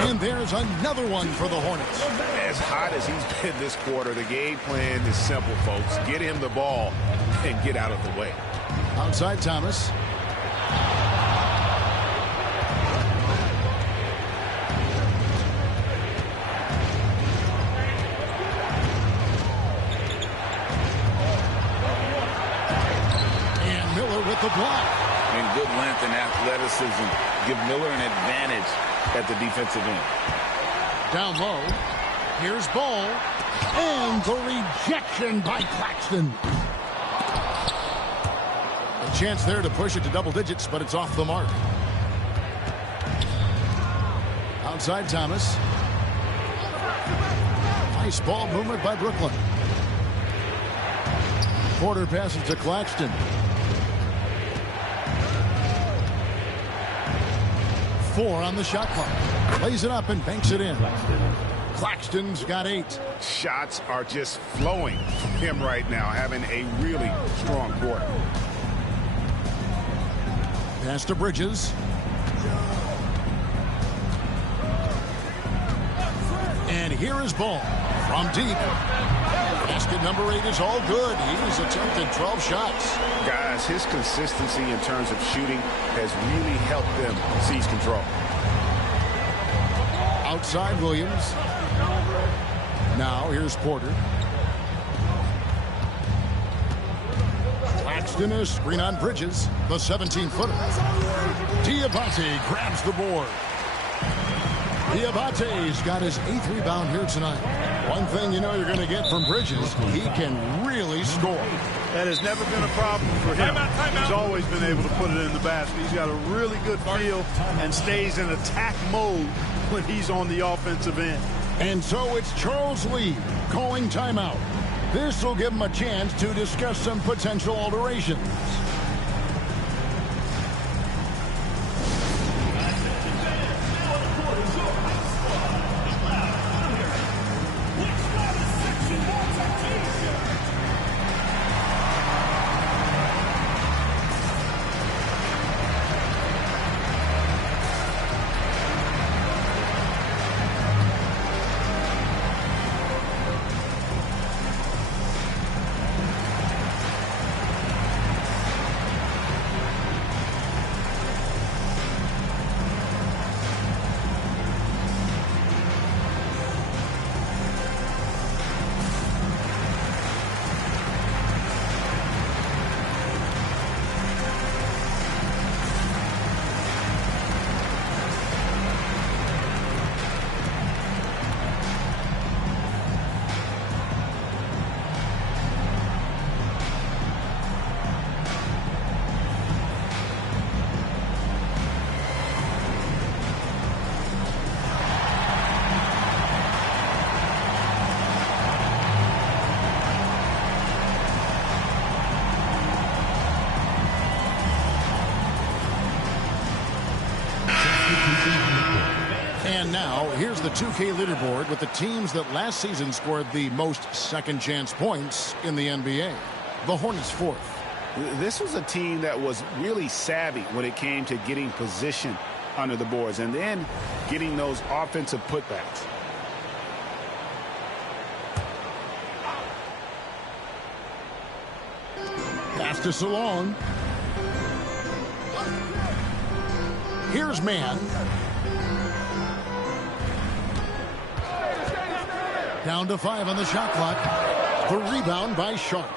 And there's another one for the Hornets. As hot as he's been this quarter, the game plan is simple, folks. Get him the ball and get out of the way. Outside Thomas. And Miller with the block. And good length and athleticism give Miller an advantage at the defensive end. Down low. Here's Ball. And the rejection by Claxton. A chance there to push it to double digits, but it's off the mark. Outside Thomas. Nice ball movement by Brooklyn. Porter passes to Claxton. 4 on the shot clock. Plays it up and banks it in. Claxton's got 8. Shots are just flowing from him right now, having a really strong quarter. Pass to Bridges. And here is Ball from deep. Basket number 8 is all good. He's attempted 12 shots. Guys, his consistency in terms of shooting has really helped them seize control. Outside Williams. Now here's Porter. Claxton is screen on Bridges. The 17-footer. Diabate grabs the board. Diabate's got his 8th rebound here tonight. One thing you know you're going to get from Bridges, he can really score. That has never been a problem for him. He's always been able to put it in the basket. He's got a really good feel and stays in attack mode when he's on the offensive end. And so it's Charles Lee calling timeout. This will give him a chance to discuss some potential alterations. And now, here's the 2K leaderboard with the teams that last season scored the most second-chance points in the NBA. The Hornets fourth. This was a team that was really savvy when it came to getting position under the boards and then getting those offensive putbacks. Pass to Salon. Here's Man. Down to 5 on the shot clock. The rebound by Sharp.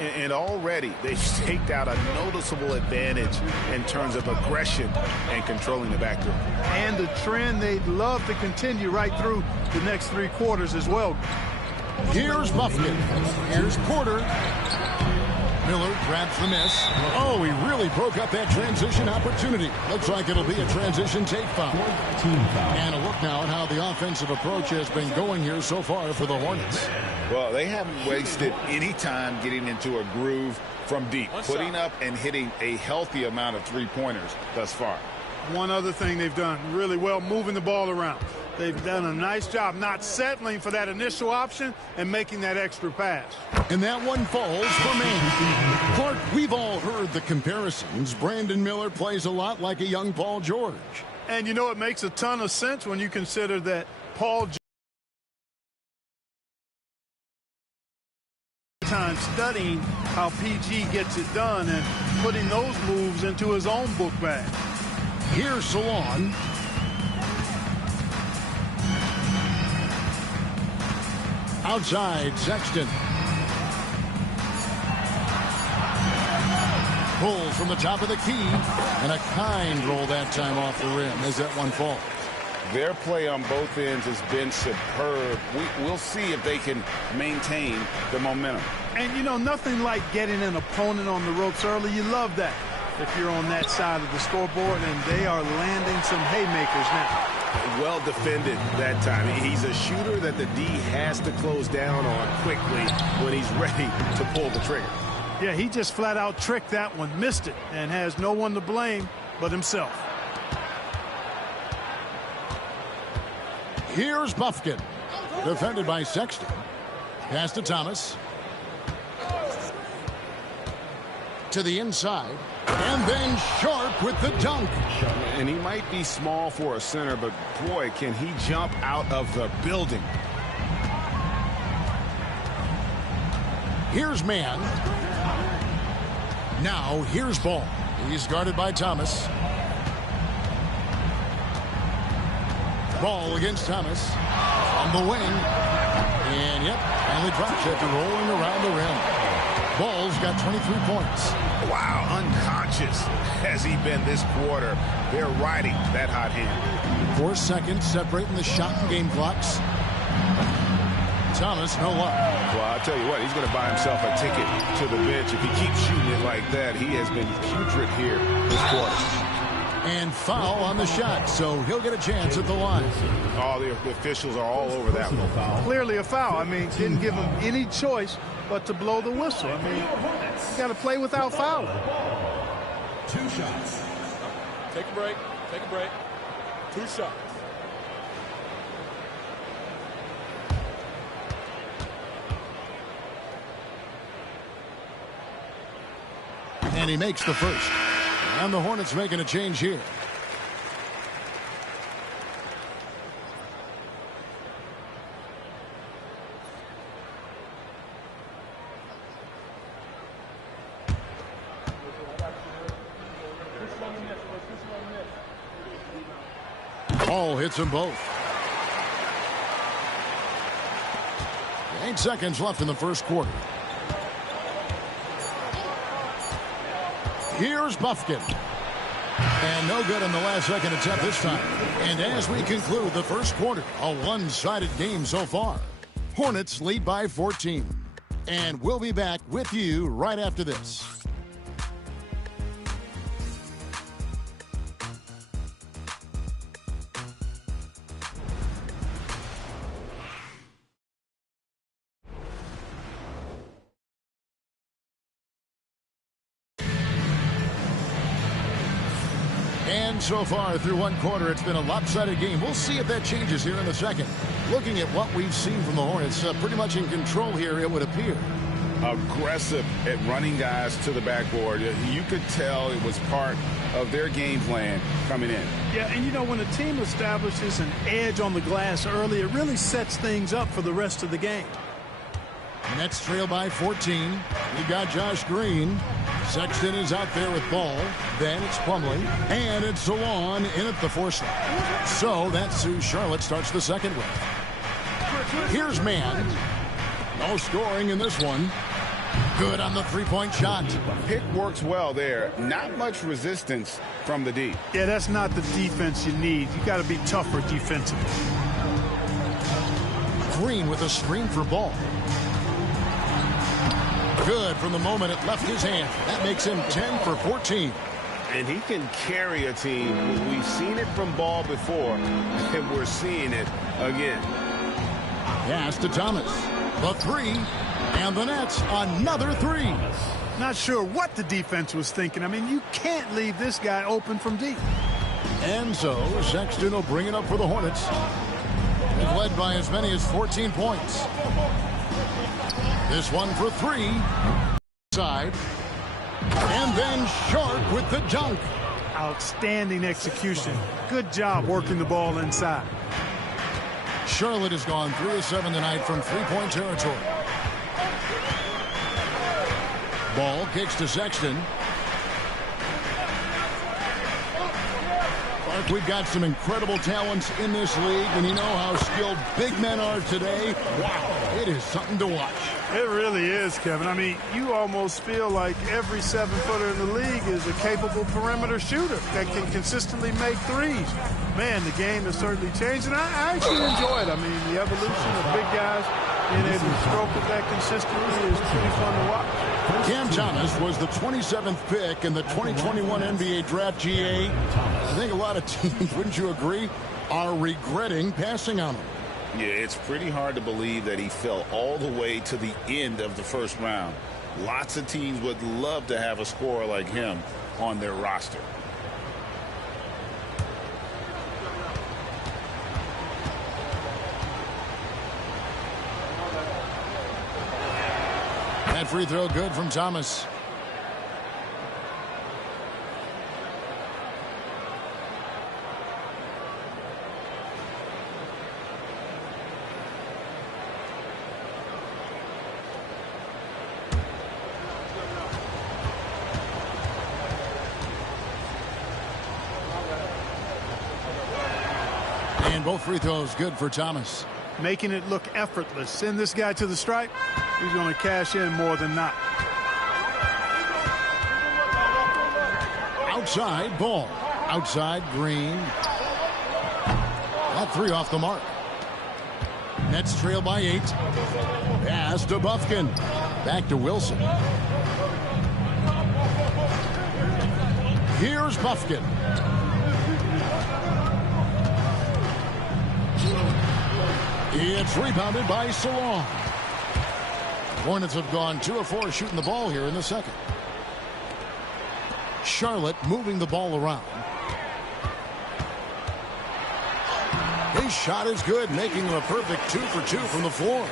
And already they've staked out a noticeable advantage in terms of aggression and controlling the backcourt. And the trend they'd love to continue right through the next 3 quarters as well. Here's Buffkin. Here's Porter. Miller grabs the miss. Oh, he really broke up that transition opportunity. Looks like it'll be a transition take foul. And a look now at how the offensive approach has been going here so far for the Hornets. Well, they haven't wasted any time getting into a groove from deep, putting up and hitting a healthy amount of three-pointers thus far. One other thing they've done really well, moving the ball around. They've done a nice job not settling for that initial option and making that extra pass. And that one falls for Man. Clark, we've all heard the comparisons. Brandon Miller plays a lot like a young Paul George. And, you know, it makes a ton of sense when you consider that Paul George time studying how PG gets it done and putting those moves into his own book bag. Here's Salon. Outside, Sexton. Pulls from the top of the key. And a kind roll that time off the rim as that one falls. Their play on both ends has been superb. We'll see if they can maintain the momentum. And, you know, nothing like getting an opponent on the ropes early. You love that if you're on that side of the scoreboard, and they are landing some haymakers now. Well defended that time. He's a shooter that the D has to close down on quickly when he's ready to pull the trigger. Yeah, he just flat out tricked that one, missed it, and has no one to blame but himself. Here's Buffkin. Defended by Sexton. Pass to Thomas. To the inside. And then Sharp with the dunk. And he might be small for a center, but boy, can he jump out of the building. Here's Man. Now here's Ball. He's guarded by Thomas. Ball against Thomas. On the wing. And yep, finally drops after rolling around the rim. Ball's got 23 points. Wow, unconscious has he been this quarter. They're riding that hot hand. 4 seconds separating the shot and game clocks. Thomas, no luck. Well, I'll tell you what, he's going to buy himself a ticket to the bench. If he keeps shooting it like that, he has been putrid here this quarter. And foul on the shot, so he'll get a chance at the line. Oh, the officials are all over that one. Clearly a foul. I mean, didn't give him any choice but to blow the whistle. I mean, you got to play without fouling. 2 shots. Take a break. Take a break. 2 shots. And he makes the first. And the Hornets making a change here. Ball hits them both. 8 seconds left in the first quarter. Here's Buffkin. And no good on the last second attempt this time. And as we conclude the first quarter, a one-sided game so far. Hornets lead by 14. And we'll be back with you right after this. And so far through one quarter, it's been a lopsided game. We'll see if that changes here in the second. Looking at what we've seen from the Hornets, pretty much in control here, it would appear. Aggressive at running guys to the backboard. You could tell it was part of their game plan coming in. Yeah, and you know, when a team establishes an edge on the glass early, it really sets things up for the rest of the game. Nets trail by 14. We've got Josh Green. Sexton is out there with ball. Then it's Plumlee. And it's Salon in at the 4 slot. So that's who Charlotte starts the second with. Here's Mann. No scoring in this one. Good on the three-point shot. Pick works well there. Not much resistance from the D. Yeah, that's not the defense you need. You got to be tougher defensively. Green with a screen for ball. Good from the moment it left his hand. That makes him 10 for 14. And he can carry a team. We've seen it from Ball before, and we're seeing it again. Pass to Thomas. The 3, and the Nets another 3. Not sure what the defense was thinking. I mean, you can't leave this guy open from deep. And so Sexton will bring it up for the Hornets. They've led by as many as 14 points. This one for 3. Side. And then Sharp with the dunk. Outstanding execution. Good job working the ball inside. Charlotte has gone 3 of 7 tonight from three-point territory. Ball kicks to Sexton. Clark, we've got some incredible talents in this league, and you know how skilled big men are today. Wow, it is something to watch. It really is, Kevin. I mean, you almost feel like every 7-footer in the league is a capable perimeter shooter that can consistently make threes. Man, the game has certainly changed, and I actually enjoy it. I mean, the evolution of big guys being able to stroke it that consistently is pretty fun to watch. Cam Thomas was the 27th pick in the 2021 NBA Draft. GA. I think a lot of teams, wouldn't you agree, are regretting passing on him. Yeah, it's pretty hard to believe that he fell all the way to the end of the first round. Lots of teams would love to have a scorer like him on their roster. That free throw good from Thomas. And both free throws good for Thomas. Making it look effortless. Send this guy to the stripe. He's going to cash in more than not. Outside ball. Outside Green. That 3 off the mark. Nets trail by 8. Pass to Bufkin. Back to Wilson. Here's Bufkin. It's rebounded by Salon. Hornets have gone 2 of 4 shooting the ball here in the second. Charlotte moving the ball around. His shot is good, making him a perfect 2 for 2 from the floor.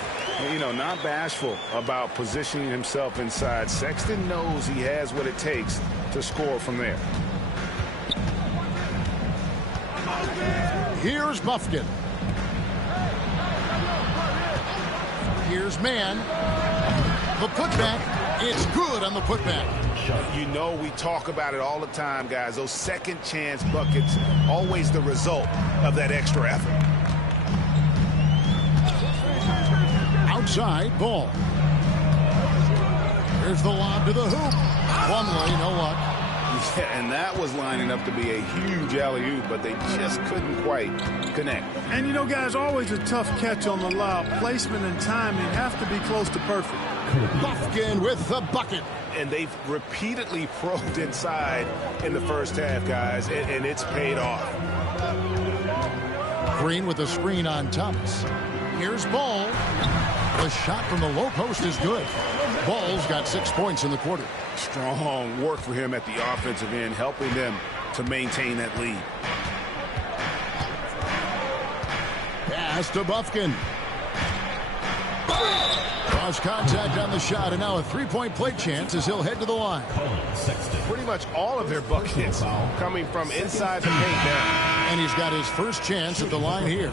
You know, not bashful about positioning himself inside. Sexton knows he has what it takes to score from there. Here's Bufkin. Here's Mann. The putback. It's good on the putback. You know, we talk about it all the time, guys. Those second chance buckets, always the result of that extra effort. Outside ball. Here's the lob to the hoop. Plumlee, no luck. Yeah, and that was lining up to be a huge alley-oop, but they just couldn't quite connect. And you know, guys, always a tough catch on the lob. Placement and timing have to be close to perfect. Bufkin with the bucket. And they've repeatedly probed inside in the first half, guys, and it's paid off. Green with a screen on Thomas. Here's Ball. The shot from the low post is good. Ball's got 6 points in the quarter. Strong work for him at the offensive end, helping them to maintain that lead. Pass to Bufkin. Cross contact on the shot, and now a three-point play chance as he'll head to the line. Pretty much all of their buckets coming from inside the paint now. And he's got his first chance at the line here.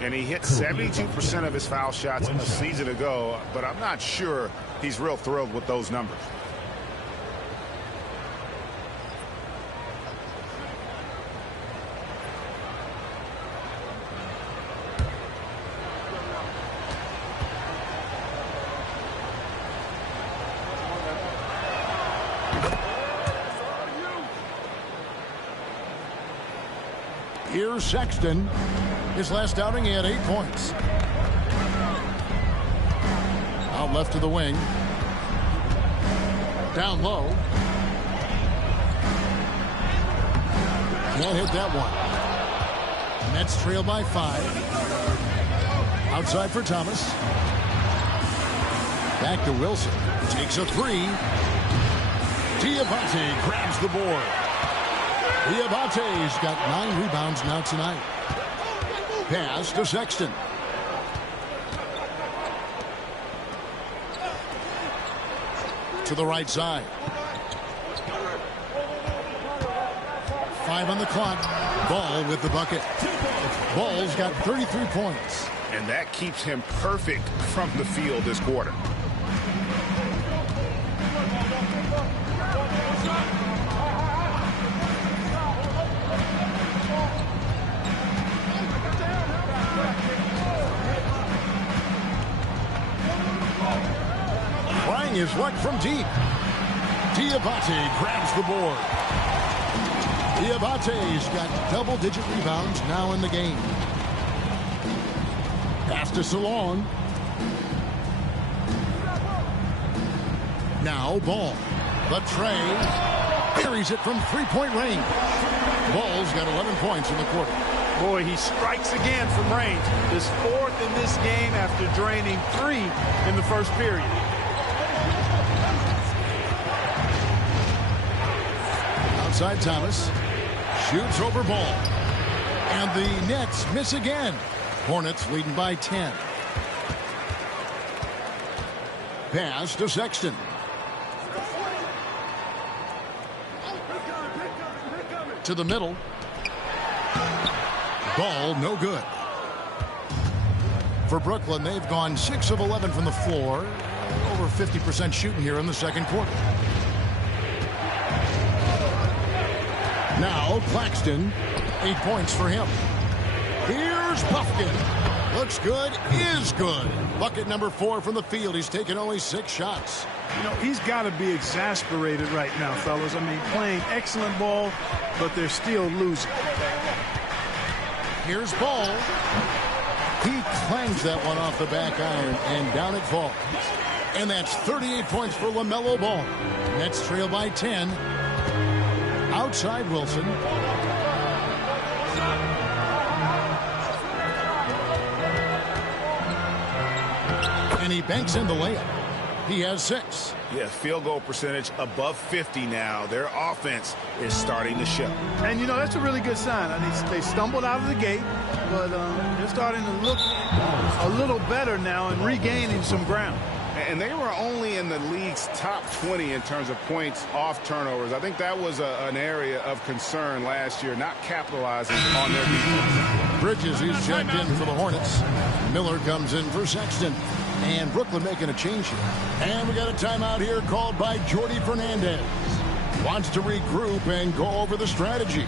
And he hit 72% of his foul shots a season ago, but I'm not sure he's real thrilled with those numbers. Here's Sexton. His last outing, he had 8 points. Out left to the wing. Down low. Can't hit that one. Nets trail by 5. Outside for Thomas. Back to Wilson. Takes a 3. Diabate grabs the board. Diabate's got 9 rebounds now tonight. Pass to Sexton. To the right side. 5 on the clock. Ball with the bucket. Ball's got 33 points. And that keeps him perfect from the field this quarter. Trying his luck from deep. Diabate grabs the board. Diabate's got double-digit rebounds now in the game. Pass to Salon. Now Ball. The tray. Carries it from three-point range. Ball's got 11 points in the quarter. Boy, he strikes again from range. His 4th in this game after draining 3 in the first period. Outside Thomas. Shoots over Ball. And the Nets miss again. Hornets leading by 10. Pass to Sexton. To the middle. Ball no good. For Brooklyn, they've gone 6 of 11 from the floor. Over 50% shooting here in the second quarter. Now Claxton. 8 points for him. Here's Bufkin. Looks good, is good. Bucket number 4 from the field. He's taken only 6 shots. You know, he's got to be exasperated right now, fellas. I mean, playing excellent ball, but they're still losing. Here's Ball. He clangs that one off the back iron, and down it falls. And that's 38 points for LaMelo Ball. Nets trail by 10. Outside Wilson. And he banks in the layup. He has 6. Yeah, field goal percentage above 50 now. Their offense is starting to show. And, you know, that's a really good sign. I mean, they stumbled out of the gate, but they're starting to look a little better now and regaining some ground. And they were only in the league's top 20 in terms of points off turnovers. I think that was an area of concern last year, not capitalizing on their defense. Bridges, he's checked in for the Hornets. Miller comes in for Sexton. And Brooklyn making a change here. And we got a timeout here called by Jordi Fernandez. Wants to regroup and go over the strategy.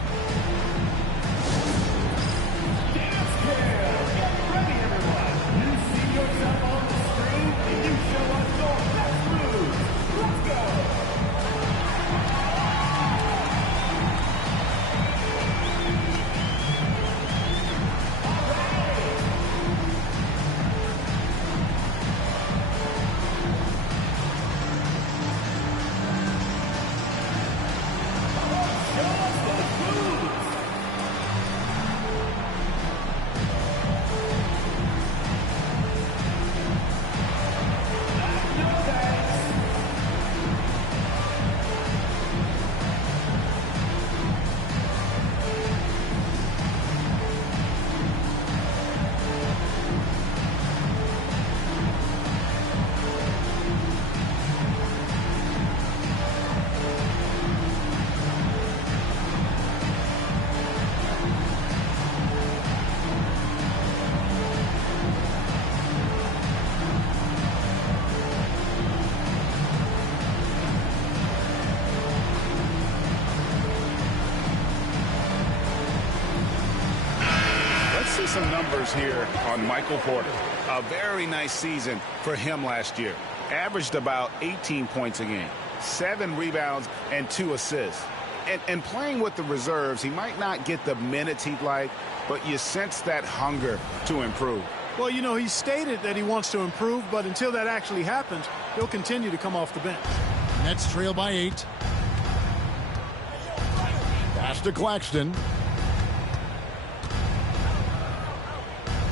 some numbers here on Michael Porter. A very nice season for him last year. Averaged about 18 points a game, 7 rebounds, and 2 assists. And playing with the reserves, he might not get the minutes he'd like, but you sense that hunger to improve. Well, you know, he stated that he wants to improve, but until that actually happens, he'll continue to come off the bench. Nets trail by 8. Pass to Claxton.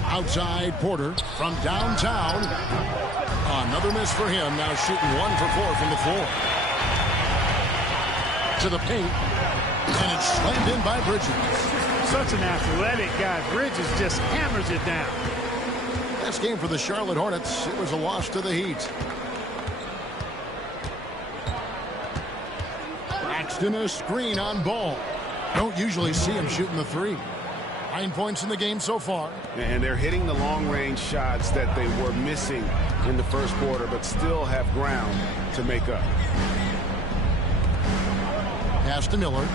Outside Porter from downtown. Another miss for him. Now shooting 1 for 4 from the floor. To the paint. And it's slammed in by Bridges. Such an athletic guy. Bridges just hammers it down. Last game for the Charlotte Hornets. It was a loss to the Heat. Claxton a screen on Ball. Don't usually see him shooting the 3. 9 points in the game so far. And they're hitting the long-range shots that they were missing in the first quarter, but still have ground to make up. Pass to Miller.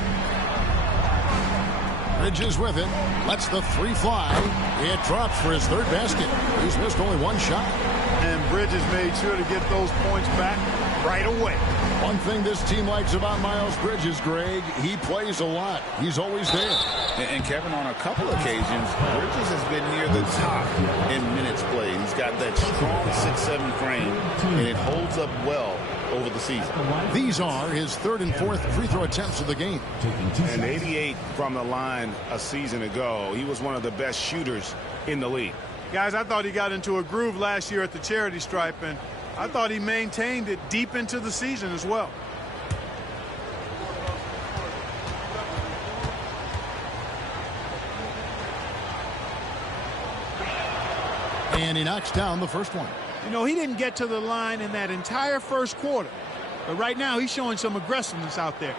Bridges with it. Lets the 3 fly. It drops for his 3rd basket. He's missed only 1 shot. And Bridges made sure to get those points back right away. One thing this team likes about Miles Bridges, Greg, he plays a lot. He's always there. And Kevin, on a couple occasions, Bridges has been near the top in minutes played. He's got that strong 6'7" frame, and it holds up well over the season. These are his 3rd and 4th free throw attempts of the game. And 88 from the line a season ago. He was one of the best shooters in the league. Guys, I thought he got into a groove last year at the charity stripe, and I thought he maintained it deep into the season as well. And he knocks down the first one. You know, he didn't get to the line in that entire first quarter. But right now, he's showing some aggressiveness out there.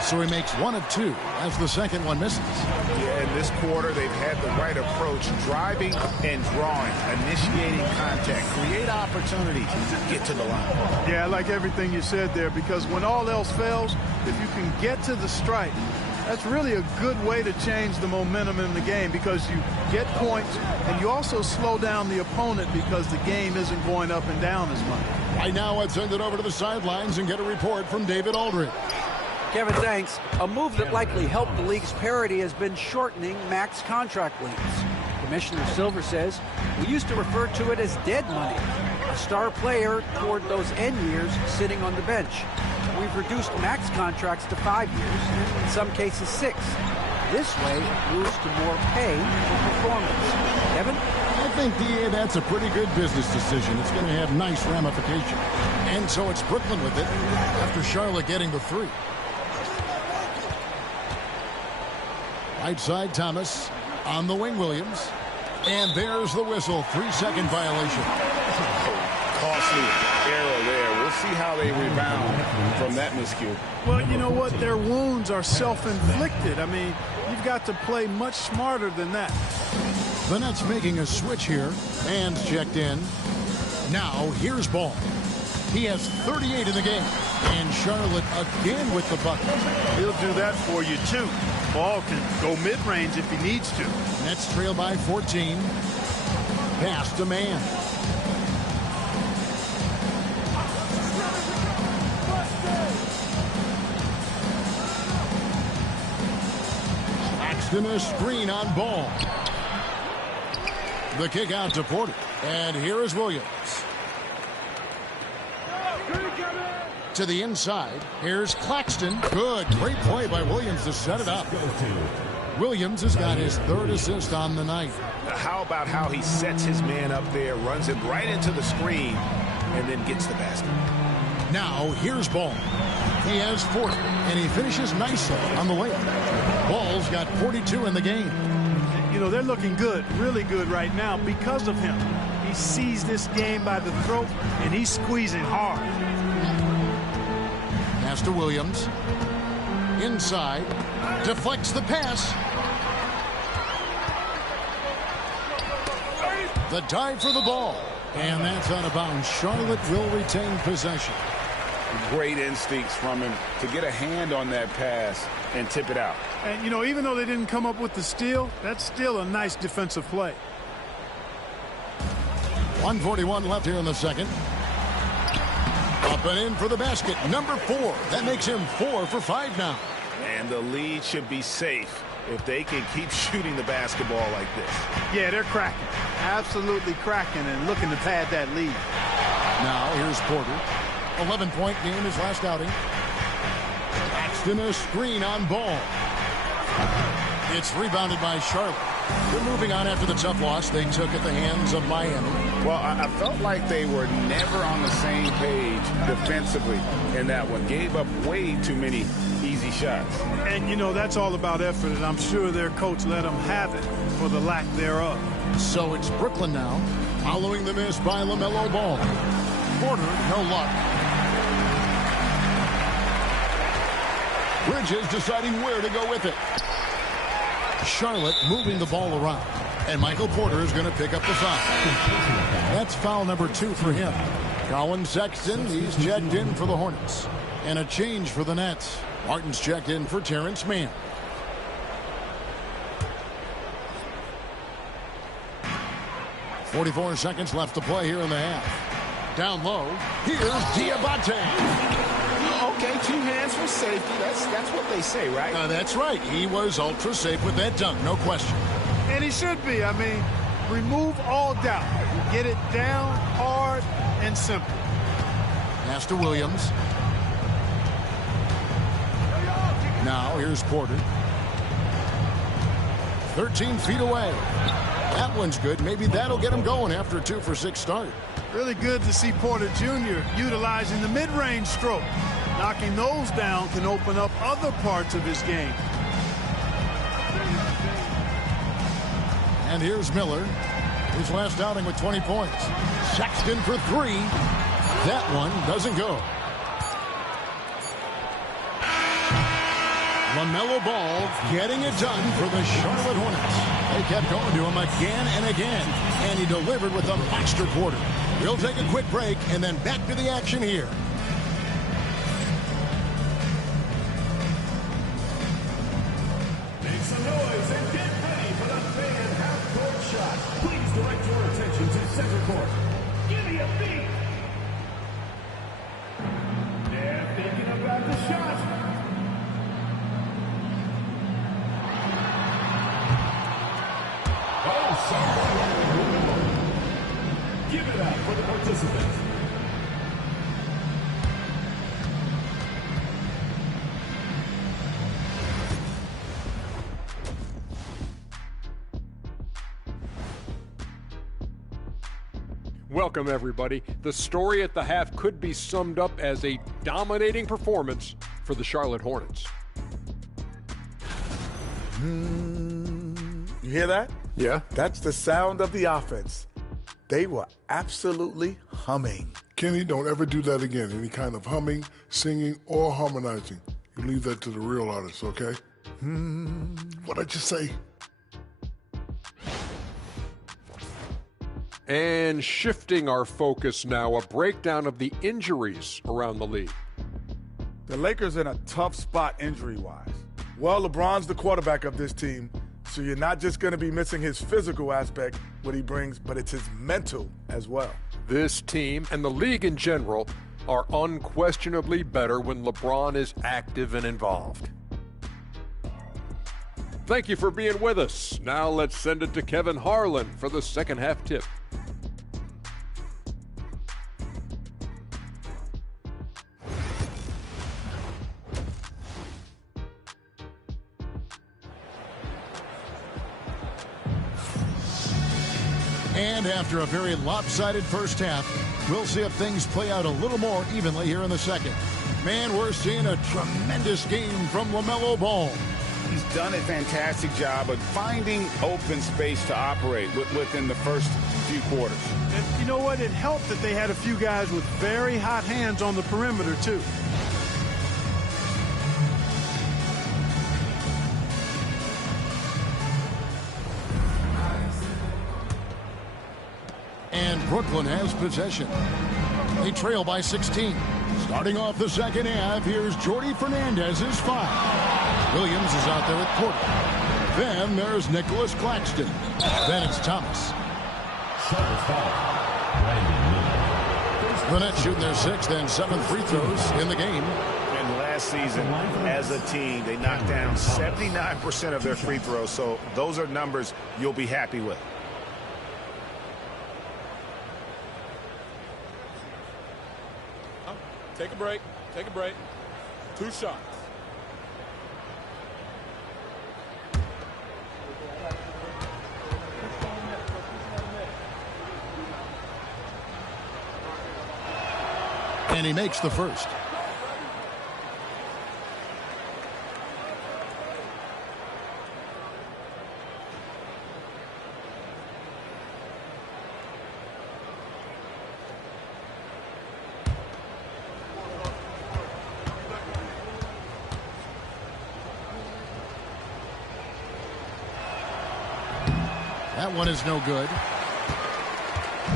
So he makes 1 of 2 as the second one misses. Yeah, in this quarter, they've had the right approach, driving and drawing, initiating contact, create opportunities, get to the line. Yeah, I like everything you said there, because when all else fails, if you can get to the stripe, that's really a good way to change the momentum in the game, because you get points and you also slow down the opponent because the game isn't going up and down as much. Right now, I'd send it over to the sidelines and get a report from David Aldridge. Kevin, thanks. A move that likely helped the league's parity has been shortening max contract lengths. Commissioner Silver says we used to refer to it as dead money, a star player toward those end years sitting on the bench. We've reduced max contracts to 5 years, in some cases 6. This way, it moves to more pay for performance. Kevin? I think, DA, that's a pretty good business decision. It's going to have nice ramifications. And so it's Brooklyn with it after Charlotte getting the 3. Right side, Thomas. On the wing, Williams. And there's the whistle. 3-second violation. Costly error there. We'll see how they rebound from that miscue. Well, you know what? Their wounds are self-inflicted. I mean, you've got to play much smarter than that. The Nets making a switch here. Hands checked in. Now, here's Ball. He has 38 in the game. And Charlotte again with the bucket. He'll do that for you, too. Ball can go mid-range if he needs to. Nets trail by 14. Pass to Man. Claxton a screen on Ball. The kick out to Porter. And here is Williams. To the inside. Here's Claxton. Good. Great play by Williams to set it up. Williams has got his 3rd assist on the night. How about how he sets his man up there, runs it right into the screen, and then gets the basket. Now, here's Ball. He has 40, and he finishes nicely on the layup. Ball's got 42 in the game. You know, they're looking good, really good right now because of him. He sees this game by the throat, and he's squeezing hard. Pass to Williams. Inside. Deflects the pass. The dive for the ball. And that's out of bounds. Charlotte will retain possession. Great instincts from him to get a hand on that pass and tip it out. And, you know, even though they didn't come up with the steal, that's still a nice defensive play. 1:41 left here in the second. Up and in for the basket. Number 4. That makes him 4 for 5 now. And the lead should be safe if they can keep shooting the basketball like this. Yeah, they're cracking. Absolutely cracking and looking to pad that lead. Now here's Porter. 11-point game his last outing. Paxton a screen on ball. It's rebounded by Charlotte. They're moving on after the tough loss they took at the hands of Miami. Well, I felt like they were never on the same page defensively in that one. Gave up way too many easy shots. And, you know, that's all about effort, and I'm sure their coach let them have it for the lack thereof. So it's Brooklyn now, following the miss by LaMelo Ball. Porter, no luck. Bridges deciding where to go with it. Charlotte moving the ball around. And Michael Porter is going to pick up the foul. That's foul number 2 for him. Colin Sexton, he's checked in for the Hornets. And a change for the Nets. Martin's checked in for Terrence Mann. .44 seconds left to play here in the half. Down low, here's Diabate. Okay, 2 hands for safety. That's what they say, right? That's right. He was ultra safe with that dunk, no question. And he should be. I mean, remove all doubt. Get it down, hard, and simple. Pass to Williams. Now here's Porter. 13 feet away. That one's good. Maybe that'll get him going after a 2 for 6 start. Really good to see Porter Jr. utilizing the mid-range stroke. Knocking those down can open up other parts of his game. And here's Miller. His last outing with 20 points. Sexton for 3. That one doesn't go. LaMelo Ball getting it done for the Charlotte Hornets. They kept going to him again and again. And he delivered with a monster quarter. We'll take a quick break and then back to the action here. Make some noise and get ready for the fan half-court shot. Please direct your attention to center court. Give me a beat. They're thinking about the shot. Oh, somebody. Give it up for the participants. Welcome, everybody. The story at the half could be summed up as a dominating performance for the Charlotte Hornets. You hear that? Yeah. That's the sound of the offense. They were absolutely humming. Kenny, don't ever do that again. Any kind of humming, singing, or harmonizing. You leave that to the real artists, okay? What'd I just say? And shifting our focus now, a breakdown of the injuries around the league. The Lakers in a tough spot injury-wise. Well, LeBron's the quarterback of this team, so you're not just going to be missing his physical aspect, what he brings, but it's his mental as well. This team and the league in general are unquestionably better when LeBron is active and involved. Thank you for being with us. Now let's send it to Kevin Harlan for the second half tip. And after a very lopsided first half, we'll see if things play out a little more evenly here in the second. Man, we're seeing a tremendous game from LaMelo Ball. He's done a fantastic job of finding open space to operate within the first few quarters. And you know what? It helped that they had a few guys with very hot hands on the perimeter, too. Brooklyn has possession. They trail by 16. Starting off the second half, here's Jordy Fernandez's 5. Williams is out there with Porter. Then there's Nicholas Claxton. Then it's Thomas. The Nets shooting their 6th and 7th free throws in the game. And last season, as a team, they knocked down 79% of their free throws. So those are numbers you'll be happy with. Take a break. Take a break. 2 shots. And he makes the first. That one is no good.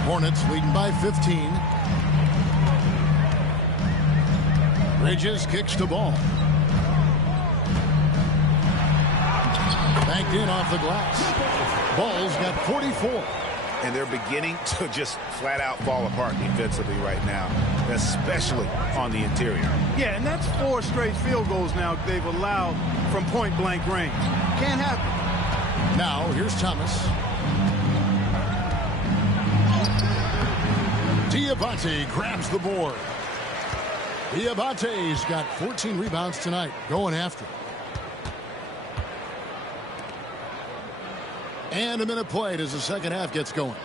Hornets leading by 15. Bridges kicks the ball. Banked in off the glass. Ball's got 44. And they're beginning to just flat out fall apart defensively right now, especially on the interior. Yeah, and that's 4 straight field goals now they've allowed from point-blank range. Can't happen. Now, here's Thomas. Diabate grabs the board. Diabate's got 14 rebounds tonight, going after it. And a minute played as the second half gets going.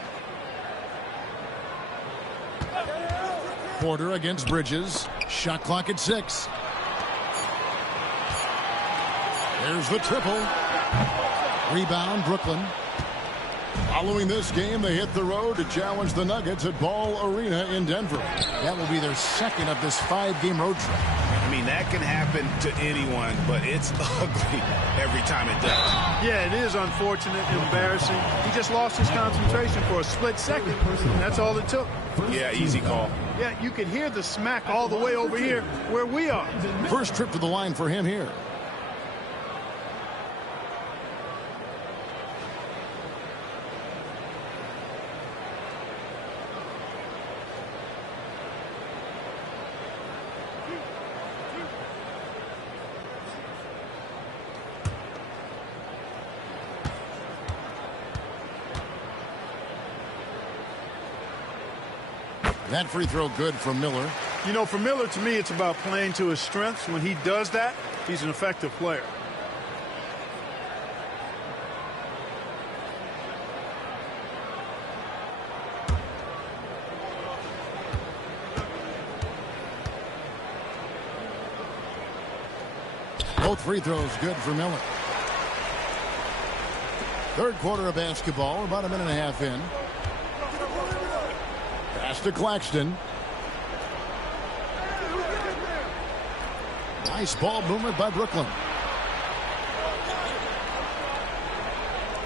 Porter against Bridges. Shot clock at 6. There's the triple. Rebound, Brooklyn. Following this game, they hit the road to challenge the Nuggets at Ball Arena in Denver. That will be their second of this 5-game road trip. I mean, that can happen to anyone, but it's ugly every time it does. Yeah, it is unfortunate, embarrassing. He just lost his concentration for a split second. That's all it took. Yeah, easy call. Yeah, you can hear the smack all the way over here where we are. First trip to the line for him here. That free throw good from Miller. You know, for Miller, to me, it's about playing to his strengths. When he does that, he's an effective player. Both free throws good for Miller. Third quarter of basketball, about a minute and a half in. Pass to Claxton. Nice ball movement by Brooklyn.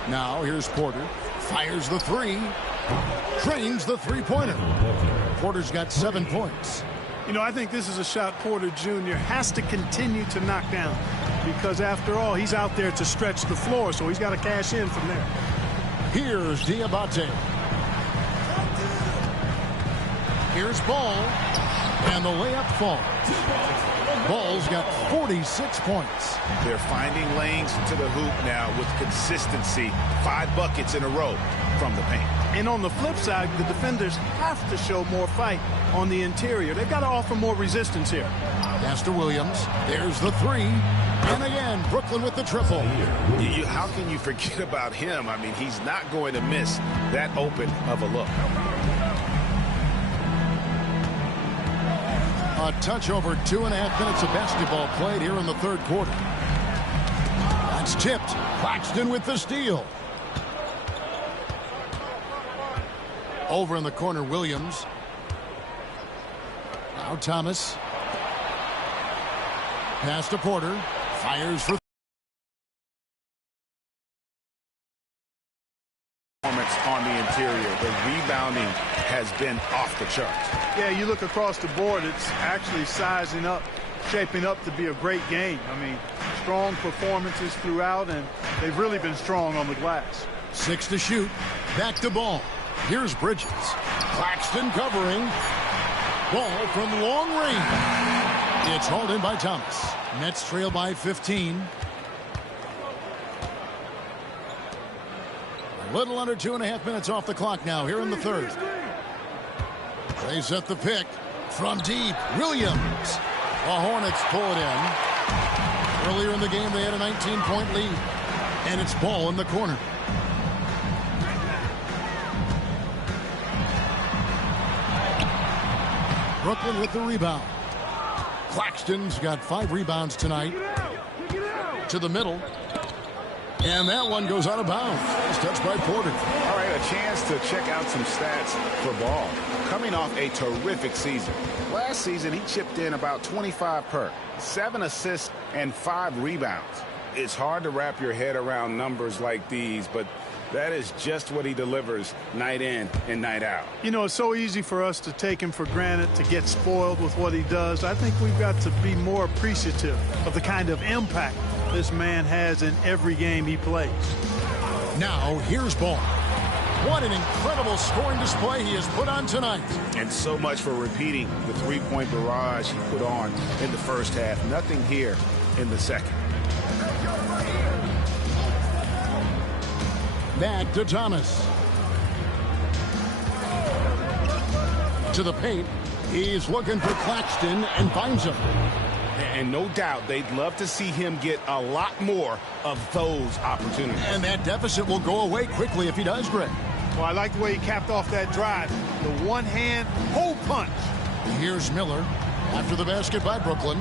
Now here's Porter. Fires the 3. Trains the 3-pointer. Porter's got 7 points. You know, I think this is a shot Porter Jr. has to continue to knock down because, after all, he's out there to stretch the floor, so he's got to cash in from there. Here's Diabate. Here's Ball, and the layup falls. Ball's got 46 points. They're finding lanes to the hoop now with consistency. 5 buckets in a row from the paint. And on the flip side, the defenders have to show more fight on the interior. They've got to offer more resistance here. Pass to Williams. There's the 3. And again, Brooklyn with the triple. How can you forget about him? I mean, he's not going to miss that open of a look. A touch over 2.5 minutes of basketball played here in the third quarter. That's tipped. Claxton with the steal. Over in the corner, Williams. Now Thomas. Pass to Porter. Fires for on the interior. The rebounding has been off the charts. Yeah, you look across the board, it's actually sizing up, shaping up to be a great game. I mean, strong performances throughout, and they've really been strong on the glass. 6 to shoot. Back to ball. Here's Bridges. Claxton covering. Ball from long range. It's hauled in by Thomas. Nets trail by 15. A little under 2.5 minutes off the clock now here in the third. They set the pick from deep. Williams. The Hornets pull it in. Earlier in the game, they had a 19-point lead. And it's ball in the corner. Brooklyn with the rebound. Claxton's got 5 rebounds tonight. To the middle. And that one goes out of bounds. It's touched by Porter. All right, a chance to check out some stats for Ball. Coming off a terrific season. Last season, he chipped in about 25 per. 7 assists and 5 rebounds. It's hard to wrap your head around numbers like these, but that is just what he delivers night in and night out. You know, it's so easy for us to take him for granted, to get spoiled with what he does. I think we've got to be more appreciative of the kind of impact this man has in every game he plays. Now, here's Ball. What an incredible scoring display he has put on tonight. And so much for repeating the three-point barrage he put on in the first half. Nothing here in the second. Back to Thomas. To the paint. He's looking for Claxton and finds him. And no doubt they'd love to see him get a lot more of those opportunities. And that deficit will go away quickly if he does, Greg. Well, I like the way he capped off that drive. The one-hand hole punch. Here's Miller after the basket by Brooklyn.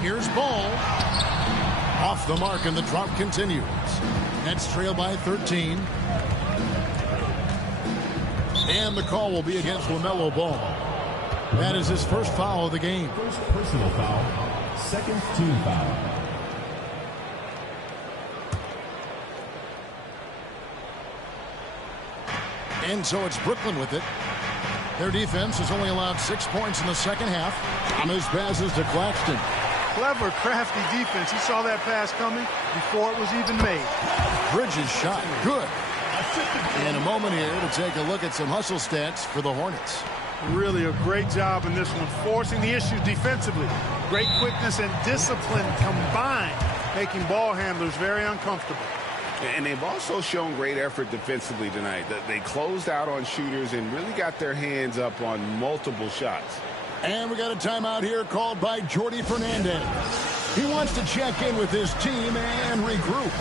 Here's Ball. Off the mark, and the drop continues. Nets trail by 13. And the call will be against LaMelo Ball. That is his first foul of the game. First personal foul, second team foul. And so it's Brooklyn with it. Their defense has only allowed 6 points in the second half. Thomas passes to Claxton. Clever, crafty defense. He saw that pass coming before it was even made. Bridges shot good. And a moment here to take a look at some hustle stats for the Hornets. Really a great job in this one, forcing the issue defensively. Great quickness and discipline combined, making ball handlers very uncomfortable. And they've also shown great effort defensively tonight. They closed out on shooters and really got their hands up on multiple shots. And we got a timeout here called by Jordi Fernandez. He wants to check in with his team and regroup.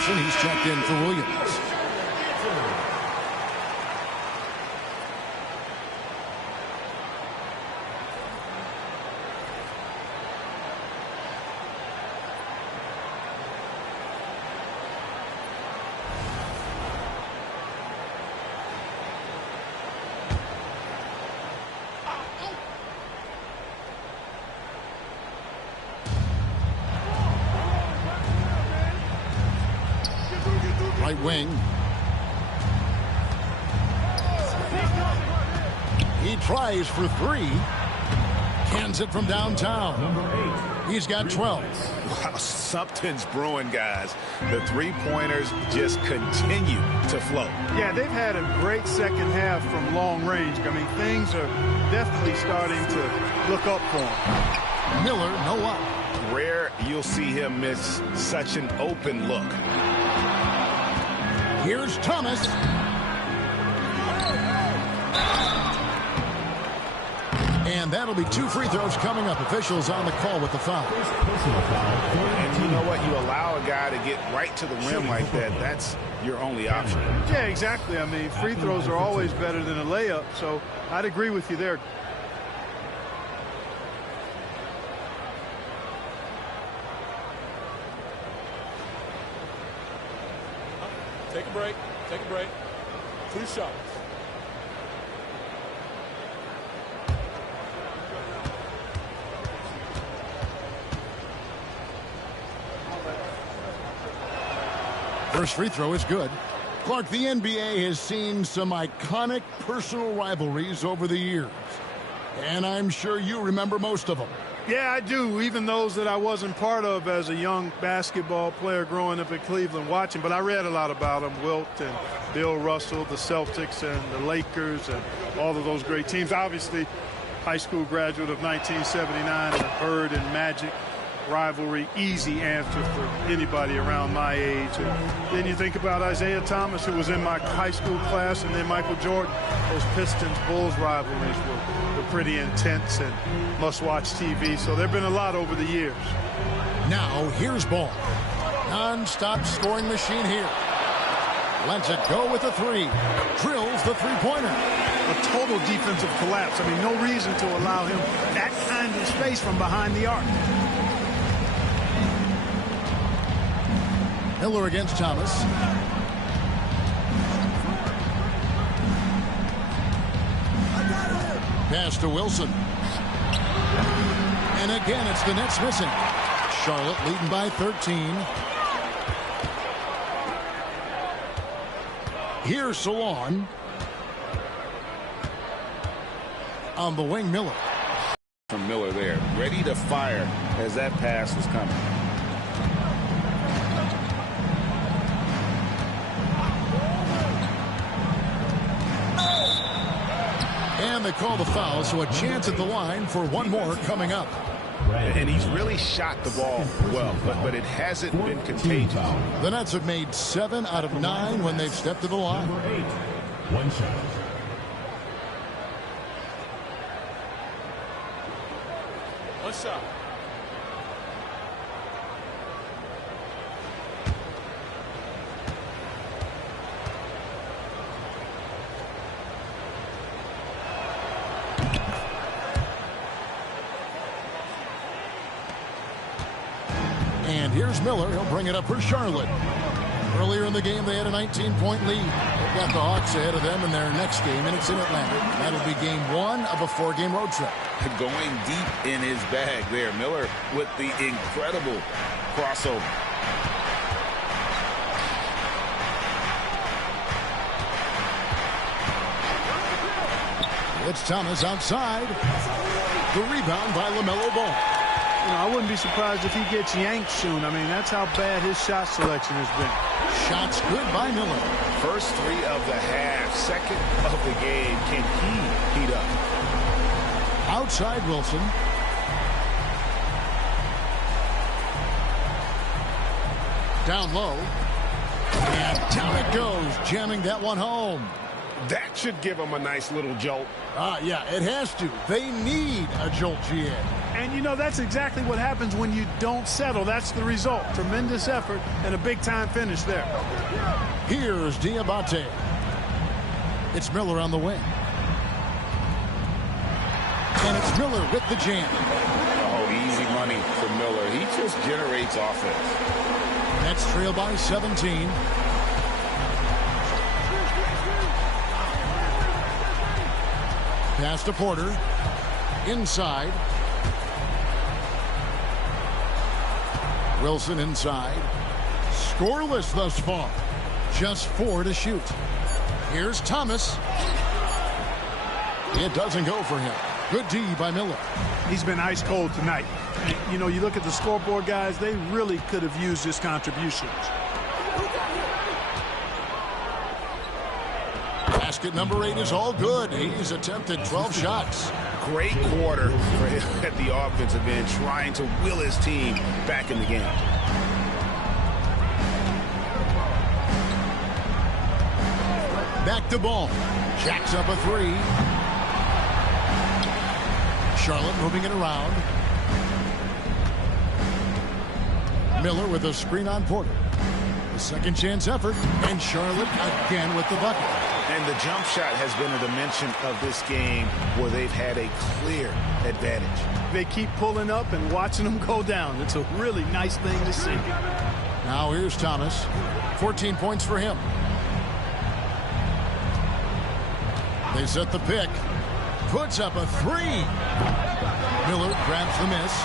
He's checked in for Williams. Right wing. He tries for three. Cans it from downtown. He's got 12. Wow, something's brewing, guys. The three-pointers just continue to flow. Yeah, they've had a great second half from long range. I mean, things are definitely starting to look up for him. Miller, no up. Rare you'll see him miss such an open look. Here's Thomas. And that'll be 2 free throws coming up. Officials on the call with the foul. And you know what? You allow a guy to get right to the rim like that. That's your only option. Yeah, exactly. I mean, free throws are always better than a layup. So I'd agree with you there. Take a break. Take a break. 2 shots. First free throw is good. Clark, the NBA has seen some iconic personal rivalries over the years. And I'm sure you remember most of them. Yeah, I do, even those that I wasn't part of as a young basketball player growing up in Cleveland watching. But I read a lot about them, Wilt and Bill Russell, the Celtics and the Lakers and all of those great teams. Obviously, high school graduate of 1979, the Bird and Magic rivalry, easy answer for anybody around my age. And then you think about Isaiah Thomas, who was in my high school class, and then Michael Jordan. Those Pistons-Bulls rivalries were pretty intense and must-watch TV. So there have been a lot over the years. Now here's Ball. Non-stop scoring machine here. Lets it go with a three. Drills the three-pointer. A total defensive collapse. I mean, no reason to allow him that kind of space from behind the arc. Miller against Thomas. Pass to Wilson. And again, it's the Nets missing. Charlotte leading by 13. Here's Salon. On the wing, Miller. From Miller there, ready to fire as that pass was coming. And they call the foul, so a chance at the line for one more coming up. And he's really shot the ball well, but it hasn't been contagious. The Nets have made 7 out of 9 when they've stepped to the line. 1 shot. One shot. And here's Miller. He'll bring it up for Charlotte. Earlier in the game, they had a 19-point lead. They've got the Hawks ahead of them in their next game, and it's in Atlanta. That'll be game 1 of a 4-game road trip. Going deep in his bag there. Miller with the incredible crossover. It's Thomas outside. The rebound by LaMelo Ball. You know, I wouldn't be surprised if he gets yanked soon. I mean, that's how bad his shot selection has been. Shots good by Miller. First 3 of the half, second of the game. Can he heat up? Outside Wilson. Down low. And down it goes, jamming that one home. That should give him a nice little jolt. Yeah, it has to. They need a jolt, GA. And, you know, that's exactly what happens when you don't settle. That's the result. Tremendous effort and a big-time finish there. Here's Diabate. It's Miller on the wing. And it's Miller with the jam. Oh, easy money for Miller. He just generates offense. Nets trail by 17. Pass to Porter. Inside. Wilson inside. Scoreless thus far. Just 4 to shoot. Here's Thomas. It doesn't go for him. Good D by Miller. He's been ice cold tonight. You know, you look at the scoreboard, guys, they really could have used his contributions. Basket number 8 is all good. He's attempted 12 shots. Great quarter for him at the offensive end, trying to will his team back in the game. Back to ball. Jacks up a 3. Charlotte moving it around. Miller with a screen on Porter. The second chance effort, and Charlotte again with the bucket. And the jump shot has been a dimension of this game where they've had a clear advantage. They keep pulling up and watching them go down. It's a really nice thing to see. Now here's Thomas. 14 points for him. They set the pick. Puts up a 3. Miller grabs the miss.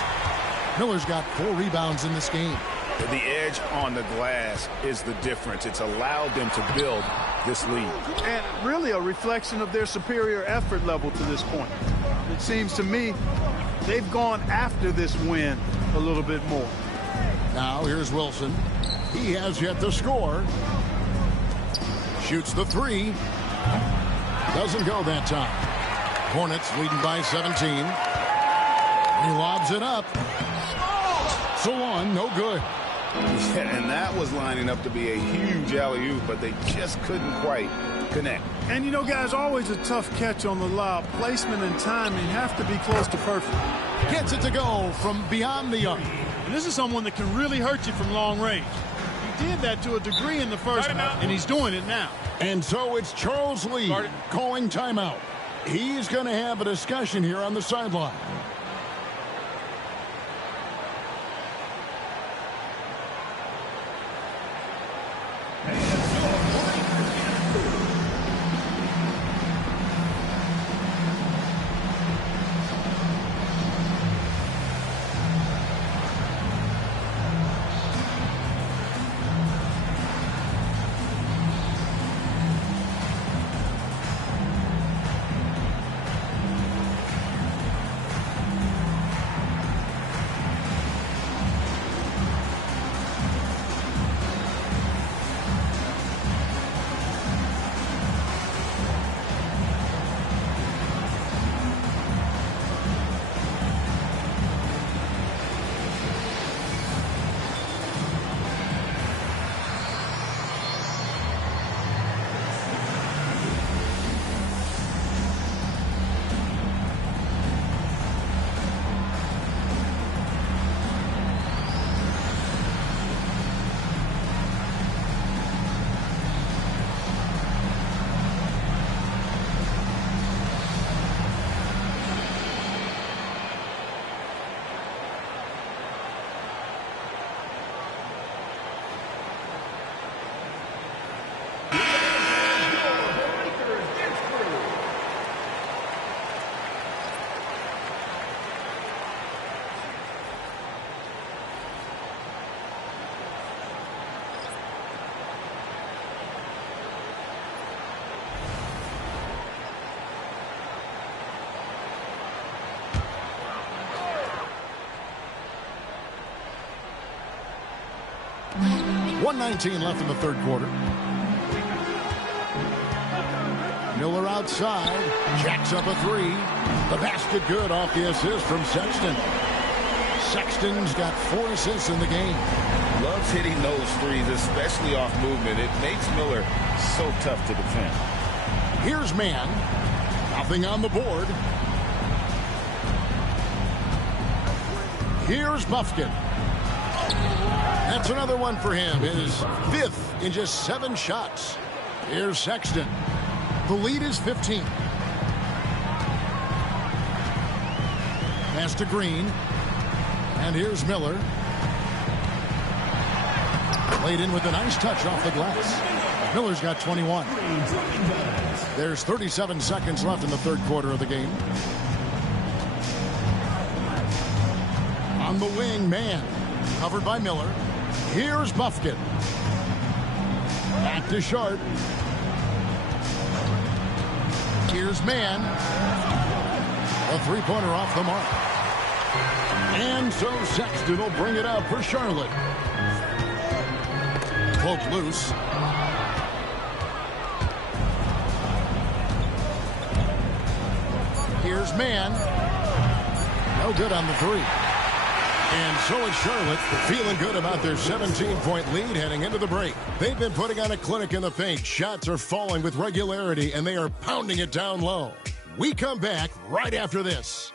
Miller's got 4 rebounds in this game. The edge on the glass is the difference. It's allowed them to build this lead. And really a reflection of their superior effort level to this point. It seems to me they've gone after this win a little bit more. Now here's Wilson. He has yet to score. Shoots the 3. Doesn't go that time. Hornets leading by 17. He lobs it up. So on, no good. Yeah, and that was lining up to be a huge alley-oop, but they just couldn't quite connect. And you know, guys, always a tough catch on the lob. Placement and timing have to be close to perfect. Gets it to go from beyond the arc. And this is someone that can really hurt you from long range. He did that to a degree in the first half, and he's doing it now. And so it's Charles Lee calling timeout. He's going to have a discussion here on the sideline. .119 left in the third quarter. Miller outside. Jacks up a 3. The basket good off the assist from Sexton. Sexton's got 4 assists in the game. Loves hitting those threes, especially off movement. It makes Miller so tough to defend. Here's Mann. Nothing on the board. Here's Bufkin. That's another one for him. His 5th in just 7 shots. Here's Sexton. The lead is 15. Pass to Green. And here's Miller. Played in with a nice touch off the glass. Miller's got 21. There's 37 seconds left in the third quarter of the game. On the wing, Mann. Covered by Miller. Here's Bufkin. Back to Sharp. Here's Mann. A three-pointer off the mark. And so Sexton will bring it up for Charlotte. Poked loose. Here's Mann. No good on the three. And so is Charlotte, feeling good about their 17-point lead heading into the break. They've been putting on a clinic in the paint. Shots are falling with regularity, and they are pounding it down low. We come back right after this.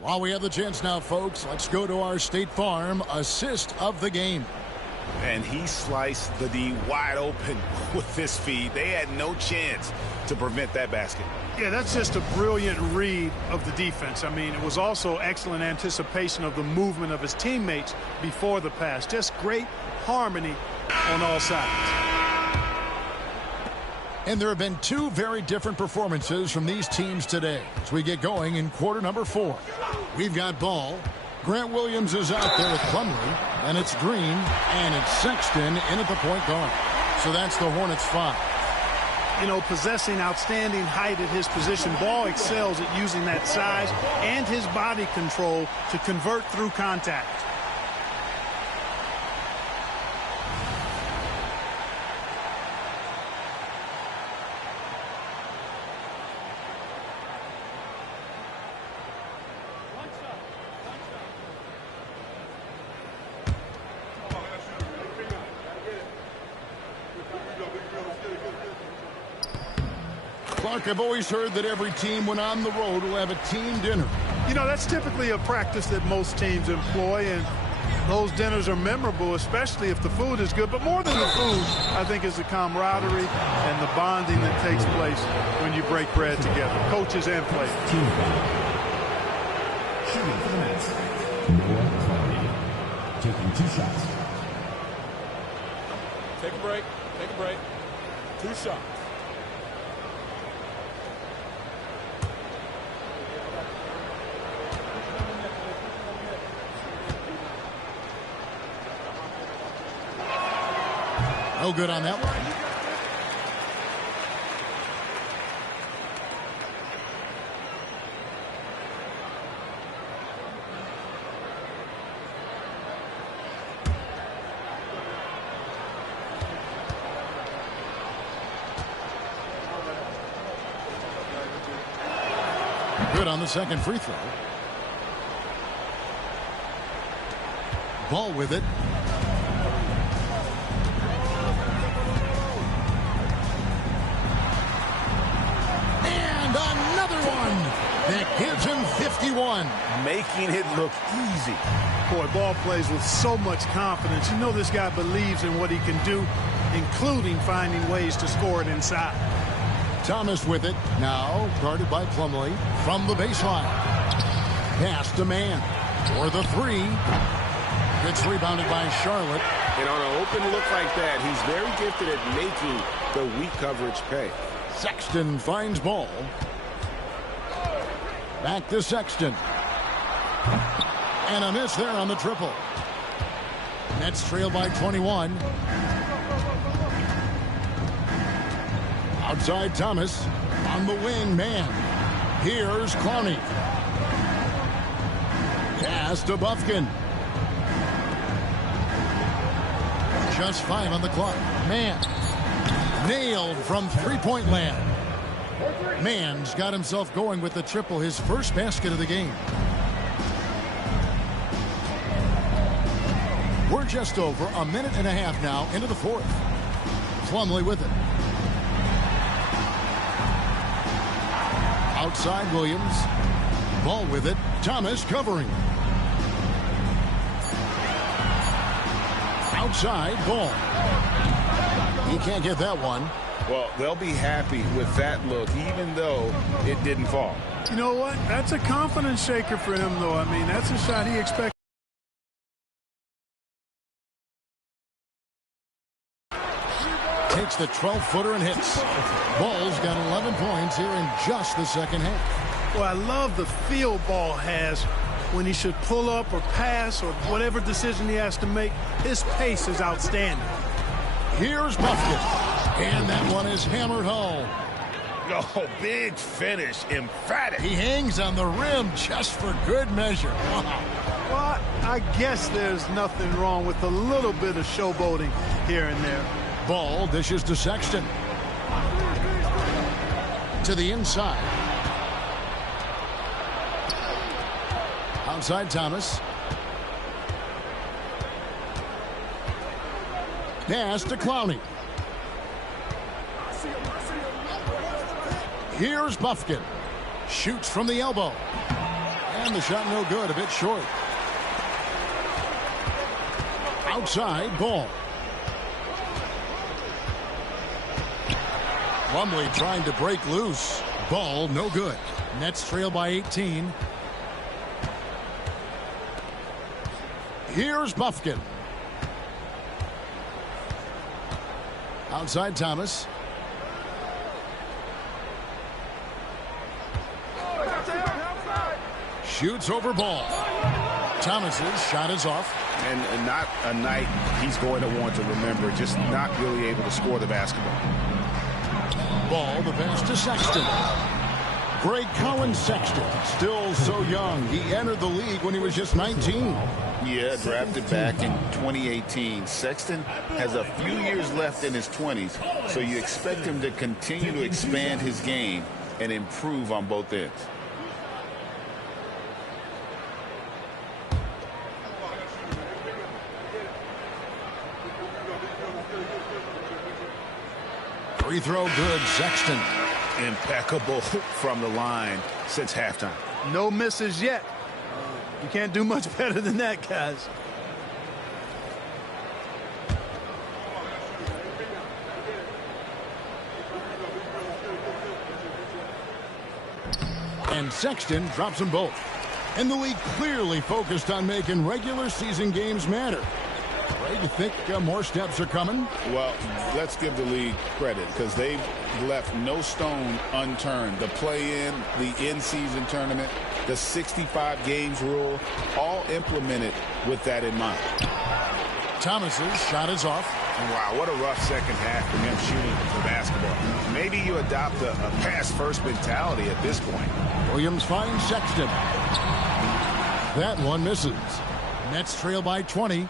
While we have the chance now, folks, let's go to our State Farm assist of the game. And he sliced the D wide open with his feed. They had no chance to prevent that basket. Yeah, that's just a brilliant read of the defense. I mean, it was also excellent anticipation of the movement of his teammates before the pass. Just great harmony on all sides. And there have been two very different performances from these teams today as we get going in quarter number 4. We've got ball. Grant Williams is out there with Plumlee, and it's Green, and it's Sexton in at the point guard. So that's the Hornets 5. You know, possessing outstanding height at his position, Ball excels at using that size and his body control to convert through contact. Clark, I've always heard that every team when on the road will have a team dinner. You know, that's typically a practice that most teams employ, and those dinners are memorable, especially if the food is good. But more than the food, I think, is the camaraderie and the bonding that takes place when you break bread together, coaches and players. Shooting for the Nets, Noah Clowney, taking 2 shots. Take a break. Take a break. 2 shots. No good on that one. Good on the second free throw. Ball with it. That gives him 51. Making it look easy. Boy, Ball plays with so much confidence. You know this guy believes in what he can do, including finding ways to score it inside. Thomas with it. Now guarded by Plumlee from the baseline. Pass to Mann. For the 3. It's rebounded by Charlotte. And on an open look like that, he's very gifted at making the weak coverage pay. Sexton finds Ball. Back to Sexton. And a miss there on the triple. Nets trail by 21. Outside Thomas. On the wing, Mann. Here's Clowney. Pass to Bufkin. Just 5 on the clock. Mann. Nailed from three-point land. Mann's got himself going with the triple, his first basket of the game. We're just over a minute and a half now into the 4th. Plumlee with it. Outside Williams. Ball with it. Thomas covering. Outside Ball. He can't get that one. Well, they'll be happy with that look, even though it didn't fall. You know what? That's a confidence shaker for him, though. I mean, that's a shot he expects. takes the 12-footer and hits. Ball's got 11 points here in just the second half. Well, I love the feel Ball has when he should pull up or pass or whatever decision he has to make. His pace is outstanding. Here's Buffkin, and that one is hammered home. Oh, big finish, emphatic. He hangs on the rim just for good measure. Wow. Well, I guess there's nothing wrong with a little bit of showboating here and there. Ball dishes to Sexton. To the inside. Outside Thomas. Pass to Clowney. Here's Buffkin. Shoots from the elbow. And the shot no good, a bit short. Outside, Ball. Plumlee trying to break loose. Ball no good. Nets trail by 18. Here's Buffkin. Outside Thomas. Shoots over Ball. Thomas's shot is off. And not a night he's going to want to remember, just not really able to score the basketball. Ball, the pass to Sexton. Greg Cowan Sexton, still so young. He entered the league when he was just 19. Yeah, drafted back in 2018. Sexton has a few years left in his 20s, so you expect him to continue to expand his game and improve on both ends. Free throw good, Sexton. Impeccable from the line since halftime. No misses yet. You can't do much better than that, guys. And Sexton drops them both. And the league clearly focused on making regular season games matter. You think more steps are coming? Well, let's give the league credit because they've left no stone unturned. The play-in, the in-season tournament, the 65 games rule, all implemented with that in mind. Thomas's shot is off. Wow, what a rough second half for him shooting the basketball. Maybe you adopt a pass-first mentality at this point. Williams finds Sexton. That one misses. Nets trail by 20.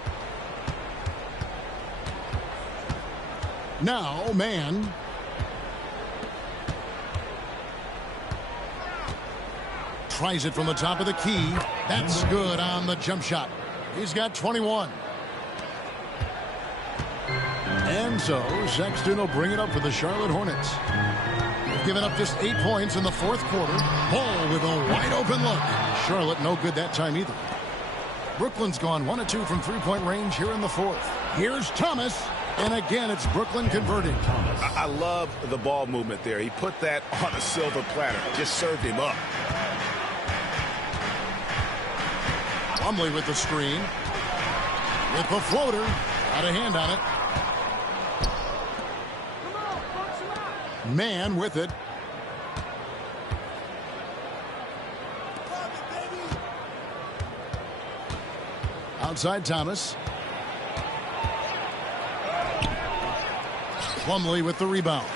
Now, man. Tries it from the top of the key. That's good on the jump shot. He's got 21. And so, Sexton will bring it up for the Charlotte Hornets. They've given up just 8 points in the fourth quarter. Ball with a wide open look. Charlotte no good that time either. Brooklyn's gone 1 of 2 from three-point range here in the fourth. Here's Thomas. And again, it's Brooklyn converting. I love the ball movement there. He put that on a silver platter. Just served him up. Plumlee with the screen. With the floater. Got a hand on it. Man with it. Outside Thomas. Plumlee with the rebound.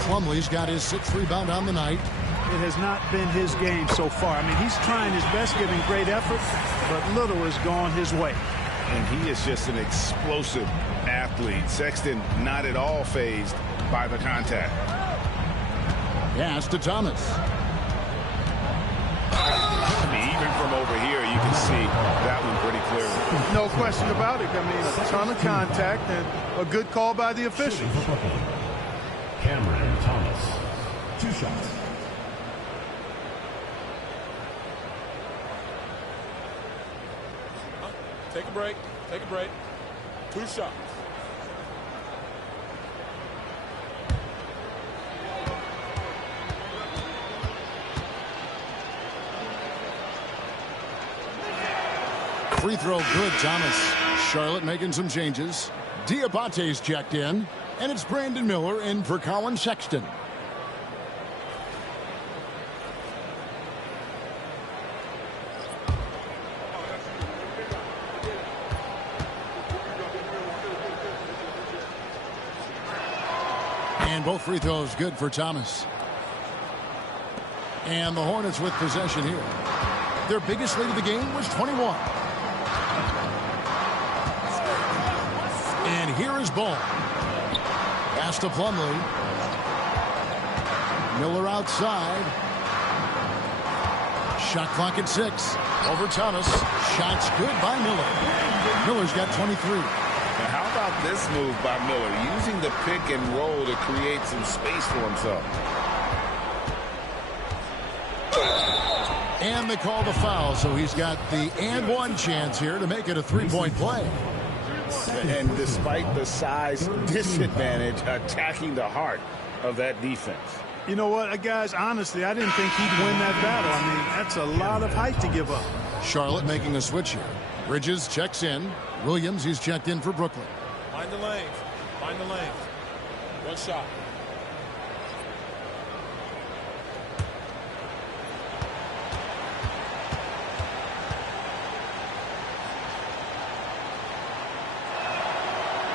Plumlee's got his 6th rebound on the night. It has not been his game so far. I mean, he's trying his best, giving great effort, but little has gone his way. And he is just an explosive athlete. Sexton not at all fazed by the contact. Pass to Thomas. I mean, even from over here, you can see that one pretty clearly. No question about it. I mean, a ton of contact and a good call by the official. Cameron Thomas, 2 shots. Take a break. Take a break. 2 shots. Free throw good, Thomas. Charlotte making some changes. Diabate's checked in. And it's Brandon Miller in for Colin Sexton. And both free throws good for Thomas. And the Hornets with possession here. Their biggest lead of the game was 21. And here is Ball. Pass to Plumlee. Miller outside. Shot clock at 6. Over Thomas. Shots good by Miller. Miller's got 23. Now how about this move by Miller, using the pick and roll to create some space for himself? And they call the foul, so he's got the and one chance here to make it a three-point play. And despite the size disadvantage, attacking the heart of that defense. You know what, guys, honestly, I didn't think he'd win that battle. I mean, that's a lot of height to give up. Charlotte making a switch here. Bridges checks in. Williams, he's checked in for Brooklyn. Find the lane. Find the lane. One shot.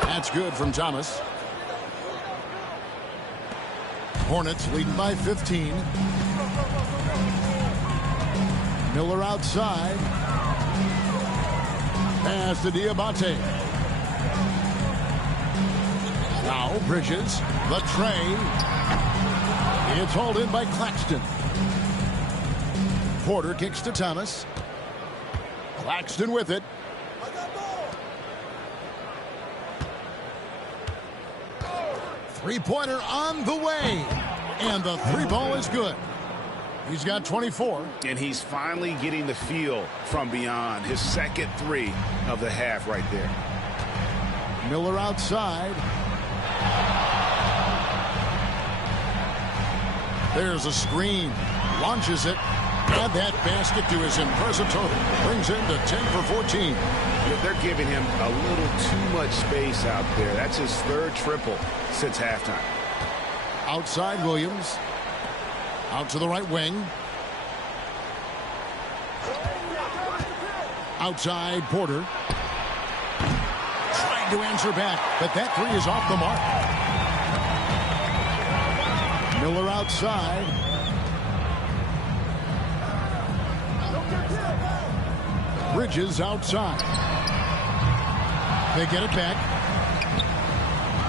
That's good from Thomas. Hornets leading by 15. Miller outside. Pass to Diabate. Now Bridges. The tray. It's hauled in by Claxton. Porter kicks to Thomas. Claxton with it. Three-pointer on the way. And the three ball is good. He's got 24. And he's finally getting the feel from beyond. His second three of the half right there. Miller outside. There's a screen. Launches it. Add that basket to his impressive total. Brings him to 10 for 14. They're giving him a little too much space out there. That's his third triple since halftime. Outside Williams. Out to the right wing. Outside Porter. Trying to answer back, but that three is off the mark. Miller outside. Bridges outside. They get it back.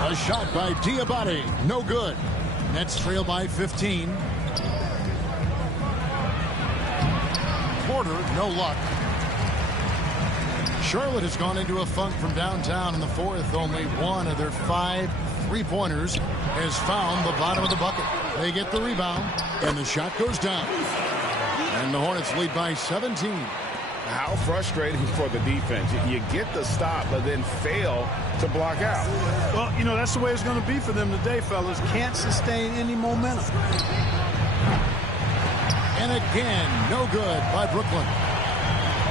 A shot by Diabate. No good. Nets trail by 15. Porter, no luck. Charlotte has gone into a funk from downtown in the fourth. Only one of their 5 three-pointers has found the bottom of the bucket. They get the rebound, and the shot goes down. And the Hornets lead by 17. How frustrating for the defense. You get the stop, but then fail to block out. Well, you know, that's the way it's going to be for them today, fellas. Can't sustain any momentum. And again, no good by Brooklyn.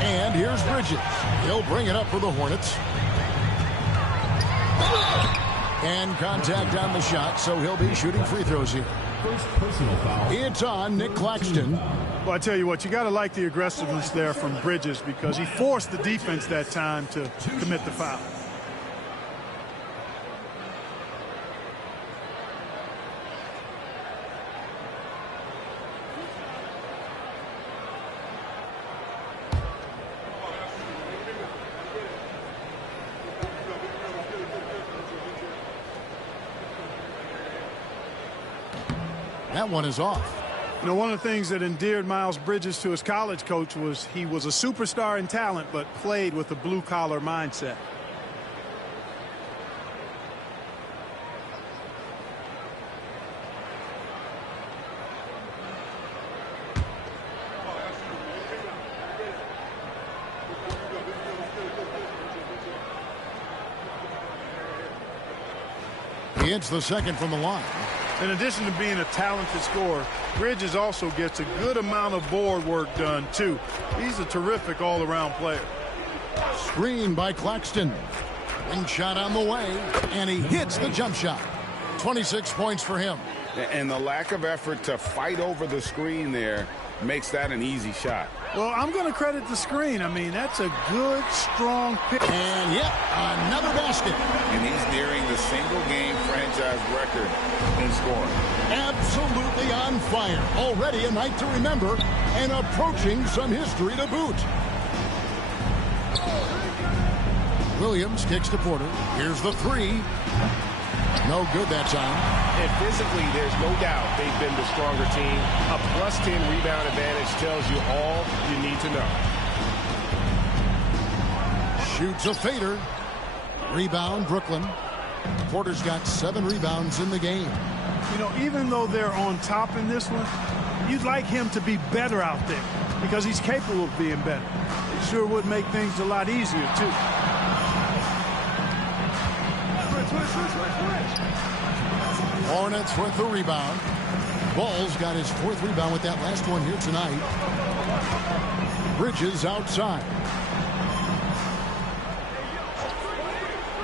And here's Bridges. He'll bring it up for the Hornets. And contact on the shot, so he'll be shooting free throws here. First personal foul. It's on Nick Claxton. Well, I tell you what, you got to like the aggressiveness there from Bridges because he forced the defense that time to commit the foul. That one is off. You know, one of the things that endeared Miles Bridges to his college coach was he was a superstar in talent, but played with a blue-collar mindset. He hits the second from the line. In addition to being a talented scorer, Bridges also gets a good amount of board work done, too. He's a terrific all-around player. Screen by Claxton. Wing shot on the way, and he hits the jump shot. 26 points for him. And the lack of effort to fight over the screen there makes that an easy shot. Well, I'm going to credit the screen. I mean, that's a good, strong pick. And, yep, another basket. And he's nearing the single-game franchise record in scoring. Absolutely on fire. Already a night to remember and approaching some history to boot. Williams kicks to Porter. Here's the three. No good that time. And physically, there's no doubt they've been the stronger team. A +10 rebound advantage tells you all you need to know. Shoots a fader. Rebound, Brooklyn. Porter's got 7 rebounds in the game. You know, even though they're on top in this one, you'd like him to be better out there because he's capable of being better. It sure would make things a lot easier, too. Hornets with the rebound. Ball's got his 4th rebound with that last one here tonight. Bridges outside.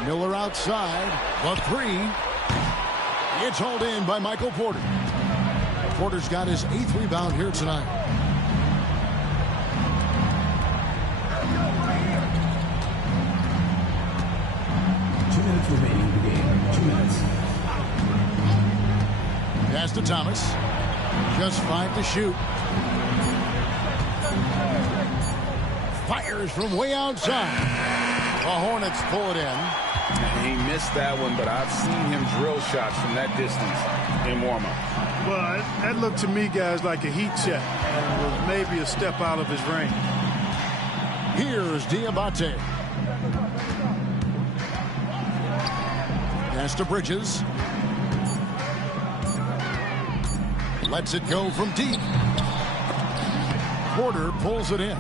Miller outside. The 3. It's hauled in by Michael Porter. Porter's got his 8th rebound here tonight. Remaining in the game. 2 minutes. Pass to Thomas. Just 5 to shoot. Fires from way outside. The Hornets pull it in. He missed that one, but I've seen him drill shots from that distance in warm-up. Well, that looked to me, guys, like a heat check. And was maybe a step out of his range. Here's Diabate. Pass to Bridges. Lets it go from deep. Porter pulls it in.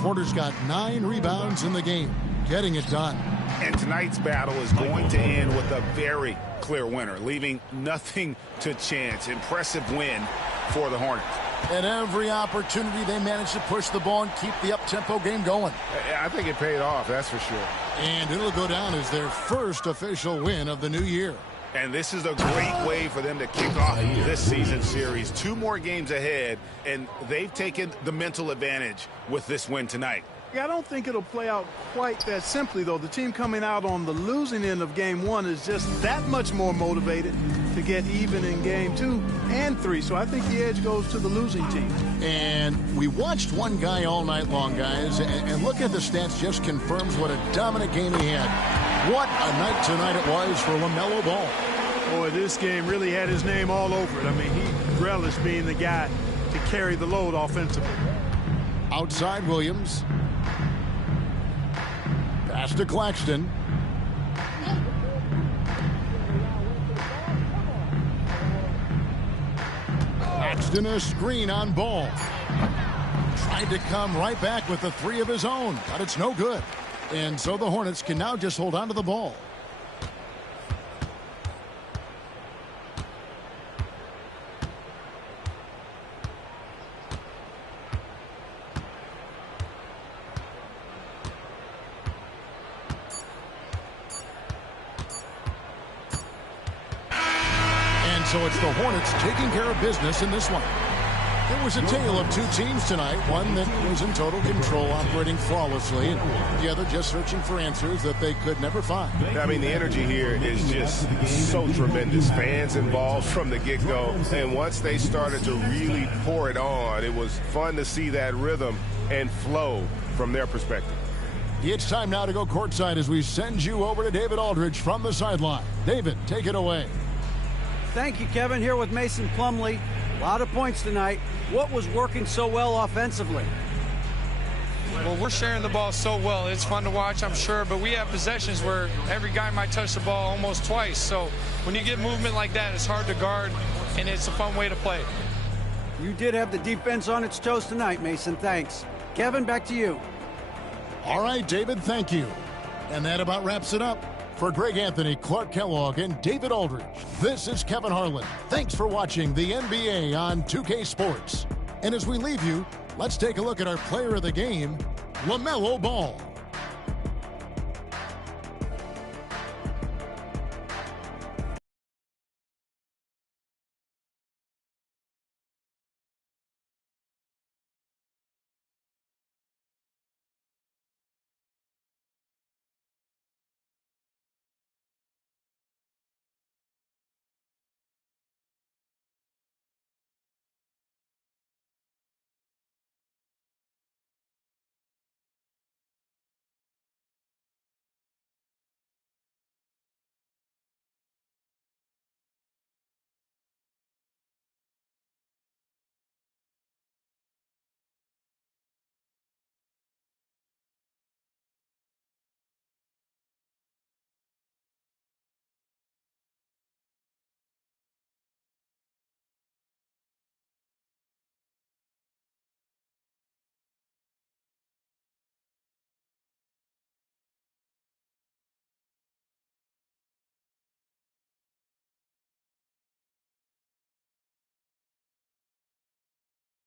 Porter's got 9 rebounds in the game, getting it done. And tonight's battle is going to end with a very clear winner, leaving nothing to chance. Impressive win for the Hornets. At every opportunity, they managed to push the ball and keep the up-tempo game going. I think it paid off, that's for sure. And it'll go down as their first official win of the new year. And this is a great way for them to kick off this season series. 2 more games ahead, and they've taken the mental advantage with this win tonight. Yeah, I don't think it'll play out quite that simply, though. The team coming out on the losing end of game 1 is just that much more motivated to get even in game 2 and 3. So I think the edge goes to the losing team. And we watched one guy all night long, guys, and look at the stats just confirms what a dominant game he had. What a night tonight it was for LaMelo Ball. Boy, this game really had his name all over it. I mean, he relished being the guy to carry the load offensively. Outside Williams. Pass to Claxton. Claxton a screen on Ball. Tried to come right back with the 3 of his own, but it's no good. And so the Hornets can now just hold on to the ball. So it's the Hornets taking care of business in this one. It was a tale of 2 teams tonight, one that was in total control, operating flawlessly, and the other just searching for answers that they could never find. I mean, the energy here is just so tremendous. Fans involved from the get-go, and once they started to really pour it on, it was fun to see that rhythm and flow from their perspective. It's time now to go courtside as we send you over to David Aldridge from the sideline. David, take it away. Thank you, Kevin. Here with Mason Plumlee. A lot of points tonight. What was working so well offensively? Well, we're sharing the ball so well. It's fun to watch, I'm sure, but we have possessions where every guy might touch the ball almost twice. So when you get movement like that, it's hard to guard, and it's a fun way to play. You did have the defense on its toes tonight, Mason. Thanks. Kevin, back to you. All right, David, thank you. And that about wraps it up. For Greg Anthony, Clark Kellogg, and David Aldridge, this is Kevin Harlan. Thanks for watching the NBA on 2K Sports. And as we leave you, let's take a look at our player of the game, LaMelo Ball.